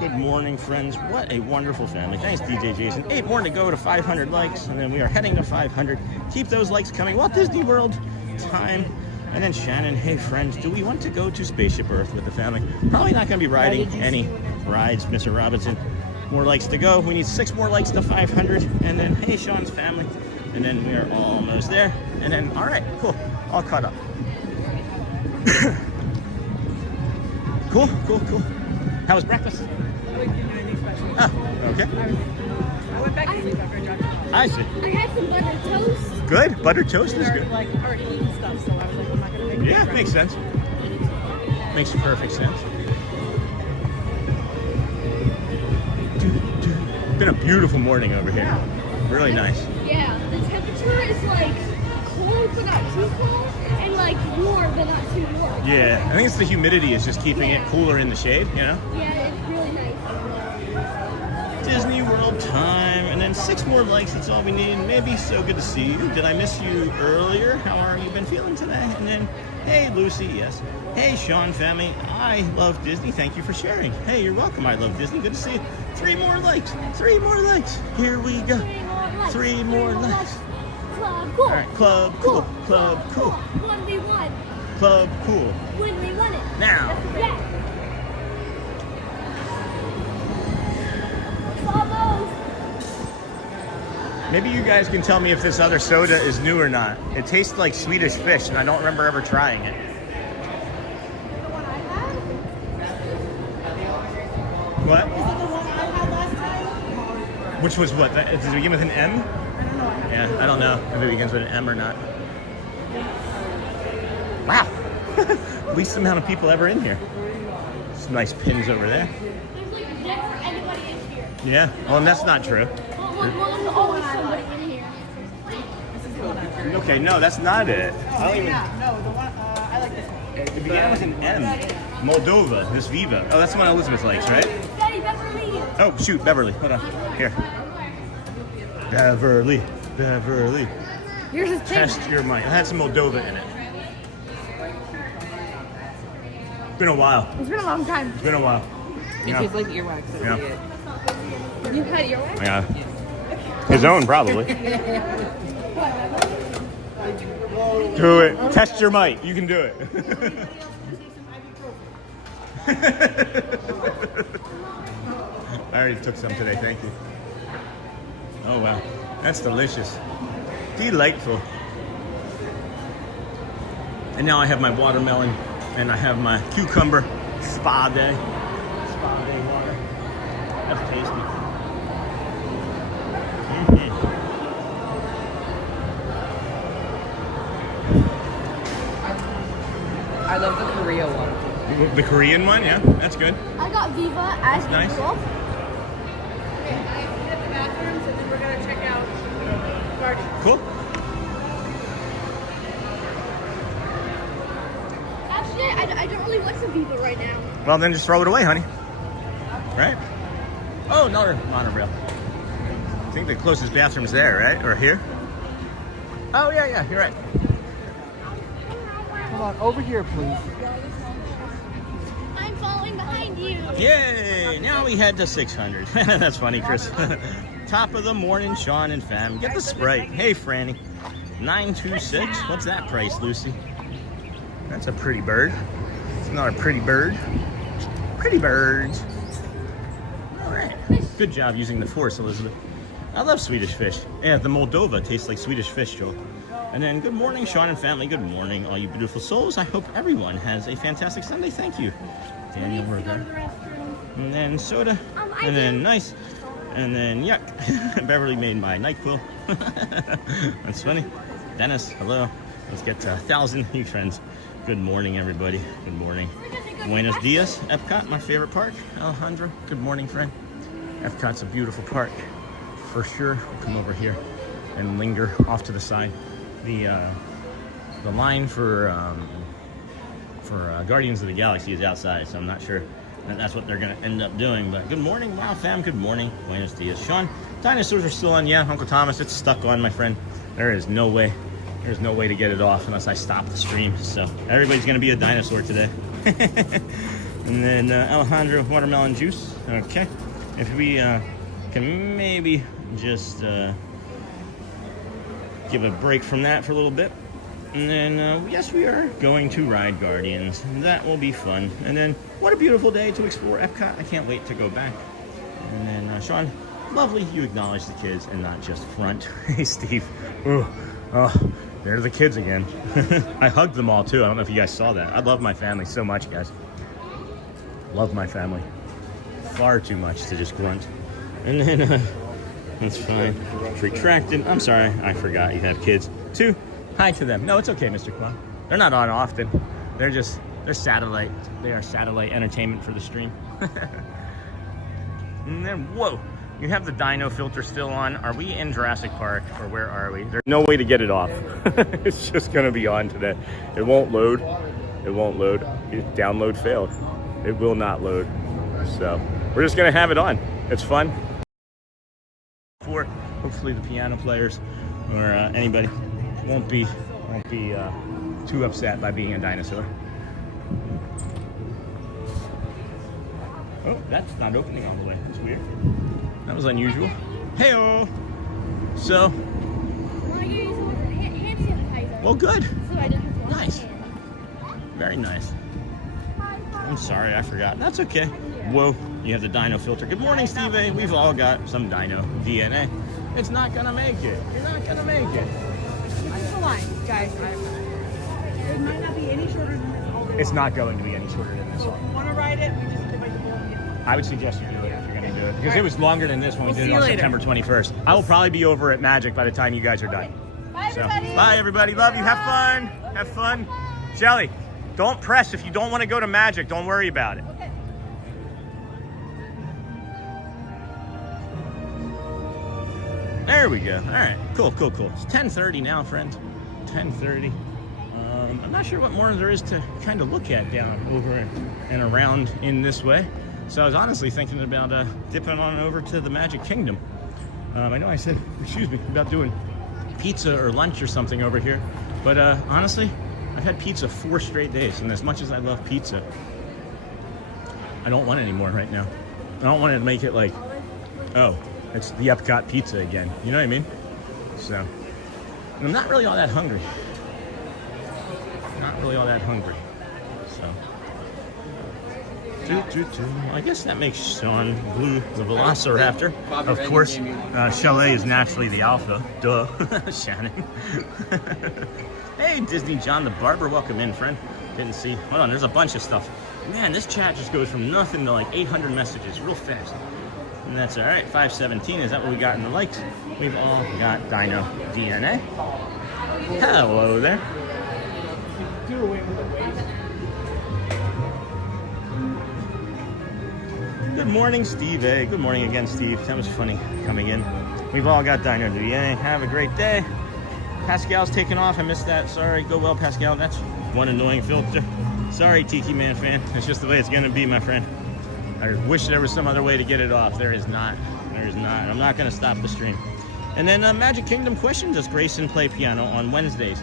Good morning, friends. What a wonderful family. Thanks, DJ Jason. 8 more to go to 500 likes, and then we are heading to 500. Keep those likes coming. Walt Disney World time. And then Shannon, hey friends, do we want to go to Spaceship Earth with the family? Probably not going to be riding any rides, Mr. Robinson. More likes to go. We need 6 more likes to 500. And then, hey, Sean's family. And then we are almost there. And then, all right, cool. All caught up. Cool. How was breakfast? Oh, okay. I went back to sleep after I dropped it off. I see. I had some buttered toast. Good. Buttered toast is good. Like already eaten stuff, so I was like, I'm not gonna make Yeah, makes sense. Makes perfect sense. Been a beautiful morning over here. Really nice. Yeah, the temperature is like cold but not too cold, and like warm but not too warm. Yeah, I think it's the humidity is just keeping it cooler in the shade, you know? Yeah, it's really nice. Disney World time, and then 6 more likes, that's all we need. Maybe. So good to see you. Did I miss you earlier? How are you been feeling today? And then, hey Lucy, yes. Hey Sean family, I love Disney. Thank you for sharing. Hey, you're welcome. I love Disney. Good to see you. 3 more likes. 3 more likes. Here we go. 3 more likes. Club cool. All right, Club Cool. Club Cool. 1v1. Club Cool. When we won it. Now. Yeah. Almost. Maybe you guys can tell me if this other soda is new or not. It tastes like Swedish fish, and I don't remember ever trying it. What? Is it the one I had last time? Which was what? Does it begin with an M? Yeah, I don't know if it begins with an M or not. Wow. Least amount of people ever in here. Some nice pins over there. There's like never anybody in here. Yeah. Well, and that's not true. Well, there's always somebody in here. Okay, no, that's not it. I don't even. Yeah, no, the one, I like this one. It began with an M. Moldova, this Viva. Oh, that's the one Elizabeth likes, right? Daddy, Beverly. Oh, shoot, Beverly. Hold on. Here. Beverly. Yours is pink. Test your mind. It had some Moldova in it. It's been a while. It's been a long time. It It tastes like earwax. That's Yeah. it. You've had earwax? Yeah. His own, probably. Do it. Test your might. You can do it. I already took some today, thank you. Oh wow, that's delicious. Delightful. And now I have my watermelon and I have my cucumber spa day. Spa day water. That's tasty. I love the Korea one. The Korean one, yeah, that's good. I got Viva as Nice. usual. Okay, I hit the bathrooms and then we're gonna check out Guardians. Cool. Actually, I don't really want some Viva right now. Well, then just throw it away, honey. Right? Oh, another monorail. I think the closest bathroom's there, right? Or here? Oh, yeah, you're right. Come on, over here, please. I'm following behind you. Yay! Now we head to 600. That's funny, Chris. Top of the morning, Sean and fam. Get the Sprite. Hey, Franny. 926. What's that price, Lucy? That's a pretty bird. It's not a pretty bird. Pretty birds. All right. Good job using the force, Elizabeth. I love Swedish fish. Yeah, the Moldova tastes like Swedish fish, Joel. And then good morning, Sean and family. Good morning, all you beautiful souls. I hope everyone has a fantastic Sunday. Thank you. Daniel, we're there. And then soda. And then nice. And then yuck. Beverly made my NyQuil. That's funny. Dennis, hello. Let's get to 1,000 new friends. Good morning, everybody. Good morning. Buenos dias, Epcot, my favorite park. Alejandro, good morning, friend. Epcot's a beautiful park, for sure. We'll come over here and linger off to the side. The line for Guardians of the Galaxy is outside, so I'm not sure that that's what they're gonna end up doing. But good morning, wow, fam. Good morning, Buenos dias, Sean. Dinosaurs are still on, yeah, Uncle Thomas. It's stuck on, my friend. There is no way. There's no way to get it off unless I stop the stream. So everybody's gonna be a dinosaur today. And then Alejandro, watermelon juice. Okay. If we can maybe just give a break from that for a little bit. And then, yes, we are going to ride Guardians. That will be fun. And then, what a beautiful day to explore Epcot. I can't wait to go back. And then, Sean, lovely you acknowledge the kids and not just front. Hey, Steve. Oh, there are the kids again. I hugged them all, too. I don't know if you guys saw that. I love my family so much, guys. Love my family. Far too much to just grunt. And then, that's fine. Retracted. I'm sorry. I forgot you have kids. 2. Hi to them. No, it's okay, Mr. Kwan. They're not on often. They're satellite. They are satellite entertainment for the stream. And then, whoa. You have the dino filter still on. Are we in Jurassic Park or where are we? There's no way to get it off. It's just gonna be on today. It won't load. It won't load. Download failed. It will not load. So we're just gonna have it on. It's fun. For hopefully the piano players or anybody won't be too upset by being a dinosaur. Oh, that's not opening all the way. That's weird. That was unusual. Hey-oh! So, well, good. Nice. Very nice. I'm sorry, I forgot. That's okay. Whoa, you have the dino filter. Good morning, Steve A. We've all got some dino DNA. It's not gonna make it. You're not gonna make it. It's the line, guys. It might not be any shorter than this all day It's long. not going to be any shorter than this So one. if you want to ride it, we just invite the whole meeting. I would suggest you do it if you're gonna do it. Because All it was longer than this when we We'll did see it on you later. September 21st. I will probably be over at Magic by the time you guys are done. Bye, So, everybody. bye everybody. Love you. Have fun. Have fun. Shelly, don't press if you don't want to go to Magic. Don't worry about it. Okay. There we go. All right. Cool. It's 10:30 now, friends. 10:30. I'm not sure what more there is to kind of look at down over and around in this way. So I was honestly thinking about dipping on over to the Magic Kingdom. I know I said, excuse me, about doing pizza or lunch or something over here. But honestly, I've had pizza 4 straight days. And as much as I love pizza, I don't want any more right now. I don't want to make it like, oh, it's the Epcot pizza again. You know what I mean? So, and I'm not really all that hungry. Not really all that hungry. So, I guess that makes Sean Blue the Velociraptor. Of course, Shelly is naturally the alpha. Duh. Shannon. Hey, Disney John the Barber. Welcome in, friend. Didn't see. Hold on, there's a bunch of stuff. Man, this chat just goes from nothing to like 800 messages real fast. And that's all right. 517, is that what we got in the likes? We've all got Dino DNA. Hello there. Good morning, Steve. Hey, good morning again, Steve. That was funny coming in. We've all got Dino DNA. Have a great day. Pascal's taking off. I missed that. Sorry. Go well, Pascal. That's one annoying filter. Sorry, Tiki Man fan. That's just the way it's going to be, my friend. I wish there was some other way to get it off. There is not. There is not. I'm not going to stop the stream. And then Magic Kingdom question, does Grayson play piano on Wednesdays?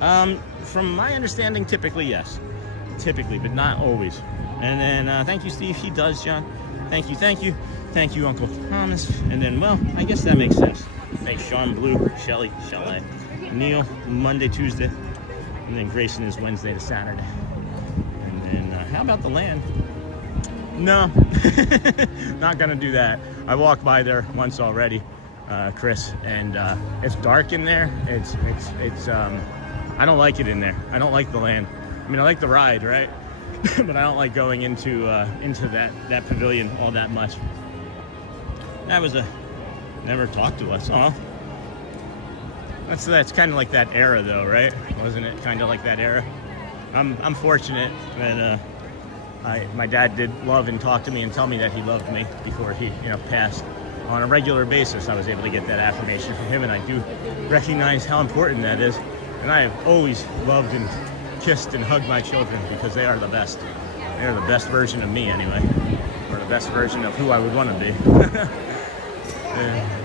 From my understanding, typically, yes. Typically, but not always. And then thank you, Steve. He does, John. Thank you, thank you. Thank you, Uncle Thomas. And then, well, I guess that makes sense. Thanks, Sean Blue, Shelly, Neil, Monday, Tuesday. And then Grayson is Wednesday to Saturday. And then, how about the land? No, not gonna do that. I walked by there once already, Chris, and it's dark in there. It's I don't like it in there. I don't like the land. I mean, I like the ride, right? But I don't like going into that pavilion all that much. That was never talked to us. Oh, that's kind of like that era, though, right? Wasn't it kind of like that era? I'm fortunate that my dad did love and talk to me and tell me that he loved me before he passed on a regular basis. I was able to get that affirmation from him, and I do recognize how important that is. And I have always loved and kissed and hugged my children because they are the best. They are the best version of me, anyway, or the best version of who I would want to be. Yeah.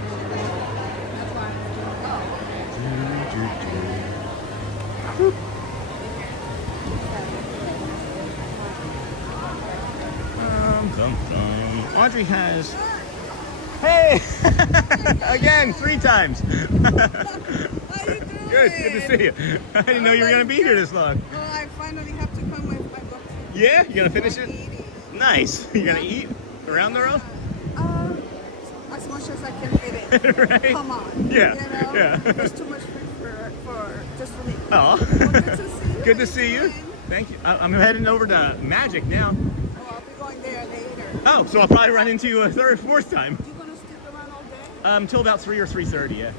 Audrey has. Hey! Again, 3 times. Good to see you. I didn't know you were going to be here this long. Well, I finally have to come with my book. Yeah? You going to finish it? Nice. You going to eat around the road? As much as I can fit in. Right? Come on. Yeah. Yeah. Yeah. There's too much food for just for me. Oh. Well, good to see you. Good to see you. Thank you. I'm heading over to Magic now. Oh, I'll be going there later. Oh, so I'll probably run into you a 3rd or 4th time. You gonna stick around all day? Until about 3 or 3:30, yeah.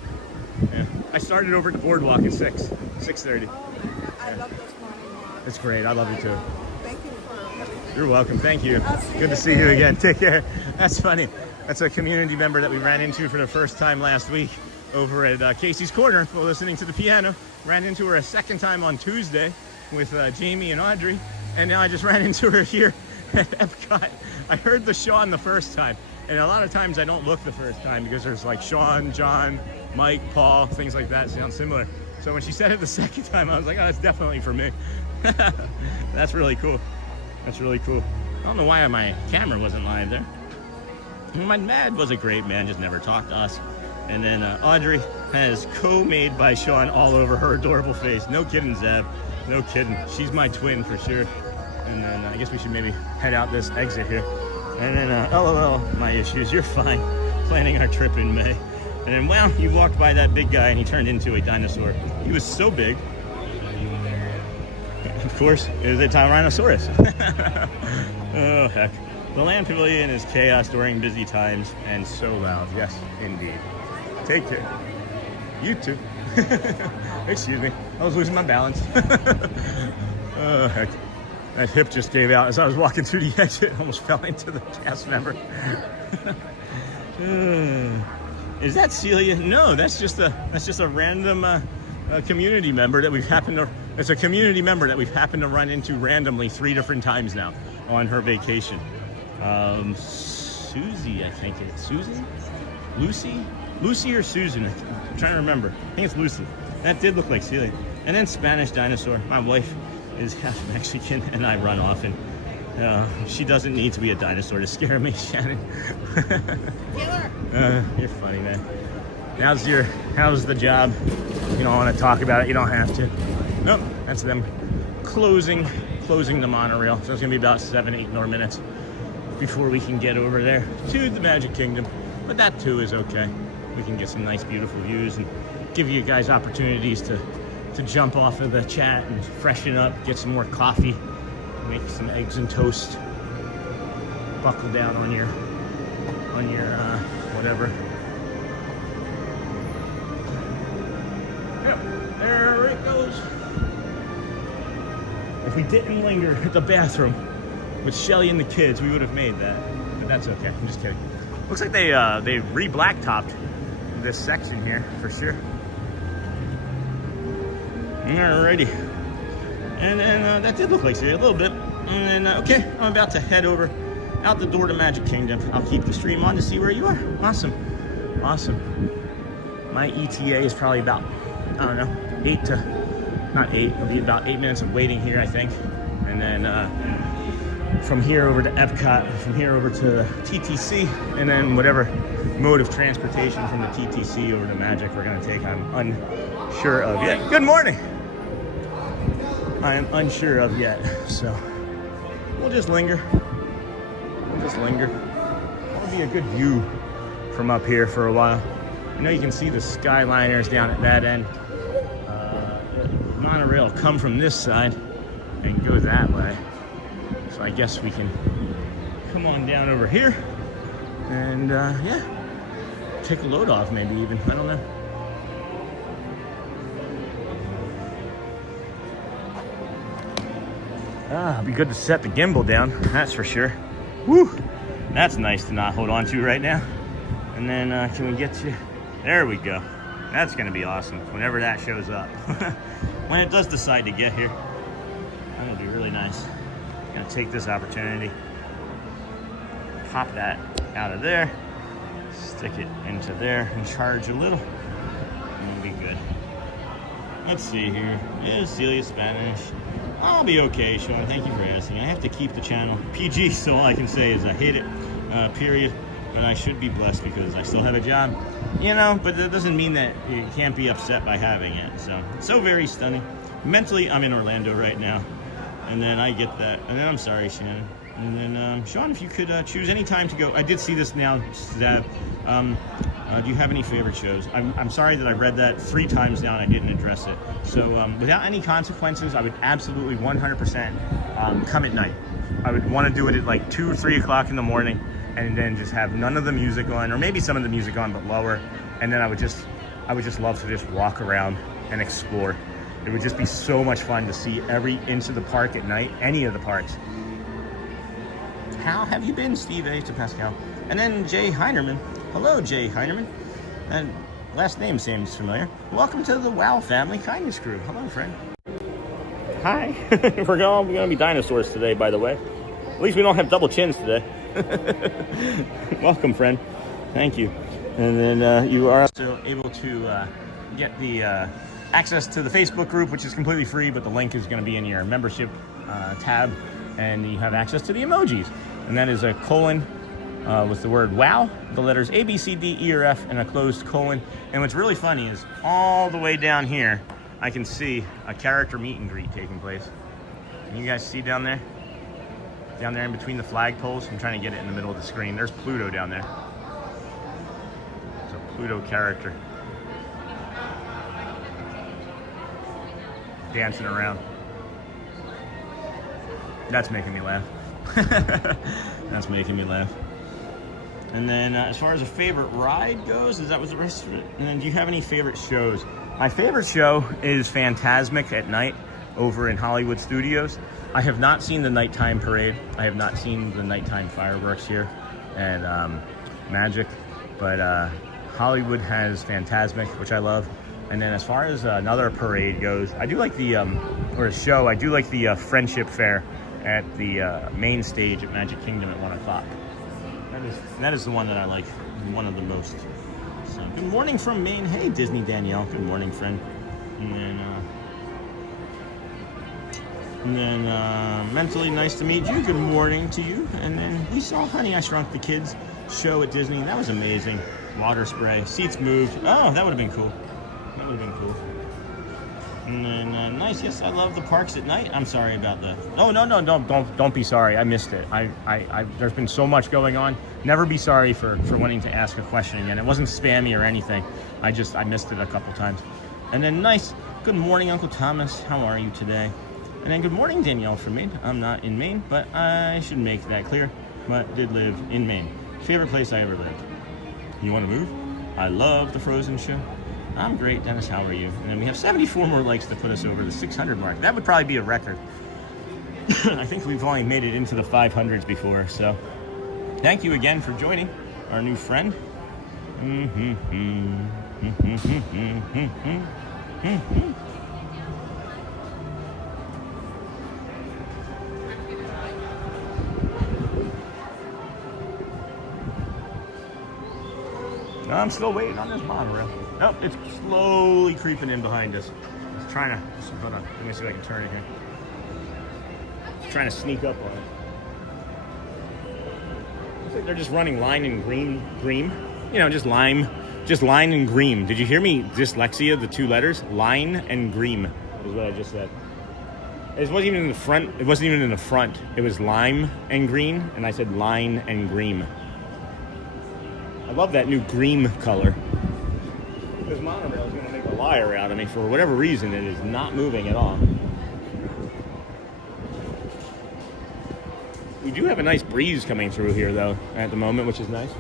I started over at the BoardWalk at 6:30. Oh my God, I love this morning walk. It's great. I love you too. Thank you for everything. You're welcome. Thank you. I'll see you Good to see you again. Take care. That's funny. That's a community member that we ran into for the first time last week over at Casey's Corner while listening to the piano. Ran into her a 2nd time on Tuesday with Jamie and Audrey. And now I just ran into her here at Epcot. I heard the Sean the first time. And a lot of times I don't look the first time because there's like Sean, John, Mike, Paul, things like that sound similar. So when she said it the 2nd time, I was like, oh, that's definitely for me. That's really cool. That's really cool. I don't know why my camera wasn't live there. My dad was a great man, just never talked to us. And then Audrey has co-made by Sean all over her adorable face. No kidding, Zeb. No kidding. She's my twin for sure. And then I guess we should maybe head out this exit here. And then, LOL, my issues, you're fine. Planning our trip in May. And then, well, you walked by that big guy and he turned into a dinosaur. He was so big. Of course, it was a Tyrannosaurus. Oh, heck. The land pavilion is chaos during busy times and so loud. Yes, indeed. Take care. You too. Excuse me. I was losing my balance. Oh, heck. That hip just gave out as I was walking through the exit. Almost fell into the cast member. Is that Celia? No, that's just a random community member that we've happened to. It's a community member that we've happened to run into randomly 3 different times now on her vacation. Susie, I think it's Susan, Lucy or Susan. I'm trying to remember. I think it's Lucy. That did look like Celia. And then Spanish dinosaur. My wife is half Mexican and I run often. She doesn't need to be a dinosaur to scare me, Shannon. Taylor. You're funny, man. How's the job? You don't want to talk about it. You don't have to. Nope, that's them closing the monorail. So it's gonna be about 7-8 more minutes before we can get over there to the Magic Kingdom. But that too is okay. We can get some nice, beautiful views and give you guys opportunities to jump off of the chat and freshen up, get some more coffee, make some eggs and toast, buckle down on your whatever. Yep, there it goes. If we didn't linger at the bathroom with Shelly and the kids, we would have made that. But that's okay. I'm just kidding. Looks like they re-blacktopped this section here for sure. Alrighty. And then that did look like a little bit. And then, okay, I'm about to head over out the door to Magic Kingdom. I'll keep the stream on to see where you are. Awesome. Awesome. My ETA is probably about, I don't know, it'll be about 8 minutes of waiting here, I think. And then from here over to Epcot, from here over to TTC, and then whatever mode of transportation from the TTC over to Magic we're gonna take, I'm unsure of yet. Good morning! I am unsure of yet, so we'll just linger. That'll be a good view from up here for a while. I know you can see the Skyliners down at that end. Monorail will come from this side and go that way. So I guess we can come on down over here and yeah, take a load off maybe even, I don't know. It'd be good to set the gimbal down, that's for sure. Woo! That's nice to not hold on to right now. And then can we get you? There we go. That's gonna be awesome whenever that shows up. When it does decide to get here, that'll be really nice. Gonna take this opportunity, pop that out of there, stick it into there and charge a little, and we'll be good. Let's see here. Yeah, Celia Spanish. I'll be okay, Sean. Thank you for asking. I have to keep the channel PG, so all I can say is I hate it, period. But I should be blessed because I still have a job, you know, but that doesn't mean that you can't be upset by having it. So very stunning. Mentally, I'm in Orlando right now. And then I get that. And then I'm sorry, Shannon. And then, Sean, if you could choose any time to go. I did see this now, Zab. Do you have any favorite shows? I'm sorry that I read that 3 times now and I didn't address it. So without any consequences, I would absolutely 100% come at night. I would want to do it at like 2 or 3 o'clock in the morning and then just have none of the music on, or maybe some of the music on, but lower. And then I would just love to just walk around and explore. It would just be so much fun to see every inch of the park at night, any of the parks. How have you been, Steve A. to Pascal? And then Jay Heinerman. Hello, Jay Heinerman. And last name seems familiar. Welcome to the WOW Family Kindness Crew. Hello, friend. Hi. We're going to be dinosaurs today, by the way. At least we don't have double chins today. Welcome, friend. Thank you. And then you are also able to get the access to the Facebook group, which is completely free, but the link is going to be in your membership tab, and you have access to the emojis. And that is a colon with the word WOW, the letters A, B, C, D, E, or F, and a closed colon. And what's really funny is all the way down here, I can see a character meet and greet taking place. Can you guys see down there? Down there in between the flagpoles. I'm trying to get it in the middle of the screen. There's Pluto down there. It's a Pluto character. Dancing around. That's making me laugh. That's making me laugh. And then as far as a favorite ride goes, is that was the rest of it? And then do you have any favorite shows? My favorite show is Fantasmic at night over in Hollywood Studios. I have not seen the nighttime parade. I have not seen the nighttime fireworks here at Magic, but Hollywood has Fantasmic, which I love. And then as far as another parade goes, I do like the, or a show, I do like the Friendship Faire at the main stage at Magic Kingdom at 1 o'clock. That is the one that I like, one of the most. So, good morning from Maine. Hey, Disney Danielle. Good morning, friend. And then mentally nice to meet you. Good morning to you. And then we saw Honey, I Shrunk the Kids show at Disney. That was amazing. Water spray. Seats moved. Oh, that would have been cool. That would have been cool. And then nice. Yes, I love the parks at night. I'm sorry about the. Oh no, don't be sorry. I missed it. There's been so much going on. Never be sorry for wanting to ask a question again. It wasn't spammy or anything. I missed it a couple times. And then nice. Good morning, Uncle Thomas. How are you today? And then good morning, Danielle from Maine. I'm not in Maine, but I should make that clear. But did live in Maine. Favorite place I ever lived. You want to move? I love the Frozen show. I'm great, Dennis. How are you? And then we have 74 more likes to put us over the 600 mark. That would probably be a record. I think we've only made it into the 500s before. So thank you again for joining our new friend. I'm still waiting on this monorail. Nope, it's slowly creeping in behind us. It's trying to, hold on, let me see if I can turn it here. It's trying to sneak up on it. Looks like they're just running line and green. You know, just line and green. Did you hear me? Dyslexia, the two letters, line and green is what I just said. It wasn't even in the front. It wasn't even in the front. It was lime and green, and I said line and green. I love that new green color. This monorail is going to make a liar out of me. For whatever reason, it is not moving at all. We do have a nice breeze coming through here, though, at the moment, which is nice.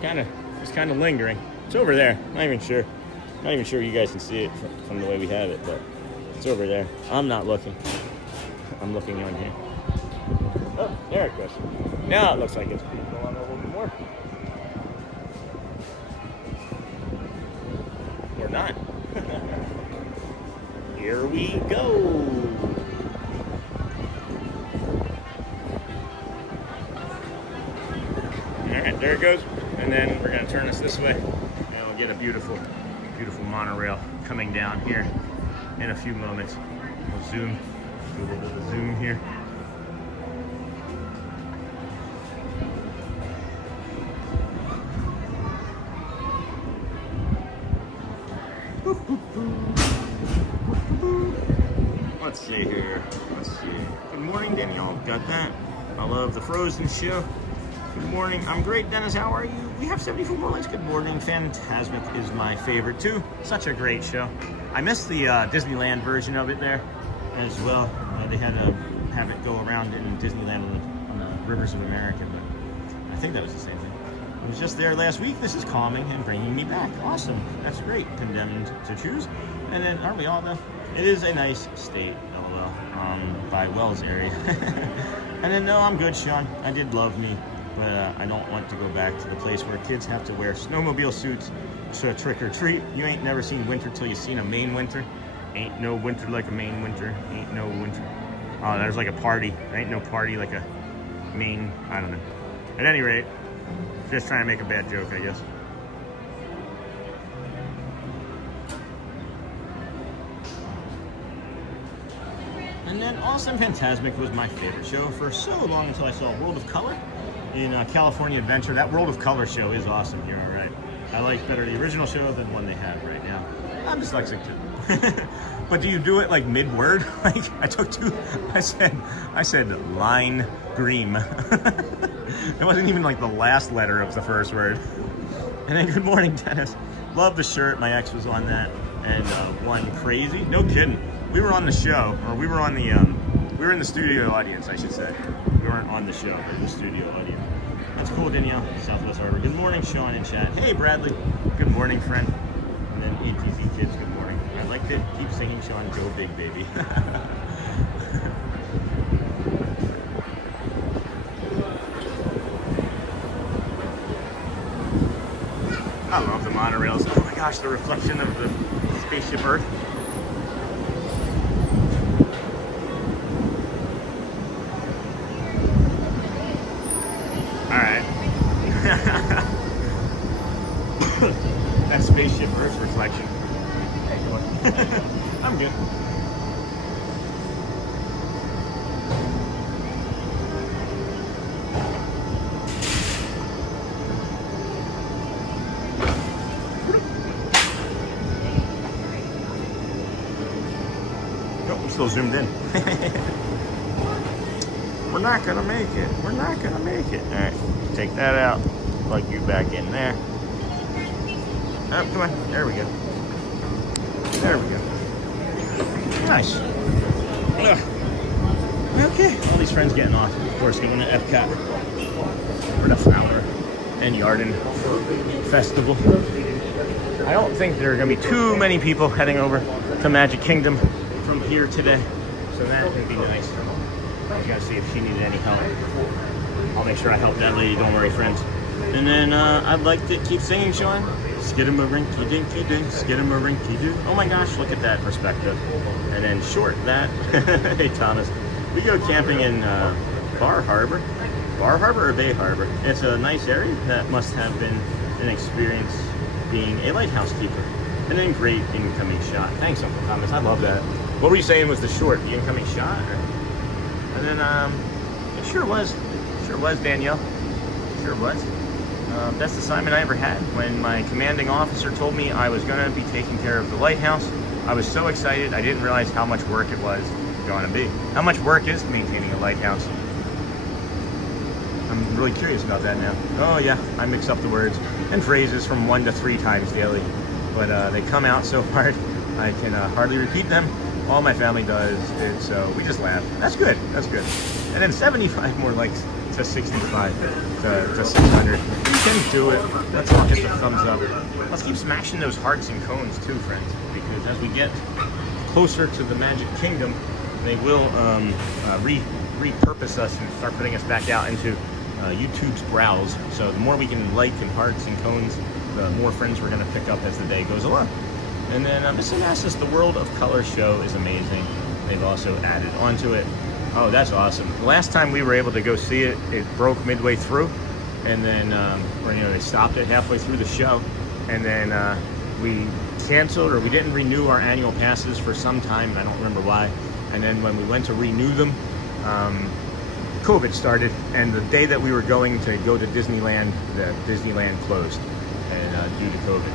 It's kind of lingering. It's over there. Not even sure you guys can see it from the way we have it, but it's over there. I'm not looking. I'm looking on here. Oh, there it goes. Now it looks like it's going on a little bit more. Or not. Here we go. Alright, there it goes. And then we're going to turn us this way. And we'll get a beautiful monorail coming down here in a few moments. We'll zoom. Do a little bit of zoom here. Let's see here. Let's see. Good morning, Danielle. Got that. I love the Frozen show. Good morning. I'm great, Dennis. How are you? We have 74 more likes. Good morning. Fantasmic is my favorite too. Such a great show. I missed the Disneyland version of it there as well. They had to have it go around in Disneyland on the Rivers of America, but I think that was the same thing. I was just there last week. This is calming and bringing me back. Awesome. That's great. Condemned to choose. And then, aren't we all though? It is a nice state, LOL, by Wells area. And then, no, I'm good, Sean. I did love me, but I don't want to go back to the place where kids have to wear snowmobile suits to trick or treat. You ain't never seen winter till you seen a Maine winter. Ain't no winter like a Maine winter. Ain't no winter. Oh, there's like a party. There ain't no party like a Maine, I don't know. At any rate, just trying to make a bad joke, I guess. And then Awesome Fantasmic was my favorite show for so long until I saw World of Color in California Adventure. That World of Color show is awesome here, all right. I like better the original show than one they have right now. I'm dyslexic too. But do you do it like mid-word? Like I took two, I said line green. It wasn't even like the last letter of the first word. And then good morning, Dennis. Love the shirt. My ex was on that. And one crazy. No kidding. We were on the show, or we were on the, we were in the studio audience, I should say. We weren't on the show, but in the studio audience. That's cool, Danielle. Southwest Harbor. Good morning, Sean in chat. Hey, Bradley. Good morning, friend. And then ETZ Kids, good morning. I like to keep singing Sean, Go Big Baby. I love the monorails. Oh my gosh, the reflection of the spaceship Earth. Alright. That spaceship Earth reflection. Hey, come on. I'm good. still zoomed in. We're not gonna make it. We're not gonna make it. All right, take that out. Plug you back in there. Oh, come on. There we go. There we go. Nice. Ugh. Okay. All these friends getting off. Of course, going to Epcot for the Flower and Garden Festival. I don't think there are going to be too many people heading over to Magic Kingdom from here today, so that would be nice. I was going to see if she needed any help. I'll make sure I help that lady. Don't worry, friends. And then I'd like to keep singing, Sean. Skidamarinky dinky dink, skidamarinky doo. Oh my gosh, look at that perspective. And then short that. Hey Thomas, we go camping in Bar Harbor. Bar Harbor or Bay Harbor? It's a nice area that must have been an experience being a lighthouse keeper. And then great incoming shot. Thanks, Uncle Thomas. I love that. What were you saying was the short? The incoming shot? And then it sure was. Sure was, Danielle. Sure was. Best assignment I ever had. When my commanding officer told me I was going to be taking care of the lighthouse, I was so excited I didn't realize how much work it was going to be. How much work is maintaining a lighthouse? I'm really curious about that now. Oh yeah, I mix up the words and phrases from 1 to 3 times daily, but they come out so hard I can hardly repeat them. All my family does it, so we just laugh. That's good. That's good. And then 75 more likes to 65 to 600. You can do it. Let's all hit the thumbs up. Let's keep smashing those hearts and cones too, friends, because as we get closer to the Magic Kingdom, they will repurpose us and start putting us back out into YouTube's browse. So the more we can like and hearts and cones, the more friends we're going to pick up as the day goes along. And then Mr. Masses, the World of Color show is amazing. They've also added onto it. Oh, that's awesome. The last time we were able to go see it, it broke midway through. And then, they stopped it halfway through the show. And then we canceled, or we didn't renew our annual passes for some time. I don't remember why. And then when we went to renew them, COVID started. And the day that we were going to go to Disneyland, the Disneyland closed and due to COVID.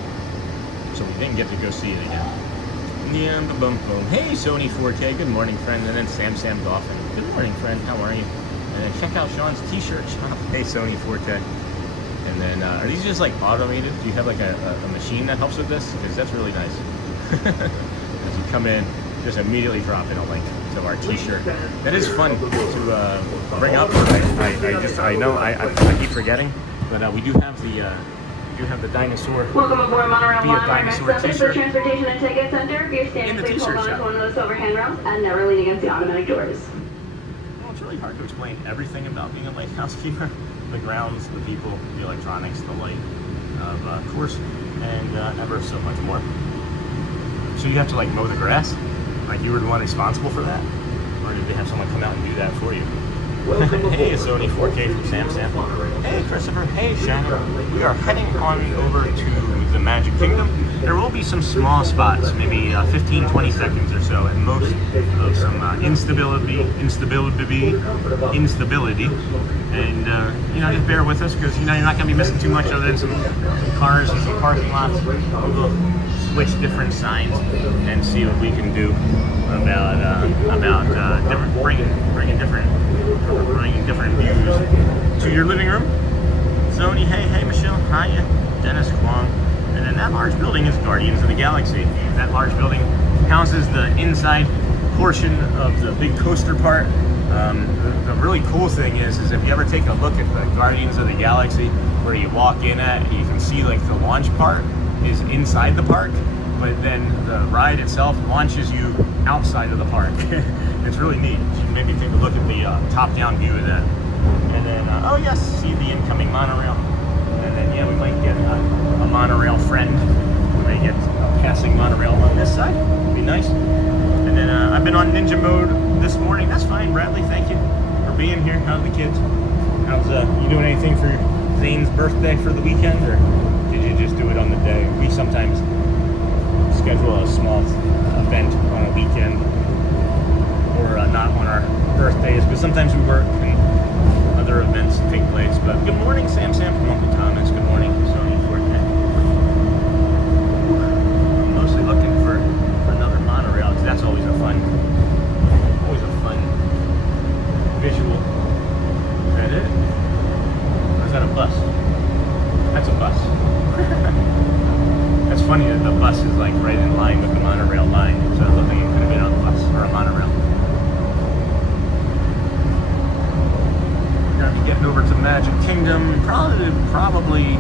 So we didn't get to go see it again. Yeah, boom, boom. Hey, Sony 4K. Good morning, friend. And then Sam Dolphin. Good morning, friend. How are you? And then check out Sean's t-shirt shop. Hey, Sony 4K. And then, are these just like automated? Do you have like a machine that helps with this? Because that's really nice. As you come in, just immediately drop in a link to our t-shirt. That is fun to bring up. I keep forgetting. But we do have the dinosaur. Welcome aboard Monorail. Be a dinosaur t-shirt. Transportation and Ticket Center. If you're standing, please hold on to one of those silver handrails and never lean against the automatic doors. Well, it's really hard to explain everything about being a lighthouse keeper. The grounds, the people, the electronics, the light, of course, and ever so much more. So you have to like mow the grass? Like you were the one responsible for that? Or did they have someone come out and do that for you? Hey, Sony 4K from Sam. Hey, Christopher. Hey, Shannon. We are heading on over to the Magic Kingdom. There will be some small spots, maybe 15-20 seconds or so, at most, of some instability, and just bear with us because you're not going to be missing too much other than some cars and some parking lots. We'll switch different signs and see what we can do about bringing different views to your living room. Sony, hey Michelle, hiya, Dennis Kwong. And then that large building is Guardians of the Galaxy. That large building houses the inside portion of the big coaster part. The really cool thing is if you ever take a look at the Guardians of the Galaxy, where you walk in at, you can see like the launch part is inside the park, but then the ride itself launches you outside of the park. It's really neat. You can maybe take a look at the top-down view of that. And then, oh yes, see the incoming monorail. And then, yeah, we might get a monorail friend. We may get a passing monorail on this side. It'd be nice. And then I've been on ninja mode this morning. That's fine, Bradley. Thank you for being here. How's the kids? How's you doing anything for Zane's birthday for the weekend, or did you just do it on the day? We sometimes schedule a small event on a weekend, or not on our birthdays, but sometimes we work and other events take place. But good morning, Sam from Uncle Thomas. Good morning, Sony 4K. I'm mostly looking for another monorail, because that's always a fun that a bus? That's a bus. That's funny that the bus is like right in line with the monorail line, so it looked like it could have been on a bus or a monorail. We're gonna be getting over to Magic Kingdom probably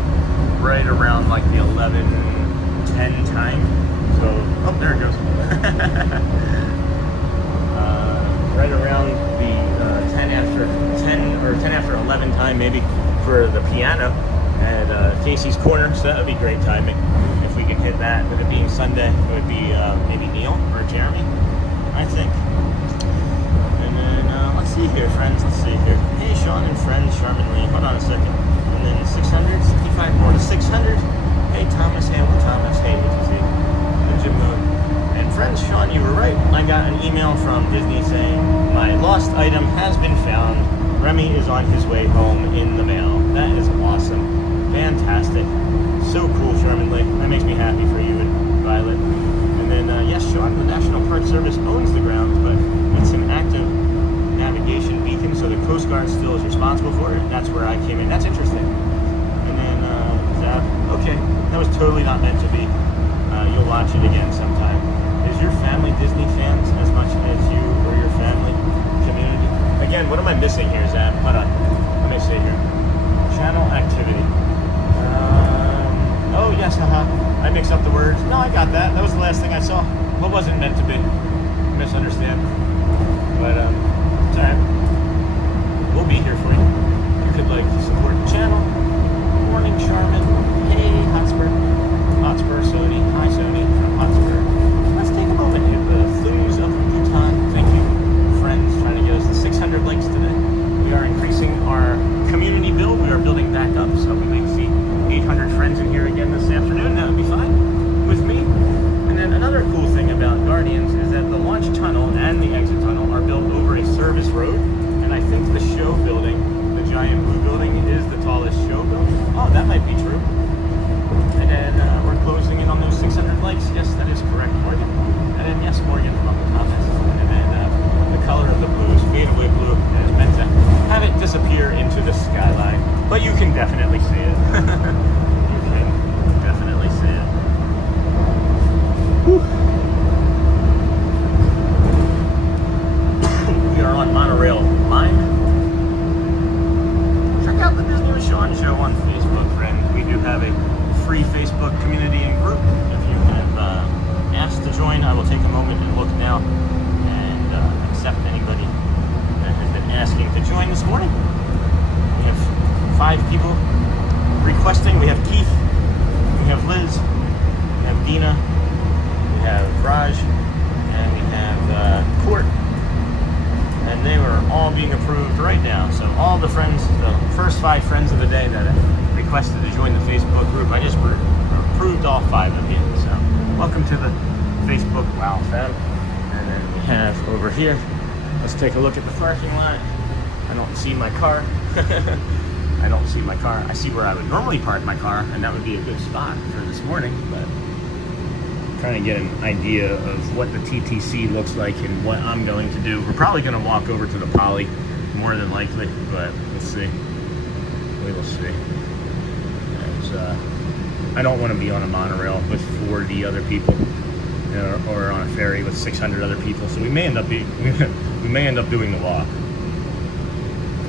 right around like the 11:10 time. So, oh, there it goes. Right around the 10 after 11 time maybe for the piano at Casey's Corner, so that would be great timing if we could hit that. With it being Sunday, it would be maybe Neil or Jeremy, I think. And then let's see here, friends. Let's see here. Hey, Sean and friends, Charmin Lee. Hold on a second. And then 600, 65 more to 600. Hey, Thomas. Hey, well, Thomas. Hey, what you see? The Jim Moon. And friends, Sean, you were right. I got an email from Disney saying my lost item has been found. Remy is on his way home in the mail. That is awesome. Fantastic. So cool, Sherman Lee. That makes me happy for you and Violet. And then, yes, Sean, the National Park Service owns the grounds, but it's an active navigation beacon, so the Coast Guard still is responsible for it. That's where I came in. That's interesting. And then, Zab, okay, that was totally not meant to be. You'll watch it again sometime. Is your family Disney fans as much as you or your family community? Again, what am I missing here, Zab? Hold on. Let me see here. Channel activity. Oh, yes, haha. I mixed up the words. No, I got that. That was the last thing I saw. What wasn't meant to be? Misunderstand. But, it's alright. We'll be here for you. You could like to support the channel. Morning, Charmin. Hey, Hotspur. Hotspur, Sony. Hi, Sony from Hotspur. Let's take a moment here. The Thunes of Bhutan. Thank you, friends, trying to get us to 600 likes today. We are increasing our community build. We are building back up, so we might see 800 friends in here again this afternoon. That would be fine with me. And then another cool thing about Guardians is that the launch tunnel and the exit tunnel are built over a service road. And I think the show building, the giant blue building, is the tallest show building. Oh, that might be true. And then we're closing in on those 600 likes. Yes, that is correct, Morgan. And then, yes, Morgan from Uncle Thomas. And then the color of the blue is fade away blue. And it's meant to have it disappear into the skyline. But you can definitely see it. You can definitely see it. Whew. We are on Monorail Line. Check out the Disney with Sean show on Facebook, friends. We do have a free Facebook community and group. If you have asked to join, I will take a moment and look now and accept anybody that has been asking to join this morning. We have 5 people requesting. We have Keith, we have Liz, we have Dina, we have Raj, and we have Court. And they were all being approved right now. So all the friends, the first 5 friends of the day that requested to join the Facebook group, I just approved all 5 of you. So welcome to the Facebook Wow fam. And then we have over here, let's take a look at the parking lot. I don't see my car. I don't see my car. I see where I would normally park my car, and that would be a good spot for this morning, but I'm trying to get an idea of what the TTC looks like and what I'm going to do. We're probably going to walk over to the Poly, more than likely, but let's see. We will see. I don't want to be on a monorail with 40 other people, or on a ferry with 600 other people, so we may end up doing the walk.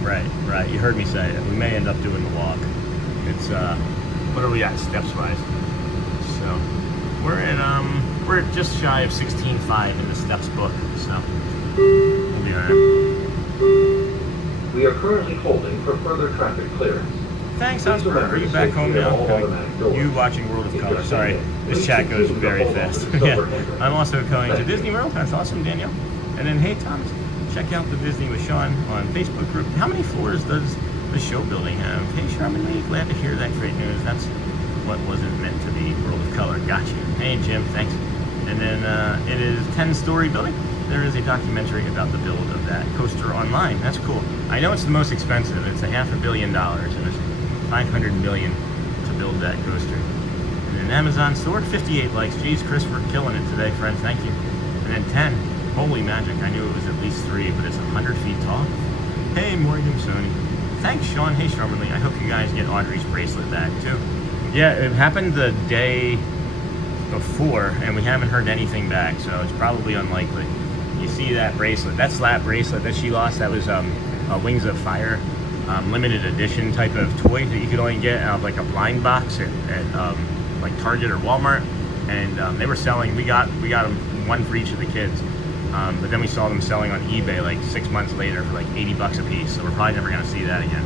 Right. You heard me say it. We may end up doing the walk. It's what are we at steps wise? So we're just shy of 16.5 in the steps book. So we'll be alright. We are currently holding for further traffic clearance. Thanks, Hotspur. Are you back home now? You watching World of Color. Sorry, this chat goes very fast. Yeah. I'm also going to Disney World. That's awesome, Danielle. And then, hey, Thomas, check out the Disney with Sean on Facebook group. How many floors does the show building have? Hey, Sherman Lee, glad to hear that great news. That's what wasn't meant to be. World of Color. Got you. Hey, Jim, thanks. And then it is 10-story building. There is a documentary about the build of that coaster online. That's cool. I know it's the most expensive. It's $500 million. It was $500 million to build that coaster. And then Amazon store, 58 likes. Jeez, Chris, we're killing it today, friends. Thank you. And then 10. Holy magic. I knew it was at least 3, but it's 100 feet tall. Hey, Morgan Sony. thanks, Sean. Hey, Strummerly. I hope you guys get Audrey's bracelet back, too. Yeah, it happened the day before, and we haven't heard anything back, so it's probably unlikely. You see that bracelet, that slap bracelet that she lost, that was a Wings of Fire limited edition type of toy that you could only get out of like a blind box at like Target or Walmart, and they were selling. We got them one for each of the kids, but then we saw them selling on eBay like 6 months later for like 80 bucks a piece. So we're probably never gonna see that again.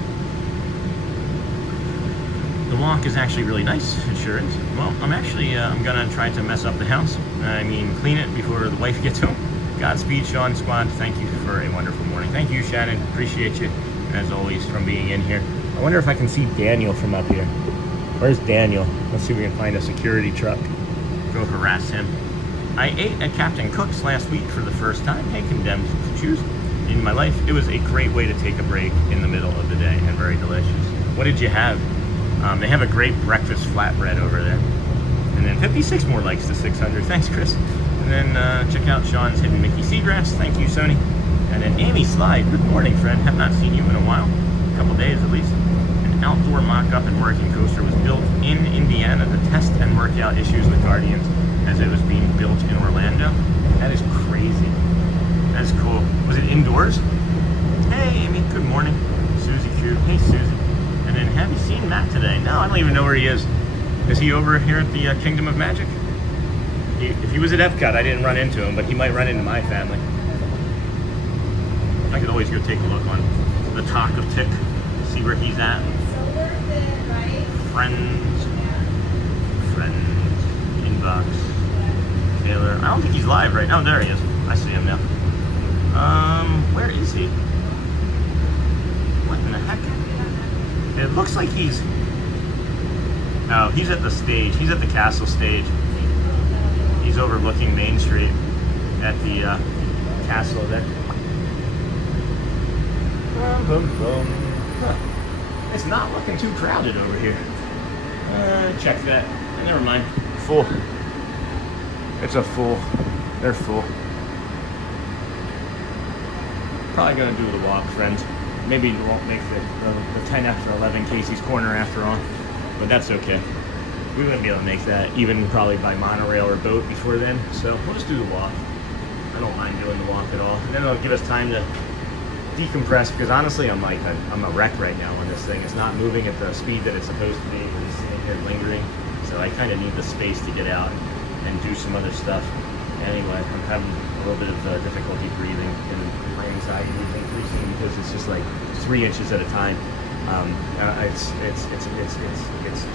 The walk is actually really nice. It sure is. Well, I'm gonna try to mess up the house. I mean, clean it before the wife gets home. Godspeed, Sean Squad. Thank you for a wonderful morning. Thank you, Shannon. Appreciate you, as always, from being in here. I wonder if I can see Daniel from up here. Where's Daniel? Let's see if we can find a security truck. Go harass him. I ate at Captain Cook's last week for the first time. Hey, condemned to choose in my life. It was a great way to take a break in the middle of the day and very delicious. What did you have? They have a great breakfast flatbread over there. And then 56 more likes to 600. Thanks, Chris. And then check out Sean's Hidden Mickey Seagrass. Thank you, Sony. And then Amy Slide. Good morning, friend. Have not seen you in a while. A couple days at least. An outdoor mock-up and working coaster was built in Indiana to test and work out issues with Guardians as it was being built in Orlando. That is crazy. That's cool. Was it indoors? Hey, Amy. Good morning. Susie Q. Hey, Susie. And then, have you seen Matt today? No, I don't even know where he is. Is he over here at the Kingdom of Magic? If he was at Epcot, I didn't run into him, but he might run into my family. I could always go take a look on the Talk of Tick, see where he's at. Friends, inbox, Taylor. I don't think he's live right now. Oh, there he is. I see him now. Where is he? What in the heck? It looks like he's... Oh, he's at the stage. He's at the castle stage. He's overlooking Main Street at the castle there. Boom, boom, boom. Huh. It's not looking too crowded over here. Check that. Never mind. Full. It's a full. They're full. Probably gonna do the walk, friends. Maybe you won't make the 10 after 11 Casey's Corner after all, but that's okay. We wouldn't be able to make that, even probably by monorail or boat before then, so we'll just do the walk. I don't mind doing the walk at all. And then it'll give us time to decompress, because honestly, I'm a wreck right now on this thing. It's not moving at the speed that it's supposed to be. It's sitting here lingering, so I kind of need the space to get out and do some other stuff. Anyway, I'm having a little bit of difficulty breathing, and my anxiety is increasing because it's just like 3 inches at a time. It's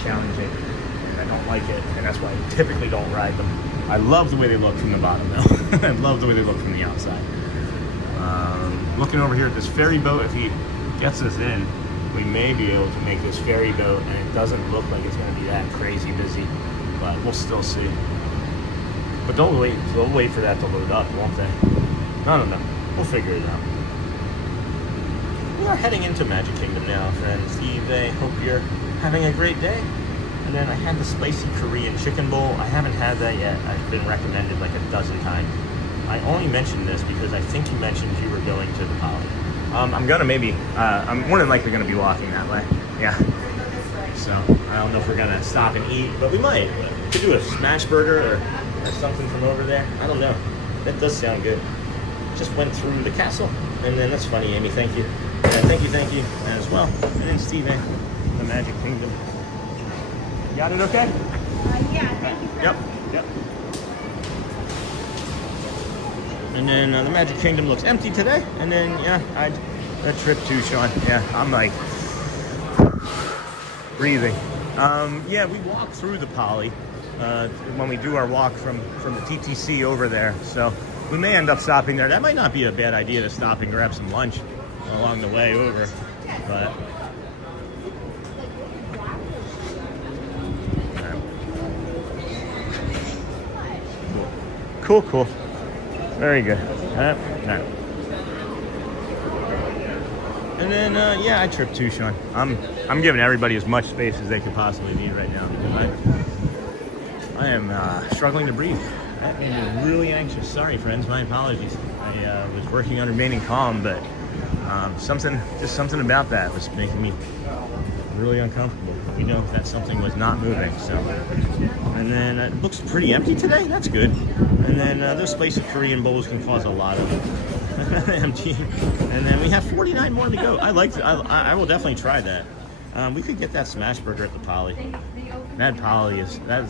challenging, and I don't like it, and that's why I typically don't ride them. I love the way they look from the bottom, though. I love the way they look from the outside. Looking over here at this ferry boat, if he gets us in, we may be able to make this ferry boat, and it doesn't look like it's going to be that crazy busy, but we'll still see. But they'll wait for that to load up, won't they? I don't know. We'll figure it out. We are heading into Magic Kingdom now, friends. I hope you're having a great day. And then I had the spicy Korean chicken bowl. I haven't had that yet. I've been recommended like a dozen times. I only mentioned this because I think you mentioned you were going to the Poly. I'm gonna maybe, I'm more than likely gonna be walking that way. Yeah. So I don't know if we're gonna stop and eat, but we might. Could do a smash burger or something from over there. I don't know. That does sound good. Just went through the castle, and then that's funny, Amy. Thank you. Thank you as well. And then Steven, the Magic Kingdom. You got it okay? Yeah, thank you. Yep. And then the Magic Kingdom looks empty today. And then, yeah, that trip too, Sean. Yeah, I'm like breathing. Yeah, we walk through the Poly when we do our walk from the TTC over there. So we may end up stopping there. That might not be a bad idea to stop and grab some lunch along the way over. But cool. Very good. No. And then, yeah, I tripped too, Sean. I'm giving everybody as much space as they could possibly need right now because I am struggling to breathe. That made me really anxious. Sorry, friends. My apologies. I was working on remaining calm, but Just something about that was making me really uncomfortable. You know, that something was not moving. So, and then it looks pretty empty today. That's good. And then those spicy Korean bowls can cause a lot of empty. And then we have 49 more to go. I will definitely try that. We could get that smash burger at the Poly. That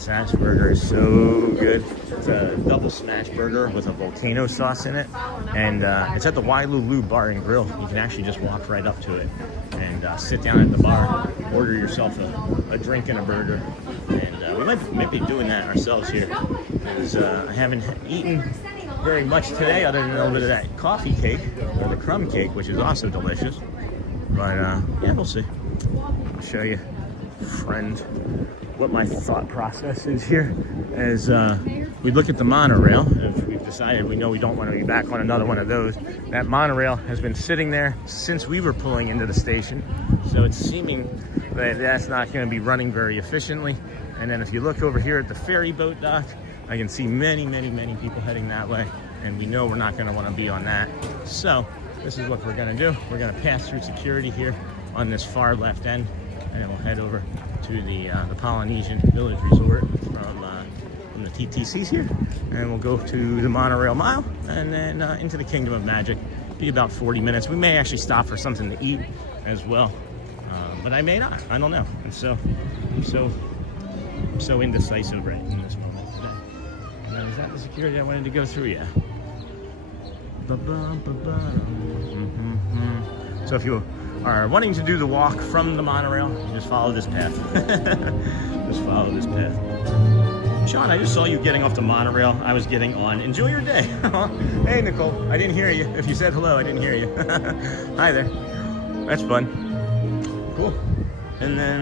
smash burger is so good. It's a double smash burger with a volcano sauce in it, and it's at the Wailulu Bar and Grill. You can actually just walk right up to it and sit down at the bar, order yourself a drink and a burger, and we might be doing that ourselves here, because I haven't eaten very much today other than a little bit of that coffee cake or the crumb cake, which is also delicious. But yeah, we'll see. I'll show you, friend, what my thought process is here as we look at the monorail. If we've decided we know we don't want to be back on another one of those. That monorail has been sitting there since we were pulling into the station, so it's seeming that that's not going to be running very efficiently. And then if you look over here at the ferry boat dock, I can see many people heading that way, and we know we're not going to want to be on that. So this is what we're going to do. We're going to pass through security here on this far left end, and then we'll head over to the Polynesian Village Resort from the TTCs here, and we'll go to the monorail mile, and then into the Kingdom of Magic. Be about 40 minutes. We may actually stop for something to eat as well, but I may not. I don't know. And so I'm so indecisive right in this moment today. Is that the security I wanted to go through? Yeah. So if you are wanting to do the walk from the monorail, just follow this path. Just follow this path. Sean, I just saw you getting off the monorail. I was getting on. Enjoy your day. Hey, Nicole. I didn't hear you. If you said hello, I didn't hear you. Hi there. That's fun. Cool. And then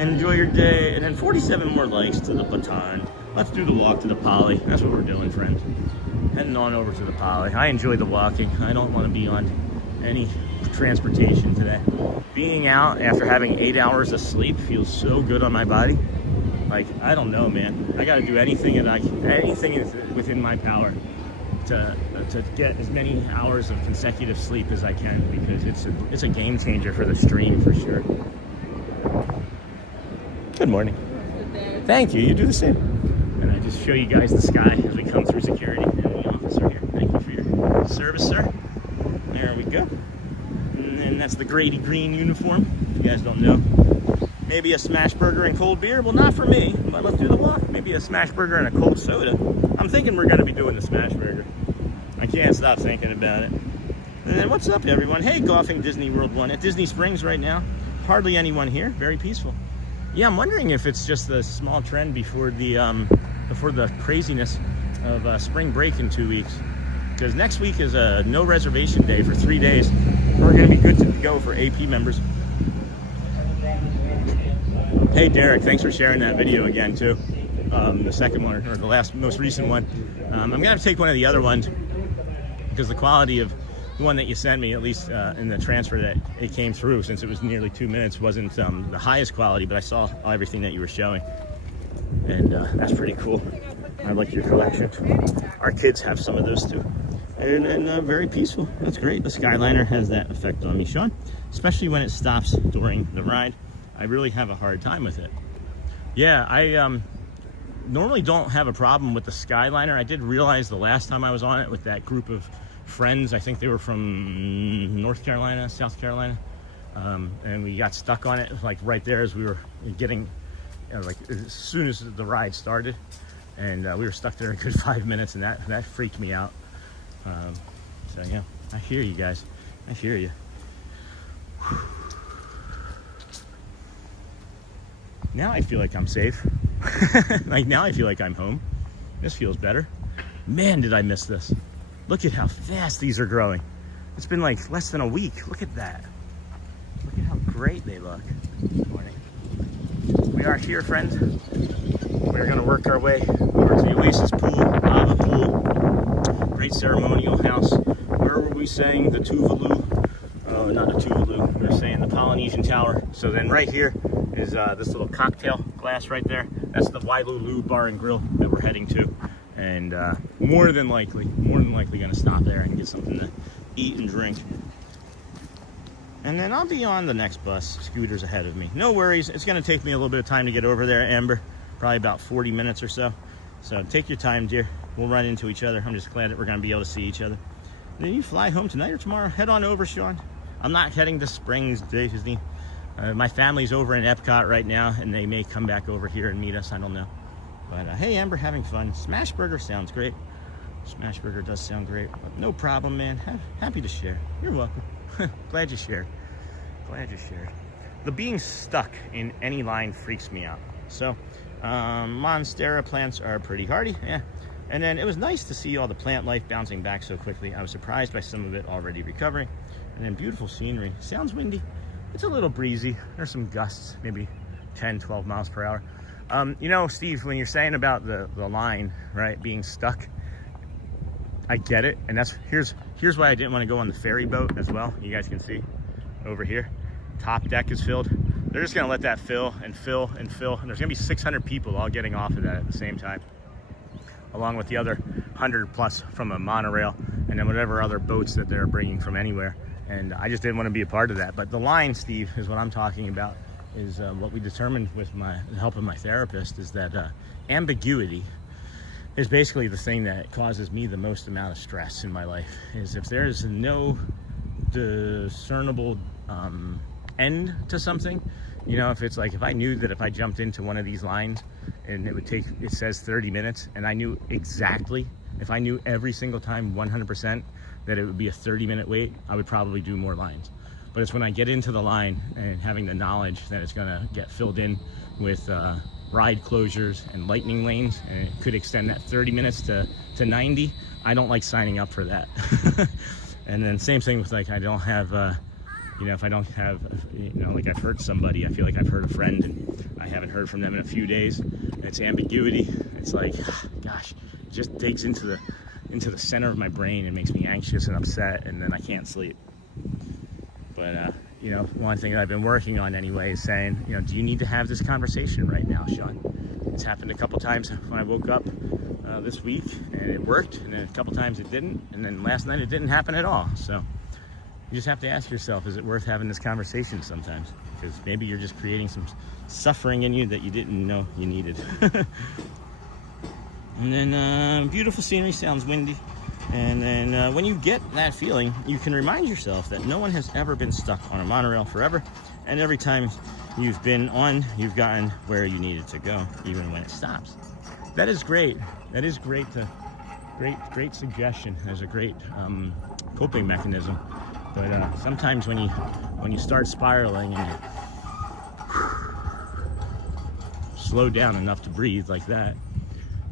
enjoy your day. And then 47 more likes to the baton. Let's do the walk to the Poly. That's what we're doing, friends. Heading on over to the Poly. I enjoy the walking. I don't want to be on any transportation today. Being out after having 8 hours of sleep feels so good on my body. Like, I don't know, man. I got to do anything within my power to get as many hours of consecutive sleep as I can, because it's a game changer for the stream for sure. Good morning. Thank you. You do the same. And I just show you guys the sky as we come through security. And the officer here. Thank you for your service, sir. There we go. And that's the Grady Green uniform. If you guys don't know. Maybe a smash burger and cold beer. Well, not for me, but let's do the walk. Maybe a smash burger and a cold soda. I'm thinking we're going to be doing the smash burger. I can't stop thinking about it. And then what's up, everyone? Hey, golfing Disney World 1 at Disney Springs right now. Hardly anyone here. Very peaceful. Yeah, I'm wondering if it's just a small trend before the craziness of spring break in 2 weeks. Because next week is a no reservation day for 3 days. We're going to be good to go for AP members. Hey Derek, thanks for sharing that video again too. The second one, or the most recent one. I'm gonna have to take one of the other ones because the quality of the one that you sent me, at least in the transfer that it came through, since it was nearly 2 minutes, wasn't the highest quality, but I saw everything that you were showing, and that's pretty cool. I like your collection. Our kids have some of those too, and very peaceful. That's great. The Skyliner has that effect on me, Sean, especially when it stops during the ride. I really have a hard time with it. Yeah, I normally don't have a problem with the Skyliner. I did realize the last time I was on it with that group of friends, I think they were from North Carolina, South Carolina, and we got stuck on it like right there as we were getting, like as soon as the ride started, and we were stuck there a good 5 minutes, and that freaked me out. So yeah, I hear you guys. I hear you. Now I feel like I'm safe. Like now I feel like I'm home. This feels better. Man, did I miss this. Look at how fast these are growing. It's been like less than a week. Look at that. Look at how great they look. Good morning. We are here, friends. We're gonna work our way over to the Oasis pool, lava pool. Great ceremonial house. Where were we saying? The Tuvalu? Oh, not the Tuvalu. We were saying the Polynesian Tower. So then right here is this little cocktail glass right there. That's the Wailulu Bar and Grill that we're heading to. And more than likely gonna stop there and get something to eat and drink. And then I'll be on the next bus. Scooter's ahead of me. No worries. It's going to take me a little bit of time to get over there, Amber. Probably about 40 minutes or so. So take your time, dear. We'll run into each other. I'm just glad that we're going to be able to see each other. Then you fly home tonight or tomorrow? Head on over, Sean. I'm not heading to Springs, Disney. My family's over in Epcot right now, and they may come back over here and meet us. I don't know. But hey, Amber, having fun. Smash Burger sounds great. Smash Burger does sound great. But no problem, man. Happy to share. You're welcome. Glad you shared. Glad you shared. The being stuck in any line freaks me out. So, Monstera plants are pretty hardy, yeah. And then it was nice to see all the plant life bouncing back so quickly. I was surprised by some of it already recovering. And then beautiful scenery. Sounds windy. It's a little breezy. There's some gusts, maybe 10, 12 miles per hour. You know, Steve, when you're saying about the line, right, being stuck, I get it, and here's why I didn't want to go on the ferry boat as well. You guys can see over here, top deck is filled. They're just gonna let that fill and fill and fill, and there's gonna be 600 people all getting off of that at the same time, along with the other 100 plus from a monorail, and then whatever other boats that they're bringing from anywhere. And I just didn't want to be a part of that. But the line, Steve, is what I'm talking about. Is what we determined with the help of my therapist, is that ambiguity is basically the thing that causes me the most amount of stress in my life. Is if there's no discernible end to something, you know, if it's like, if I knew that if I jumped into one of these lines and it says 30 minutes, and I knew exactly, if I knew every single time 100% that it would be a 30-minute wait, I would probably do more lines. But it's when I get into the line and having the knowledge that it's gonna get filled in with ride closures and lightning lanes, and it could extend that 30 minutes to 90. I don't like signing up for that. And then same thing with, like, I don't have, you know, if I don't have, you know, like I've hurt somebody, I feel like I've hurt a friend and I haven't heard from them in a few days. It's ambiguity. It's like, gosh, it just digs into the center of my brain and makes me anxious and upset, and then I can't sleep. But, you know, one thing that I've been working on anyway is saying, you know, do you need to have this conversation right now, Sean? It's happened a couple times when I woke up this week and it worked, and then a couple times it didn't, and then last night it didn't happen at all. So you just have to ask yourself, is it worth having this conversation sometimes? Because maybe you're just creating some suffering in you that you didn't know you needed. And then beautiful scenery, sounds windy. And then when you get that feeling, you can remind yourself that no one has ever been stuck on a monorail forever. And every time you've been on, you've gotten where you needed to go, even when it stops. That is great. That is great. Great suggestion. There's a great coping mechanism. But sometimes when you start spiraling and you slow down enough to breathe like that,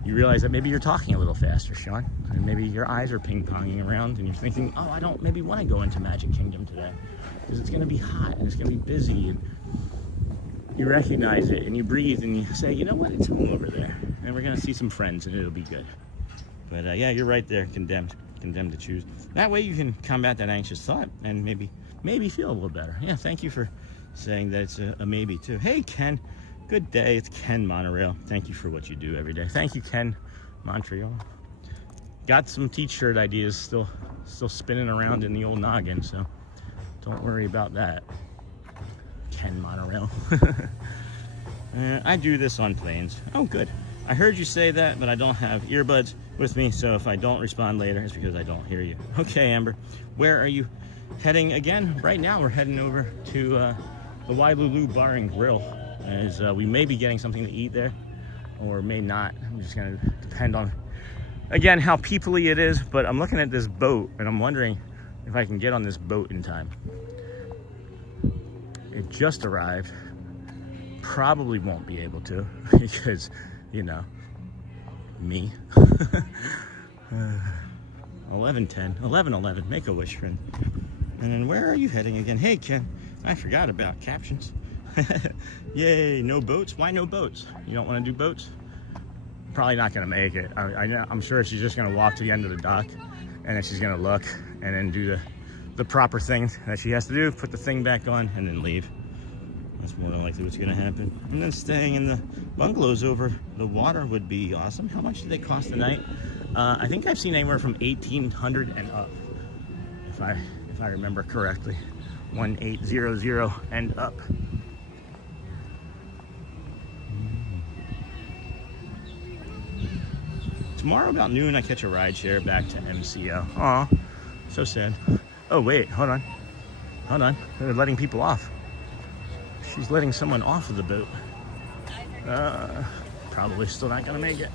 you realize that maybe you're talking a little faster, Sean, and maybe your eyes are ping-ponging around and you're thinking, oh, I don't maybe want to go into Magic Kingdom today because it's going to be hot and it's going to be busy. And you recognize it and you breathe and you say, you know what, it's home over there and we're going to see some friends and it'll be good. But yeah, you're right there, condemned to choose. That way you can combat that anxious thought and maybe feel a little better. Yeah, thank you for saying that it's a maybe too. Hey, Ken. Good day, it's Ken Monorail. Thank you for what you do every day. Thank you, Ken Montreal. Got some t-shirt ideas still spinning around in the old noggin, so don't worry about that. Ken Monorail. I do this on planes. Oh, good. I heard you say that, but I don't have earbuds with me, so if I don't respond later, it's because I don't hear you. Okay, Amber, where are you heading again? Right now, we're heading over to the Wailulu Bar and Grill. As we may be getting something to eat there, or may not. I'm just gonna depend on, again, how peoply it is. But I'm looking at this boat and I'm wondering if I can get on this boat in time. It just arrived. Probably won't be able to because, you know, me. 11:10, 11:11. Make a wish, friend. And then where are you heading again? Hey, Ken. I forgot about captions. Yay, no boats? Why no boats? You don't want to do boats? Probably not going to make it. I'm sure she's just going to walk to the end of the dock and then she's going to look and then do the proper thing that she has to do, put the thing back on and then leave. That's more than likely what's going to happen. And then staying in the bungalows over the water would be awesome. How much do they cost a night? I think I've seen anywhere from $1,800 and up, if I remember correctly. 1800 and up. Tomorrow about noon, I catch a ride share back to MCO. Aw, so sad. Oh wait, hold on. They're letting people off. She's letting someone off of the boat. Probably still not gonna make it.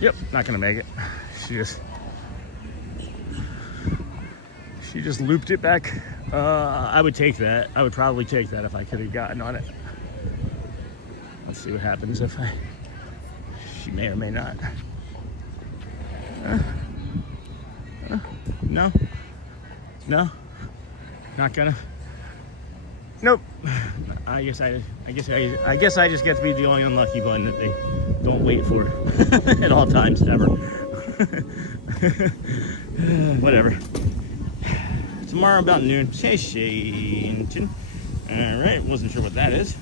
Yep, not gonna make it. She just looped it back. I would take that. I would probably take that if I could have gotten on it. Let's see what happens if she may or may not. No, not gonna. Nope. I guess I just get to be the only unlucky one that they don't wait for at all times ever. Whatever. Tomorrow about noon. All right, wasn't sure what that is.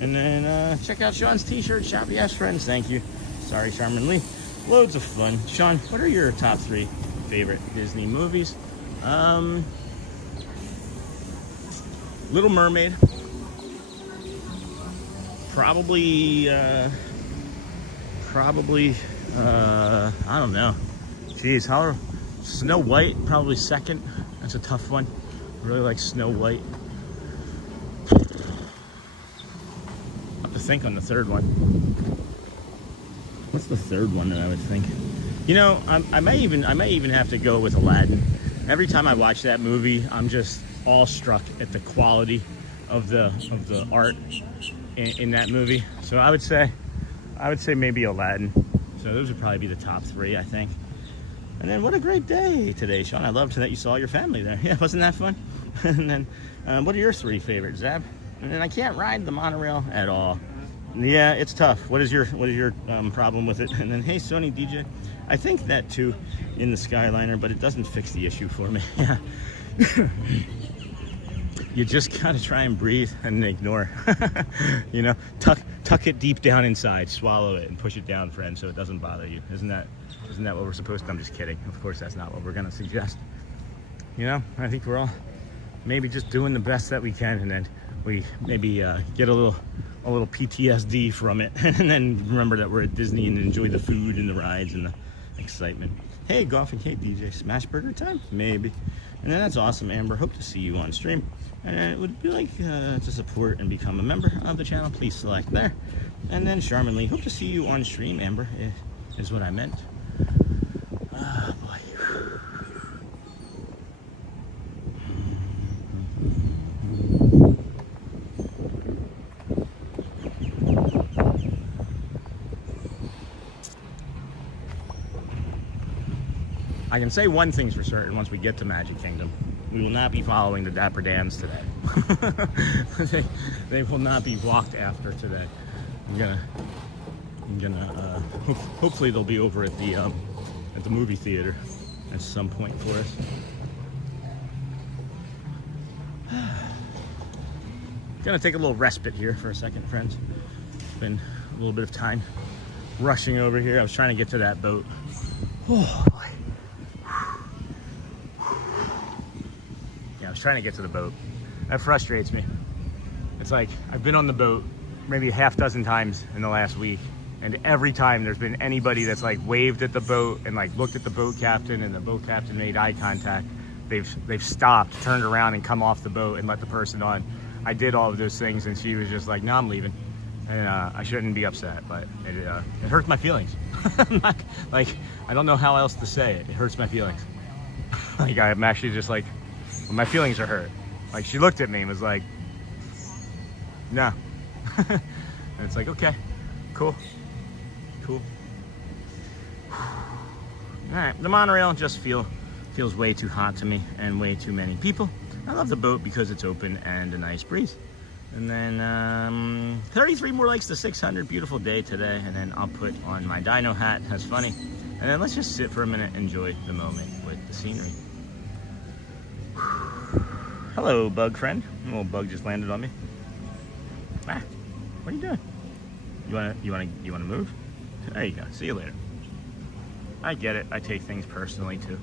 And then check out Sean's t-shirt shop. Yes, friends, thank you. Sorry, Charmin Lee. Loads of fun. Sean, what are your top 3 favorite Disney movies? Little Mermaid. Probably, I don't know. Jeez, Snow White, probably second. That's a tough one. I really like Snow White. I'll have to think on the third one. What's the third one that I would think? You know, I may even have to go with Aladdin. Every time I watch that movie, I'm just awestruck at the quality of the art in that movie. So I would say maybe Aladdin. So those would probably be the top 3, I think. And then what a great day today, Sean. I loved that you saw your family there. Yeah, wasn't that fun? And then what are your 3 favorites, Zab? And then I can't ride the monorail at all. Yeah, it's tough. What is your problem with it? And then hey, Sony DJ, I think that too in the Skyliner, but it doesn't fix the issue for me. Yeah. You just gotta try and breathe and ignore. You know, tuck it deep down inside, swallow it, and push it down, friend, so it doesn't bother you. Isn't that what we're supposed to? I'm just kidding. Of course, that's not what we're gonna suggest. You know, I think we're all maybe just doing the best that we can, and then we maybe get a little PTSD from it, and then remember that we're at Disney and enjoy the food and the rides and the excitement. Hey, golfing, hey DJ, smash burger time? Maybe. And then that's awesome, Amber. Hope to see you on stream. And it would be like to support and become a member of the channel, please select there. And then Charmin Lee, hope to see you on stream, Amber, is what I meant. Oh boy. I can say one thing's for certain once we get to Magic Kingdom. We will not be following the Dapper Dans today. they will not be walked after today. I'm gonna hopefully they'll be over at the movie theater at some point for us. Gonna take a little respite here for a second, friends. It's been a little bit of time rushing over here. I was trying to get to that boat. Oh boy. I was trying to get to the boat. That frustrates me. It's like I've been on the boat maybe a half dozen times in the last week, and every time there's been anybody that's like waved at the boat and like looked at the boat captain, and the boat captain made eye contact. They've stopped, turned around, and come off the boat and let the person on. I did all of those things, and she was just like, "No, I'm leaving." And I shouldn't be upset, but it hurts my feelings. Like I don't know how else to say it. It hurts my feelings. Like I'm actually just like. My feelings are hurt. Like she looked at me and was like, no. And it's like, okay, cool. All right, the monorail just feels way too hot to me and way too many people. I love the boat because it's open and a nice breeze. And then 33 more likes to 600, beautiful day today. And then I'll put on my dino hat, that's funny. And then let's just sit for a minute, enjoy the moment with the scenery. Hello, bug friend. A little bug just landed on me. Ah, what are you doing? You wanna move? There you go. See you later. I get it. I take things personally too.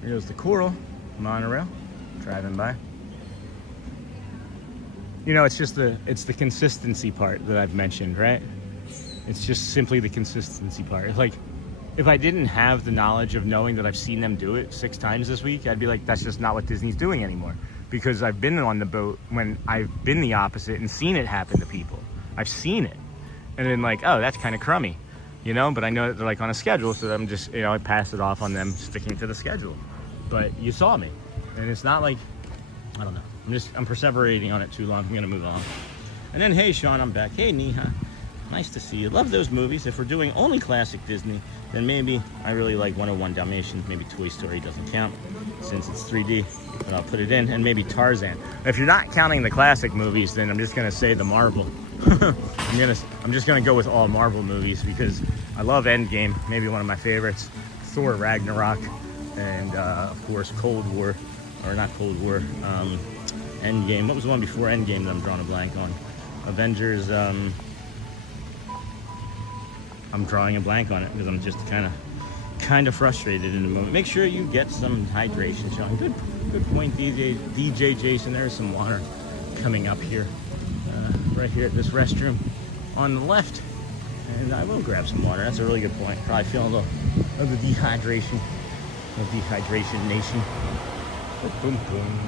Here goes the Coral monorail driving by. You know, it's the consistency part that I've mentioned, right? It's just simply the consistency part. Like, if I didn't have the knowledge of knowing that I've seen them do it 6 times this week, I'd be like, that's just not what Disney's doing anymore. Because I've been on the boat when I've been the opposite and seen it happen to people. I've seen it. And then like, oh, that's kind of crummy, you know? But I know that they're like on a schedule, so I'm just, you know, I pass it off on them sticking to the schedule. But you saw me. And it's not like, I don't know. I'm perseverating on it too long. I'm gonna move on. And then, hey, Sean, I'm back. Hey, Neha. Nice to see you. Love those movies. If we're doing only classic Disney, then maybe I really like 101 Dalmatians. Maybe Toy Story doesn't count since it's 3D, but I'll put it in. And maybe Tarzan. If you're not counting the classic movies, then I'm just gonna say the Marvel. I'm just gonna go with all Marvel movies because I love Endgame, maybe one of my favorites. Thor Ragnarok, and of course Cold War, or not Cold War. Endgame. What was the one before Endgame that I'm drawing a blank on? Avengers. I'm drawing a blank on it because I'm just kind of frustrated in the moment. Make sure you get some hydration, Sean. Good point, DJ Jason. There's some water coming up here, right here at this restroom on the left, and I will grab some water. That's a really good point. Probably feeling a little of the dehydration nation. Boom, boom.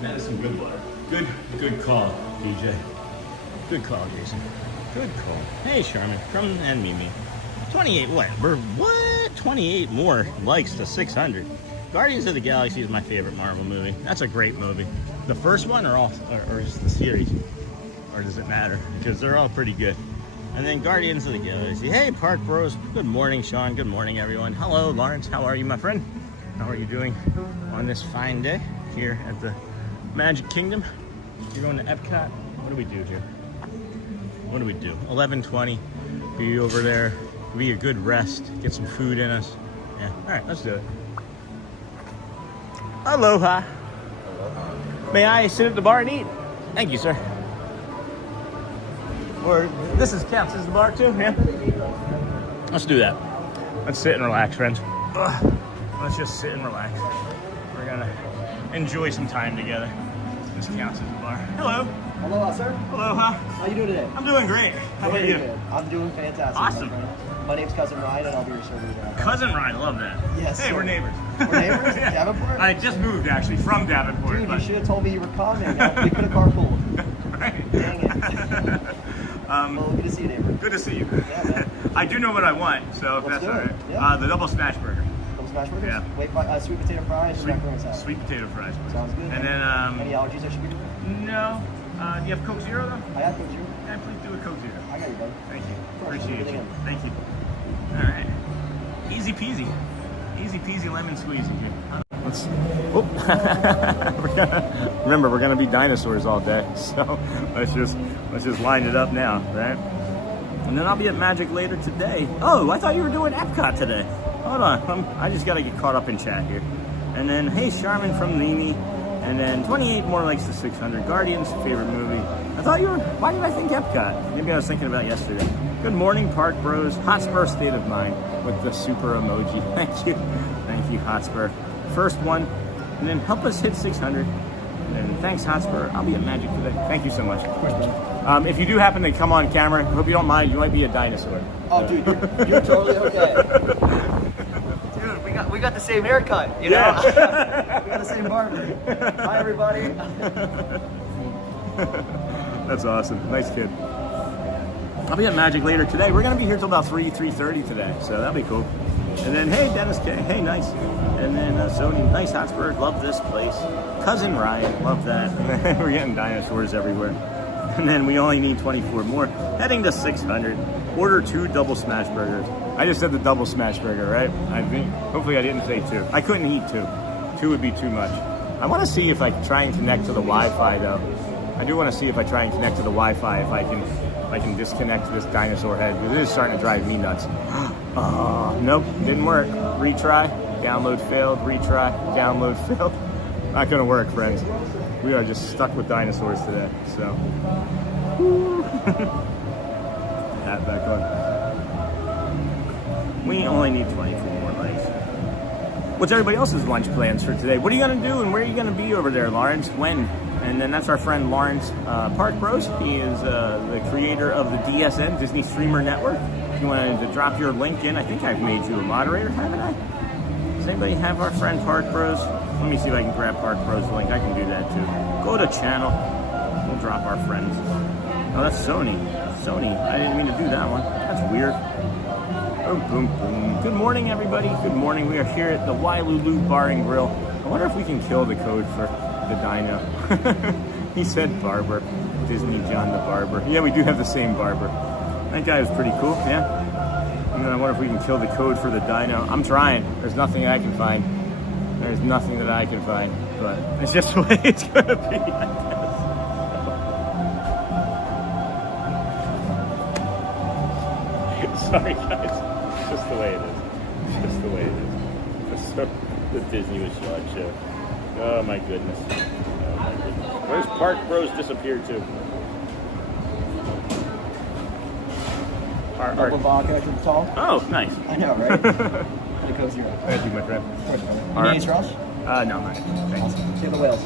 That is some good water. Good call, DJ. Good call, Jason. Good call. Hey, Sharman, from and Mimi. 28, what? 28 more likes to 600. Guardians of the Galaxy is my favorite Marvel movie. That's a great movie. The first one or just the series? Or does it matter? Because they're all pretty good. And then Guardians of the Galaxy. Hey, Park Bros. Good morning, Sean. Good morning, everyone. Hello, Lawrence. How are you, my friend? How are you doing on this fine day here at the Magic Kingdom? You're going to Epcot. What do we do here? What do we do? 11:20. Be over there. Be a good rest. Get some food in us. Yeah. All right. Let's do it. Aloha. May I sit at the bar and eat? Thank you, sir. Or this counts as the bar too. Yeah. Let's do that. Let's sit and relax, friends. Ugh. Let's just sit and relax. We're gonna enjoy some time together. This counts as a bar. Hello. Aloha, sir. Aloha. How you doing today? I'm doing great. How about you? Good. I'm doing fantastic. Awesome. My name's Cousin Ryan, and I'll be your server today. Cousin Ryan, love that. Yes. Hey, sir. we're neighbors. We're neighbors? Yeah. Davenport? I just moved actually from Davenport. Dude, but... you should have told me you were coming. We could have carpooled. Right. Dang it. Well, good to see you, neighbor. Good to see you. Yeah, man. I do know what I want, so if Let's that's do all it. right. Yeah. The double smash burger. Double smash burgers? Yeah. Wait, sweet potato fries and macaroni salad. Sweet potato fries. Sounds good. And then any allergies I should be doing? no. Do you have Coke Zero though? I have Coke Zero. Yeah, please do a Coke Zero. I got you, bud. Thank you. course, Appreciate everything you. in. Thank you. All right. Easy peasy. Easy peasy lemon squeezy here. Let's. Oh. Remember, we're gonna be dinosaurs all day, so let's just line it up now, right? And then I'll be at Magic later today. Oh, I thought you were doing Epcot today. Hold on, I just gotta get caught up in chat here. And then, hey, Charmin from Mimi. And then 28 more likes to 600. Guardians, favorite movie. I thought you were, why did I think Epcot? Maybe I was thinking about yesterday. Good morning, Park Bros. Hotspur state of mind with the super emoji. Thank you, Hotspur. First one, and then help us hit 600. And thanks, Hotspur. I'll be at Magic today. Thank you so much. If you do happen to come on camera, hope you don't mind, you might be a dinosaur. Oh, dude, you're totally okay. We got the same haircut, you know? Yeah. We got the same barber. Hi, everybody. That's awesome. Nice kid. I'll be at Magic later today. We're going to be here till about 3:30 today, so that'll be cool. And then, hey, Dennis K. Hey, nice. And then, Sony, nice Hotspur. Love this place. Cousin Ryan, love that. We're getting dinosaurs everywhere. And then we only need 24 more. Heading to 600. Order 2 double smash burgers. I just said the double smash burger, right? I think, hopefully I didn't say 2. I couldn't eat 2. 2 would be too much. I want to see if I can try and connect to the Wi-Fi though. I do want to see if I try and connect to the Wi-Fi, if I can disconnect this dinosaur head, because it is starting to drive me nuts. Nope, didn't work. Retry, download failed, retry, download failed. Not gonna work, friends. We are just stuck with dinosaurs today, so. Hat back on. We only need 24 more likes. What's everybody else's lunch plans for today? What are you gonna do and where are you gonna be over there, Lawrence? When? And then that's our friend Lawrence Park Bros. He is the creator of the DSN, Disney Streamer Network. If you wanted to drop your link in, I think I've made you a moderator, haven't I? Does anybody have our friend Park Bros? Let me see if I can grab Park Bros link. I can do that too. Go to channel. We'll drop our friends. Oh, that's Sony. Sony. I didn't mean to do that one. That's weird. Oh, boom, boom. Good morning, everybody. Good morning. We are here at the Wailulu Bar and Grill. I wonder if we can kill the code for the dino. He said barber. Disney John the Barber. Yeah, we do have the same barber. That guy was pretty cool, yeah. And then I wonder if we can kill the code for the dino. I'm trying. There's nothing I can find. There's nothing that I can find. But it's just the way it's going to be, I guess. Sorry, guys. It's just the way it is. It's just the way it is. The Disney was shot show. Oh my goodness. Oh my goodness. Where's Park Bros disappeared to? Double vodka to the tall. Oh, nice. I know, right? It goes here. Thank you, my friend. Of course, man. All right. Any Rush? No, man. Thanks. Save the whales.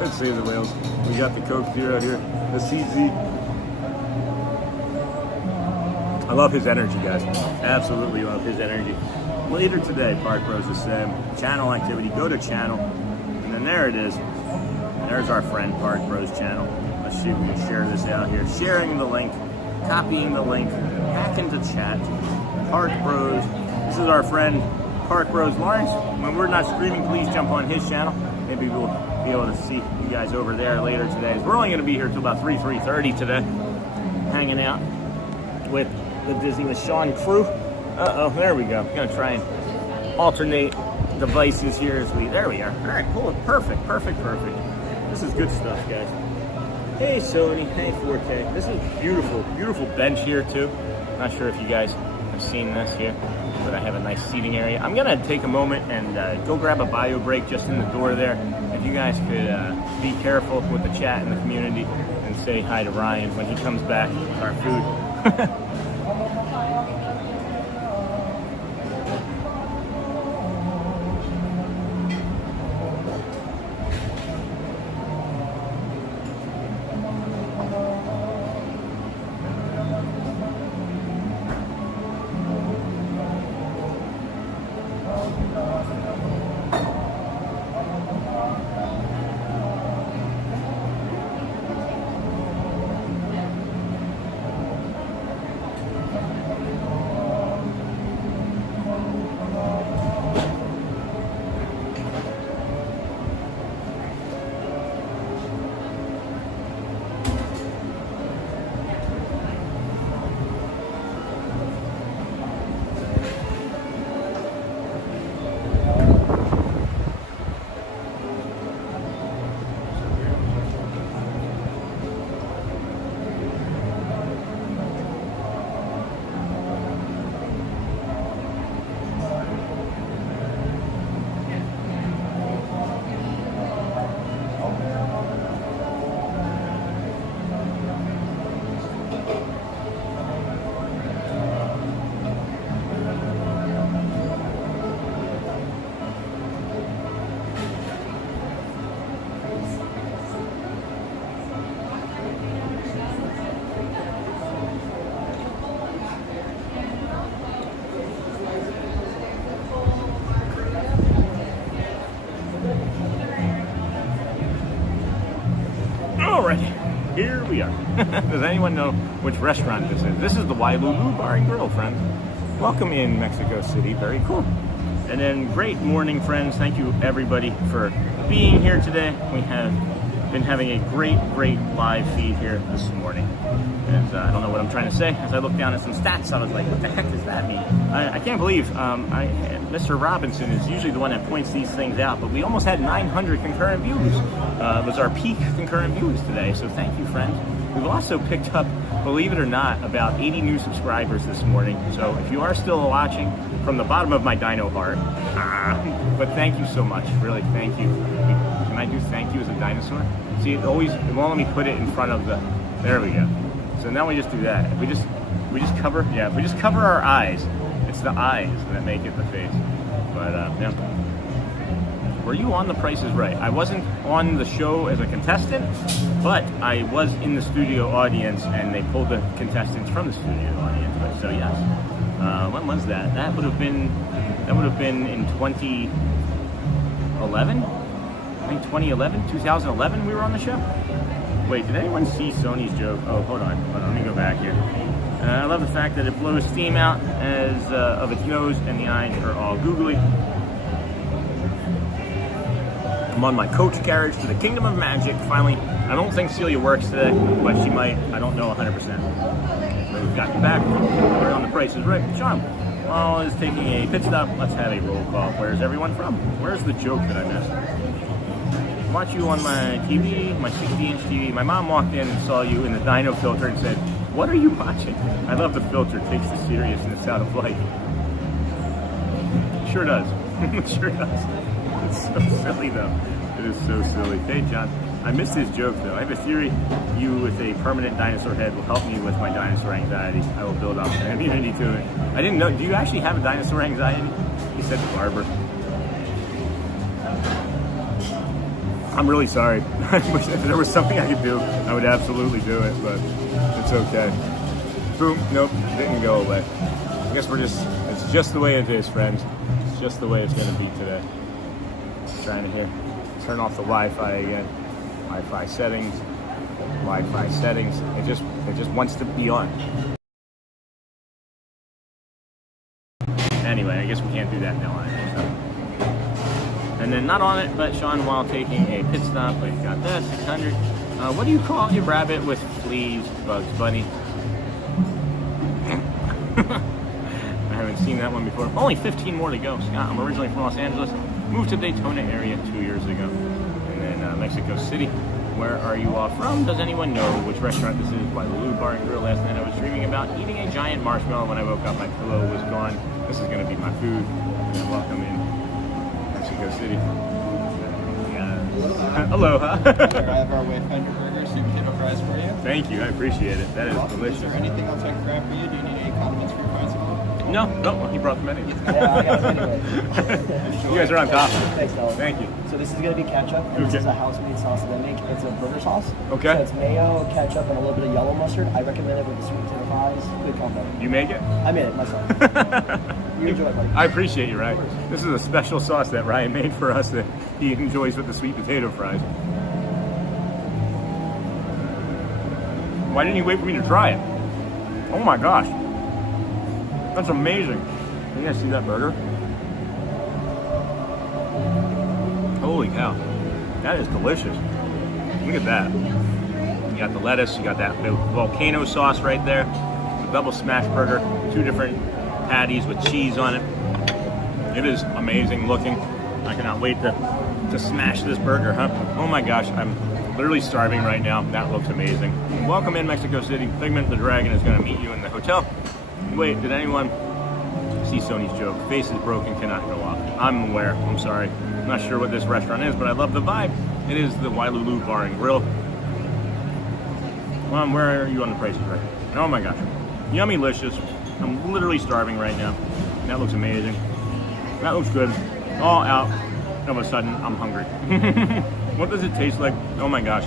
Let's save the whales. We got the Coke Zero here. The CZ. I love his energy, guys. Absolutely love his energy. Later today, Park Bros is saying, channel activity, go to channel. And then there it is. There's our friend Park Bros channel. Let's see if we can share this out here. Sharing the link, copying the link, back into chat. Park Bros. This is our friend Park Bros Lawrence. When we're not streaming, please jump on his channel. Maybe we'll be able to see you guys over there later today. We're only going to be here till about 3:30 today, hanging out with the Disney with Sean crew. Uh-oh, there we go. I'm going to try and alternate devices here as we... There we are. All right, cool. Perfect. This is good stuff, guys. Hey, Sony. Hey, 4K. This is beautiful. Beautiful bench here, too. Not sure if you guys have seen this here, but I have a nice seating area. I'm going to take a moment and go grab a bio break just in the door there. If you guys could be careful with the chat in the community and say hi to Ryan when he comes back with our food. Here we are. Does anyone know which restaurant this is? This is the Wailulu Bar and Grill, friends. Welcome in Mexico City. Very cool. And then great morning, friends. Thank you, everybody, for being here today. We have been having a great live feed here this morning. And I don't know what I'm trying to say. As I looked down at some stats, I was like, what the heck does that mean? I can't believe Mr. Robinson is usually the one that points these things out, but we almost had 900 concurrent views. It was our peak concurrent views today, so thank you, friends. We've also picked up, believe it or not, about 80 new subscribers this morning. So if you are still watching, from the bottom of my dino heart, but thank you so much, really, thank you. Can I do thank you as a dinosaur? See, it won't let me put it in front of the, there we go. So now we just do that. If we just cover our eyes, it's the eyes that make it the face. But yeah. Were you on The Price is Right? I wasn't on the show as a contestant, but I was in the studio audience, and they pulled the contestants from the studio audience. But so yes, when was that? That would have been in 2011. I think 2011 we were on the show. Wait, did anyone see Sony's joke? Oh, hold on, let me go back here. I love the fact that it blows steam out of its nose, and the eyes are all googly. I'm on my coach carriage to the Kingdom of Magic. Finally, I don't think Celia works today, but she might. I don't know 100%. But we've got you back. We're on The Price is Right. Sean, while is taking a pit stop, let's have a roll call. Where's everyone from? Where's the joke that I missed? Watch you on my TV, my 60-inch TV. My mom walked in and saw you in the dino filter and said, "What are you watching?" I love the filter. It takes the seriousness out of life. Sure does. It sure does. It's so silly though. It is so silly. Hey John, I missed his joke though. I have a theory you with a permanent dinosaur head will help me with my dinosaur anxiety. I will build up an immunity to it. I didn't know. Do you actually have a dinosaur anxiety? He said the barber. I'm really sorry. I wish if there was something I could do, I would absolutely do it, but it's okay. Boom, nope, didn't go away. I guess it's just the way it is, friends. It's just the way it's gonna be today. Trying to turn off the Wi-Fi again. Wi-Fi settings. It just wants to be on. Anyway, I guess we can't do that now either. So. And then not on it, but Sean, while taking a pit stop, but you got that 600. What do you call your rabbit with fleas, Bugs Bunny? I haven't seen that one before. Only 15 more to go. Scott, I'm originally from Los Angeles. Moved to Daytona area 2 years ago. And then Mexico City. Where are you all from? Does anyone know which restaurant this is? Wailulu Bar and Grill. Last night I was dreaming about eating a giant marshmallow. When I woke up, my pillow was gone. This is going to be my food. And welcome in Mexico City. Aloha. I have our Wayfinder burger, sweet potato fries for you. Thank you, I appreciate it. That is delicious. Is there anything else I can grab for you? Do you need any condiments for your fries? No, he brought them anyway. Yeah, I got it anyway. You guys are on top. Thanks, Noah. Thank you. So this is going to be ketchup, and this is a house-made sauce that I make. It's a burger sauce. Okay. So it's mayo, ketchup, and a little bit of yellow mustard. I recommend it with the sweet potato fries. Good combo. You make it? I made it myself. You enjoy it, buddy. I appreciate you, Ryan. This is a special sauce that Ryan made for us that he enjoys with the sweet potato fries. Why didn't you wait for me to try it? Oh my gosh. That's amazing. You guys see that burger? Holy cow. That is delicious. Look at that. You got the lettuce, you got that volcano sauce right there. It's a double smash burger, 2 different patties with cheese on it. It is amazing looking. I cannot wait to smash this burger, huh? Oh my gosh, I'm literally starving right now. That looks amazing. Welcome in Mexico City. Figment the Dragon is going to meet you in the hotel. Wait, did anyone see Sony's joke? Face is broken, cannot go off. I'm aware. I'm sorry. I'm not sure what this restaurant is, but I love the vibe. It is the Wailulu Bar and Grill. Mom, where are you on The Price is Right? Oh my gosh. Yummy-licious. I'm literally starving right now. That looks amazing. That looks good. All out. All of a sudden, I'm hungry. What does it taste like? Oh my gosh.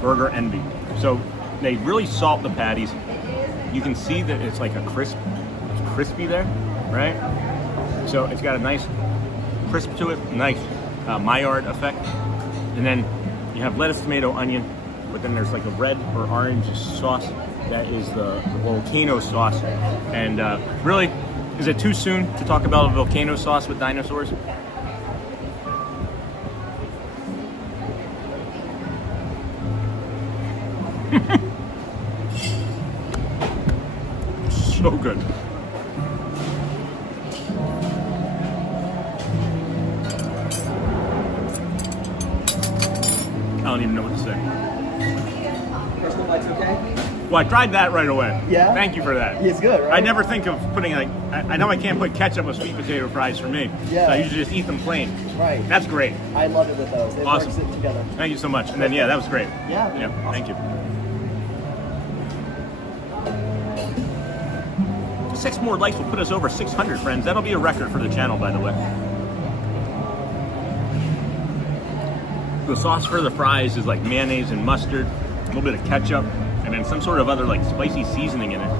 Burger envy. So they really salt the patties. You can see that it's like it's crispy there, right? So it's got a nice crisp to it, nice Maillard effect. And then you have lettuce, tomato, onion, but then there's like a red or orange sauce that is the volcano sauce. And really, is it too soon to talk about a volcano sauce with dinosaurs? So good. I don't even know what to say. Personal bite's okay? Well, I tried that right away. Yeah? Thank you for that. It's good, right? I never think of putting like, I know I can't put ketchup with sweet potato fries for me. Yeah. So I usually just eat them plain. Right. That's great. I love it with those. They Awesome. work sitting together. Thank you so much. And then, yeah, that was great. Yeah. Yeah, Awesome. thank you. 6 more likes will put us over 600, friends. That'll be a record for the channel, by the way. The sauce for the fries is like mayonnaise and mustard, a little bit of ketchup, and then some sort of other like spicy seasoning in it.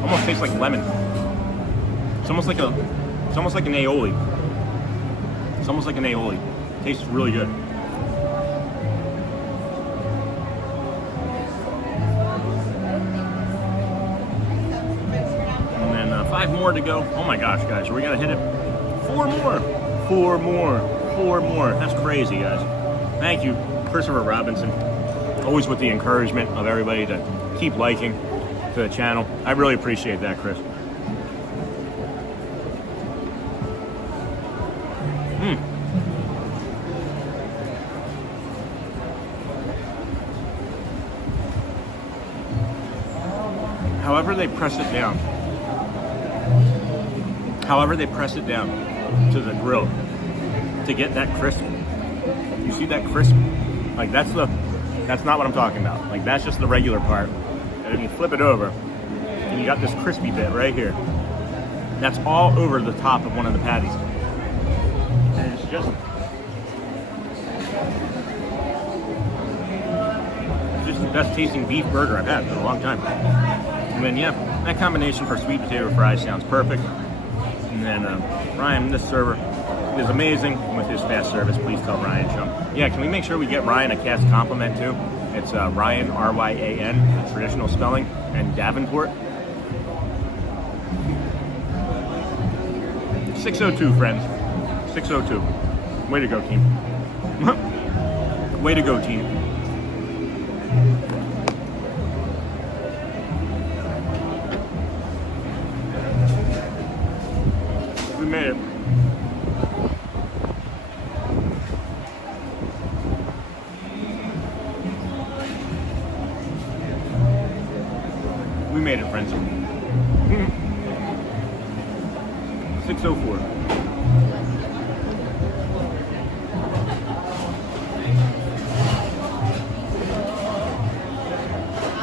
Almost tastes like lemon. It's almost like an aioli. It's almost like an aioli. Tastes really good. And then 5 more to go. Oh my gosh, guys, are we gonna hit it? 4 more. 4 more. 4 more. That's crazy, guys. Thank you, Christopher Robinson. Always with the encouragement of everybody to keep liking to the channel. I really appreciate that, Chris. However they press it down. However they press it down to the grill to get that crisp. You see that crisp? Like that's not what I'm talking about. Like that's just the regular part. And then you flip it over and you got this crispy bit right here. That's all over the top of one of the patties. And it's just the best tasting beef burger I've had in a long time. And then yeah, that combination for sweet potato fries sounds perfect. And then Ryan, this server, is amazing with his fast service. Please tell Ryan so. Yeah, can we make sure we get Ryan a cast compliment too? It's Ryan, R-Y-A-N, traditional spelling, and Davenport. 602, friends. 602. Way to go, team. Way to go, team. We made it. We made it, friends. 604.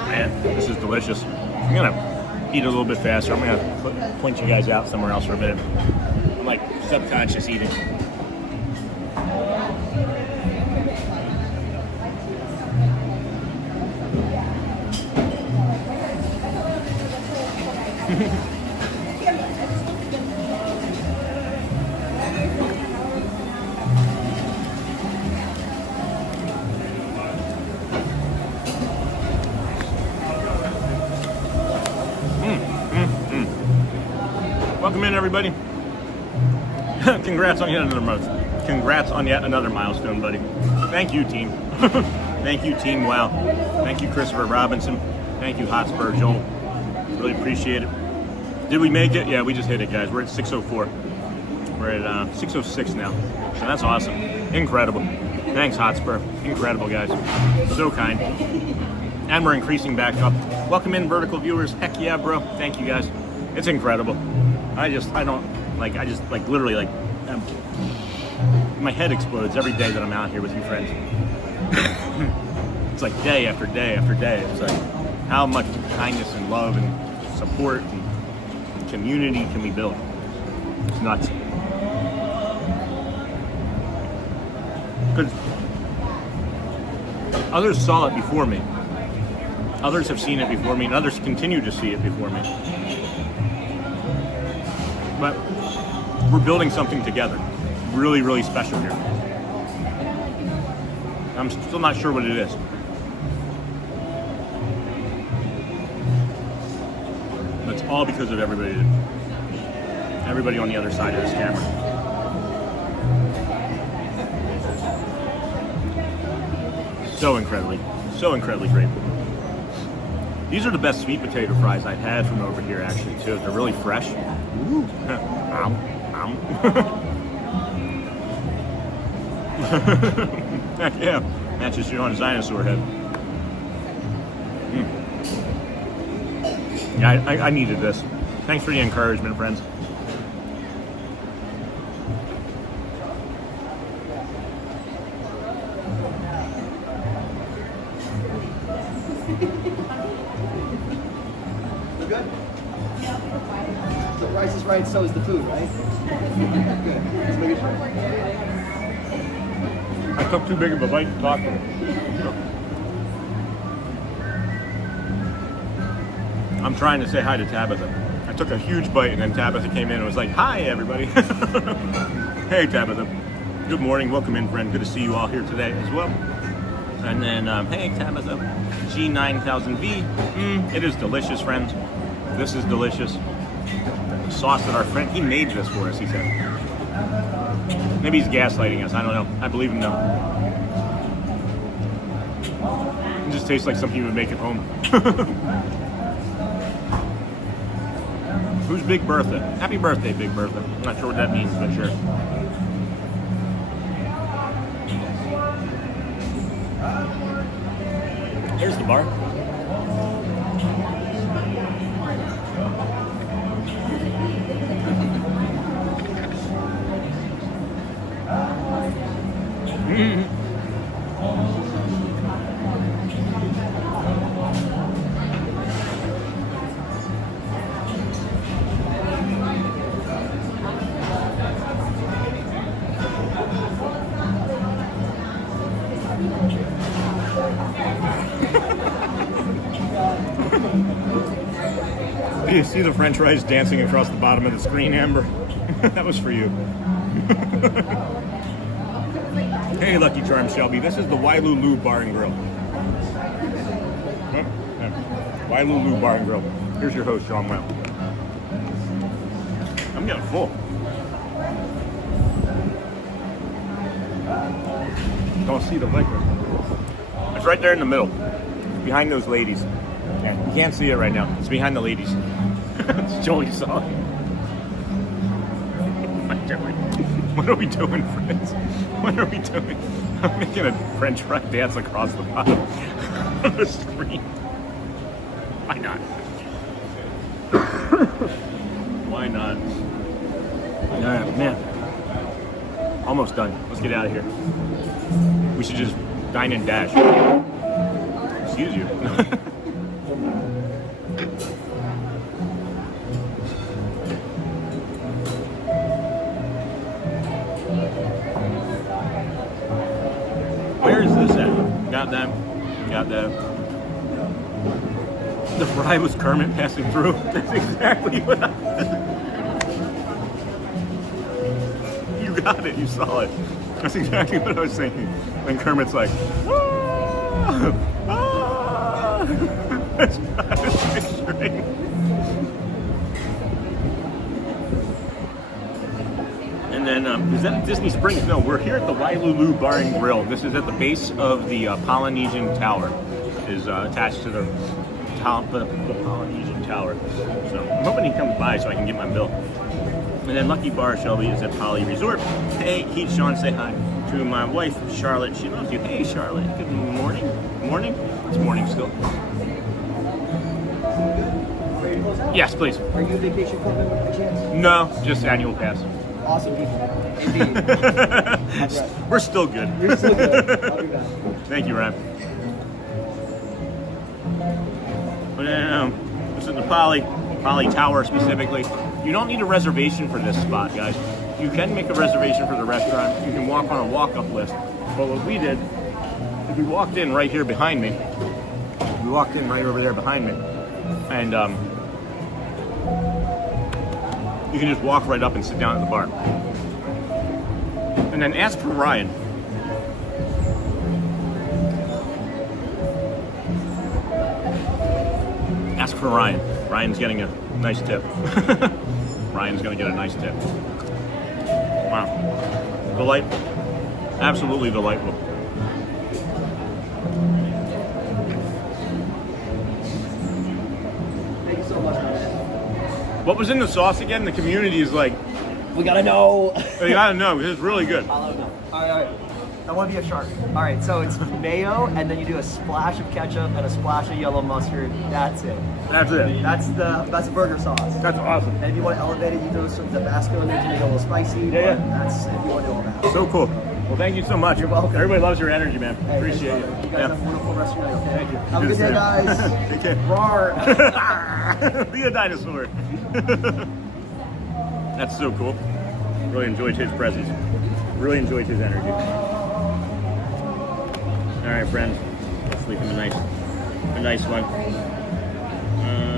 Man, this is delicious. I'm gonna eat a little bit faster. I'm gonna point you guys out somewhere else for a minute. I'm like subconscious eating. Welcome in, everybody. Congrats on yet another month. Congrats on yet another milestone, buddy. Thank you, team. Thank you, team. Wow. Thank you, Christopher Robinson. Thank you, Hotspur Joel. Really appreciate it. Did we make it? Yeah, we just hit it, guys. We're at 604. We're at 606 now. So that's awesome. Incredible. Thanks, Hotspur. Incredible, guys. So kind. And we're increasing back up. Welcome in, vertical viewers. Heck yeah, bro. Thank you, guys. It's incredible. Literally, my head explodes every day that I'm out here with you friends. It's like day after day after day. It's like, how much kindness and love and support and community can we build? It's nuts. Because others saw it before me. Others have seen it before me, and others continue to see it before me. But we're building something together. Really, really special here. I'm still not sure what it is. But it's all because of everybody on the other side of this camera. so incredibly grateful. These are the best sweet potato fries I've had from over here, actually, too. They're really fresh. Ooh. Heck yeah, matches you on a dinosaur head. Yeah, I needed this. Thanks for the encouragement, friends. We're good? The price is right, so is the food, right? Good. Let's make it sure. I took too big of a bite to talk to him. I'm trying to say hi to Tabitha. I took a huge bite and then Tabitha came in and was like, hi everybody. Hey Tabitha. Good morning, welcome in friend. Good to see you all here today as well. And then, hey Tabitha, G9000V. It is delicious, friends. This is delicious. The sauce that our friend, he made this for us, he said. Maybe he's gaslighting us, I don't know. I believe him though. It just tastes like something you would make at home. Who's Big Bertha? Happy birthday, Big Bertha. I'm not sure what that means, but sure. Here's the bar. Do you see the french fries dancing across the bottom of the screen, Amber? That was for you. Hey, Lucky Charm Shelby. This is the Wailulu Bar and Grill. Wailulu Bar and Grill. Here's your host, Sean Well. I'm getting full. Don't see the liquor. It's right there in the middle. Behind those ladies. Yeah, you can't see it right now. It's behind the ladies. It's Joey's song. What are we doing, friends? What are we doing? I'm making a french fry dance across the bottom of the screen. Why not? Why not? Alright, man. Almost done. Let's get out of here. We should just dine and dash. Excuse you. Where is this at? Got that. Got that. The fry was Kermit passing through. That's exactly what I... You got it. You saw it. That's exactly what I was thinking. When Kermit's like, ah! Ah! That's what I was picturing. And then, is that Disney Springs? No, we're here at the Wailulu Bar and Grill. This is at the base of the Polynesian Tower. It is attached to the top of the Polynesian Tower. So I'm hoping he comes by so I can get my bill. And then Lucky Bar Shelby is at Poly Resort. Hey, Keith Sean, say hi to my wife, Charlotte. She loves you. Hey, Charlotte. Good morning. Morning? It's morning still. Yes, please. Are you a vacation club member by chance? No, just annual pass. Awesome people. Indeed. We're still good. You're still good. I'll be back. Thank you, Ryan. But this is the Poly Tower specifically. You don't need a reservation for this spot, guys. You can make a reservation for the restaurant. You can walk on a walk-up list. But what we did is we walked in right here behind me. We walked in right over there behind me. And you can just walk right up and sit down at the bar. And then ask for Ryan. Ask for Ryan. Ryan's getting a nice tip. Ryan's gonna get a nice tip. Wow. Delightful. Absolutely delightful. What was in the sauce again? The community is like, We gotta know. you gotta know. It's really good. All right. I want to be a shark. All right, so it's mayo, and then you do a splash of ketchup and a splash of yellow mustard. That's it. That's it. That's burger sauce. That's awesome. And if you want to elevate it, you throw some Tabasco in there to make it a little spicy. Yeah. But that's if you want to do all that. So cool. Well, thank you so much. You're welcome. Everybody loves your energy, man. Hey, Appreciate it. You guys have a wonderful rest of your night. Okay? Thank you. Have a good day, guys. Take care. Roar. Be a dinosaur. That's so cool. Really enjoyed his presence. Really enjoyed his energy. All right, friends. Let's leave him a nice one.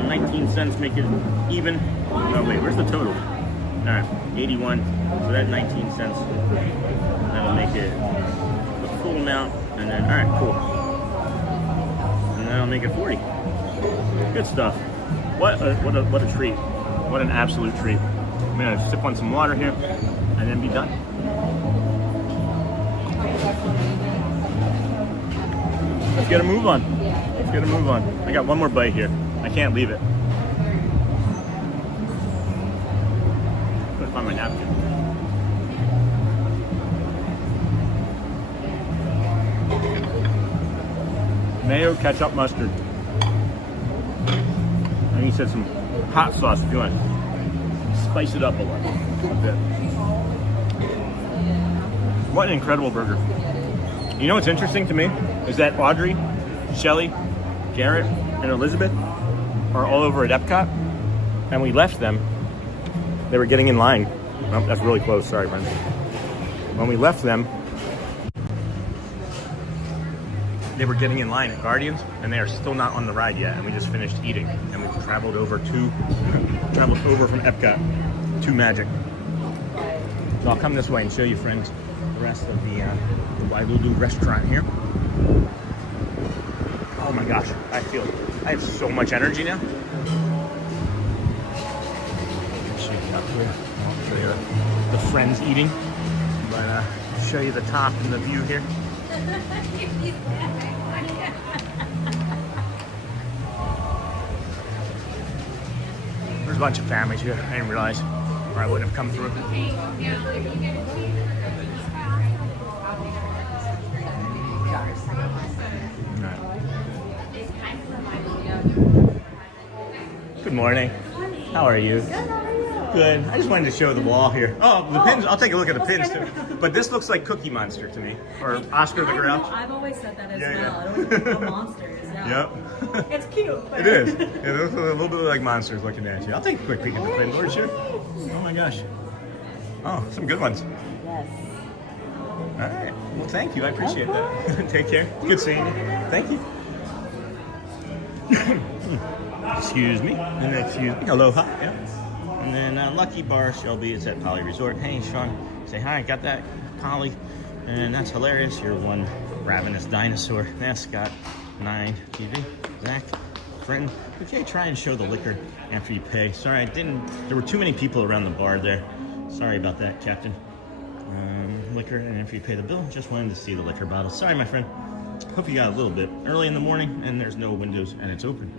19 cents make it even. Oh wait, where's the total? All right, 81. So that's 19 cents. That'll make it the full amount. And then, all right, cool. And that'll make it 40. Good stuff. What a treat. What an absolute treat. I'm gonna sip on some water here and then be done. Let's get a move on. Let's get a move on. I got one more bite here. I can't leave it. I'm gonna find my napkin. Mayo, ketchup, mustard. And he said some hot sauce if you want to spice it up a bit. What an incredible burger. You know what's interesting to me is that Audrey, Shelly, Garrett, and Elizabeth are all over at Epcot, and we left them. They were getting in line. Oh, that's really close, sorry, friends. When we left them, they were getting in line at Guardians, and they are still not on the ride yet, and we just finished eating, and we've traveled over from Epcot to Magic. So I'll come this way and show you, friends, the rest of the Wailulu restaurant here. Oh my gosh, I have so much energy now. I'll show you up here. I'll show you the friends eating, but I'll show you the top and the view here. There's a bunch of families here. I didn't realize, or I wouldn't have come through. Good morning. How are you? Good. I just wanted to show the wall here. Oh, the pins. I'll take a look at the pins too. But this looks like Cookie Monster to me, or Oscar the Grouch. I've always said that as well. Yeah. I always think about monsters. Yeah. Yep. It's cute. But It is. Yeah, they look a little bit like monsters looking at you. I'll take a quick peek at the pins, wouldn't you? Oh my gosh. Oh, some good ones. Yes. All right. Well, thank you. I appreciate that. Take care. Good seeing you. Thank you. Excuse me. And then, excuse me. Aloha. Yeah. And then Lucky Bar Shelby is at Poly Resort. Hey, Sean. Say hi. Got that, Polly. And that's hilarious. You're one ravenous dinosaur. That's Scott. 9 TV. Zach. Friend. Okay, try and show the liquor after you pay. Sorry, I didn't. There were too many people around the bar there. Sorry about that, Captain. Liquor, and after you pay the bill, just wanted to see the liquor bottle. Sorry, my friend. Hope you got a little bit. Early in the morning, and there's no windows, and it's open.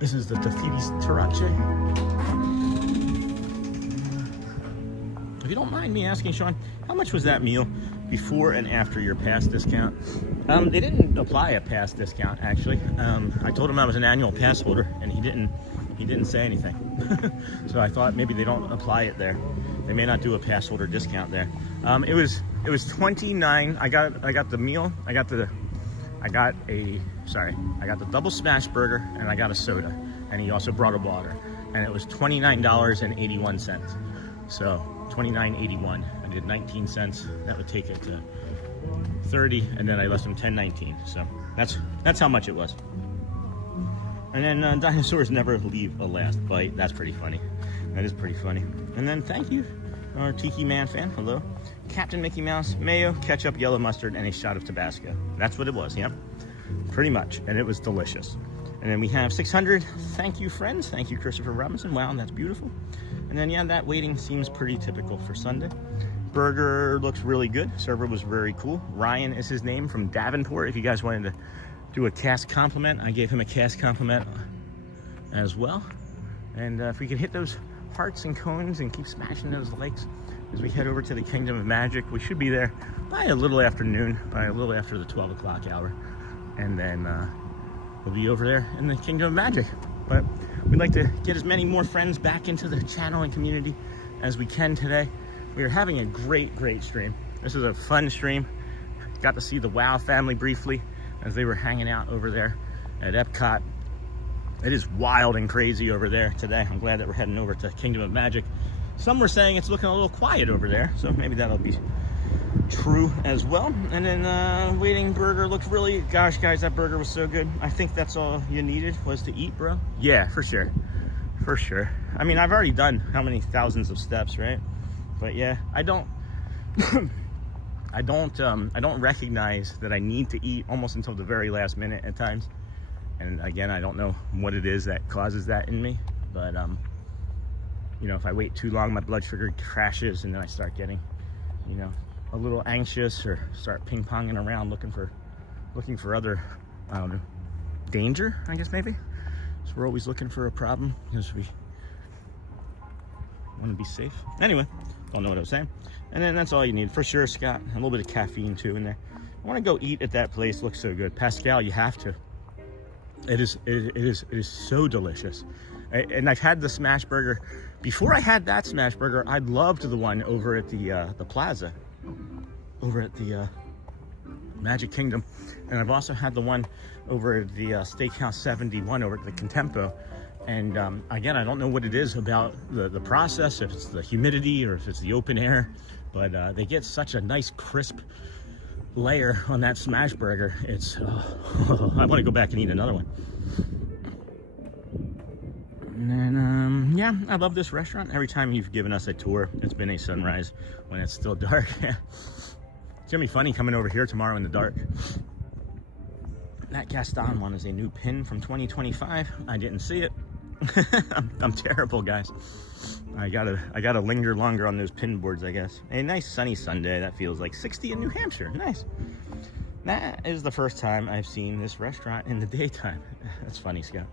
This is the Tahiti's Tarache. If you don't mind me asking, Sean, how much was that meal before and after your pass discount? They didn't apply a pass discount, actually. I told him I was an annual pass holder, and he didn't say anything. So I thought maybe they don't apply it there. They may not do a pass holder discount there. It was $29. I got the meal. I got the double smash burger, and I got a soda, and he also brought a water, and it was $29.81. So $29.81. I did 19 cents. That would take it to 30, and then I left him 10.19. So that's how much it was. And then dinosaurs never leave a last bite. That's pretty funny. That is pretty funny. And then thank you, our Tiki Man fan. Hello. Captain Mickey Mouse, mayo, ketchup, yellow mustard, and a shot of Tabasco. That's what it was, yeah? Pretty much. And it was delicious. And then we have 600. Thank you, friends. Thank you, Christopher Robinson. Wow, that's beautiful. And then, yeah, that waiting seems pretty typical for Sunday. Burger looks really good. Server was very cool. Ryan is his name, from Davenport. If you guys wanted to do a cast compliment, I gave him a cast compliment as well. And if we can hit those hearts and cones and keep smashing those likes as we head over to the Kingdom of Magic, we should be there by a little after noon, by a little after the 12 o'clock hour. And then we'll be over there in the Kingdom of Magic. But we'd like to get as many more friends back into the channel and community as we can today. We are having a great stream. This is a fun stream. Got to see the WOW family briefly as they were hanging out over there at Epcot. It is wild and crazy over there today. I'm glad that we're heading over to Kingdom of Magic. Some were saying it's looking a little quiet over there, so maybe that'll be true as well. And then waiting burger looked really, gosh guys, that burger was so good. I think that's all you needed was to eat, bro. Yeah, for sure. For sure. I mean, I've already done how many thousands of steps, right? But yeah, I don't I don't recognize that I need to eat almost until the very last minute at times. And again, I don't know what it is that causes that in me, but you know, if I wait too long, my blood sugar crashes, and then I start getting, you know, a little anxious, or start ping-ponging around looking for other, I don't know, danger, I guess maybe. So we're always looking for a problem because we want to be safe. Anyway, don't know what I was saying. And then that's all you need for sure, Scott. A little bit of caffeine too in there. I want to go eat at that place. Looks so good. Pascal, you have to. It is so delicious. And I've had the smash burger. Before I had that smash burger, I loved the one over at the plaza, over at the Magic Kingdom. And I've also had the one over at the Steakhouse 71 over at the Contempo. And again, I don't know what it is about the process, if it's the humidity or if it's the open air, but they get such a nice crisp layer on that smash burger. It's I want to go back and eat another one. And then yeah, I love this restaurant. Every time you've given us a tour, it's been a sunrise when it's still dark. It's gonna be funny coming over here tomorrow in the dark. That Gaston one is a new pin from 2025. I didn't see it. I'm terrible, guys. I gotta linger longer on those pin boards, I guess. A nice sunny Sunday. That feels like 60 in New Hampshire. Nice. That is the first time I've seen this restaurant in the daytime. That's funny, Scott.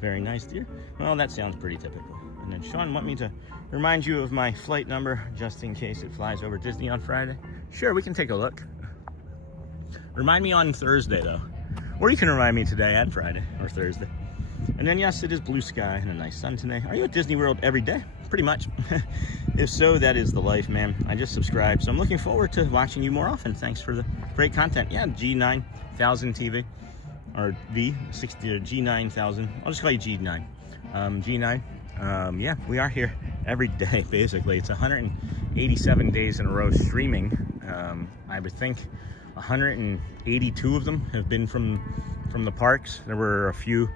Very nice, dear. Well, that sounds pretty typical. And then Sean want me to remind you of my flight number just in case it flies over Disney on Friday. Sure, we can take a look. Remind me on Thursday though. Or you can remind me today and Friday or Thursday. And then yes, it is blue sky and a nice sun today. Are you at Disney World every day? Pretty much. If so, that is the life, man. I just subscribed, so I'm looking forward to watching you more often. Thanks for the great content. Yeah, G9000 TV, or V60 or G9000. I'll just call you G9. G9. Yeah, we are here every day basically. It's 187 days in a row streaming. I would think 182 of them have been from the parks. There were a few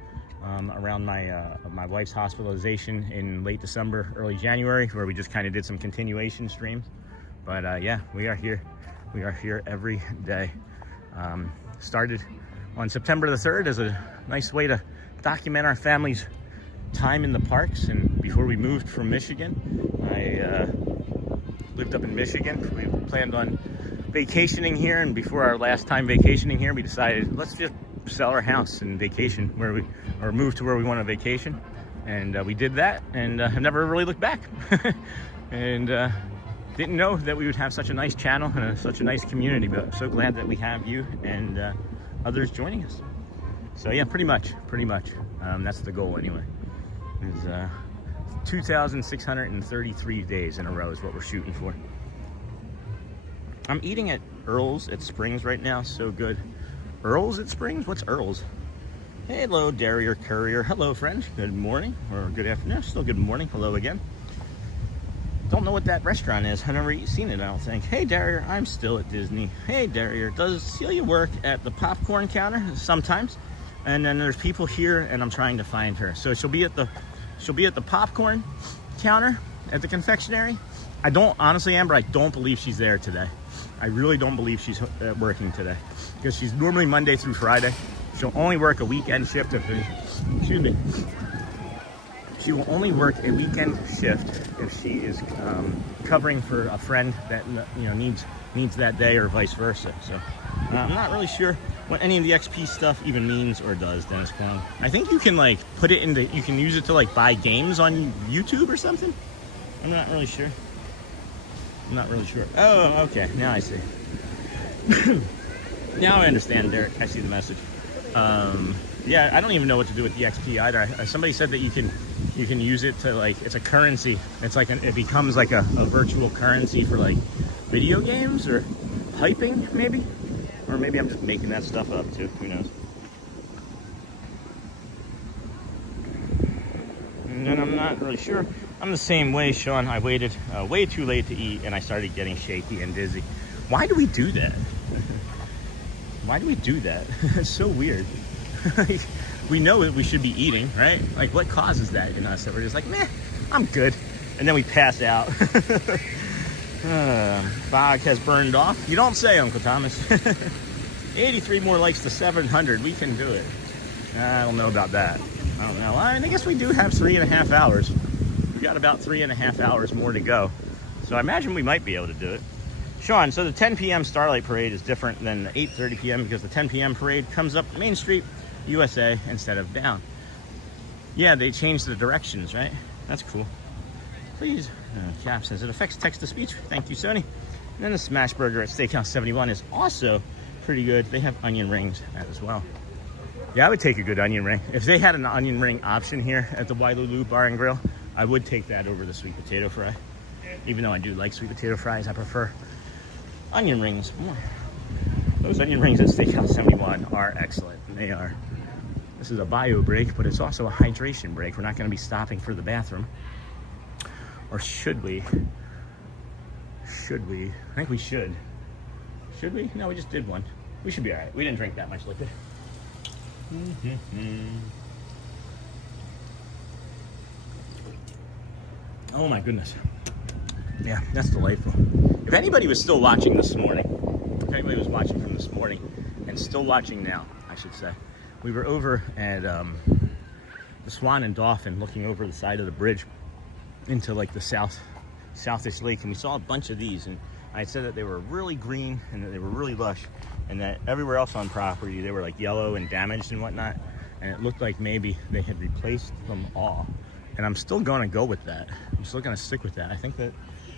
around my wife's hospitalization in late December, early January, where we just kind of did some continuation streams. But yeah, we are here. We are here every day. Started on September the 3rd as a nice way to document our family's time in the parks. And before we moved from Michigan, I lived up in Michigan. We planned on vacationing here, and before our last time vacationing here, we decided let's just sell our house and vacation or move to where we want to vacation. And we did that, and have never really looked back. And didn't know that we would have such a nice channel and such a nice community, but I'm so glad that we have you and others joining us. So yeah, pretty much that's the goal anyway, is 2,633 days in a row is what we're shooting for. I'm eating at Earl's at Springs right now. So good. Earl's at Springs? What's Earl's? Hello, Darrier Courier. Hello, friend. Good morning, or good afternoon. Still good morning. Hello again. Don't know what that restaurant is. I've never seen it, I don't think. Hey, Darrier. I'm still at Disney. Hey, Darrier. Does Celia work at the popcorn counter? Sometimes. And then there's people here, and I'm trying to find her. So she'll be at the popcorn counter at the confectionery. I don't, honestly, Amber, I don't believe she's there today. I really don't believe she's working today, because she's normally Monday through Friday. She'll only work a weekend shift excuse me. She will only work a weekend shift if she is covering for a friend that, you know, needs that day, or vice versa. So I'm not really sure what any of the XP stuff even means or does, Dennis Clown. I think you can like put it into, you can use it to like buy games on YouTube or something. I'm not really sure. I'm not really sure. Oh, okay, now I see. Now I understand, Derek. I see the message. Yeah, I don't even know what to do with the XP either. Somebody said that you can use it to like, it's a currency. It's like it becomes like a virtual currency for like video games or hyping maybe, or maybe I'm just making that stuff up too. Who knows? And I'm not really sure. I'm the same way, Sean. I waited way too late to eat, and I started getting shaky and dizzy. Why do we do that? Why do we do that? It's so weird. We know that we should be eating, right? Like, what causes that in us? That we're just like, meh, I'm good. And then we pass out. Fog has burned off. You don't say, Uncle Thomas. 83 more likes to 700. We can do it. I don't know about that. I don't know. I mean, I guess we do have 3.5 hours. We got about 3.5 hours more to go. So I imagine we might be able to do it. Sean, so the 10 p.m. Starlight Parade is different than the 8:30 p.m. because the 10 p.m. parade comes up Main Street, USA, instead of down. Yeah, they changed the directions, right? That's cool. Please. Cap says it affects text-to-speech. Thank you, Sony. And then the Smash Burger at Steakhouse 71 is also pretty good. They have onion rings as well. Yeah, I would take a good onion ring. If they had an onion ring option here at the Wailulu Bar and Grill, I would take that over the sweet potato fry. Even though I do like sweet potato fries, I prefer onion rings more. Those onion rings at Steakhouse 71 are excellent. They are. This is a bio break, but it's also a hydration break. We're not going to be stopping for the bathroom. Or should we? Should we? I think we should. Should we? No, we just did one. We should be all right. We didn't drink that much liquid. Oh my goodness. Yeah, that's delightful. If anybody was still watching this morning, if anybody was watching from this morning and still watching now, I should say, we were over at the Swan and Dolphin looking over the side of the bridge into like the southish lake, and we saw a bunch of these, and I said that they were really green and that they were really lush, and that everywhere else on property they were like yellow and damaged and whatnot, and it looked like maybe they had replaced them all. And I'm still going to go with that. I'm still going to stick with that. I think that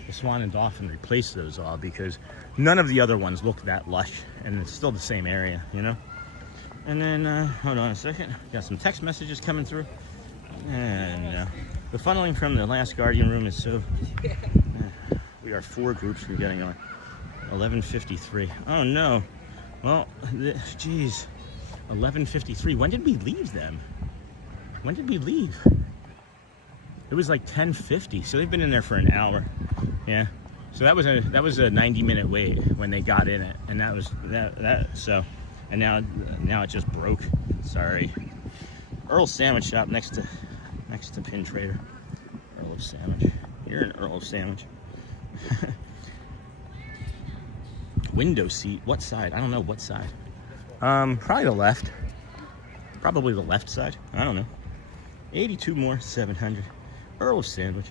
the Swan and Dolphin replaced those all because none of the other ones look that lush, and it's still the same area, you know? And then, hold on a second. Got some text messages coming through. And the funneling from the last Guardian room is so... we are 4 groups we're getting on. 11:53. Oh, no. Well, geez. 11:53. When did we leave them? When did we leave? It was like 10:50, so they've been in there for an hour. Yeah, so that was a 90-minute wait when they got in it, and that was that. So, and now it just broke. Sorry. Earl's Sandwich Shop next to Pin Trader. Earl of Sandwich. You're an Earl of Sandwich. Window seat. What side? I don't know what side. Probably the left. Probably the left side. I don't know. 82 more, 700. Earl of Sandwich.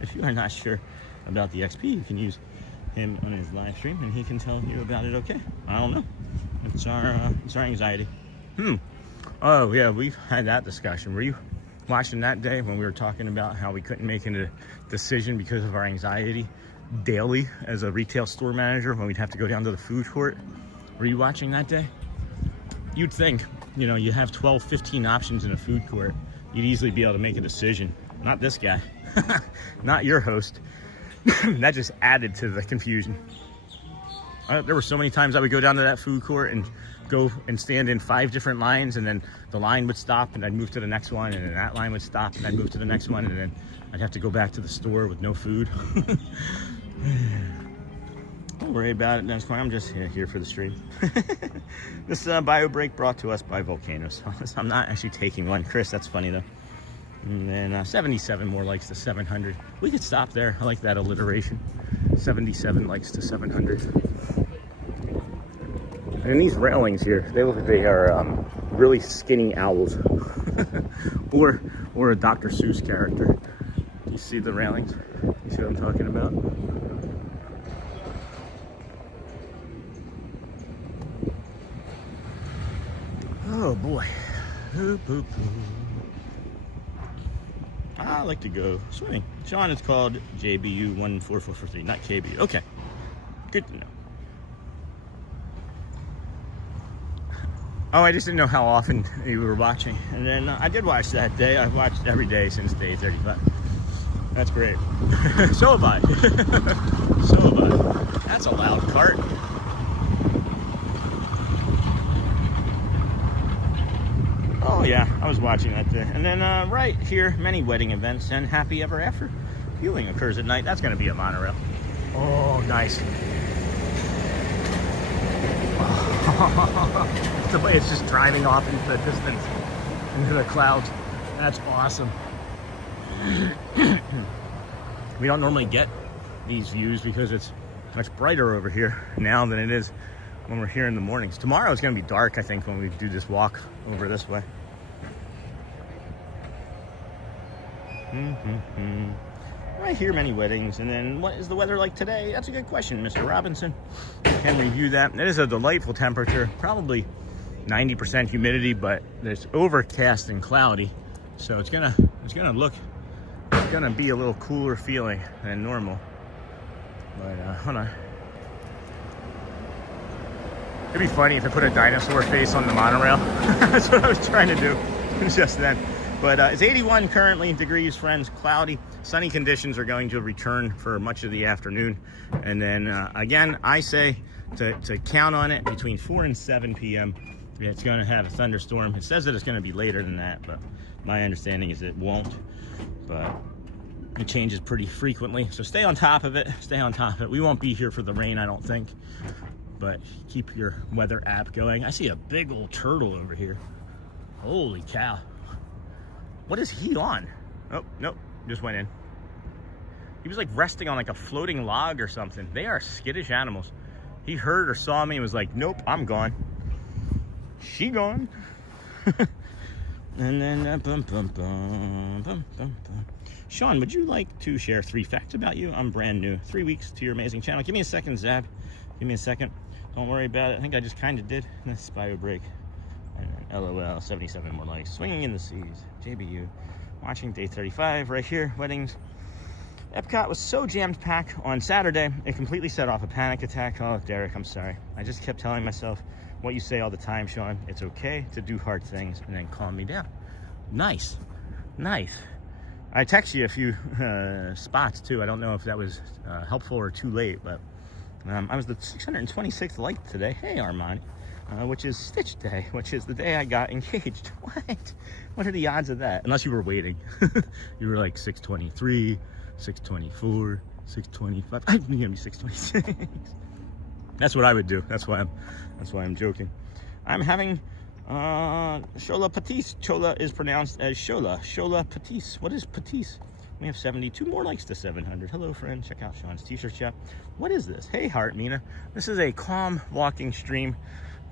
If you are not sure about the XP, you can use him on his live stream and he can tell you about it. Okay, I don't know. It's our anxiety. Oh yeah, we've had that discussion. Were you watching that day when we were talking about how we couldn't make a decision because of our anxiety daily as a retail store manager when we'd have to go down to the food court? Were you watching that day? You'd think, you know, you have 12, 15 options in a food court. You'd easily be able to make a decision. Not this guy. Not your host. That just added to the confusion. There were so many times I would go down to that food court and go and stand in 5 different lines, and then the line would stop and I'd move to the next one, and then that line would stop and I'd move to the next one, and then I'd have to go back to the store with no food. Don't worry about it, Dennis. I'm just here for the stream. This bio break brought to us by volcanoes. I'm not actually taking one. Chris, that's funny though. And then 77 more likes to 700. We could stop there. I like that alliteration. 77 likes to 700. And these railings here, they look like they are really skinny owls. or a Dr. Seuss character. Do you see the railings? You see what I'm talking about? Oh boy. I like to go swimming. Sean, it's called JBU 14443, not KBU. Okay, good to know. Oh, I just didn't know how often you were watching. And then I did watch that day. I've watched every day since day 35. That's great. So have I. So have I. That's a loud cart. Oh yeah, I was watching that day. And then right here, many wedding events and happy ever after viewing occurs at night. That's going to be a monorail. Oh, nice. The way it's just driving off into the distance, into the clouds. That's awesome. We don't normally get these views because it's much brighter over here now than it is when we're here in the mornings. Tomorrow it's going to be dark, I think, when we do this walk over this way. I hear many weddings. And then what is the weather like today? That's a good question, Mr. Robinson. Can review that. It is a delightful temperature, probably 90% humidity, but it's overcast and cloudy, so it's gonna be a little cooler feeling than normal. But hold on. It'd be funny if I put a dinosaur face on the monorail. That's what I was trying to do just then. But it's 81 currently degrees, friends, cloudy. Sunny conditions are going to return for much of the afternoon. And then again, I say to count on it between 4 and 7 p.m. It's going to have a thunderstorm. It says that it's going to be later than that, but my understanding is it won't. But it changes pretty frequently. So stay on top of it. Stay on top of it. We won't be here for the rain, I don't think. But keep your weather app going. I see a big old turtle over here. Holy cow. What is he on? Oh, nope. Just went in. He was like resting on like a floating log or something. They are skittish animals. He heard or saw me and was like, nope, I'm gone. She gone. And then Sean, would you like to share 3 facts about you? I'm brand new. 3 weeks to your amazing channel. Give me a second, Zab. Give me a second. Don't worry about it. I think I just kind of did. This bio break. And LOL, 77 more likes. Swinging in the seas. JBU. Watching day 35 right here. Weddings. Epcot was so jammed packed on Saturday, it completely set off a panic attack. Oh, Derek, I'm sorry. I just kept telling myself what you say all the time, Sean. It's okay to do hard things and then calm me down. Nice. Nice. I text you a few spots too. I don't know if that was helpful or too late, but I was the 626th like today. Hey, Armani. Which is Stitch Day, which is the day I got engaged. What? What are the odds of that? Unless you were waiting. You were like 623, 624, 625. I'm gonna be 626. That's what I would do. That's why I'm joking. I'm having Shola Patisse. Chola is pronounced as Shola. Shola Patisse. What is Patisse? We have 72 more likes to 700. Hello, friend. Check out Sean's t-shirt shop. What is this? Hey, Heart Mina. This is a calm walking stream.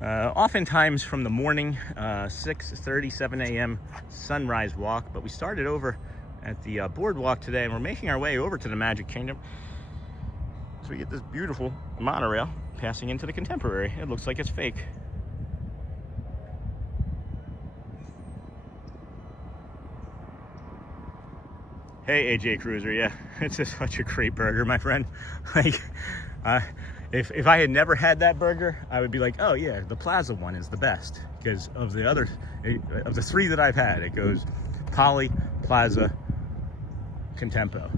Oftentimes from the morning, 6:30, 7 a.m. sunrise walk. But we started over at the BoardWalk today, and we're making our way over to the Magic Kingdom. So we get this beautiful monorail passing into the Contemporary. It looks like it's fake. Hey, AJ Cruiser, yeah, it's just such a great burger, my friend. Like, if I had never had that burger, I would be like, oh yeah, the Plaza one is the best, because of the other, of the 3 that I've had, it goes Poly, Plaza, Contempo,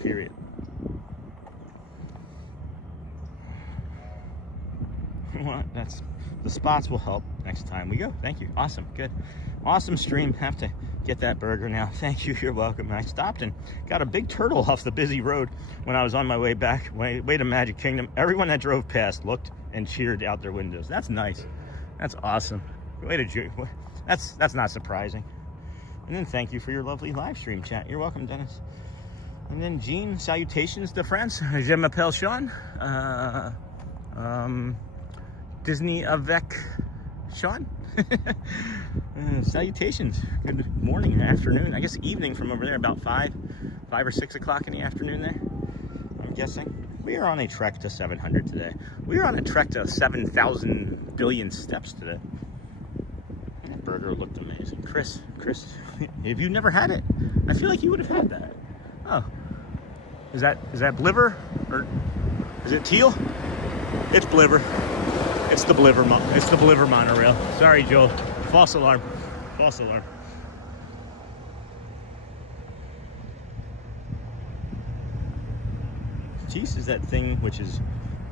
period. Well, that's, the spots will help next time we go. Thank you. Awesome. Good. Awesome stream. Have to get that burger now. Thank you. You're welcome. I stopped and got a big turtle off the busy road when I was on my way back, way to Magic Kingdom. Everyone that drove past looked and cheered out their windows. That's nice. That's awesome. Way to do. That's not surprising. And then thank you for your lovely live stream chat. You're welcome, Dennis. And then Jean, salutations to France. Je m'appelle Sean. Disney avec Sean. Salutations. Good morning and afternoon. I guess evening from over there, about 5 or 6 o'clock in the afternoon there, I'm guessing. We are on a trek to 700 today. We are on a trek to 7,000 billion steps today. burger looked amazing. Chris, if you never had it, I feel like you would have had that. Oh, is that Bliver or is it teal? It's Bliver. It's the Bliver monorail. Sorry, Joe. False alarm. False alarm. Cheese is that thing which is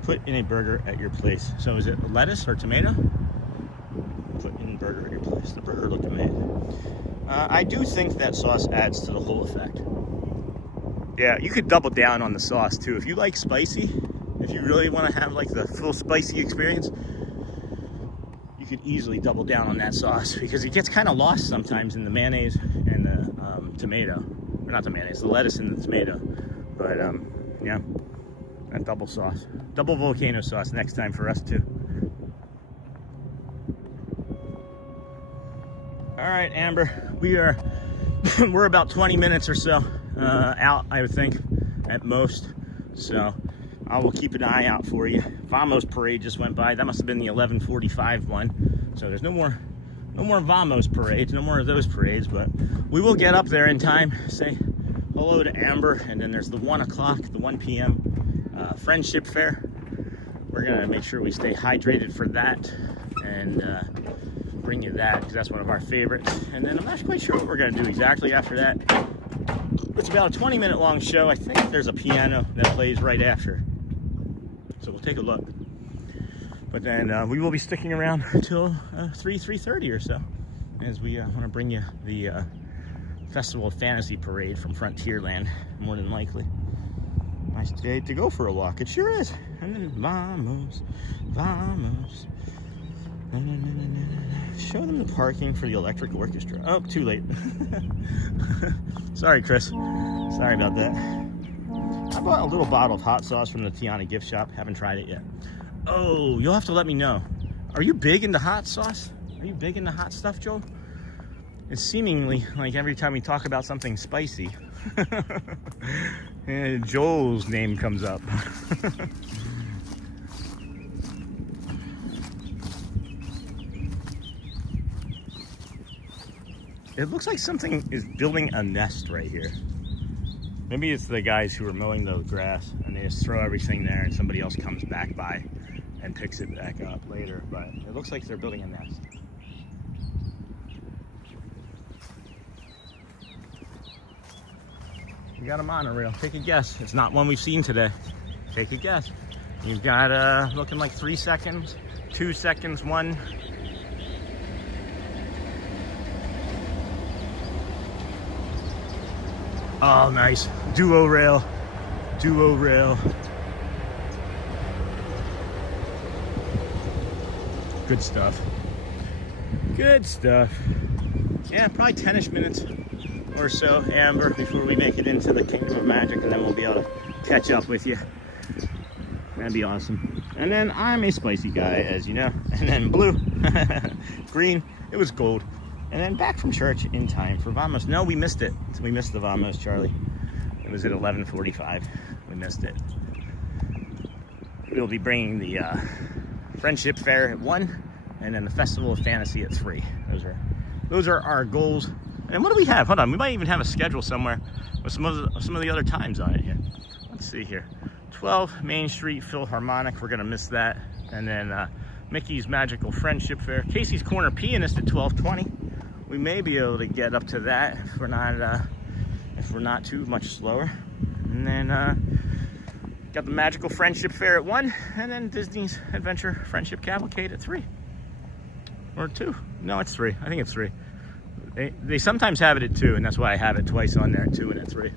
put in a burger at your place. So is it lettuce or tomato? Put in burger at your place. The burger looked amazing. I do think that sauce adds to the whole effect. Yeah, you could double down on the sauce too. If you like spicy, if you really want to have like the full spicy experience, you could easily double down on that sauce because it gets kind of lost sometimes in the mayonnaise and the tomato. Or not the mayonnaise, the lettuce and the tomato. But yeah, that double sauce. Double volcano sauce next time for us too. All right, Amber, we're about 20 minutes or so out, I would think, at most. So I will keep an eye out for you. Vamos parade just went by. That must have been the 11:45 one. So there's no more Vamos parades, no more of those parades. But we will get up there in time. Say hello to Amber, and then there's the 1 o'clock, the 1 p.m. Friendship Faire. We're gonna make sure we stay hydrated for that, and bring you that because that's one of our favorites. And then I'm not quite sure what we're gonna do exactly after that. It's about a 20-minute long show. I think there's a piano that plays right after, so we'll take a look. But then we will be sticking around until 3:30 or so, as we want to bring you the Festival of Fantasy Parade from Frontierland, more than likely. Nice day to go for a walk. It sure is. And then vamos. Show them the parking for the electric orchestra. Oh, too late. Sorry, Chris. Sorry about that. I bought a little bottle of hot sauce from the Tiana gift shop. Haven't tried it yet. Oh, you'll have to let me know. Are you big into hot sauce? Are you big into hot stuff, Joel? It's seemingly like every time we talk about something spicy, Joel's name comes up. It looks like something is building a nest right here. Maybe it's the guys who are mowing the grass and they just throw everything there and somebody else comes back by and picks it back up later. But it looks like they're building a nest. You got a monorail. Take a guess. It's not one we've seen today. Take a guess. You've got looking like 3 seconds, 2 seconds, 1. Oh, nice. Duo rail. Good stuff. Yeah, probably 10-ish minutes or so, Amber, before we make it into the Kingdom of Magic, and then we'll be able to catch up with you. That'd be awesome. And then I'm a spicy guy, as you know. And then blue, green, it was gold. And then back from church in time for Vamos. No, we missed it. We missed the Vamos, Charlie. It was at 11:45. We missed it. We'll be bringing the Friendship Faire at 1, and then the Festival of Fantasy at 3. Those are our goals. And what do we have? Hold on, we might even have a schedule somewhere with some of the other times on it here. Let's see here. 12 Main Street Philharmonic. We're gonna miss that. And then Mickey's Magical Friendship Faire. Casey's Corner Pianist at 12:20. We may be able to get up to that if we're not too much slower. And then got the Magical Friendship Faire at 1, and then Disney's Adventure Friendship Cavalcade at 3 or 2. No, it's 3. I think it's 3. They sometimes have it at 2, and that's why I have it twice on there at 2 and at 3,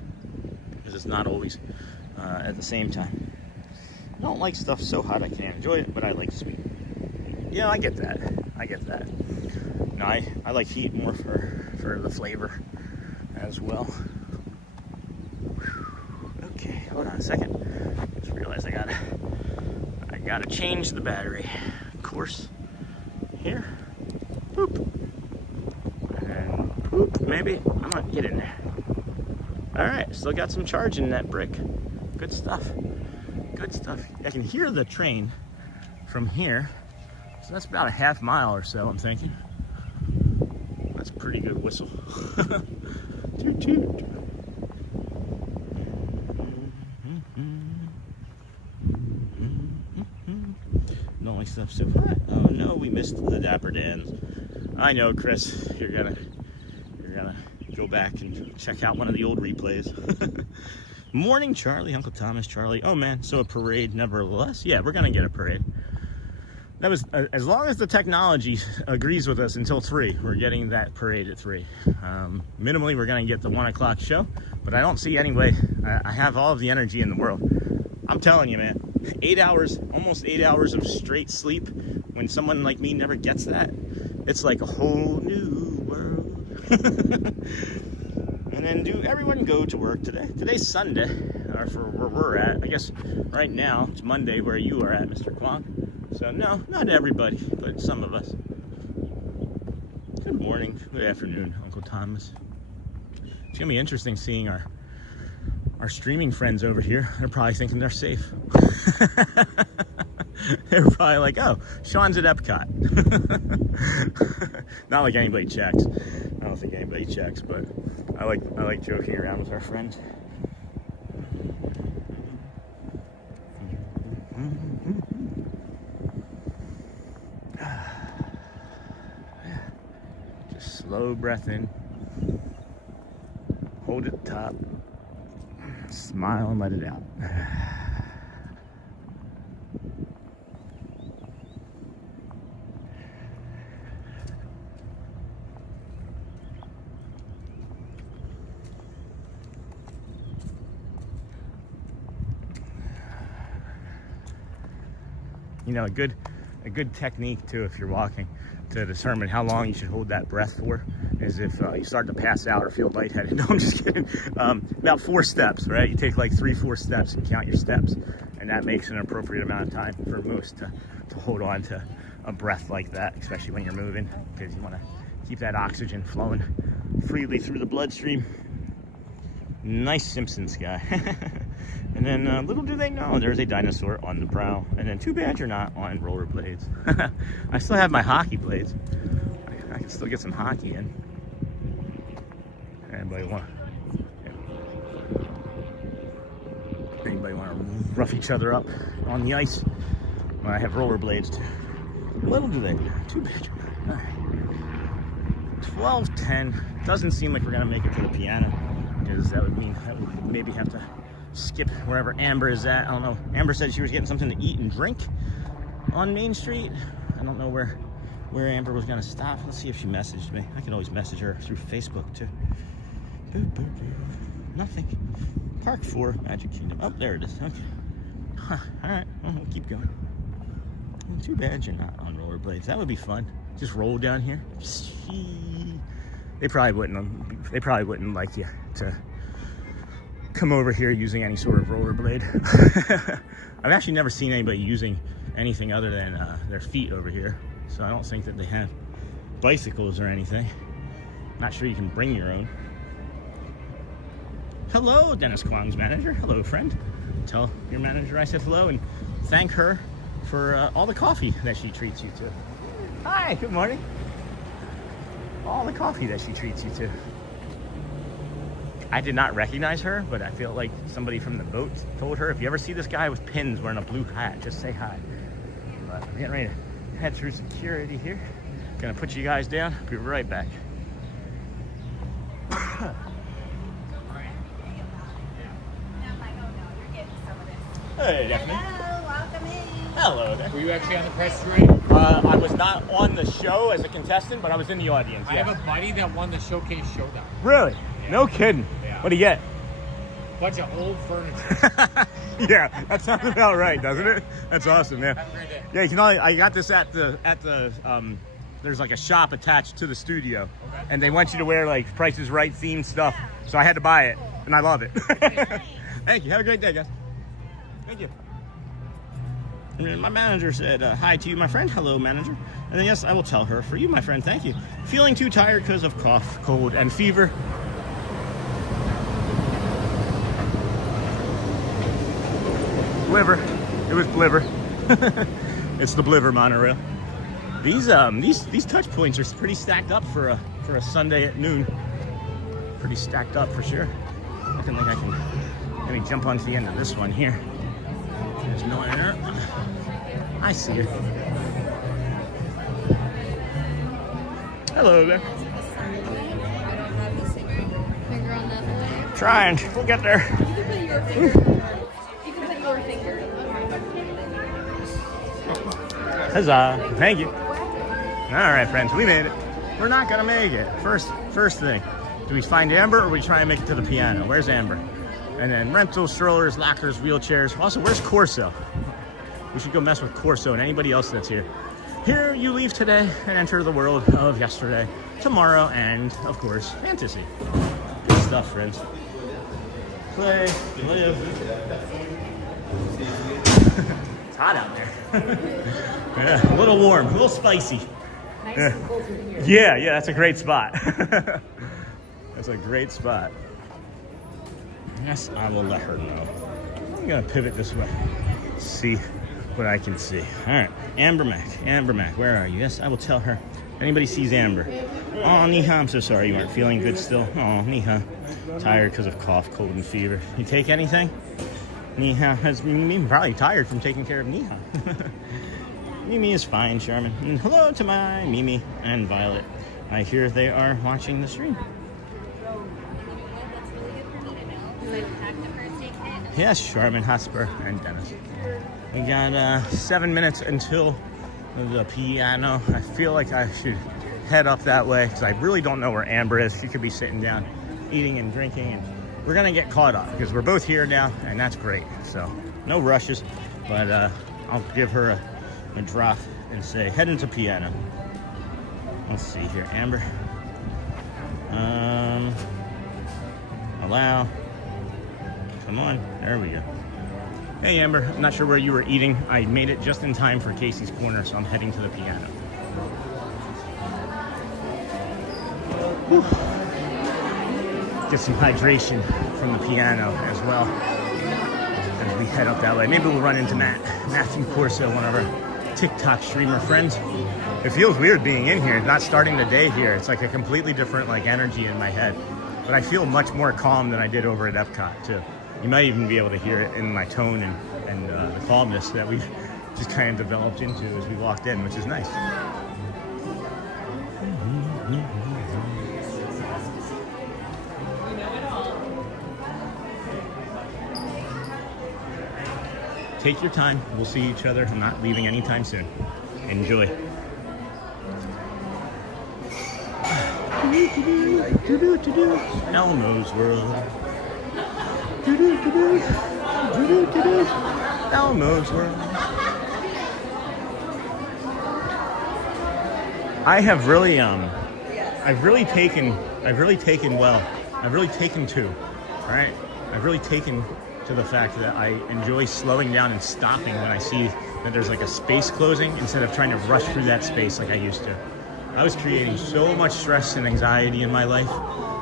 because it's not always at the same time. I don't like stuff so hot I can't enjoy it, but I like sweet. Yeah, I get that. No, I like heat more for the flavor as well. Okay, hold on a second. Just realized I gotta change the battery. Course here. Boop. And boop, maybe. I'm gonna get in there. Alright, still got some charge in that brick. Good stuff. I can hear the train from here. So that's about a half mile or so, I'm thinking. whistle. Toot toot. Don't like stuff so hot. Oh no, we missed the Dapper Dans. I know, Chris, you're gonna go back and check out one of the old replays. Morning, Charlie, Uncle Thomas, Charlie. Oh man, so a parade nevertheless. Yeah, we're gonna get a parade. That was, as long as the technology agrees with us until 3, we're getting that parade at 3. Minimally, we're gonna get the 1 o'clock show, but I don't see any way. I have all of the energy in the world. I'm telling you, man, 8 hours, almost 8 hours of straight sleep, when someone like me never gets that, it's like a whole new world. And then everyone go to work today. Today's Sunday, or for where we're at. I guess right now, it's Monday where you are at, Mr. Kwong. So no, not everybody, but some of us. Good morning, good afternoon, Uncle Thomas. It's gonna be interesting seeing our streaming friends over here. They're probably thinking they're safe. They're probably like, oh, Sean's at Epcot. Not like anybody checks. I don't think anybody checks, but I like joking around with our friends. Just slow breath in. Hold it top. Smile and let it out. You know, a good technique too, if you're walking, to determine how long you should hold that breath for, is if you start to pass out or feel lightheaded. No, I'm just kidding. About 4 steps, right? You take like 3-4 steps and count your steps, and that makes an appropriate amount of time for most to hold on to a breath like that, especially when you're moving, because you want to keep that oxygen flowing freely through the bloodstream. Nice Simpsons guy. And then little do they know, there's a dinosaur on the prowl. And then too bad you're not on rollerblades. I still have my hockey blades. I can still get some hockey in. Anybody want to rough each other up on the ice? Well, I have rollerblades too. Little do they know, too bad you're not. All right. 12:10. Doesn't seem like we're gonna make it to the piano, because that would mean that we maybe have to skip wherever Amber is at. I don't know. Amber said she was getting something to eat and drink on Main Street. I don't know where Amber was gonna stop. Let's see if she messaged me. I can always message her through Facebook too. Boo, boo, boo. Nothing. Park 4, Magic Kingdom. Oh, there it is. Okay. Huh. All right. Well, we'll keep going. Too bad you're not on rollerblades. That would be fun. Just roll down here. They probably wouldn't like you to come over here using any sort of rollerblade. I've actually never seen anybody using anything other than their feet over here, so I don't think that they have bicycles or anything. Not sure you can bring your own. Hello, Dennis Kwong's manager. Hello, friend. Tell your manager I said hello and thank her for all the coffee that she treats you to. Hi, good morning. All the coffee that she treats you to. I did not recognize her, but I feel like somebody from the boat told her, if you ever see this guy with pins wearing a blue hat, just say hi. But we're getting ready to head through security here. Gonna put you guys down. Be right back. Hey, Daphne. Hello, welcome in. Hello there. Were you actually on the press parade? I was not on the show as a contestant, but I was in the audience. I have a buddy that won the Showcase Showdown. Really? Yeah. No kidding. Yeah. What'd he get? Bunch of old furniture. Yeah, that sounds about right, doesn't it? That's awesome, yeah. Have a great day. Yeah, you can only, I got this at the there's like a shop attached to the studio, Okay. and they want you to wear like Price is Right themed stuff, so I had to buy it, and I love it. Thank you. Have a great day, guys. Thank you. And my manager said, hi to you, my friend. Hello, manager. And then, yes, I will tell her. For you, my friend, thank you. Feeling too tired because of cough, cold, and fever. Bliver. It was Bliver. It's the Bliver monorail. These touch points are pretty stacked up for a for a Sunday at noon. Pretty stacked up for sure. I think I can maybe jump onto the end of this one here. There's no air. I see it. Hello there. Finger on that leg. Trying. We'll get there. You can put your finger. You can put your finger. Huzzah. Thank you. All right, friends, we made it. We're not gonna make it. First thing, do we find Amber or we try and make it to the piano? Where's Amber? And then rental, strollers, lockers, wheelchairs. Also, where's Corso? We should go mess with Corso and anybody else that's here. Here you leave today and enter the world of yesterday, tomorrow, and of course, fantasy. Good stuff, friends. Play, live. It's hot out there. Yeah, a little warm, a little spicy. Nice and cold in here. Yeah, that's a great spot. That's a great spot. Yes, I will let her know. I'm gonna pivot this way. See what I can see. All right, Amber Mac, where are you? Yes, I will tell her. Anybody sees Amber? Oh, Neha, I'm so sorry you aren't feeling good still. Oh, Neha, tired because of cough, cold, and fever. You take anything? Neha has probably tired from taking care of Neha. Mimi is fine, Charmin. And hello to my Mimi and Violet. I hear they are watching the stream. Yes, Charmin, Hotspur, and Dennis. We got 7 minutes until the piano. I feel like I should head up that way because I really don't know where Amber is. She could be sitting down, eating and drinking, and we're gonna get caught up because we're both here now, and that's great. So no rushes, but I'll give her a drop and say heading to piano. Let's see here, Amber. Allow. Come on, there we go. Hey Amber, I'm not sure where you were eating. I made it just in time for Casey's Corner, so I'm heading to the piano. Whew. Get some hydration from the piano as well as we head up that way. Maybe we'll run into Matthew Corso, one of our TikTok streamer friends. It feels weird being in here, not starting the day here. It's like a completely different energy in my head. But I feel much more calm than I did over at Epcot too. You might even be able to hear it in my tone and the calmness that we've just kind of developed into as we walked in, which is nice. Take your time. We'll see each other. I'm not leaving anytime soon. Enjoy. Elmo's World. Elmo's World. I've really taken to, all right? I've really taken to the fact that I enjoy slowing down and stopping when I see that there's like a space closing instead of trying to rush through that space like I used to. I was creating so much stress and anxiety in my life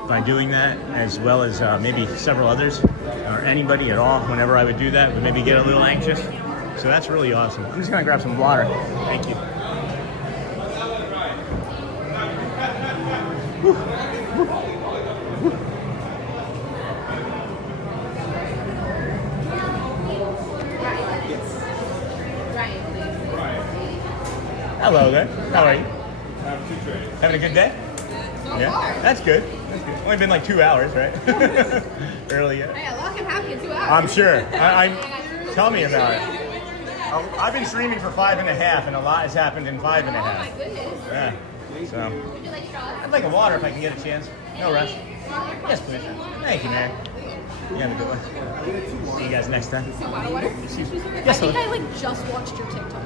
by doing that, as well as maybe several others, or anybody at all, whenever I would do that, would maybe get a little anxious. So that's really awesome. I'm just gonna grab some water. Thank you. Whew. Whew. Whew. Hello there. How are you? Having a good day? Yeah, that's good. That's good. Only been like 2 hours, right? Early yet. Hey, a lot can happen in 2 hours. I'm sure. Tell me about it. I've been streaming for 5.5, and a lot has happened in 5.5. Oh my goodness. Yeah. So Would you like straws? I'd like a water if I can get a chance. No rush. Yes, please. Thank you, man. You have a good one. See you guys next time. Water? Yes, I think I just watched your TikTok.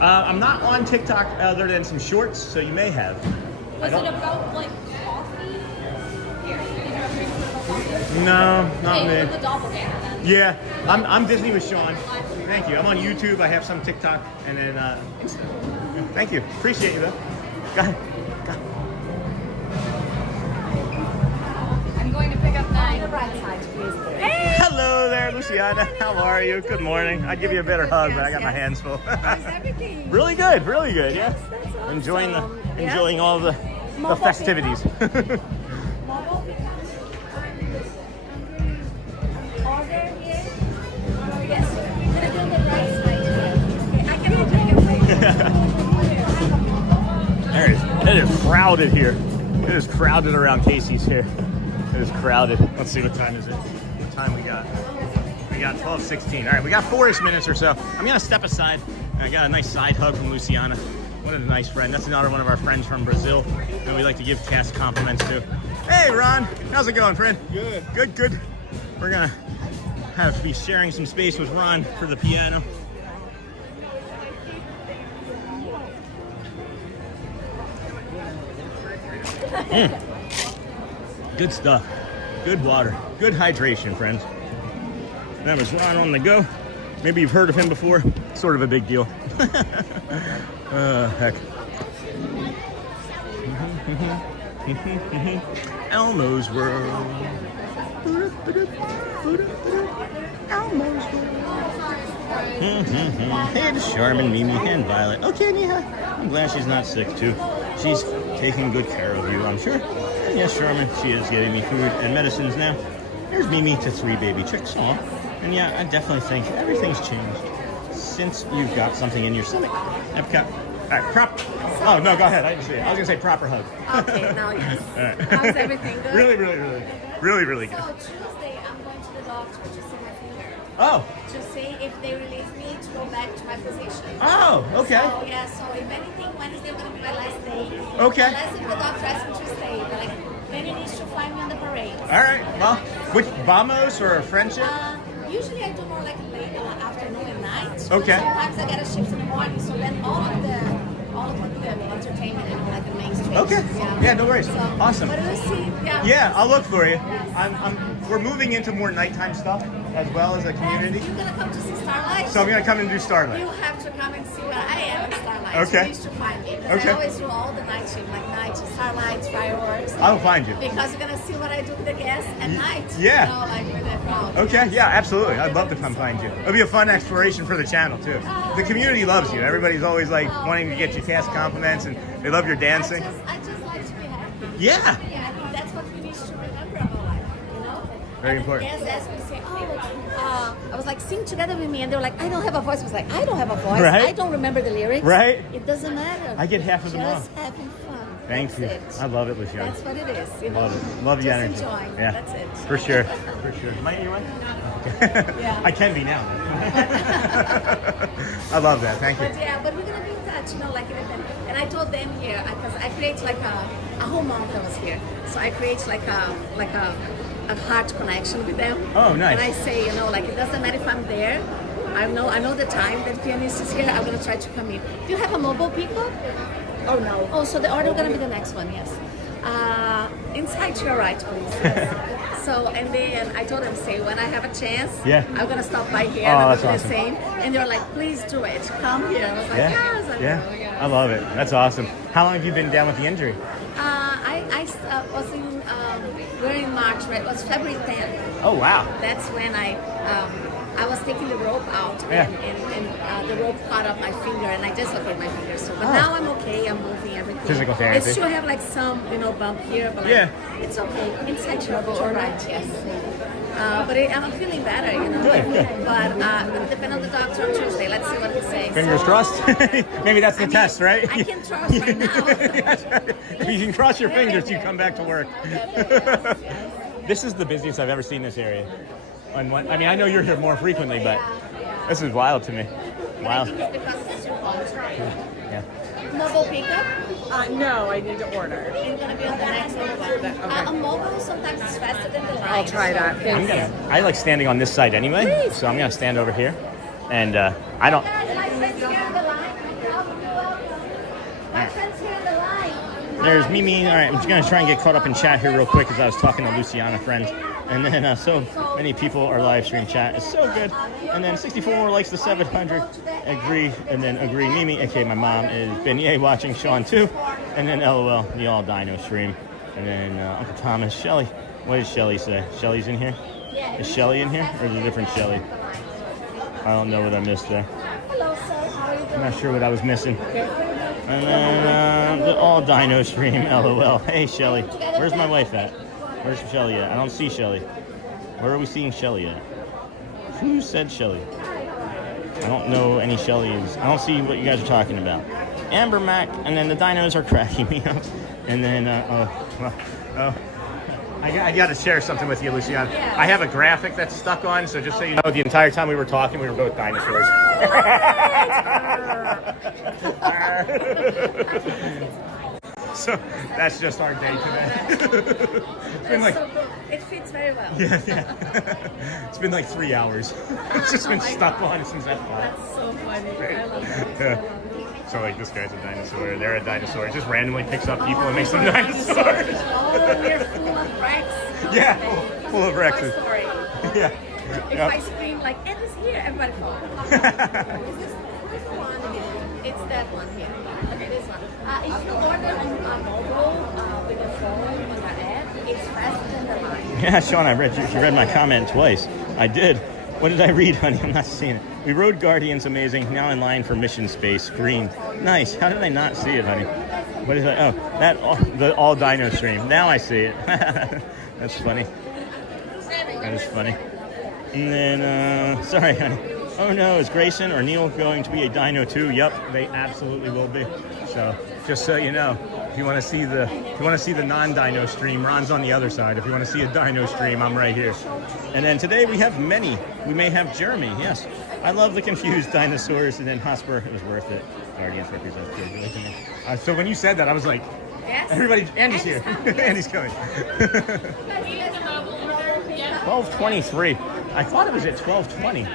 I'm not on TikTok other than some shorts, so you may have. Was it about like coffee? Here. No, not Hey, me. the doppelganger then. Yeah, I'm Disney with Sean. Thank you. I'm on YouTube. I have some TikTok and then Insta. Thank you. Appreciate you though. Go ahead. Go. I'm going to pick up 9. Hey! Hello there, Luciana. How are you? Good morning. I'd give you a better hug, but I got my hands full. How's everything? Really good, really good. Yeah. That's awesome. Enjoying all the the festivities. It is crowded here. It is crowded around Casey's here. It is crowded. Let's see, what time is it? What time we got? We got 12:16. All right, we got 4-ish minutes or so. I'm gonna step aside. I got a nice side hug from Luciana. What a nice friend. That's another one of our friends from Brazil that we like to give cast compliments to. Hey, Ron. How's it going, friend? Good. Good, good. We're gonna be sharing some space with Ron for the piano. Good stuff. Good water. Good hydration, friends. That was Ron on the go. Maybe you've heard of him before. Sort of a big deal. Heck. Elmo's World. Elmo's World. And Charmin, Mimi, and Violet. Okay, Neha. I'm glad she's not sick, too. She's taking good care of you, I'm sure. And yes, Charmin, she is getting me food and medicines now. Here's Mimi to 3 baby chicks. Aw. And yeah, I definitely think everything's changed since you've got something in your stomach. Epcot. All right, oh, no, go ahead. I didn't say it. I was going to say proper hug. Okay, now yes. All right. How's everything good? Really good. So Tuesday, I'm going to the doctor to see my finger. Oh. To see if they release me to go back to my position. Oh, okay. So, yeah, so if anything, Wednesday will be my last day. Okay. Unless if the doctor asks me to stay. But, like, then he needs to find me on the parade. All right. Well, which Vamos or Friendship? Usually I do more like late afternoon and night. Okay. Sometimes I get a shift in the morning, so then all of the entertainment, you know, like the main stage. Okay. Yeah, no worries. So, Awesome. But we'll see. Yeah, I'll look for you. We're moving into more nighttime stuff as well as a community. You're gonna come to see Starlight. So I'm gonna come and do Starlight. You have to come and see where I am at Starlight. Okay. You need to find me. Okay. I always do all the night shift, like night, Starlight, fireworks. I'll find you. Because you're gonna see what I do with the guests at night. Yeah. You know, like with that crowd. Okay, yeah, absolutely. I'd love to come find you. It'll be a fun exploration for the channel too. The community loves you. Everybody's always like wanting to get you cast compliments, and they love your dancing. I just like to be happy. Yeah. Yeah, I think that's what we need to remember about life, you know? Very important. Yes, asked me to say, I was like, sing together with me, and they were like, I don't have a voice. I was like, I don't have a voice. Right? I don't remember the lyrics. Right? It doesn't matter. I get half of them Just wrong. having fun. Thank you. That's it. I love it, Luciana. That's what it is. You know? Love it. Love the Just energy. enjoy. Yeah. That's it. For sure. For sure. Am I in your way? Yeah. I can be now. I love that. Thank you. But yeah, but we're gonna be in touch, you know, like and I told them here because I create like a whole month I was here, so I create like a heart connection with them. Oh, nice. And I say, you know, like it doesn't matter if I'm there. I know the time that pianist is here. I'm gonna try to come in. Do you have a mobile pickup? Oh no. Oh, so the order gonna be the next one, yes. Inside to your right, please. Yes. So, and then I told them, say, when I have a chance, I'm gonna stop by here and I'll do the same. And they're like, please do it. Come here. I was like, yes. I love it. That's awesome. How long have you been down with the injury? I was in, we're in March, right? It was February 10th. Oh, wow. That's when I was taking the rope out and the rope caught up my finger and I dislocated my finger. So, but now I'm okay. I'm moving everything. Physical therapy. It's still have like some, bump here, but like, it's okay. Inside your right, yes. But I'm feeling better, Good. But it depends on the doctor on Tuesday. Let's see what he says. Fingers crossed. Maybe that's the test, right? I can trust right now. That's right. If you can cross your fingers, you come back to work. This is the busiest I've ever seen this area. I mean, I know you're here more frequently, but this is wild to me. Wild. I think it's because it's too hot. Yeah. Mobile pickup? No, I need to order. It's going to be on the next one. A mobile sometimes is faster than the line. I'll try that. I like standing on this side anyway, so I'm gonna stand over here, and I don't. My friends here on the line. My friends here on the line. There's Mimi. All right, I'm just gonna try and get caught up in chat here real quick because I was talking to Luciana, friends, and then so many people are live stream chat. It's so good. And then 64 likes the 700. Agree, and then agree. Mimi, aka my mom, is Beignet watching Sean too, and then LOL, the all dino stream, and then Uncle Thomas, Shelly. What did Shelly say? Shelly's in here? Is Shelly in here, or is it a different Shelly? I don't know what I missed there. Hello, sir. How are you doing? I'm not sure what I was missing. And then the all dino stream, LOL. Hey, Shelly. Where's my wife at? Where's Shelly at? I don't see Shelly. Where are we seeing Shelly at? Who said Shelly? I don't know any Shellys. I don't see what you guys are talking about. Amber Mac, and then the dinos are cracking me up. And then, I got to share something with you, Luciana. I have a graphic that's stuck on, so just so you know, the entire time we were talking, we were both dinosaurs. So that's just our day today. It's been like, it fits very well. Yeah. It's been like 3 hours. It's just been stuck on since that point. That's so funny. I love that. Yeah. So like this guy's a dinosaur, they're a dinosaur. It just randomly picks up people and makes them dinosaurs. Oh, we're full of Rex. Yeah, full of Rexes. Story. Yeah. If I scream like, Ed is here, everybody falls. Is this one? It's that one here. Okay, this one. If you order on mobile with your phone on your app, it's faster than the line. Yeah, Sean, you read my comment twice. I did. What did I read, honey? I'm not seeing it. We rode Guardians, amazing. Now in line for Mission Space. Green. Nice. How did I not see it, honey? What is that? Oh, the all dino stream. Now I see it. That's funny. That is funny. And then, sorry, honey. Oh no, is Grayson or Neil going to be a dino too? Yep, they absolutely will be. So, just so you know, if you want to see the non-dino stream, Ron's on the other side. If you want to see a dino stream, I'm right here. And then today we have many. We may have Jeremy. Yes, I love the confused dinosaurs. And then Hosper, it was worth it. Guardians represents good. So when you said that, I was like, yes. Everybody, Andy's here. Andy's coming. 12:23. I thought it was at 12:20.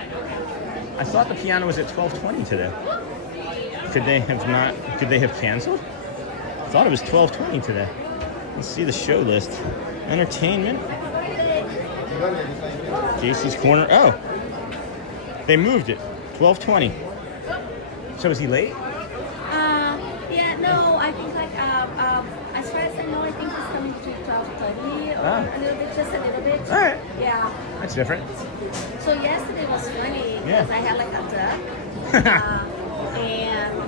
I thought the piano was at 12:20 today. Could they have canceled? I thought it was 12:20 today. Let's see the show list. Entertainment. JC's Corner. Oh, they moved it. 12:20. So is he late? Yeah, no, I think like as far as I know, I think he's coming to 12:30 or a little bit, just a little bit. All right. Yeah. That's different. So yesterday was funny because I had like a duck, and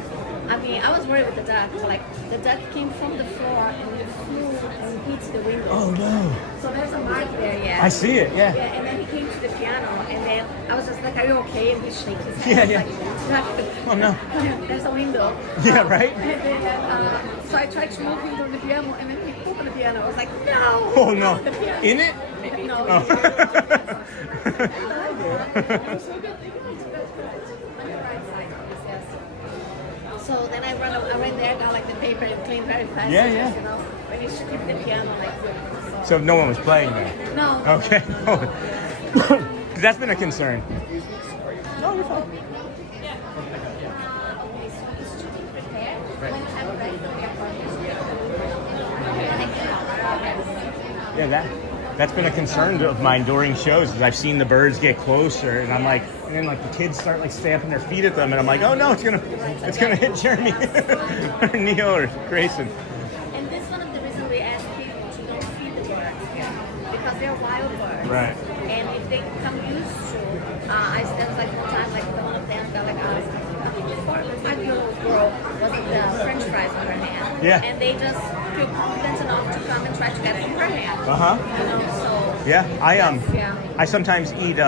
I mean I was worried with the duck. Like the duck came from the floor and it flew and hit the window. Oh no! So there's a mark there, yeah. I see it, yeah. Yeah, and then he came to the piano, and then I was just like, "Are you okay?" And he shakes his Yeah, head. yeah. Like, Oh no! There's a window. Yeah, right. And then, so I tried to move him to the piano, and then he opened the piano. I was like, "No!" Oh no! The piano. In it? No. Oh. So then I ran there, got like the paper and cleaned very fast. Yeah, yeah. You know, when you should hit the piano, like. So no one was playing there? No. Okay. That's been a concern. No, you're fine. Yeah, that's been a concern of mine during shows. Is I've seen the birds get closer, and I'm like, and then like the kids start like stamping their feet at them, and I'm like, oh no, it's gonna hit Jeremy or Neil or Grayson. And this is one of the reasons we ask people to don't feed the birds because they're wild birds. Right. And if they become used to, I spent like one time, like one of them got like a 5-year-old girl was the French fries on her hand. Yeah. And they just feel confident enough to come and try to get it in her hand. Uh huh. You know, so. Yeah, I sometimes eat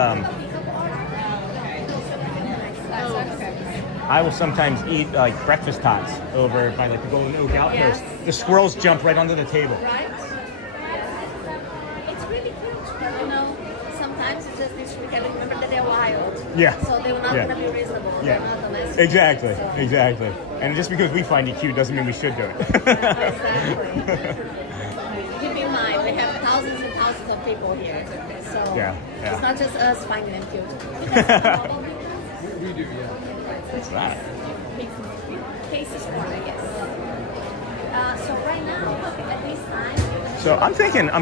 I will sometimes eat like breakfast tots over by like the Golden Oak Outpost. Yes. The squirrels jump right onto the table. Right? Yeah. It's really cute. You know, sometimes it just needs to be careful. Remember that they're wild. Yeah. So they're not going to be reasonable. Yeah. They're not domestic. Exactly. So. Exactly. And just because we find it cute doesn't mean we should do it. Exactly. Keep in mind, we have thousands and thousands of people here. So Yeah. it's not just us finding them cute. We do, yeah. What's that? Cases for, I guess. So right now, at this time. So I'm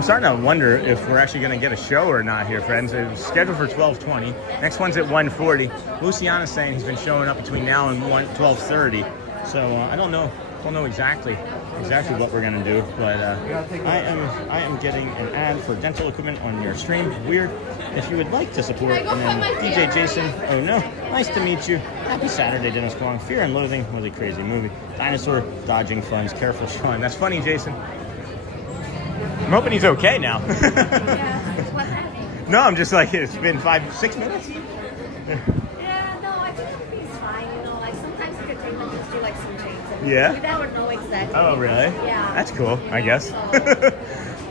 starting to wonder if we're actually going to get a show or not here, friends. It was scheduled for 12:20. Next one's at 1:40. Luciana's saying he's been showing up between now and 12:30. So I don't know don't know exactly what we're gonna do, but I am getting an ad for dental equipment on your stream. Weird. If you would like to support, and then DJ Jason. Oh no, nice to meet you. Happy Saturday, Dennis Kwong. Fear and Loathing was a crazy movie. Dinosaur dodging funds. Careful, Sean. That's funny, Jason. I'm hoping he's okay now. Yeah. What happened? No, I'm just like, it's been 5-6 minutes. Yeah, no, I think he's fine. You know, like sometimes entertainment just do like some changes. Yeah? We never know exactly. Oh, really? Yeah. That's cool, I guess. Well,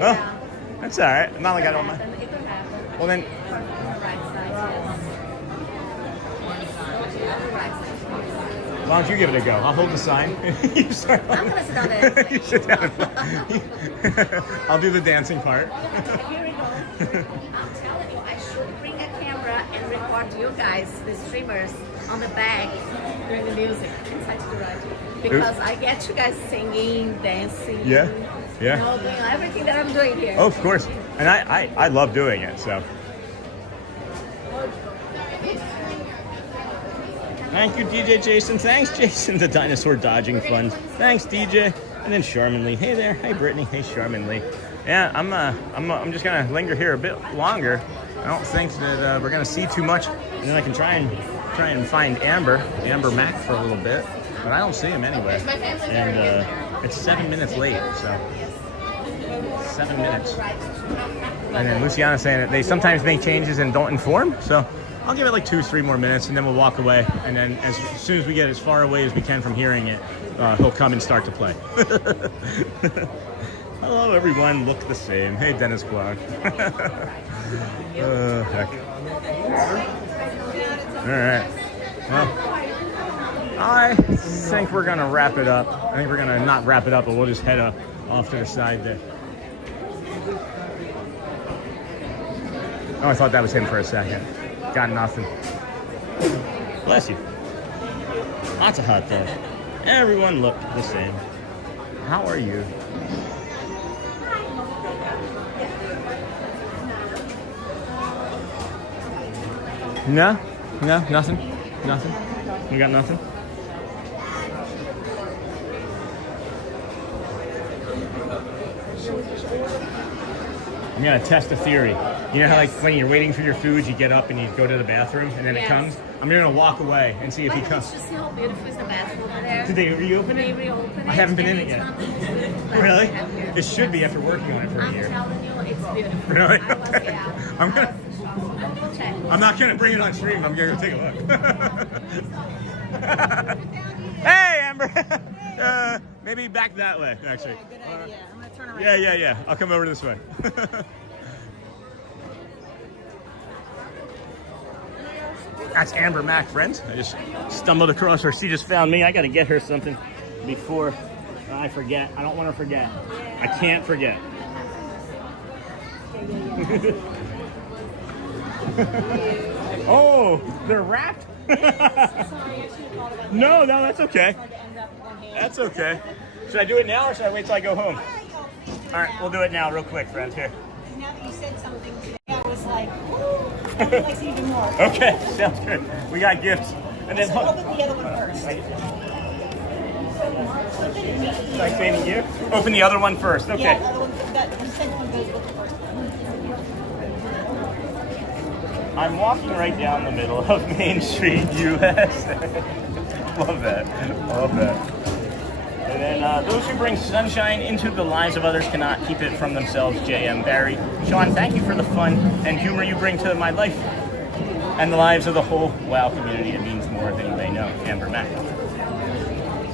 Yeah. that's all right. Not like I don't mind. It could happen. Well, then, On the right side, yes. On the right side. why don't you give it a go? I'll hold the sign. You start. I'm gonna sit down there. You sit down and I'll do the dancing part. Here we go. I'm telling you, I should bring a camera and record you guys, the streamers, on the back during the music inside the garage. Because I get you guys singing, dancing. Yeah? Yeah. You know, doing everything that I'm doing here. Oh, of course. And I love doing it, so. Thank you, DJ Jason. Thanks, Jason, the dinosaur dodging fund. Thanks, DJ. And then Charmin Lee. Hey there. Hey, Brittany. Hey, Charmin Lee. Yeah, I'm just gonna linger here a bit longer. I don't think that we're gonna see too much, and then I can try and find Amber Mac for a little bit, but I don't see him anyway. And it's 7 minutes late, so 7 minutes. And then Luciana's saying that they sometimes make changes and don't inform, so I'll give it like 2-3 more minutes, and then we'll walk away. And then as soon as we get as far away as we can from hearing it, he'll come and start to play. Hello, everyone. Look the same. Hey, Dennis Kwong. Heck. All right. Well, I think we're gonna wrap it up. I think we're gonna not wrap it up, but we'll just head up off to the side there. Oh, I thought that was him for a second. Got nothing. Bless you. Lots of hot dogs. Everyone looked the same. How are you? No, nothing. You got nothing? I'm gonna test a theory. You know how like when you're waiting for your food, you get up and you go to the bathroom and then it comes? I'm gonna walk away and see if he comes. Just see how beautiful is the bathroom over there. Did they reopen it? They reopened it. I haven't been in it and yet. it's not the beautiful Really? bathroom we have here. It should be after working on it for a I'm year. telling you, it's beautiful. Really? I was, Okay. yeah. I'm gonna- I was in shock. Go check. I'm not gonna bring it on stream. I'm gonna take a look. Hey, Amber. Maybe back that way, actually. Good idea. I'm gonna turn around. Yeah. I'll come over this way. That's Amber Mac, friends. I just stumbled across her. She just found me. I gotta get her something before I forget. I don't want to forget. I can't forget. Oh, they're wrapped? No, that's okay. That's okay. Should I do it now or should I wait till I go home? All right, we'll do it now real quick, friends. Here. Now that you said something today, I was like, ooh, I would like to even more. Okay, sounds good. We got gifts. And then So open the other one first. Like saying to you? Open the other one first. Okay. Yeah, the other one, that, you said one goes with the first one. I'm walking right down the middle of Main Street, USA. Love that. And then those who bring sunshine into the lives of others cannot keep it from themselves, J.M. Barry. Sean, thank you for the fun and humor you bring to my life and the lives of the whole WOW community. It means more than you may know. Amber Mac.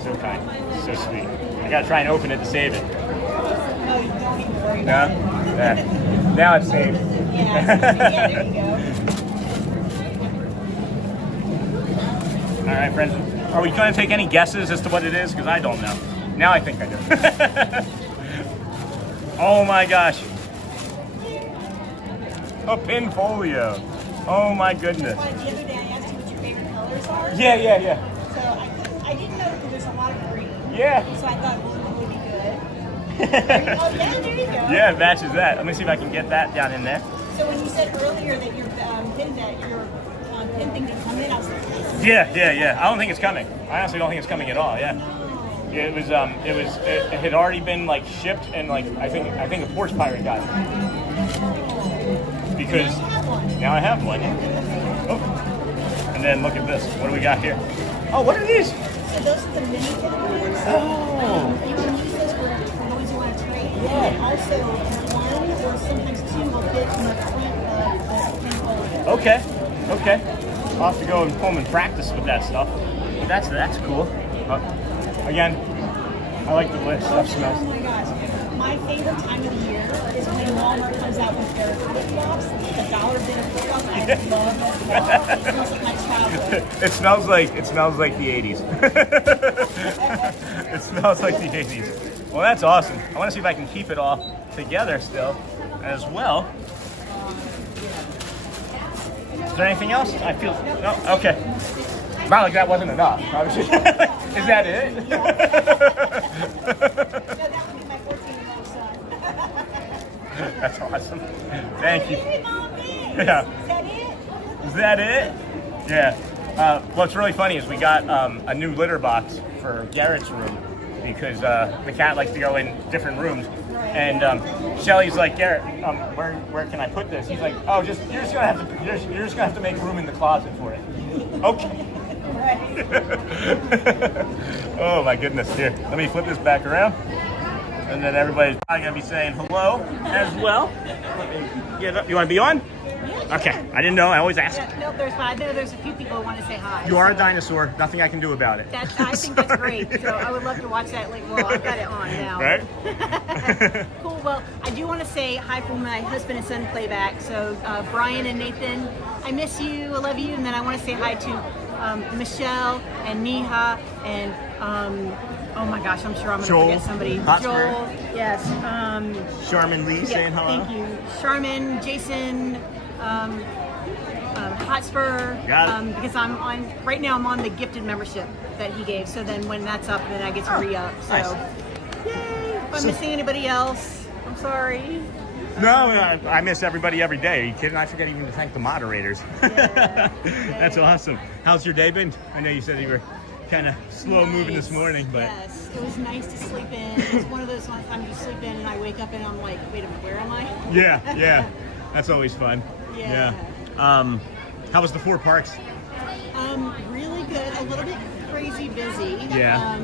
So kind. So sweet. I gotta try and open it to save it. No, don't even worry No? about it. Yeah. Now it's saved. Yeah, there you go. All right, friends. Are we trying to take any guesses as to what it is? Because I don't know. Now I think I do. Oh my gosh. A pinfolio. Oh my goodness. The other day I asked you what your favorite colors are. Yeah. So I didn't know because there's a lot of green. Yeah. So I thought blue would be good. Oh yeah, there you go. Yeah, it matches that. Let me see if I can get that down in there. So when you said earlier that your pin thing didn't come in, I was like, Yeah. I don't think it's coming. I honestly don't think it's coming at all. Yeah. Yeah, it had already been like shipped, and like I think a porch pirate got it because now I have one. Oh. And then look at this. What do we got here? Oh, what are these? So those are the mini categories. Oh. You can use those for the ones you want to trade. Yeah. And also, one or sometimes two will fit in the front of the handle. Okay. I'll have to go home and practice with that stuff. But that's cool. Again, I like the way stuff smells. Oh my gosh. My favorite time of the year is when Walmart comes out with their flip-flops, the dollar bin of flip-flops. I love that. It smells like my childhood. It smells like the 80s. It smells like the 80s. Well, that's awesome. I want to see if I can keep it all together still as well. Is there anything else? I feel no. Okay. Wow, like that wasn't enough. Is that it? No, that would be my 14-year-old son. That's awesome. Thank you. Hey, Mommy. Yeah. Is that it? Yeah. What's really funny is we got a new litter box for Garrett's room because the cat likes to go in different rooms. And Shelly's like, Garrett, where can I put this? He's like, oh, you're just gonna have to make room in the closet for it. Okay. Oh my goodness! Here, let me flip this back around, and then everybody's probably gonna be saying hello as well. Let me get up. You want to be on? Okay. I didn't know. I always ask. Yeah, no, I know there's a few people who want to say hi. You are a dinosaur. Nothing I can do about it. I think that's great. So I would love to watch that. Well, I've got it on now. Right? Cool. Well, I do want to say hi from my husband and son playback. So Brian and Nathan, I miss you. I love you. And then I want to say hi to Michelle and Neha and oh my gosh, I'm sure I'm going to forget somebody. Hotspur. Joel. Yes. Charmin Lee saying hello. Thank you. Charmin, Jason. Hotspur, because right now I'm on the gifted membership that he gave. So then when that's up, then I get to re-up. So, nice. Yay! If I'm missing anybody else, I'm sorry. No, I miss everybody every day. Are you kidding? I forget even to thank the moderators. Yeah. That's awesome. How's your day been? I know you said you were kind of slow moving this morning, but yes, it was nice to sleep in. It's one of those times you sleep in and I wake up and I'm like, wait a minute, where am I? yeah, that's always fun. Yeah. How was the 4 parks? Really good. A little bit crazy busy. Yeah.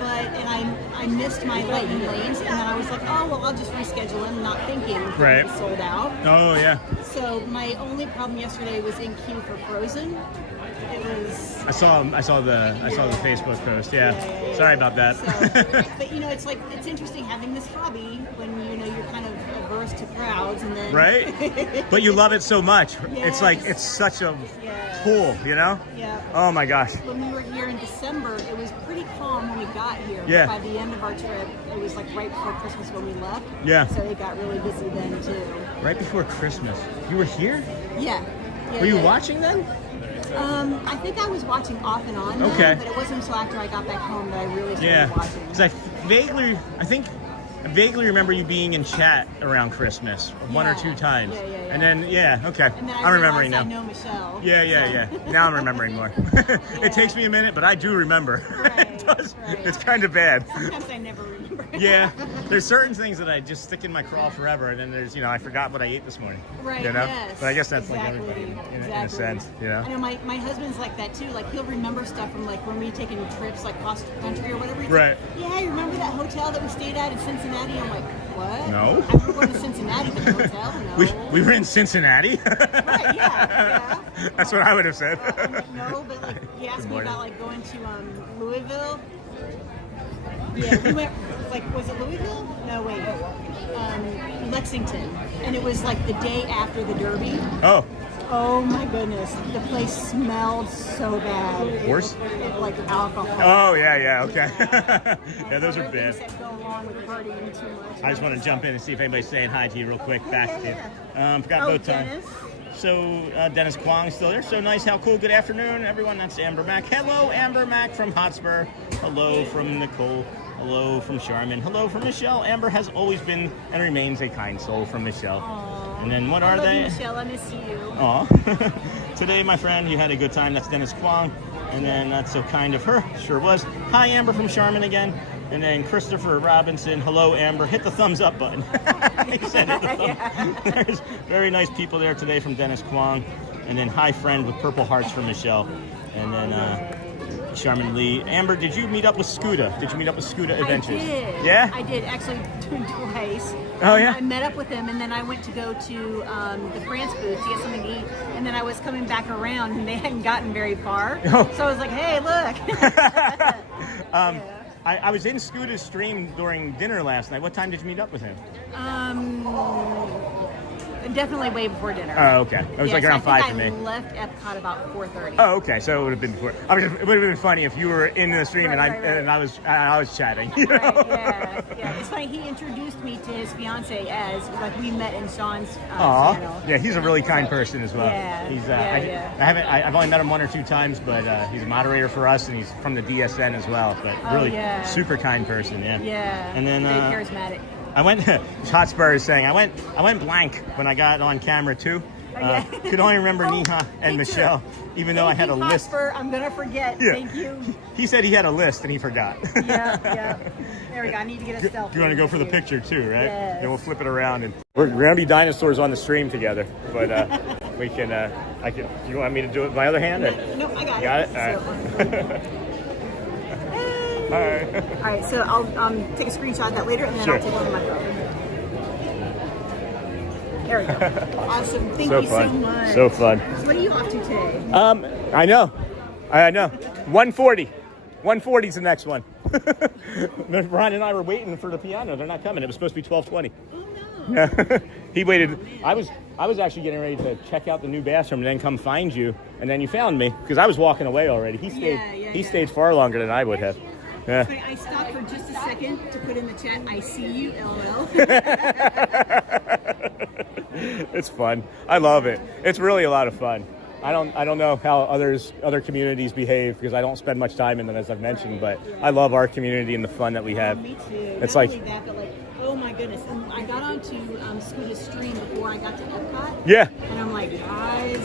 I missed my lightning lanes, and then I was like, oh well, I'll just reschedule them, not thinking that it was sold out. Oh yeah. So my only problem yesterday was in queue for Frozen. It was. I saw the Facebook post. Yeah. Sorry about that. So, but it's interesting having this hobby when you're kind of averse to crowds, and then right. But you love it so much. Yes. It's such a pull, Yeah. Oh my gosh. When we were here in December, it was pretty calm when we got here. Yeah. But by the end of our trip, it was like right before Christmas when we left. Yeah. So it got really busy then too. Right before Christmas. You were here? Yeah. Were you watching then? I think I was watching off and on then, Okay. but it wasn't until after I got back home that I really started watching. Because I vaguely remember you being in chat around Christmas one or 2 times. Yeah. And then, okay. And then I'm remembering now. I know Michelle. Yeah. Now I'm remembering more. It takes me a minute, but I do remember. Right, It does. right. It's kind of bad. Sometimes I never remember. Yeah. There's certain things that I just stick in my craw forever, and then there's, I forgot what I ate this morning. Right, Yes. But I guess that's like exactly, everybody in a sense, I know my husband's like that too. Like he'll remember stuff from like when we taking trips like cross country or whatever. He's Right. Like, yeah, you remember that hotel that we stayed at in Cincinnati? I'm like, what? No. I remember going to Cincinnati to the hotel. No. We were in Cincinnati? Right, yeah. That's what I would have said. No, but like he asked me about like going to Louisville. Yeah, we went, was it Louisville? No, wait. Lexington. And it was like the day after the Derby. Oh. Oh my goodness. The place smelled so bad. Worse? Like alcohol. Oh, yeah, okay. Yeah, those are bad. That go along with partying too much. I just want to jump in and see if anybody's saying hi to you real quick. Back to forgot both times. So Dennis Kwong still there. So nice, how cool. Good afternoon, everyone. That's Amber Mack. Hello, Amber Mack from Hotspur. Hello from Nicole. Hello from Charmin. Hello from Michelle. Amber has always been and remains a kind soul from Michelle. Aww. And then what are I love they? you, Michelle, I miss you. Aw. Today, my friend, you had a good time. That's Dennis Kwong. And then that's so kind of her. Sure was. Hi, Amber from Charmin again. And then Christopher Robinson. Hello, Amber. Hit the thumbs up button. He said hit the thumbs. There's very nice people there today from Dennis Kwong. And then hi, friend with purple hearts from Michelle. And then Charmin Lee. Amber, did you meet up with Scooter? Did you meet up with Scooter Adventures? I did. Yeah? I did, actually, twice. Oh, yeah? I met up with him, and then I went to go to the France booth to get something to eat, and then I was coming back around, and they hadn't gotten very far. Oh. So I was like, hey, look. I was in Scooter's stream during dinner last night. What time did you meet up with him? Definitely way before dinner. Oh, okay. It was like around 5 for me. I left Epcot about 4:30. Oh, okay. So it would have been before. I mean, it would have been funny if you were in the stream and I was chatting. You know? Right, yeah. It's funny. He introduced me to his fiance as like we met in Sean's channel. Yeah, he's a really kind person as well. Yeah. He's I've only met him 1 or 2 times, but he's a moderator for us, and he's from the DSN as well. But really, super kind person. Yeah. Yeah. And then very charismatic. I went. Hotspur is saying I went blank when I got on camera too. Could only remember Neha and Michelle, even though I had a list. Hotspur, I'm gonna forget. Yeah. Thank you. He said he had a list and he forgot. Yeah. There we go. I need to get a selfie. You want to go for the picture too, right? Yes. Then we'll flip it around and we're gonna be dinosaurs on the stream together. But we can. I can. Do you want me to do it with my other hand? Or? No, I got it. Got it. All right. All right, so I'll take a screenshot of that later, and then I'll take it on my phone. There we go. Awesome. Thank you so much. So fun. So what are you off to today? I know. 140. 140 is the next one. Ron and I were waiting for the piano. They're not coming. It was supposed to be 12:20. Oh no. He waited. I was actually getting ready to check out the new bathroom and then come find you, and then you found me because I was walking away already. He stayed far longer than I would have. Yeah. I stopped for just a second to put in the chat, I see you, LOL. It's fun. I love it. It's really a lot of fun. I don't know how other communities behave because I don't spend much time in them, as I've mentioned, but I love our community and the fun that we have. Me too. It's Not like only that, but like, oh my goodness. And I got onto Scooter's stream before I got to Epcot. Yeah. And I'm like, guys,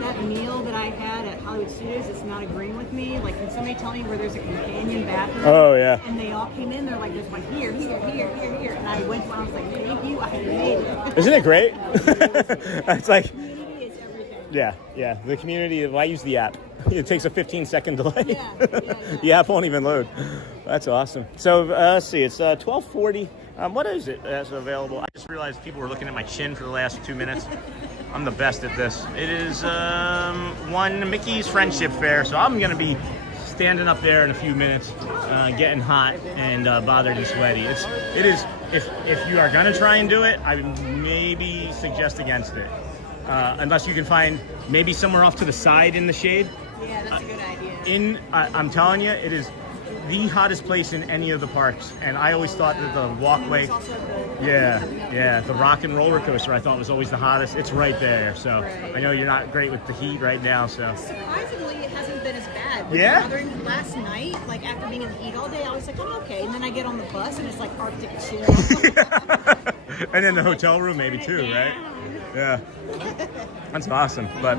that meal that I had at Hollywood Studios is not agreeing with me. Like, can somebody tell me where there's a companion bathroom? Oh, yeah. And they all came in, they're like, there's one here. And I went and I was like, thank you, I made it. Isn't it great? It's like, Community is everything. yeah. The community, I use the app. It takes a 15-second delay. Yeah. The app won't even load. That's awesome. So, let's see. It's 12:40. What is it that's available? I just realized people were looking at my chin for the last 2 minutes. I'm the best at this. It is one Mickey's Friendship Faire. So I'm going to be standing up there in a few minutes, getting hot and bothered and sweaty. It is. If you are going to try and do it, I would maybe suggest against it. Unless you can find maybe somewhere off to the side in the shade. Yeah, that's a good idea. I'm telling you, it is the hottest place in any of the parks, and I always thought that the walkway, the rock and roller coaster, I thought was always the hottest. It's right there. So I know you're not great with the heat right now. So surprisingly, it hasn't been as bad. Yeah. Last night, like after being in the heat all day, I was like, I'm okay. And then I get on the bus and it's like Arctic chill. And then the hotel room maybe too, right? Yeah. That's awesome. But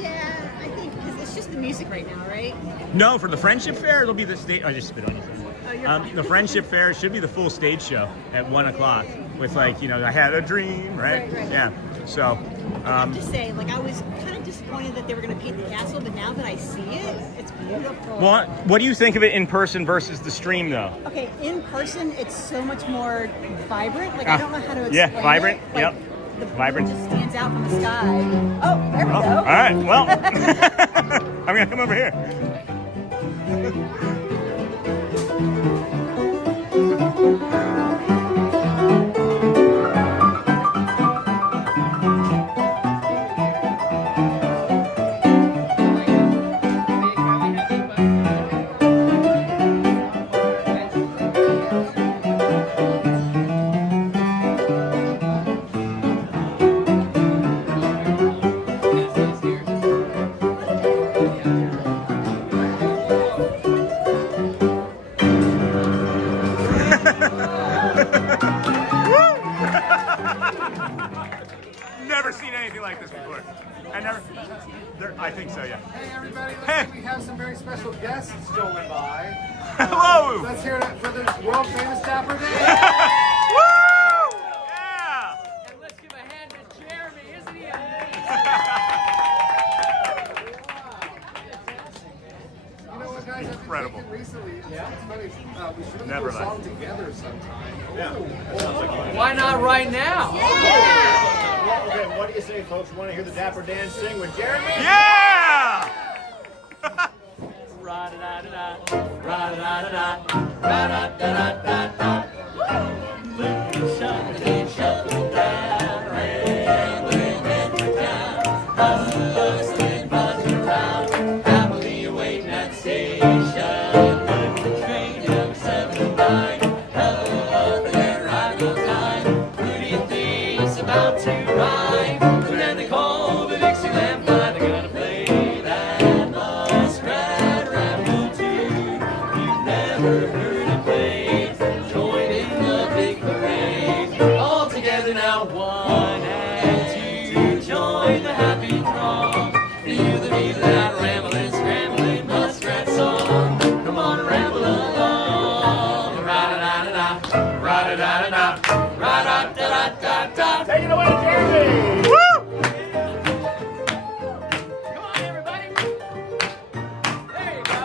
yeah, I think it's just the music right now, right? No, for the Friendship Faire, it'll be the stage. I just spit on you. Oh, you're fine. The Friendship Faire should be the full stage show at 1 o'clock with like, I had a dream, right? Yeah. So. I'm just saying, like I was kind of disappointed that they were going to paint the castle, but now that I see it, it's beautiful. Well, what do you think of it in person versus the stream, though? Okay, in person, it's so much more vibrant. Like I don't know how to explain Yeah, vibrant. It. Like, Yep. The blue Vibrant. just stands out from the sky. Oh, there we go. All right. Well, I'm gonna come over here. never seen anything like this before. I think so, yeah. Hey everybody, looks like we have some very special guests strolling by. Hello! Let's hear it for the world famous Dapper Dan. Woo! Yeah! And let's give a hand to Jeremy, isn't he? You know what, guys? Incredible. I've been thinking recently. Yeah. It's funny. We should do Never a left. song together sometime. Yeah. Why not right now? Well, okay, what do you say, folks? Want to hear the Dapper Dan sing with Jeremy? Yeah! Ra-da-da-da-da, ra-da-da-da-da, ra-da-da-da-da-da. Shuffling, shuffling down, rambling in the town, bustling, buzzing around, happily awaiting at station, the train of 7-9, hello, up there, right on time, who do you think's about to arrive? And then they call the Dixieland Five, they're gonna play that muskrat ramble tune you've never heard it played. Join in the big parade, all together now, 1 and 2, join the happy throng. Feel the beat of that rambling, scrambling muskrat song. Come on, ramble along. Ra-da-da-da-da, ra-da-da-da-da, ra-da-da-da-da-da. Take it away, Jeremy! Woo! Come on, everybody. There you go.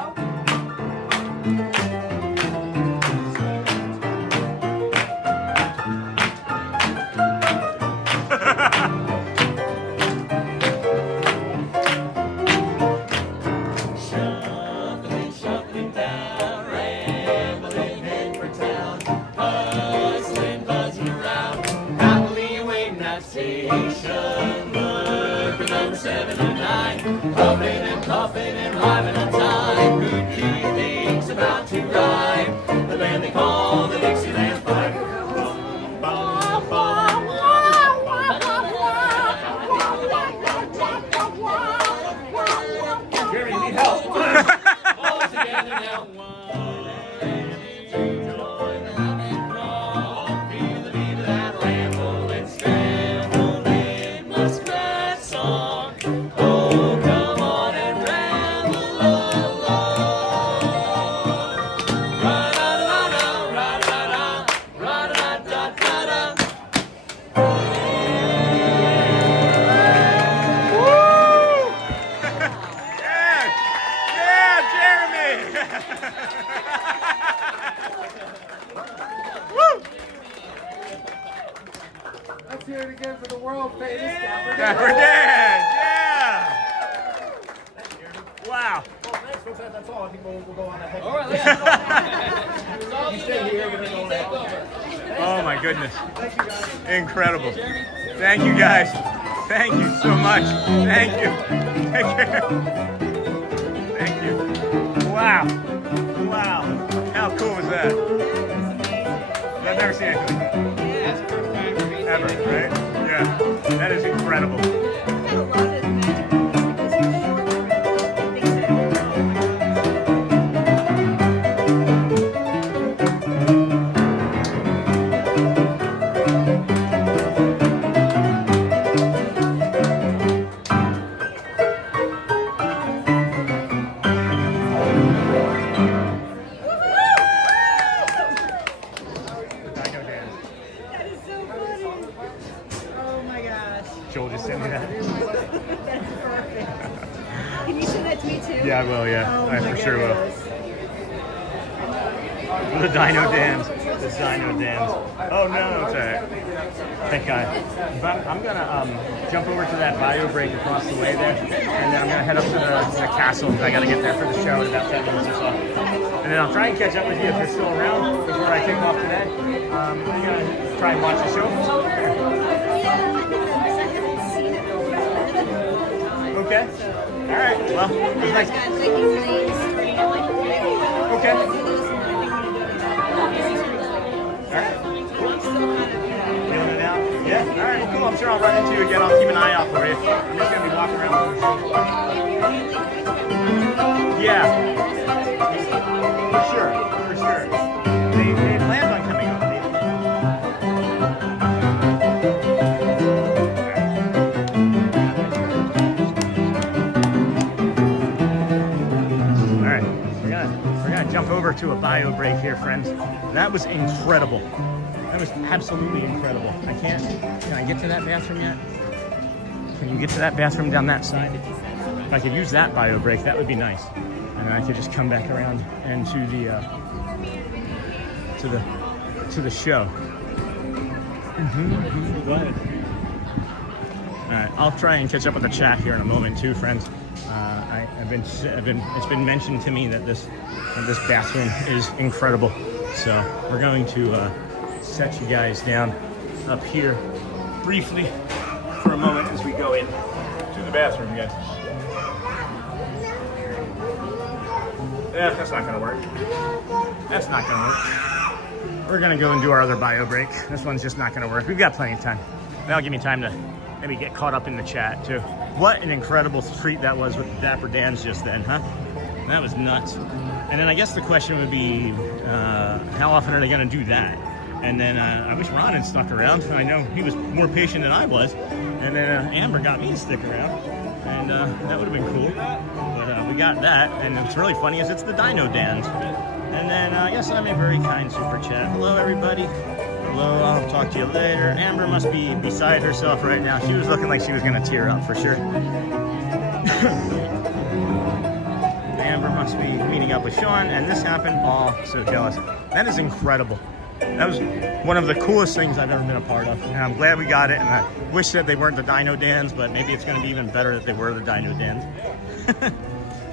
Shuffling, shuffling down, rambling in for town, hustling, buzzing around, happily waiting at station. Look for number 7 and 9, puffing and puffing and rhyming on time. Who do you think's about to arrive? The band they call the Dixieland Five. Jeremy, you need help. All together now. 1 and 2, join the happy throng. Feel the beat of that rambling, scrambling muskrat song. Oh, come on and ramble along. Ra-da-da-da, ra-da-da-da, ra-da-da-da-da-da. Yeah, Jeremy! Woo! Let's hear it again for the world famous Dapper Dan. Dapper Dan! Yeah! Wow. Well, thanks, folks. That's all. I think we'll go on ahead. All right, You stay here. We're going to go on. Oh my goodness. Incredible. Thank you guys. Thank you so much. Thank you. Take care. Thank you. Wow. Wow. How cool was that? I've never seen anything like that. Ever, right? Yeah. That is incredible. Joel just sent me that. That's perfect. Can you send that to me too? Yeah, I will, yeah. Oh I my for sure will. goodness. The Dino Dams. The Dino Dams. Oh no, it's alright. Thank God. But I'm gonna jump over to that bio break across the way there, and then I'm gonna head up to the castle because I gotta get there for the show in about 10 minutes or so. And then I'll try and catch up with you if you're still around before I take off today. I'm gonna try and watch the show from somewhere there. Okay. All right. Well, it was nice. Okay. All right. Feeling it out? Yeah. All right. Cool. I'm sure I'll run into you again. I'll keep an eye out for you. I'm just gonna be walking around. Yeah. For sure. For sure. They planned on coming up. over to a bio break here, friends. That was incredible. That was absolutely incredible. can I get to that bathroom yet? Can you get to that bathroom down that side? If I could use that bio break, that would be nice. And then I could just come back around and to the show. Go ahead. All right, I'll try and catch up with the chat here in a moment too, friends. It's been mentioned to me that this bathroom is incredible. So we're going to set you guys down up here briefly for a moment as we go in to the bathroom, guys. Yeah, that's not gonna work. That's not gonna work. We're gonna go and do our other bio break. This one's just not gonna work. We've got plenty of time. That'll give me time to maybe get caught up in the chat too. What an incredible treat that was with the Dapper Dans just then, huh? That was nuts. And then I guess the question would be, how often are they gonna do that? And then I wish Ron had stuck around. I know he was more patient than I was. And then Amber got me to stick around. And that would have been cool. But we got that. And what's really funny is it's the Dino Dans. And then yes, I'm a very kind super chat. Hello, everybody. Hello, I'll talk to you later. Amber must be beside herself right now. She was looking like she was going to tear up for sure. Amber must be meeting up with Sean. And this happened. Oh, so jealous. That is incredible. That was one of the coolest things I've ever been a part of. And I'm glad we got it. And I wish that they weren't the Dino Dans, but maybe it's going to be even better that they were the Dino Dans.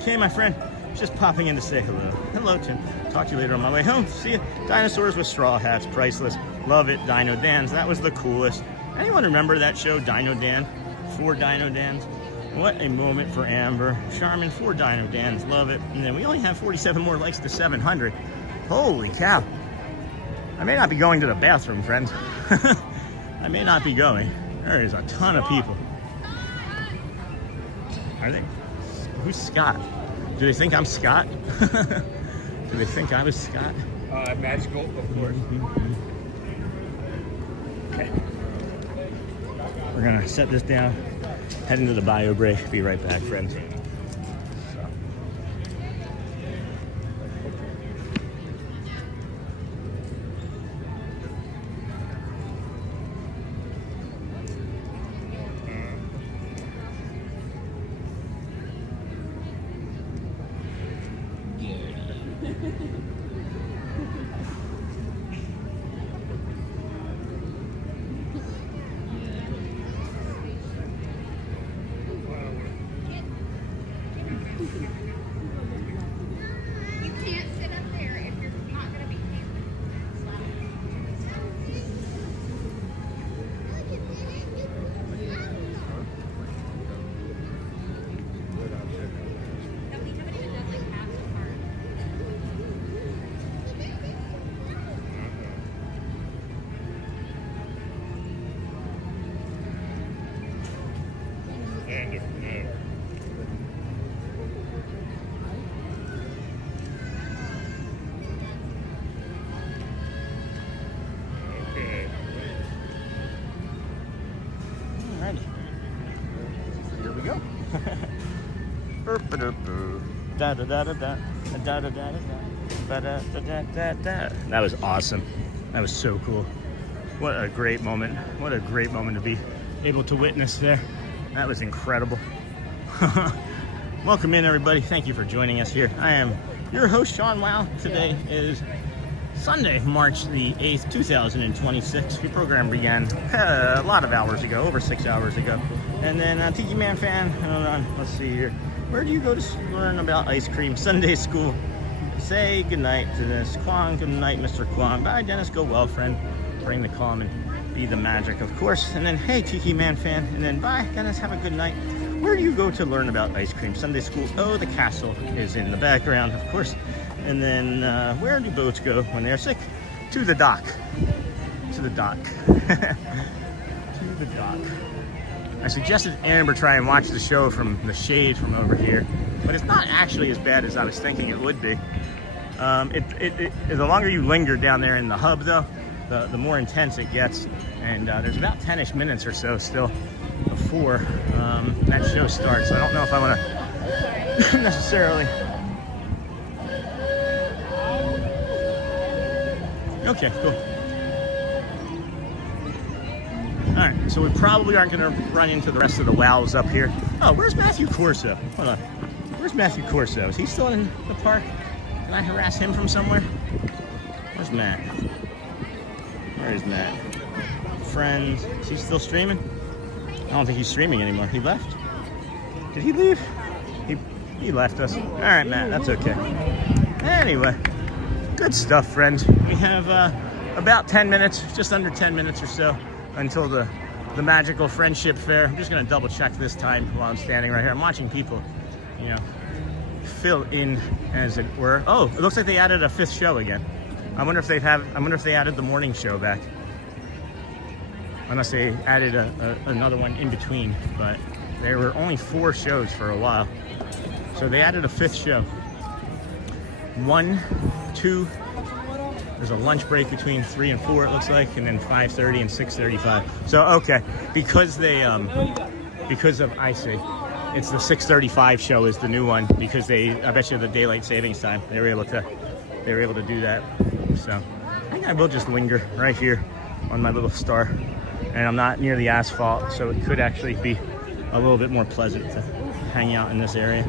Okay, my friend. Just popping in to say hello. Hello, Tim. Talk to you later on my way home. See you. Dinosaurs with straw hats. Priceless. Love it. Dino Dans. That was the coolest. Anyone remember that show, Dino Dan? 4 Dino Dans. What a moment for Amber. Charmin, 4 Dino Dans. Love it. And then we only have 47 more likes to 700. Holy cow. I may not be going to the bathroom, friends. I may not be going. There is a ton of people. Are they? Who's Scott? Do they think I'm Scott? Do they think I was Scott? Magical, of course. Okay. We're gonna set this down, head into the bio break. Be right back, friends. That was awesome. That was so cool. What a great moment. What a great moment to be able to witness there. That was incredible. Welcome in, everybody. Thank you for joining us here. I am your host, Sean Wow. Today is Sunday, March the 8th, 2026. The program began a lot of hours ago, over 6 hours ago. And then Tiki Man Fan, hold on, let's see here. Where do you go to learn about ice cream? Sunday school. Say goodnight to this. Kwong, good night, Mr. Kwong. Bye, Dennis. Go well, friend. Bring the calm and be the magic, of course. And then, hey, Tiki Man Fan. And then, bye, Dennis. Have a good night. Where do you go to learn about ice cream? Sunday school. Oh, the castle is in the background, of course. And then, where do boats go when they're sick? To the dock. To the dock. To the dock. I suggested Amber try and watch the show from the shade from over here, but it's not actually as bad as I was thinking it would be. The longer you linger down there in the hub, though, the more intense it gets. And there's about 10-ish minutes or so still before that show starts. So I don't know if I want to necessarily Okay, cool. All right, so we probably aren't going to run into the rest of the wows up here. Oh, where's Matthew Corso? Hold on. Where's Matthew Corso? Is he still in the park? Can I harass him from somewhere? Where's Matt? Where is Matt? Friends. Is he still streaming? I don't think he's streaming anymore. He left? Did he leave? He left us. All right, Matt, that's okay. Anyway, good stuff, friends. We have about 10 minutes, just under 10 minutes or so, until the magical Friendship Faire. I'm just gonna double check this time while I'm standing right here. I'm watching people, you know, fill in, as it were. Oh, it looks like they added a 5th show again. I wonder if they added the morning show back. Unless they added another one in between, but there were only 4 shows for a while. So they added a 5th show. 1, 2, there's a lunch break between 3 and 4, it looks like, and then 5:30 and 6:35. So, okay, because they, because of, I see, it's the 6:35 show is the new one, because I bet you the daylight savings time, they were able to do that. So, I think I will just linger right here on my little star. And I'm not near the asphalt, so it could actually be a little bit more pleasant to hang out in this area.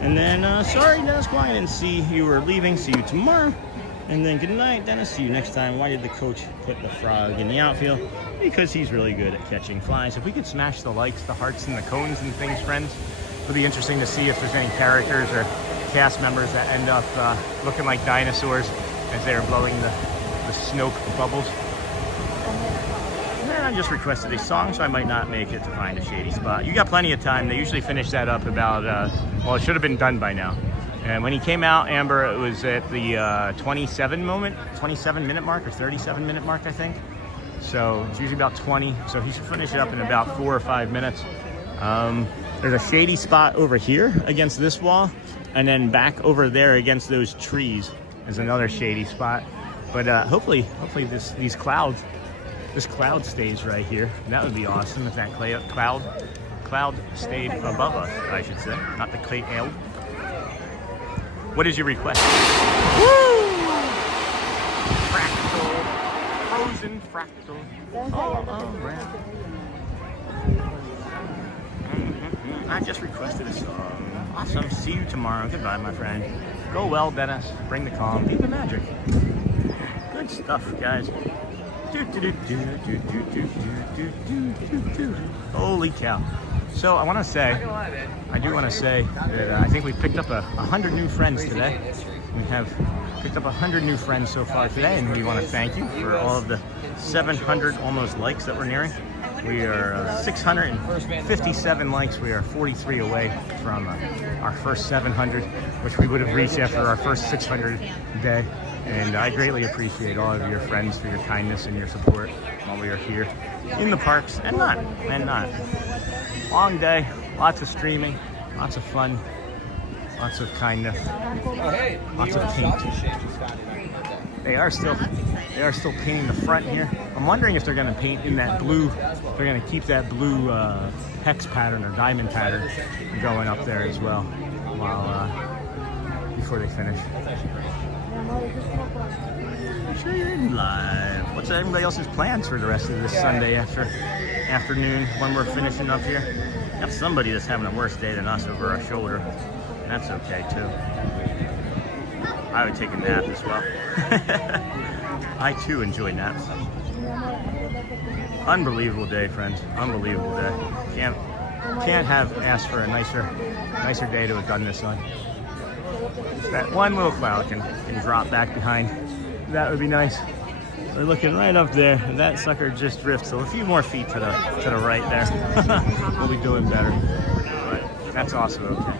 And then, sorry, Dennis Quine, I didn't see you were leaving. See you tomorrow. And then good night, Dennis. See you next time. Why did the coach put the frog in the outfield? Because he's really good at catching flies. If we could smash the likes, the hearts, and the cones and things, friends, it'll be interesting to see if there's any characters or cast members that end up looking like dinosaurs as they're blowing the Snoke bubbles. And I just requested a song, so I might not make it to find a shady spot. You got plenty of time. They usually finish that up about, well, it should have been done by now. And when he came out, Amber, it was at the 27-minute mark or 37-minute mark, I think. So it's usually about 20. So he should finish it up in about 4 or 5 minutes. There's a shady spot over here against this wall, and then back over there against those trees is another shady spot. But hopefully this cloud stays right here. That would be awesome if that cloud stayed above us, I should say, not the cloud. What is your request? Woo! Fractal, frozen fractal, all around. I just requested a song. Awesome. See you tomorrow. Goodbye, my friend. Go well, Dennis. Bring the calm. Be the magic. Good stuff, guys. Holy cow. So I want to say, I do want to say that I think we picked up 100 new friends today. We have picked up 100 new friends so far today, and we want to thank you for all of the 700 almost likes that we're nearing. We are 657 likes. We are 43 away from our first 700, which we would have reached after our first 600 day. And I greatly appreciate all of your friends for your kindness and your support while we are here in the parks and not. Long day, lots of streaming, lots of fun, lots of kindness, lots of paint. They are still painting the front here. I'm wondering if they're going to paint in that blue. They're going to keep that blue hex pattern or diamond pattern going up there as well, while before they finish. Sure, you're in live. What's everybody else's plans for the rest of this Sunday afternoon when we're finishing up here? Got somebody that's having a worse day than us over our shoulder. That's okay too. I would take a nap as well. I too enjoy naps. Unbelievable day, friends. Unbelievable day. Can't have asked for a nicer day to have done this on. That one little cloud can drop back behind. That would be nice. We're looking right up there, and that sucker just drifts a few more feet to the right there. We'll be doing better, but that's also okay.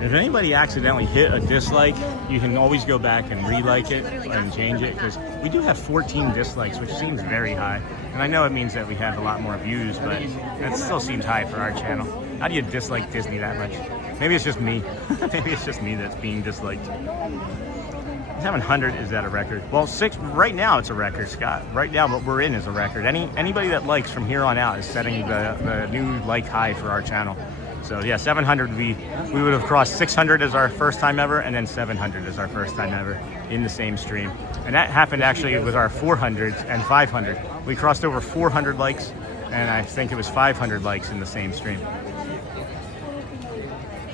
If anybody accidentally hit a dislike, you can always go back and re-like it and change it, because we do have 14 dislikes, which seems very high. And I know it means that we have a lot more views, but that still seems high for our channel. How do you dislike Disney that much? Maybe it's just me. Maybe it's just me that's being disliked. 700, is that a record? Well, 6 right now it's a record, Scott. Right now what we're in is a record. Anybody that likes from here on out is setting the new like high for our channel. So yeah, 700 we would have crossed 600 as our first time ever, and then 700 as our first time ever in the same stream. And that happened actually with our 400s and 500. We crossed over 400 likes, and I think it was 500 likes in the same stream.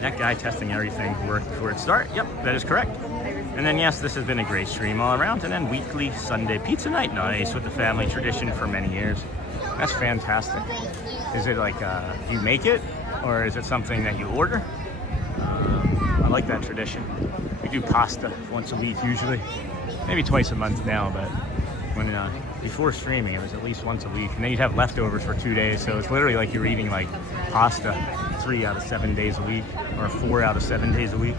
That guy testing everything worked before it started. Yep, that is correct. And then yes, this has been a great stream all around. And then weekly Sunday pizza night, nice, with the family tradition for many years. That's fantastic. Is it like, do you make it? Or is it something that you order? I like that tradition. We do pasta once a week usually. Maybe twice a month now, but when before streaming it was at least once a week. And then you'd have leftovers for 2 days, so it's literally like you're eating like pasta 3 out of 7 days a week, or 4 out of 7 days a week.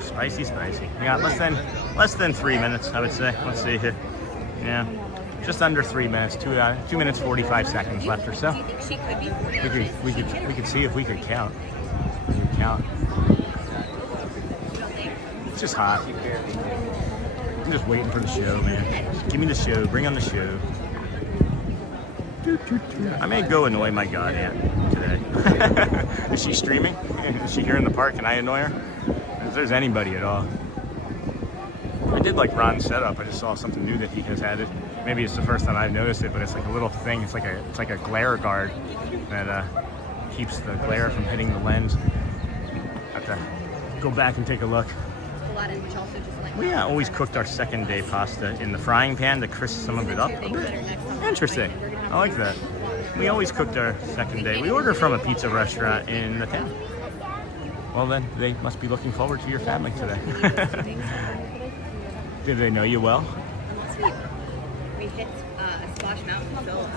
Spicy, spicy. We got less than 3 minutes, I would say. Let's see here. Yeah, just under 3 minutes. 2 minutes 45 seconds left or so. We could see if we could count. We could count. It's just hot. I'm just waiting for the show, man. Give me the show. Bring on the show. I may go annoy my god aunt today. Is she streaming? Is she here in the park? Can I annoy her? If there's anybody at all. I did like Ron's setup. I just saw something new that he has added. Maybe it's the first time I've noticed it, but it's like a little thing. It's like a glare guard that keeps the glare from hitting the lens. I have to go back and take a look. We always cooked our second day pasta in the frying pan to crisp some of it up a bit. Interesting. I like that. We always cooked our second day. We order from a pizza restaurant in the town. Well then, they must be looking forward to your family today. Did they know you well? We hit Splash Mountain, so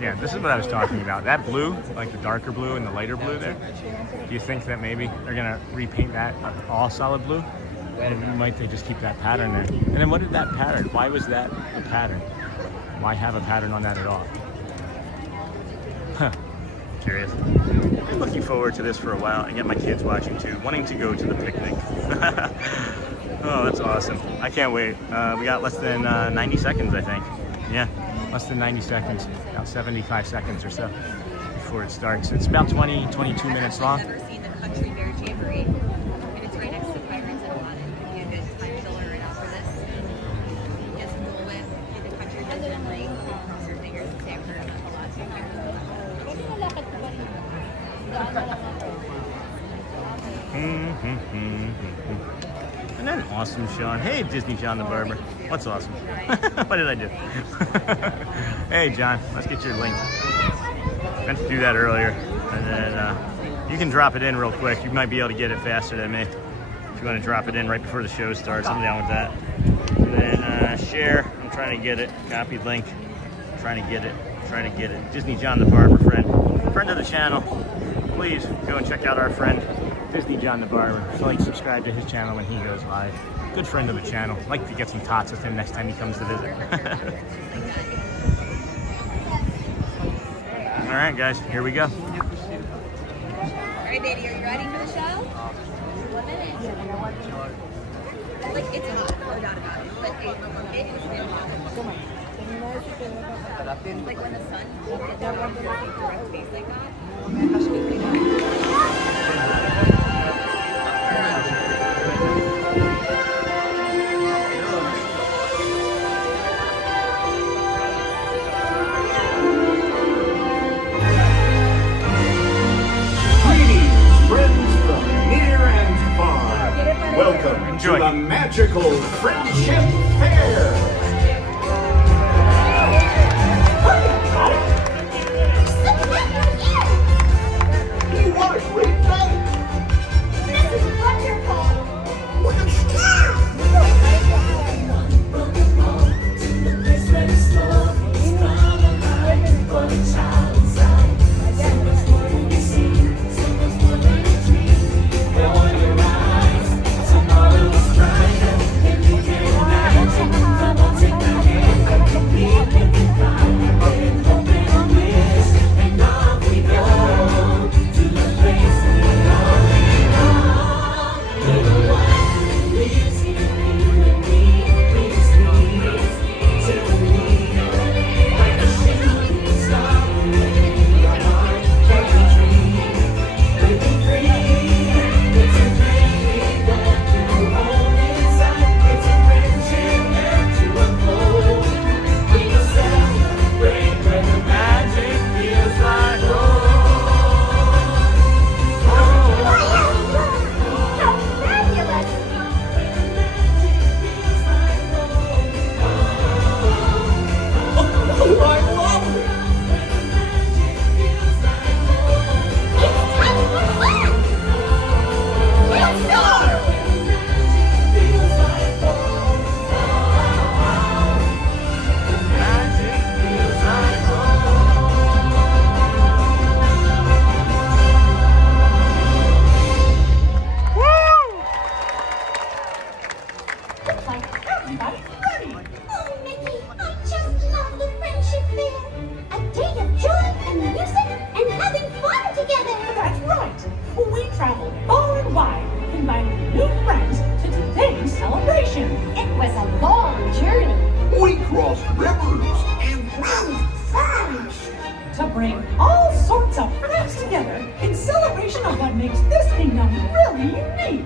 yeah, this is what I was talking about. That blue, like the darker blue and the lighter blue there, do you think that maybe they're gonna repaint that all solid blue? Or might they just keep that pattern there? And then what did that pattern, why was that a pattern? Why have a pattern on that at all? Huh. Curious. Been looking forward to this for a while. I get my kids watching too, wanting to go to the picnic. Oh, that's awesome. I can't wait. We got less than 90 seconds, I think. Yeah, less than 90 seconds, about 75 seconds or so before it starts. It's about 22 minutes long. I've never seen the Country Bear Jamboree, and it's right next to the Pirates and Water. It'd be a good time filler right after this. Get some Dole Whip, get the Country Bear Jamboree, cross your fingers and say after a lot of And then awesome Sean. Hey Disney John the Barber. What's awesome? What did I do? Hey John, let's get your link. I meant to do that earlier. And then you can drop it in real quick. You might be able to get it faster than me. If you want to drop it in right before the show starts, I'm down with that. And then share. I'm trying to get it. Copy link. Trying to get it. Disney John the Barber, friend of the channel. Please go and check out our friend Disney John the Barber. Like, subscribe to his channel when he goes live. Good friend of the channel. Like to get some tots with him next time he comes to visit. All right, guys, here we go. All right, baby, are you ready for the show? 1 minute. Like, it's hot, no doubt about it, but it has been hot. Like when the sun hits direct face like that. Welcome Enjoy. to the magical Friendship Faire. You want a great night? This is wonderful. Tomorrow is brighter, and you can imagine. Looks like everybody's ready. Oh, Mickey, I just love the Friendship Faire. A day of joy and music and having fun together. That's right. We traveled far and wide, inviting new friends to today's celebration. It was a long journey. We crossed rivers and round farms. To bring all sorts of friends together in celebration of what makes this kingdom really unique.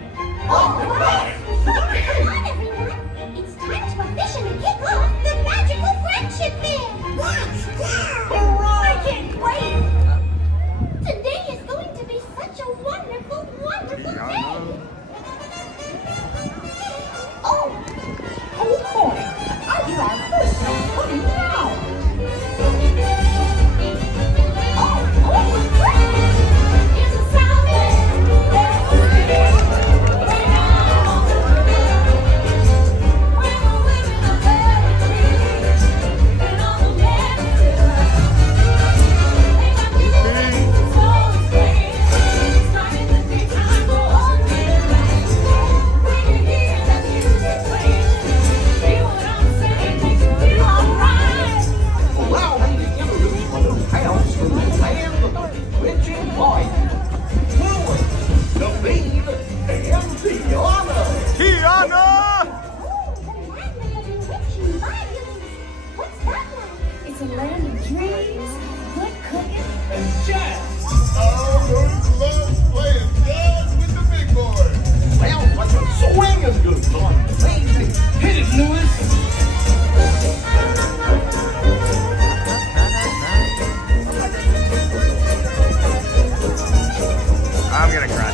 All right! Come on, everyone. It's time to officially kick off the magical Friendship Faire. Let's go! I can't wait. Today is going to be such a wonderful, wonderful day. Oh boy! I hear our first sound coming now. It's a land of dreams, good cooking, And jazz. Oh, those love playing jazz with the big boys. Well, what's a swinging good time? Amazing. Hit it, Lewis. I'm gonna cry.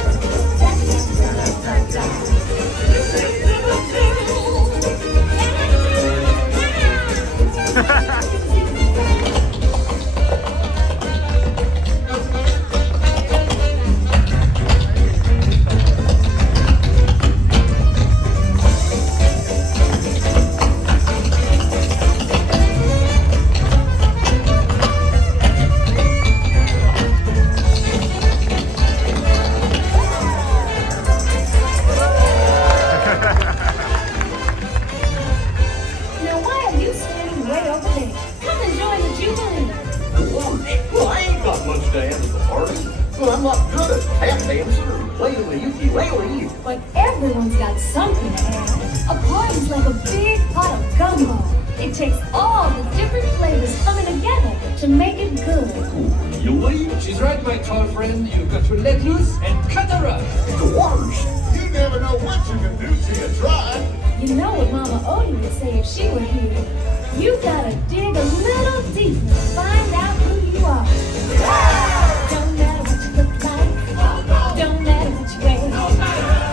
I'm not good at tap dancing or playing the ukulele. But everyone's got something to add. A party's like a big pot of gumbo. It takes all the different flavors coming together to make it good. Yuli, she's right, my tall friend. You've got to let loose and cut her up. The worst. You never know what you can do till you try. You know what Mama Odie would say if she were here. You gotta dig a little deeper to find out who you are. Don't matter what you look like. Don't matter what you wear.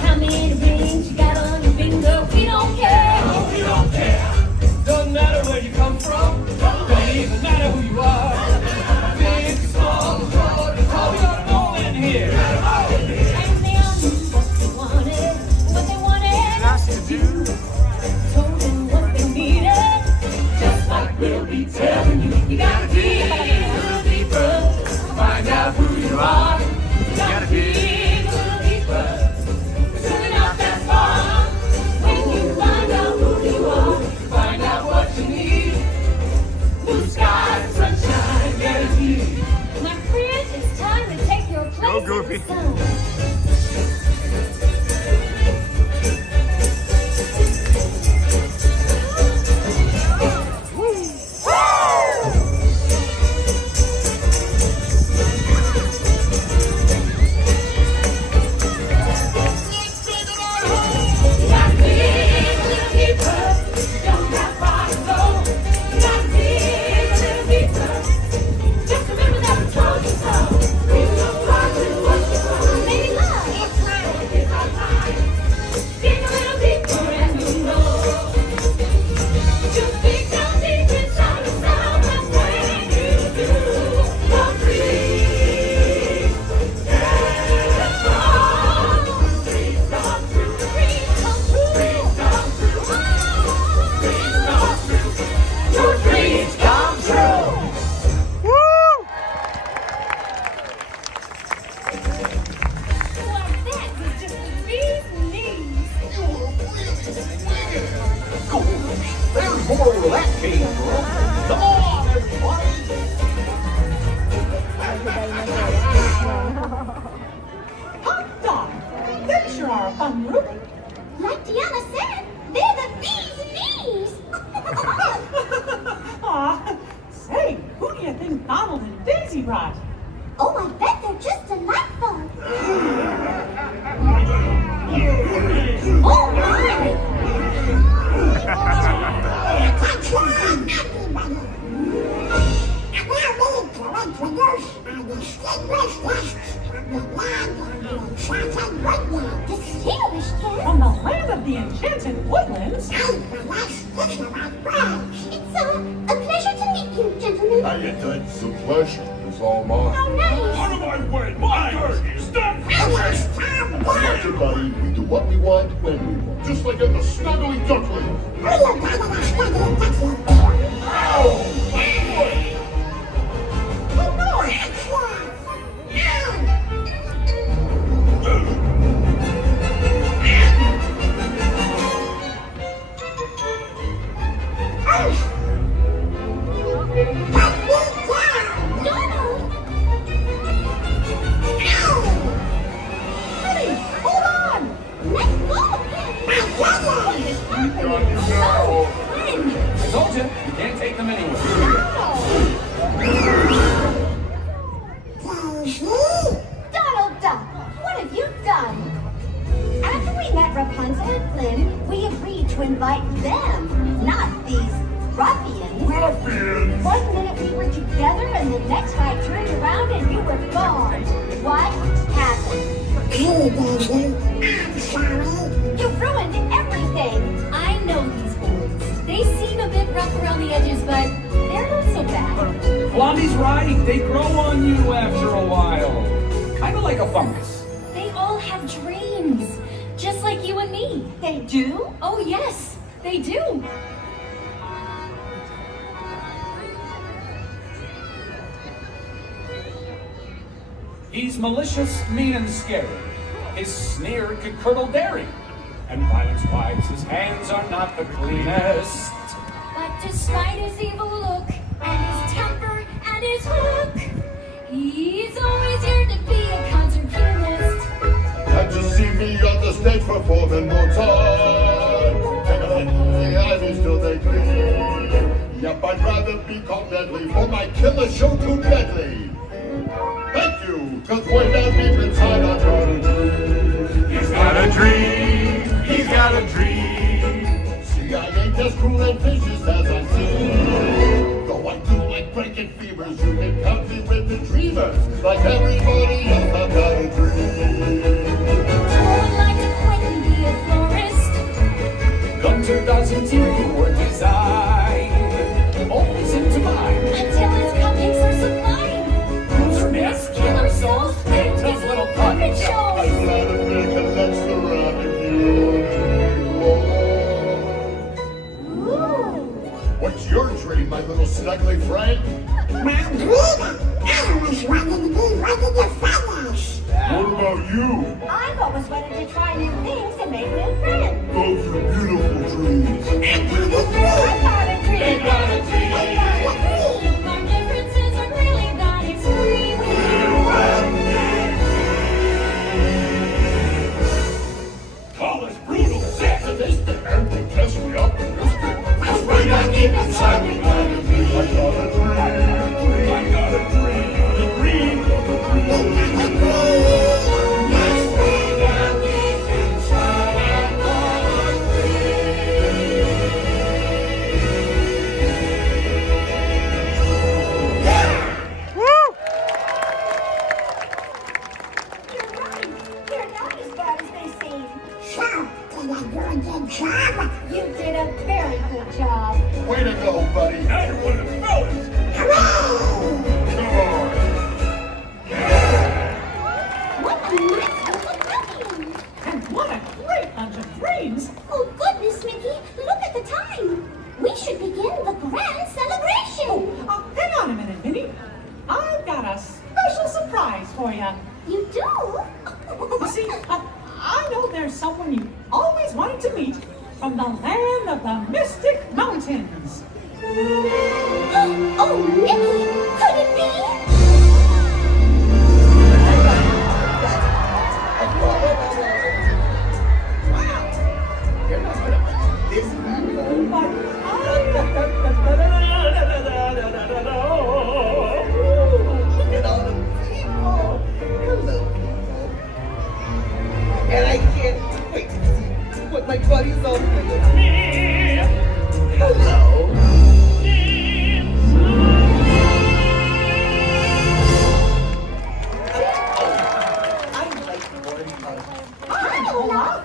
How many rings you got on your finger. We don't care. No, we don't care. Don't matter where you come from. Don't even matter who you are. Big, small, short, tall, we are all in here. And they all knew what they wanted us to do. Told them what they needed, just like we'll There's more where that came from. Come on, everybody. Hot dog! They sure are a fun group. Like Deanna said, they're the bee's knees. Aw, say, who do you think Donald and Daisy brought? Oh, I bet they're just delightful. Oh, my! Distinguished guest. From the land of the enchanted woodlands. It's a pleasure to meet you, gentlemen. How you doing? It's a pleasure. It's all mine. How nice. Out of my way! My turn! Stop! Everybody, we do what we want, when we want. Just like in the snuggly duckling. I told you, you can't take them anywhere. Donald Duck, what have you done? After we met Rapunzel and Flynn, we agreed to invite them, not these ruffians. Ruffians! One minute we were together, and the next I turned around and you were gone. What happened? I'm sorry. You ruined everything. I know these boys. They seem a bit rough around the edges, but they're not so bad. Blondie's right. They grow on you after a while. Kind of like a fungus. They all have dreams, just like you and me. They do? Oh, yes, they do. He's malicious, mean, and scary. His sneer could curdle dairy. And violence-wise, his hands are not the cleanest. But despite his evil look, and his temper, and his hook, he's always here to be a concert pianist. Can't you see me on the stage performing Mozart? Take a look at the idols till they bleed. Yep, I'd rather be called deadly for my killer show too deadly. Thank you, cause way down deep inside I got a dream. He's got a dream, he's got a dream. See, I ain't as cruel and vicious as I seem. Though I do like breaking fevers, you can count me with the dreamers. Like everybody else, I've got a dream. Who would like to quit and be a florist? Gunter doesn't your design. Always into mind. Until his cupcakes are sublime. Bruiser Miss, Killer Souls, Angels, Little Puppet I'd Shows. rather make a lunch ceramic What's your dream, my little snuggly friend? My dream? I always wanted to be one of your feathers. What about you? I've always wanted to try new things and make new friends. Those are beautiful dreams. I got a dream. They got a dream. I got a dream. Our differences are really not extreme. Call us brutal, sadistic, and will test me up in this thing. That's right, I keep inside me, got a dream. I got a dream. I got a dream. A dream. You did a very good job. Way to go, buddy. Now you're one of the fellas. Come on. What a nice group of puppies. And what a great bunch of dreams. Oh, goodness, Mickey. Look at the time. We should begin the grand celebration. Hang on a minute, Minnie. I've got a special surprise for you. You do? You see, I know there's someone you always wanted to meet from the land of the mystic mountains. Oh, Mickey, could it be? This look at all the people. Hello, people. And I can't wait to see what my buddies all do with me. Hello. I like boarding cars. Hi, Olaf.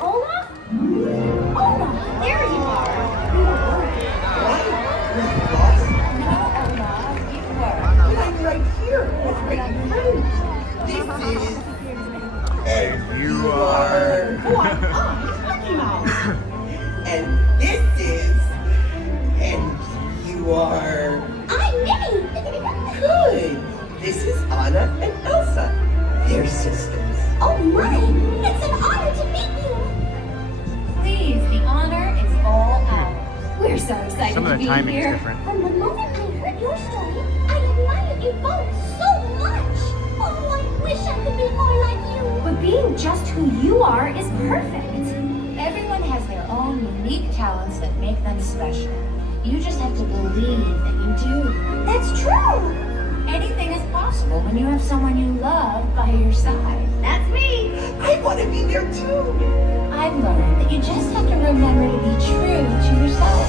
Olaf? Olaf, there you are. But I'm right here with my friends. This is... And you are... Mickey Mouse. And this is... And you are... I'm Mickey. Good. This is Anna and Elsa. They're sisters. Oh my, it's an honor to meet you. Please, the honor is all ours. We're so excited Some of to the be timing's here. different. From the moment I heard your story, I admired you both so much. Oh, I wish I could be more like you. But being just who you are is perfect. Everyone has their own unique talents that make them special. You just have to believe that you do. That's true. Anything is possible when you have someone you love by your side. That's me. I want to be there too. I've learned that you just have to remember to be true to yourself.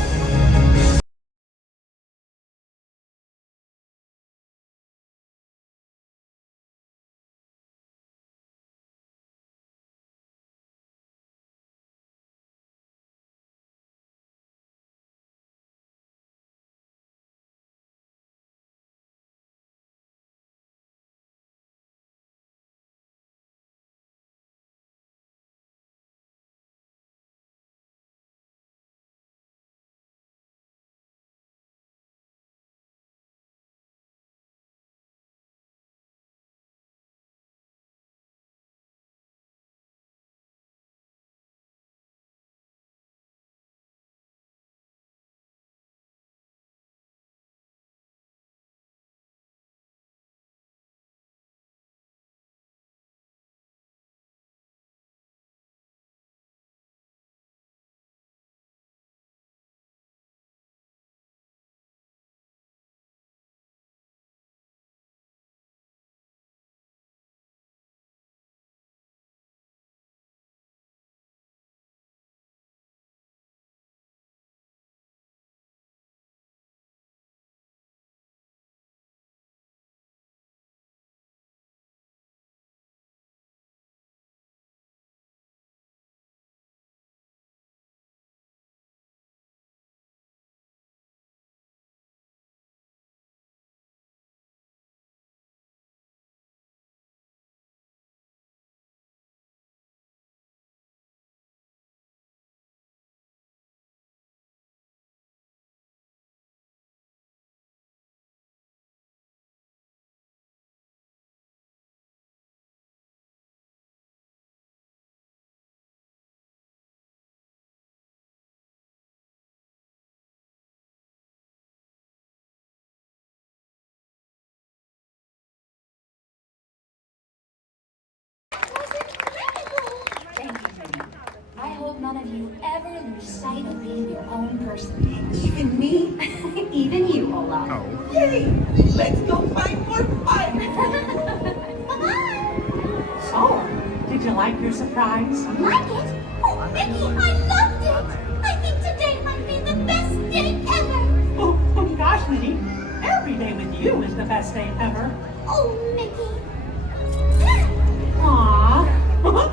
I hope none of you ever lose sight of being your own person. Even me? Even you, Olaf. Oh. Yay! Let's go find more fun! So, did you like your surprise? Like it? Oh, Mickey, I loved it. I think today might be the best day ever. Oh gosh, Minnie. Every day with you is the best day ever. Oh, Mickey. Aww. Oh,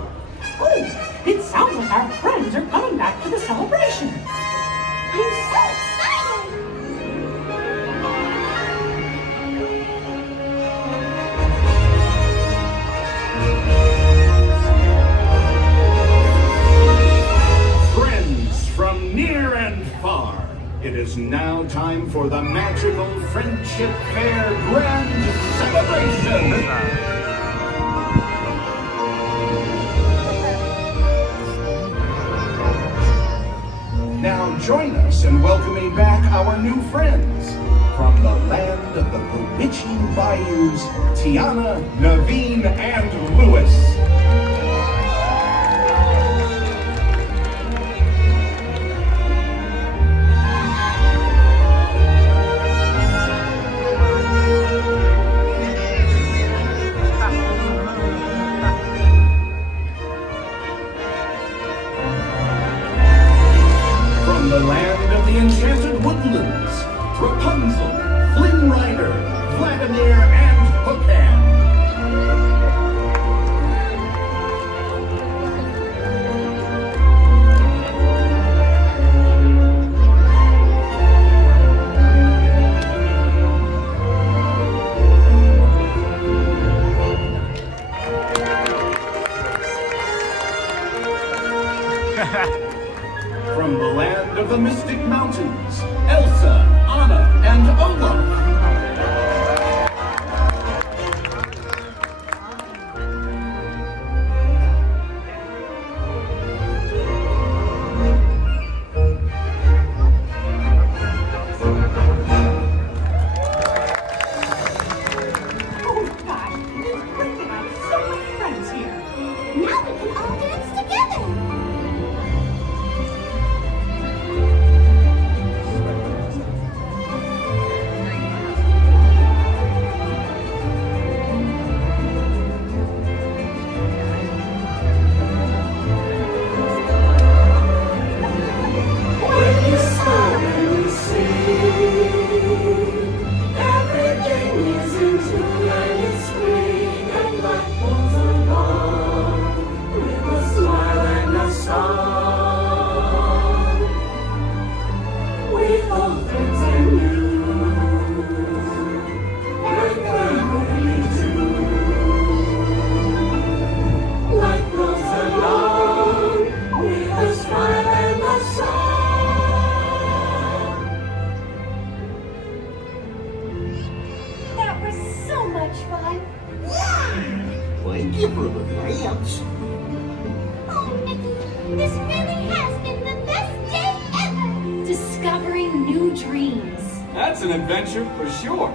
it sounds like our friends are coming back for the celebration. I'm so excited. Friends from near and far, it is now time for the magical Friendship Faire Grand Celebration! Now join us in welcoming back our new friends. From the land of the bewitching bayous, Tiana, Naveen, and Lewis. From the land of the enchanted woodlands, Rapunzel, Flynn Rider, Vladimir, and Hookham. From the land of the Mystic Mountains, Elsa, Anna, and Olaf. Oh gosh, it's great to have so many friends here. Now we can all dance together. When you slowly see everything is in tune and it's free and life goes along with a smile and a song. We hold friends and news like family too. Life goes along with a smile and a song. That was so much fun. Why, give her the lamps. Oh, Nikki, this really has been the best day ever. Discovering new dreams. That's an adventure for sure.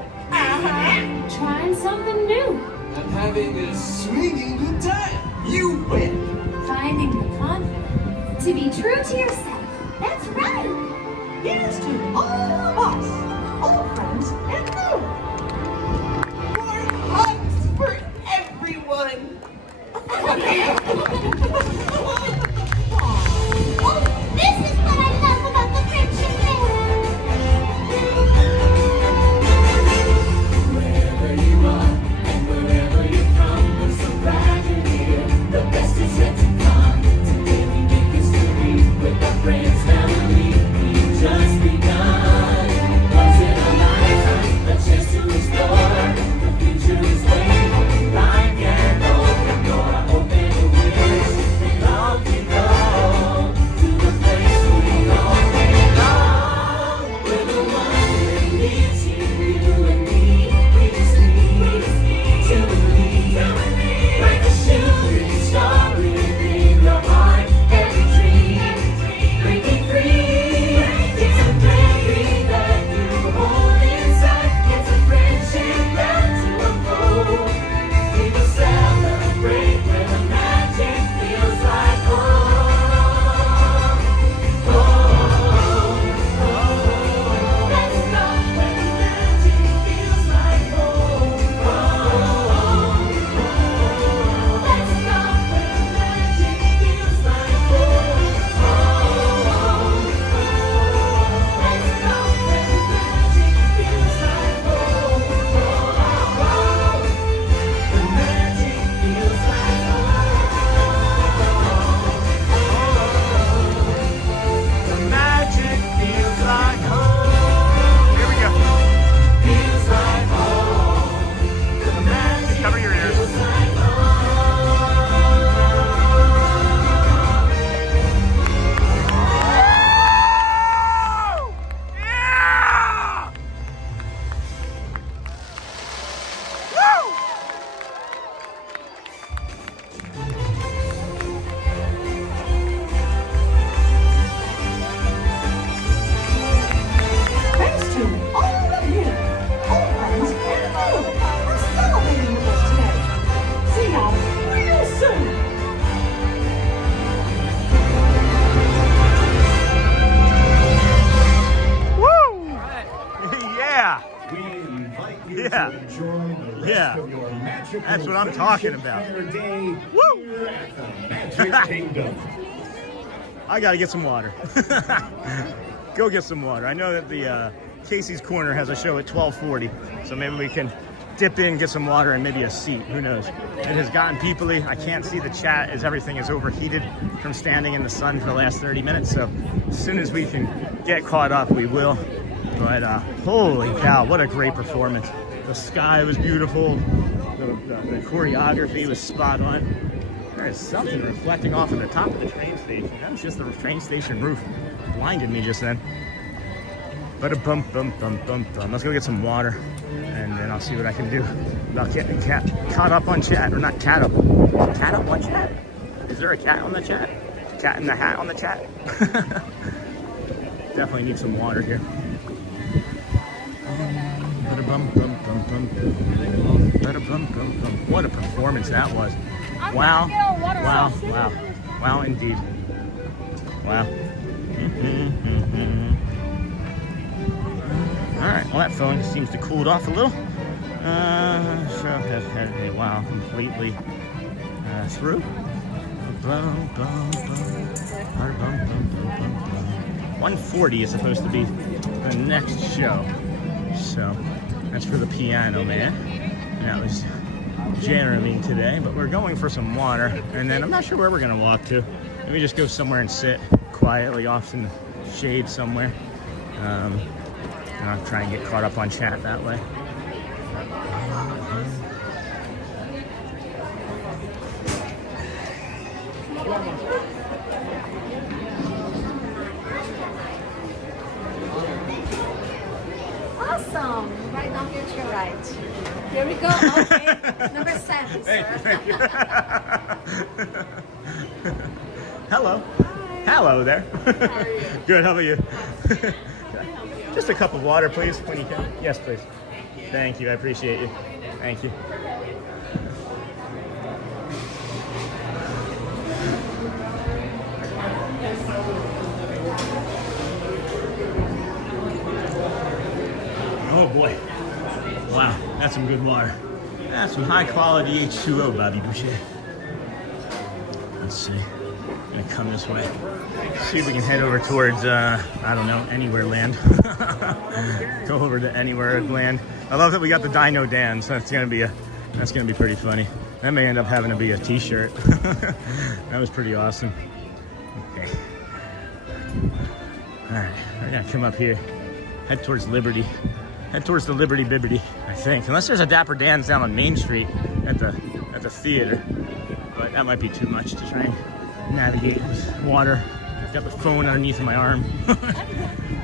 Trying something new. And having a swinging good time. You win. Finding the confidence to be true to yourself. That's right. Here's to all of us, old friends and new. More hugs for everyone. Oh, this is what I love about the Friendship Faire. Wherever you are and wherever you're from, we're so glad you're here. The best is yet to come. Today we make history with our friends, family. We've just begun. Yeah. Yeah. That's what I'm talking about. Woo! I gotta get some water. Go get some water. I know that the Casey's Corner has a show at 12:40, so maybe we can dip in, get some water, and maybe a seat. Who knows? It has gotten peoply. I can't see the chat as everything is overheated from standing in the sun for the last 30 minutes. So as soon as we can get caught up, we will. But holy cow, what a great performance. The sky was beautiful. The choreography was spot on. There is something reflecting off of the top of the train station. That was just the train station roof. Blinded me just then. But a bump, bump, bump, bump, bump. Let's go get some water, and then I'll see what I can do about getting caught up on chat, or not cat up on chat. Is there a cat on the chat? Cat in the hat on the chat. Definitely need some water here. But a bump, bump, bump, bump. But a bump, bump, bump. What a performance that was! Wow, wow, wow, wow, indeed. Wow. All right, well, that phone seems to cool it off a little. Wow, completely through. 1:40 is supposed to be the next show. So that's for the piano man. And that was Jeremy today, but we're going for some water, and then I'm not sure where we're gonna walk to. Maybe just go somewhere and sit quietly off in the shade somewhere. And I'll try and get caught up on chat that way. Awesome. Right now, here to your right. Here we go. Okay. Number 7, sir. Thank you. Hello. Hi. Hello there. How are you? Good. How about you? Just a cup of water, please, when you can. Yes, please. Thank you. I appreciate you. Thank you. Oh boy. Wow, that's some good water. That's some high quality H2O, Bobby Boucher. Let's see. I'm gonna come this way. See if we can head over towards, I don't know, Anywhere Land. Go over to Anywhere Land. I love that we got the Dino Dance. That's gonna be pretty funny. That may end up having to be a t-shirt. That was pretty awesome. Okay. All right, we're gonna come up here, head towards Liberty. Head towards the Liberty Bibbity, I think. Unless there's a Dapper Dan's down on Main Street at the theater. But that might be too much to try and navigate this water. I've got the phone underneath my arm.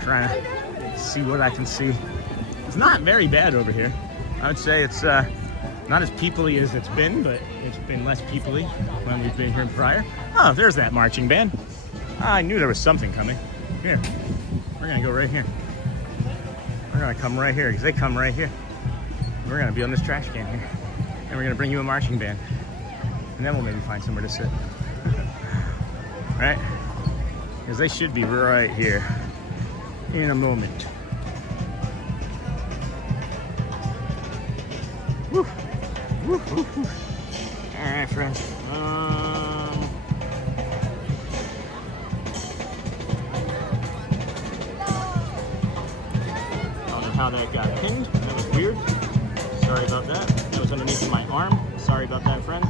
Trying to see what I can see. It's not very bad over here. I would say it's not as peoply as it's been, but it's been less peoply when we've been here prior. Oh, there's that marching band. I knew there was something coming. Here, we're gonna go right here. We're gonna come right here, because they come right here. We're gonna be on this trash can here. And we're gonna bring you a marching band. And then we'll maybe find somewhere to sit. Right? Because they should be right here in a moment. Woo. Woo, woo, woo. All right, friends. How that got pinned. That was weird. Sorry about that. That was underneath my arm. Sorry about that, friends.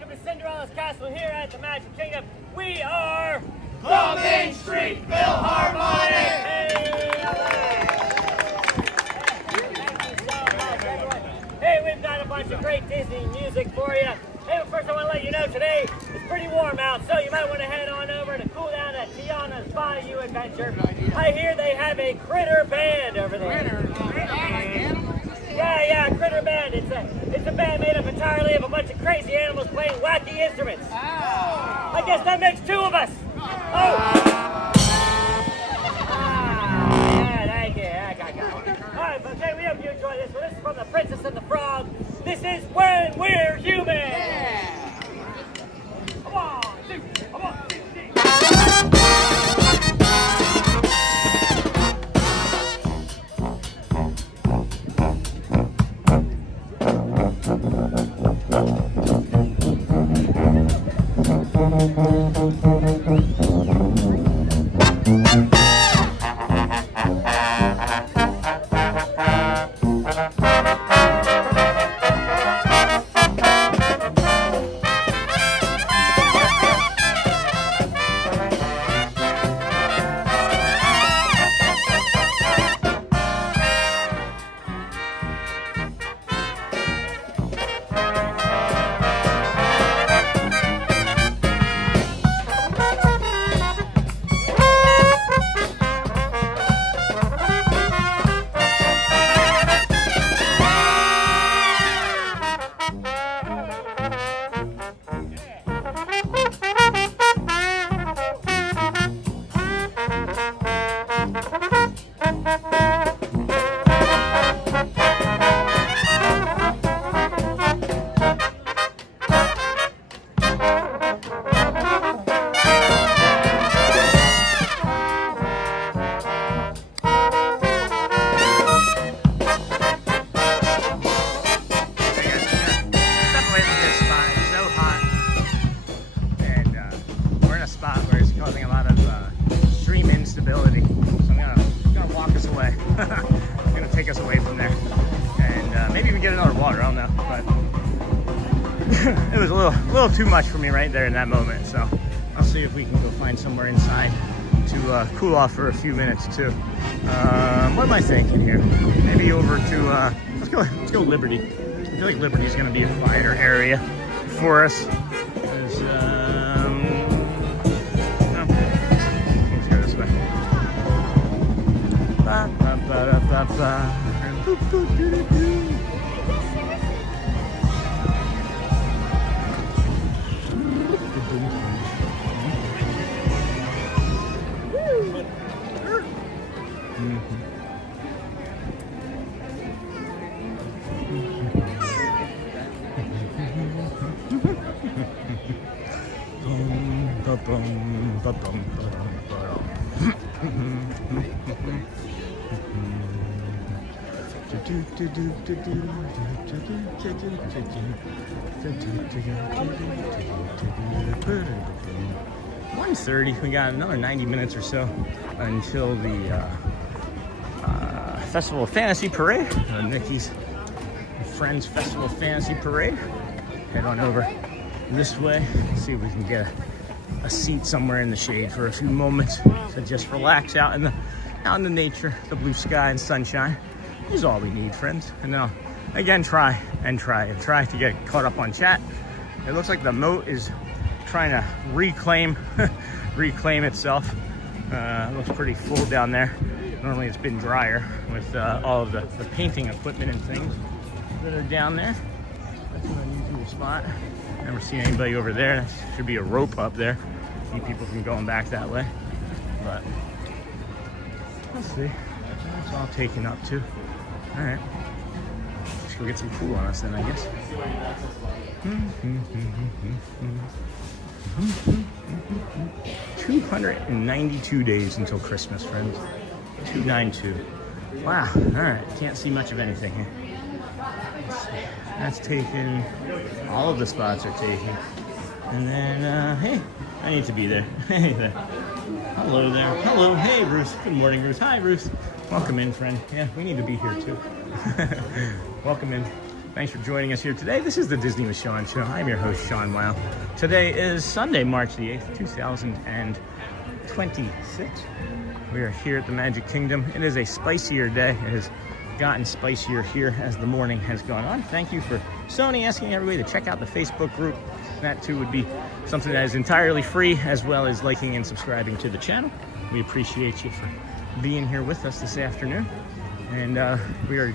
welcome to Cinderella's Castle here at the Magic Kingdom. We are the Main Street Philharmonic! Hey, all right. Thank you so much, everyone. Hey, we've got a bunch of great Disney music for you. Hey, but first I want to let you know today it's pretty warm out, so you might want to head on over to cool down at Tiana's Bayou Adventure. I hear they have a critter band over there. Yeah, Critter Band. It's a band made up entirely of a bunch of crazy animals playing wacky instruments. I guess that makes two of us. Oh! Yeah, thank you. I got it. All right, but okay, we hope you enjoy this one. This is from The Princess and the Frog. This is When We're Human. Yeah. Come on, two, come on, two, three. It was a little too much for me right there in that moment, so I'll see if we can go find somewhere inside to cool off for a few minutes too. What am I thinking here? Maybe over to let's go Liberty. I feel like Liberty's gonna be a quieter area for us. Let's go this way. Ba, ba, ba, da, ba, ba. Boop, boop, doo, doo, doo. $1:30. We got another 90 minutes or so until the Festival of Fantasy Parade, Mickey's Friends Festival of Fantasy Parade. Head on over this way, see if we can get a seat somewhere in the shade for a few moments to just relax out in the nature, the blue sky and sunshine is all we need, friends. And now, again, try to get caught up on chat. It looks like the moat is trying to reclaim itself. It looks pretty full down there. Normally it's been drier with all of the painting equipment and things that are down there. That's an unusual spot. Never seen anybody over there. There should be a rope up there. Keep people from going back that way. But let's see. It's all taken up too. All right. Let's go get some food on us then, I guess. 292 days until Christmas, friends. 292. Wow. All right. Can't see much of anything here. Let's see. That's taken. All of the spots are taken. And then, hey, I need to be there. Hey there. Hello there. Hello. Hey, Bruce. Good morning, Bruce. Hi, Bruce. Welcome in, friend. Yeah, we need to be here too. Welcome in. Thanks for joining us here today. This is the Disney with Sean show. I'm your host, Sean Weil. Today is Sunday, March the 8th, 2026. We are here at the Magic Kingdom. It is a spicier day. It has gotten spicier here as the morning has gone on. Thank you for Sony asking everybody to check out the Facebook group. That too would be something that is entirely free, as well as liking and subscribing to the channel. We appreciate you for being here with us this afternoon. And we are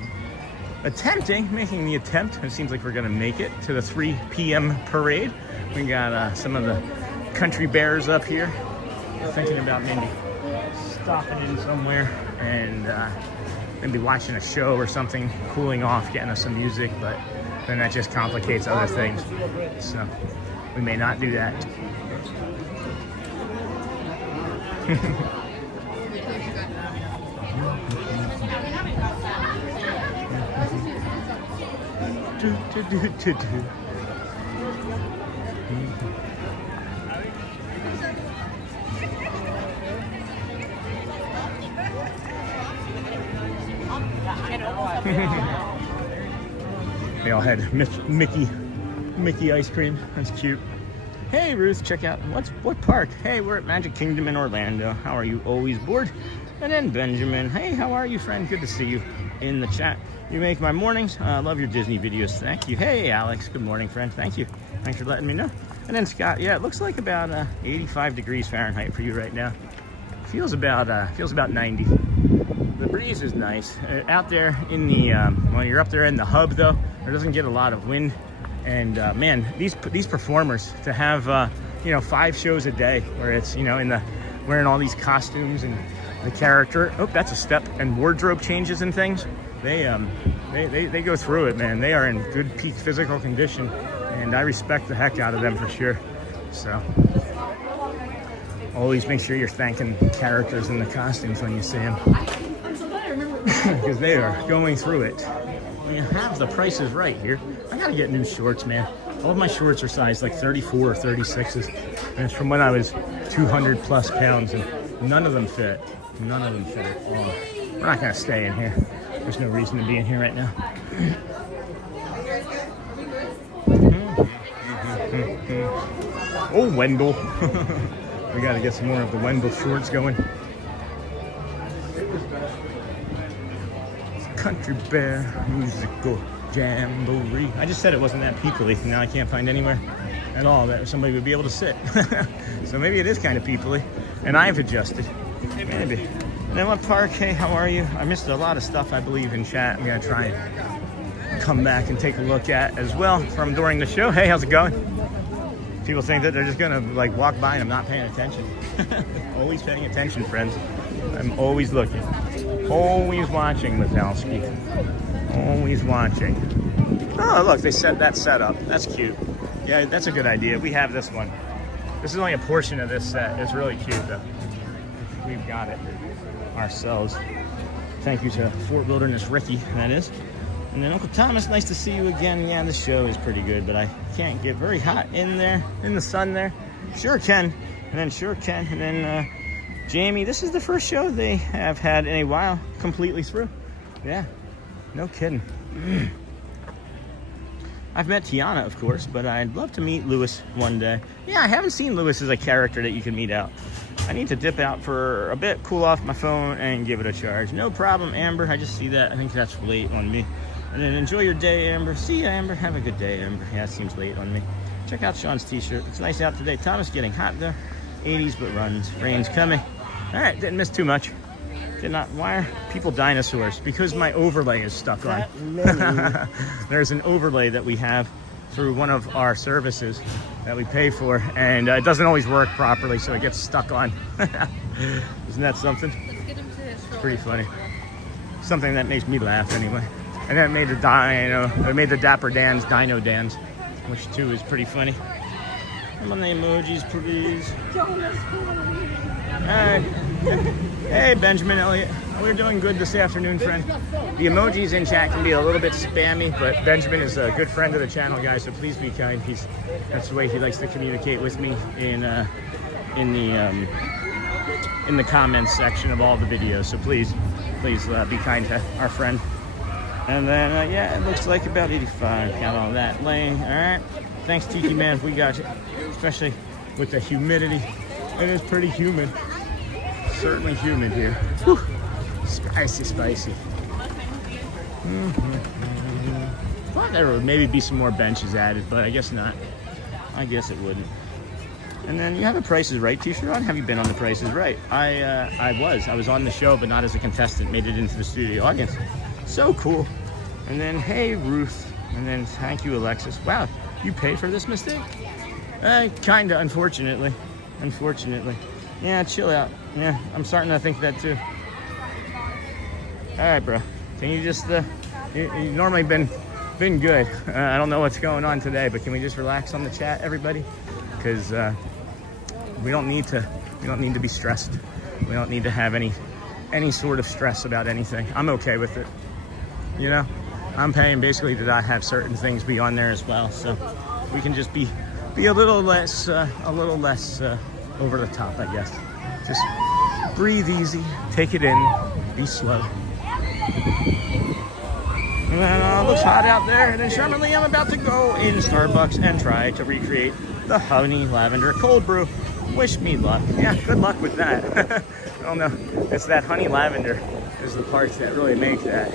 making the attempt. It seems like we're gonna make it to the 3 p.m. parade. We got some of the country bears up here. Thinking about maybe stopping in somewhere and maybe watching a show or something, cooling off, getting us some music, but then that just complicates other things. So we may not do that. They all had Mickey ice cream. That's cute. Hey Ruth, check out what park? Hey, we're at Magic Kingdom in Orlando. How are you? Always bored? And then Benjamin. Hey, how are you, friend? Good to see you in the chat. You make my mornings. Love your Disney videos. Thank you. Hey Alex, good morning, friend. Thank you. Thanks for letting me know. And then Scott, yeah, it looks like about 85 degrees Fahrenheit for you right now. Feels about 90. The breeze is nice. Out there in the, when you're up there in the hub though, there doesn't get a lot of wind. And man, these performers to have, 5 shows a day where it's, wearing all these costumes and the character, oh, that's a step, and wardrobe changes and things. They go through it, man. They are in good peak physical condition, and I respect the heck out of them for sure. So always make sure you're thanking characters in the costumes when you see them, because they are going through it. When you have the prices right here, I gotta get new shorts, man. All of my shorts are sized like 34 or 36s, and it's from when I was 200 plus pounds, and none of them fit. None of them fit at all. We're not gonna stay in here. There's no reason to be in here right now. Oh, Wendell. We gotta get some more of the Wendell shorts going. Country Bear Musical Jamboree. I just said it wasn't that peoply. Now I can't find anywhere at all that somebody would be able to sit. So maybe it is kind of peoply, and I've adjusted. Maybe. And then what park? Hey, how are you? I missed a lot of stuff, I believe, in chat. I'm gonna try and come back and take a look at as well from during the show. Hey, how's it going? People think that they're just gonna like walk by and I'm not paying attention. Always paying attention, friends. I'm always looking. Always watching, Mazowski. Always watching. Oh, look, they set that set up. That's cute. Yeah, that's a good idea. We have this one. This is only a portion of this set. It's really cute, though. We've got it ourselves. Thank you to Fort Wilderness Ricky, that is. And then Uncle Thomas, nice to see you again. Yeah, the show is pretty good, but I can't get very hot in there, in the sun there. Sure can. And then sure can. And then Jamie, this is the first show they have had in a while completely through. Yeah, no kidding. I've met Tiana, of course, but I'd love to meet Louis one day. Yeah, I haven't seen Louis as a character that you can meet out. I need to dip out for a bit, cool off my phone, and give it a charge. No problem, Amber. I just see that. I think that's late on me. And then enjoy your day, Amber. See ya, Amber. Have a good day, Amber. Yeah, it seems late on me. Check out Sean's t-shirt. It's nice out today. Thomas getting hot there. 80s, but runs. Rain's coming. All right, didn't miss too much. Did not. Why are people dinosaurs? Because my overlay is stuck on. There's an overlay that we have through one of our services that we pay for, and it doesn't always work properly, so it gets stuck on. Isn't that something? It's pretty funny. Something that makes me laugh anyway. And then it made the Dapper Dan's Dino Dan's, which too is pretty funny. Come on the emojis, please. Hi. Hey, Benjamin Elliott. We're doing good this afternoon, friend. The emojis in chat can be a little bit spammy, but Benjamin is a good friend of the channel, guys, so please be kind. That's the way he likes to communicate with me in the comments section of all the videos. So please be kind to our friend. And then, yeah, it looks like about 85. Got all that laying. All right. Thanks, Tiki Man. We got you. Especially with the humidity. It is pretty humid. Certainly humid here. Whew. Spicy, spicy. Thought there would maybe be some more benches added, but I guess not. I guess it wouldn't. And then you have a Price is Right t-shirt on. Have you been on the Price is Right? I was on the show, but not as a contestant. Made it into the studio audience. So cool. And then, hey, Ruth. And then, thank you, Alexis. Wow, you pay for this mistake? Kinda, unfortunately. Unfortunately. Yeah, chill out. Yeah, I'm starting to think that too. All right, bro. Can you just, you've normally been good. I don't know what's going on today, but can we just relax on the chat, everybody? Because we don't need to be stressed. We don't need to have any sort of stress about anything. I'm okay with it. You know, I'm paying basically to not have certain things be on there as well, so we can just be a little less over the top, I guess. Just breathe easy, take it in, be slow. And then, looks hot out there. And then Sherman Lee, I'm about to go in Starbucks and try to recreate the honey lavender cold brew. Wish me luck. Yeah, good luck with that. I don't know. It's that honey lavender is the parts that really make that.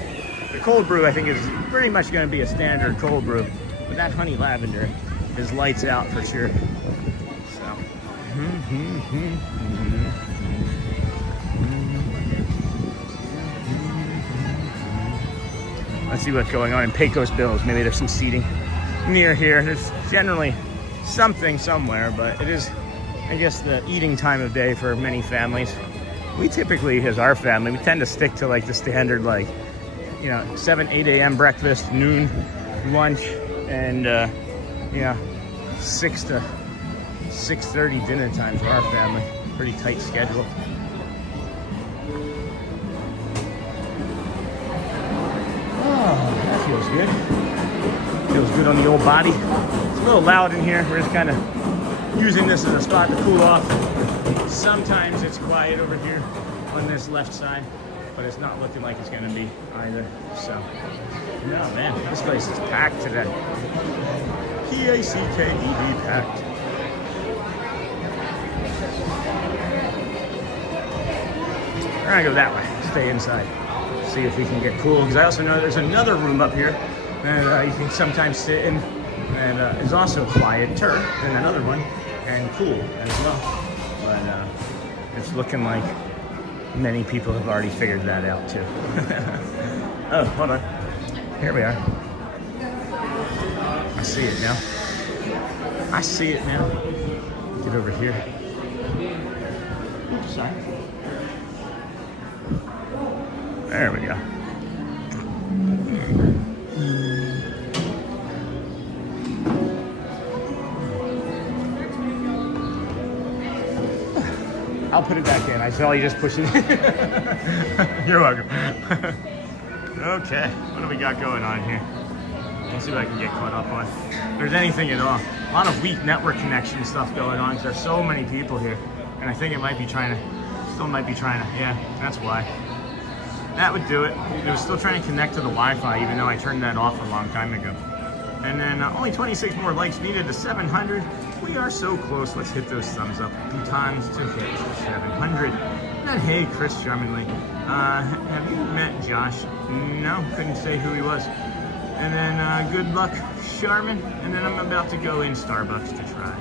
The cold brew, I think, is pretty much going to be a standard cold brew. But that honey lavender is lights out for sure. So. Let's see what's going on in Pecos Bills. Maybe there's some seating near here. There's generally something somewhere, but it is, I guess, the eating time of day for many families. We typically, as our family, we tend to stick to like the standard, like, 7, 8 a.m. breakfast, noon, lunch, and 6 to 6:30 dinner time for our family. Pretty tight schedule. That feels good. Feels good on the old body. It's a little loud in here. We're just kind of using this as a spot to cool off. Sometimes it's quiet over here on this left side, but it's not looking like it's going to be either. So, yeah, man, this place is packed today. P-A-C-K-E-D, packed. We're going to go that way. Stay inside. See if we can get cool, because I also know there's another room up here that you can sometimes sit in, and is also quieter than another one and cool as well. But it's looking like many people have already figured that out too. Oh, hold on. Here we are. I see it now. I see it now. Get over here. Oops, sorry. There we go. I'll put it back in. I saw you just pushing it. You're welcome. Okay, what do we got going on here? Let's see what I can get caught up on. If there's anything at all. A lot of weak network connection stuff going on because there's so many people here. And I think it might be trying to, yeah, that's why. That would do it. It was still trying to connect to the Wi-Fi, even though I turned that off a long time ago. And then only 26 more likes needed to 700. We are so close. Let's hit those thumbs up. 2 times to hit 700. And then, hey, Chris Charmingly. Have you met Josh? No, couldn't say who he was. And then good luck, Charmin. And then I'm about to go in Starbucks to try.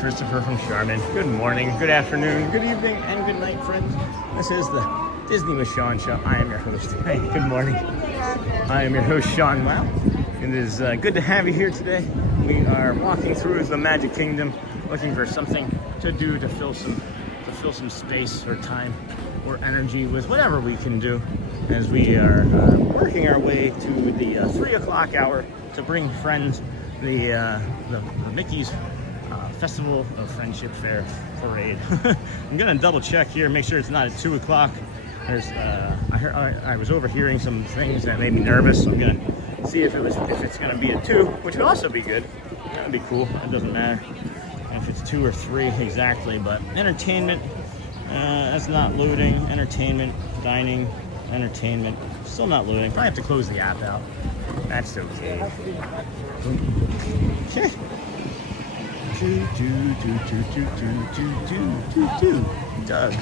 Christopher from Charmin. Good morning, good afternoon, good evening, and good night, friends. This is the Disney with Sean show. I am your host. Hey, good morning. I am your host, Sean Wow. It is good to have you here today. We are walking through the Magic Kingdom, looking for something to do to fill some space or time or energy with whatever we can do, as we are working our way to the 3 o'clock hour to bring friends the Mickey's Festival of Friendship Faire parade. I'm gonna double check here, make sure it's not at 2 o'clock. There's I was overhearing some things that made me nervous, so I'm gonna see if it's gonna be at 2, which would also be good. That'd be cool. It doesn't matter if it's 2 or 3 exactly, but entertainment, that's not loading. Entertainment, dining, entertainment, still not loading. Probably have to close the app out. That's okay. Okay. Doug.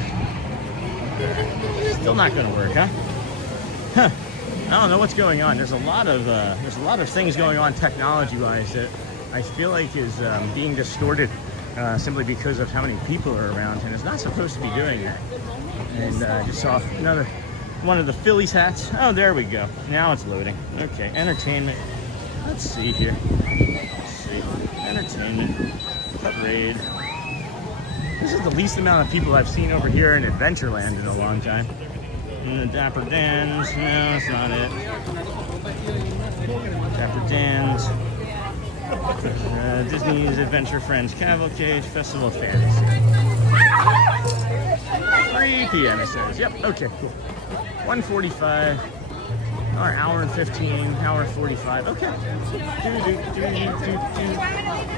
Still not gonna work, huh? Huh. I don't know what's going on. There's a lot of things going on technology-wise that I feel like is being distorted simply because of how many people are around, and it's not supposed to be doing that. And I just saw one of the Phillies hats. Oh, there we go. Now it's loading. Okay, entertainment. Let's see here. Let's see. Entertainment. Parade. This is the least amount of people I've seen over here in Adventureland in a long time. And the Dapper Dans. No, that's not it. Dapper Dans. Disney's Adventure Friends Cavalcade Festival of Fantasy. 3 p.m. it says. Yep, okay, cool. 1:45. Or hour and 15, hour 45. Okay.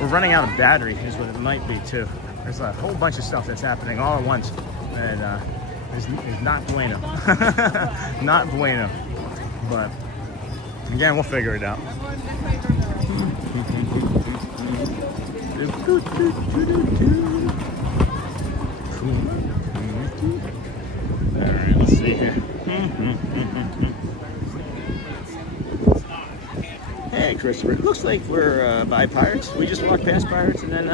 We're running out of battery is what it might be too. There's a whole bunch of stuff that's happening all at once. And is not bueno. Not bueno. But again, we'll figure it out. Alright, let's see here. Hey, Christopher. It looks like we're by Pirates. We just walked past Pirates, and then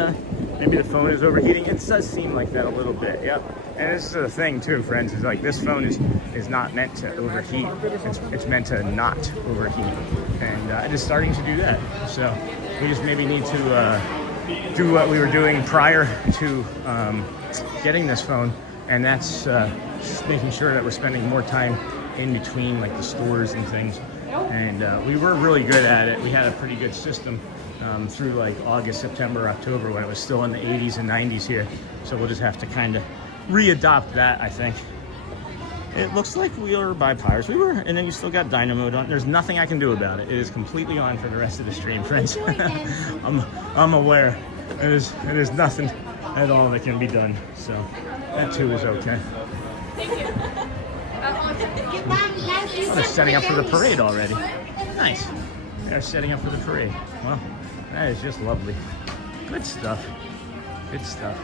maybe the phone is overheating. It does seem like that a little bit. Yep. And this is the thing too, friends. Is like this phone is not meant to overheat. It's meant to not overheat, and it is starting to do that. So we just maybe need to do what we were doing prior to getting this phone, and that's just making sure that we're spending more time in between like the stores and things. And we were really good at it. We had a pretty good system through like August, September, October, when it was still in the 80s and 90s here. So we'll just have to kind of readopt that, I think. It looks like we are by Pirates. We were, and then you still got Dino mode on. There's nothing I can do about it. It is completely on for the rest of the stream, friends. I'm aware. It is nothing at all that can be done. So that too is okay. Oh, they're setting up for the parade already. Nice. They're setting up for the parade. Well, that is just lovely. Good stuff. Good stuff.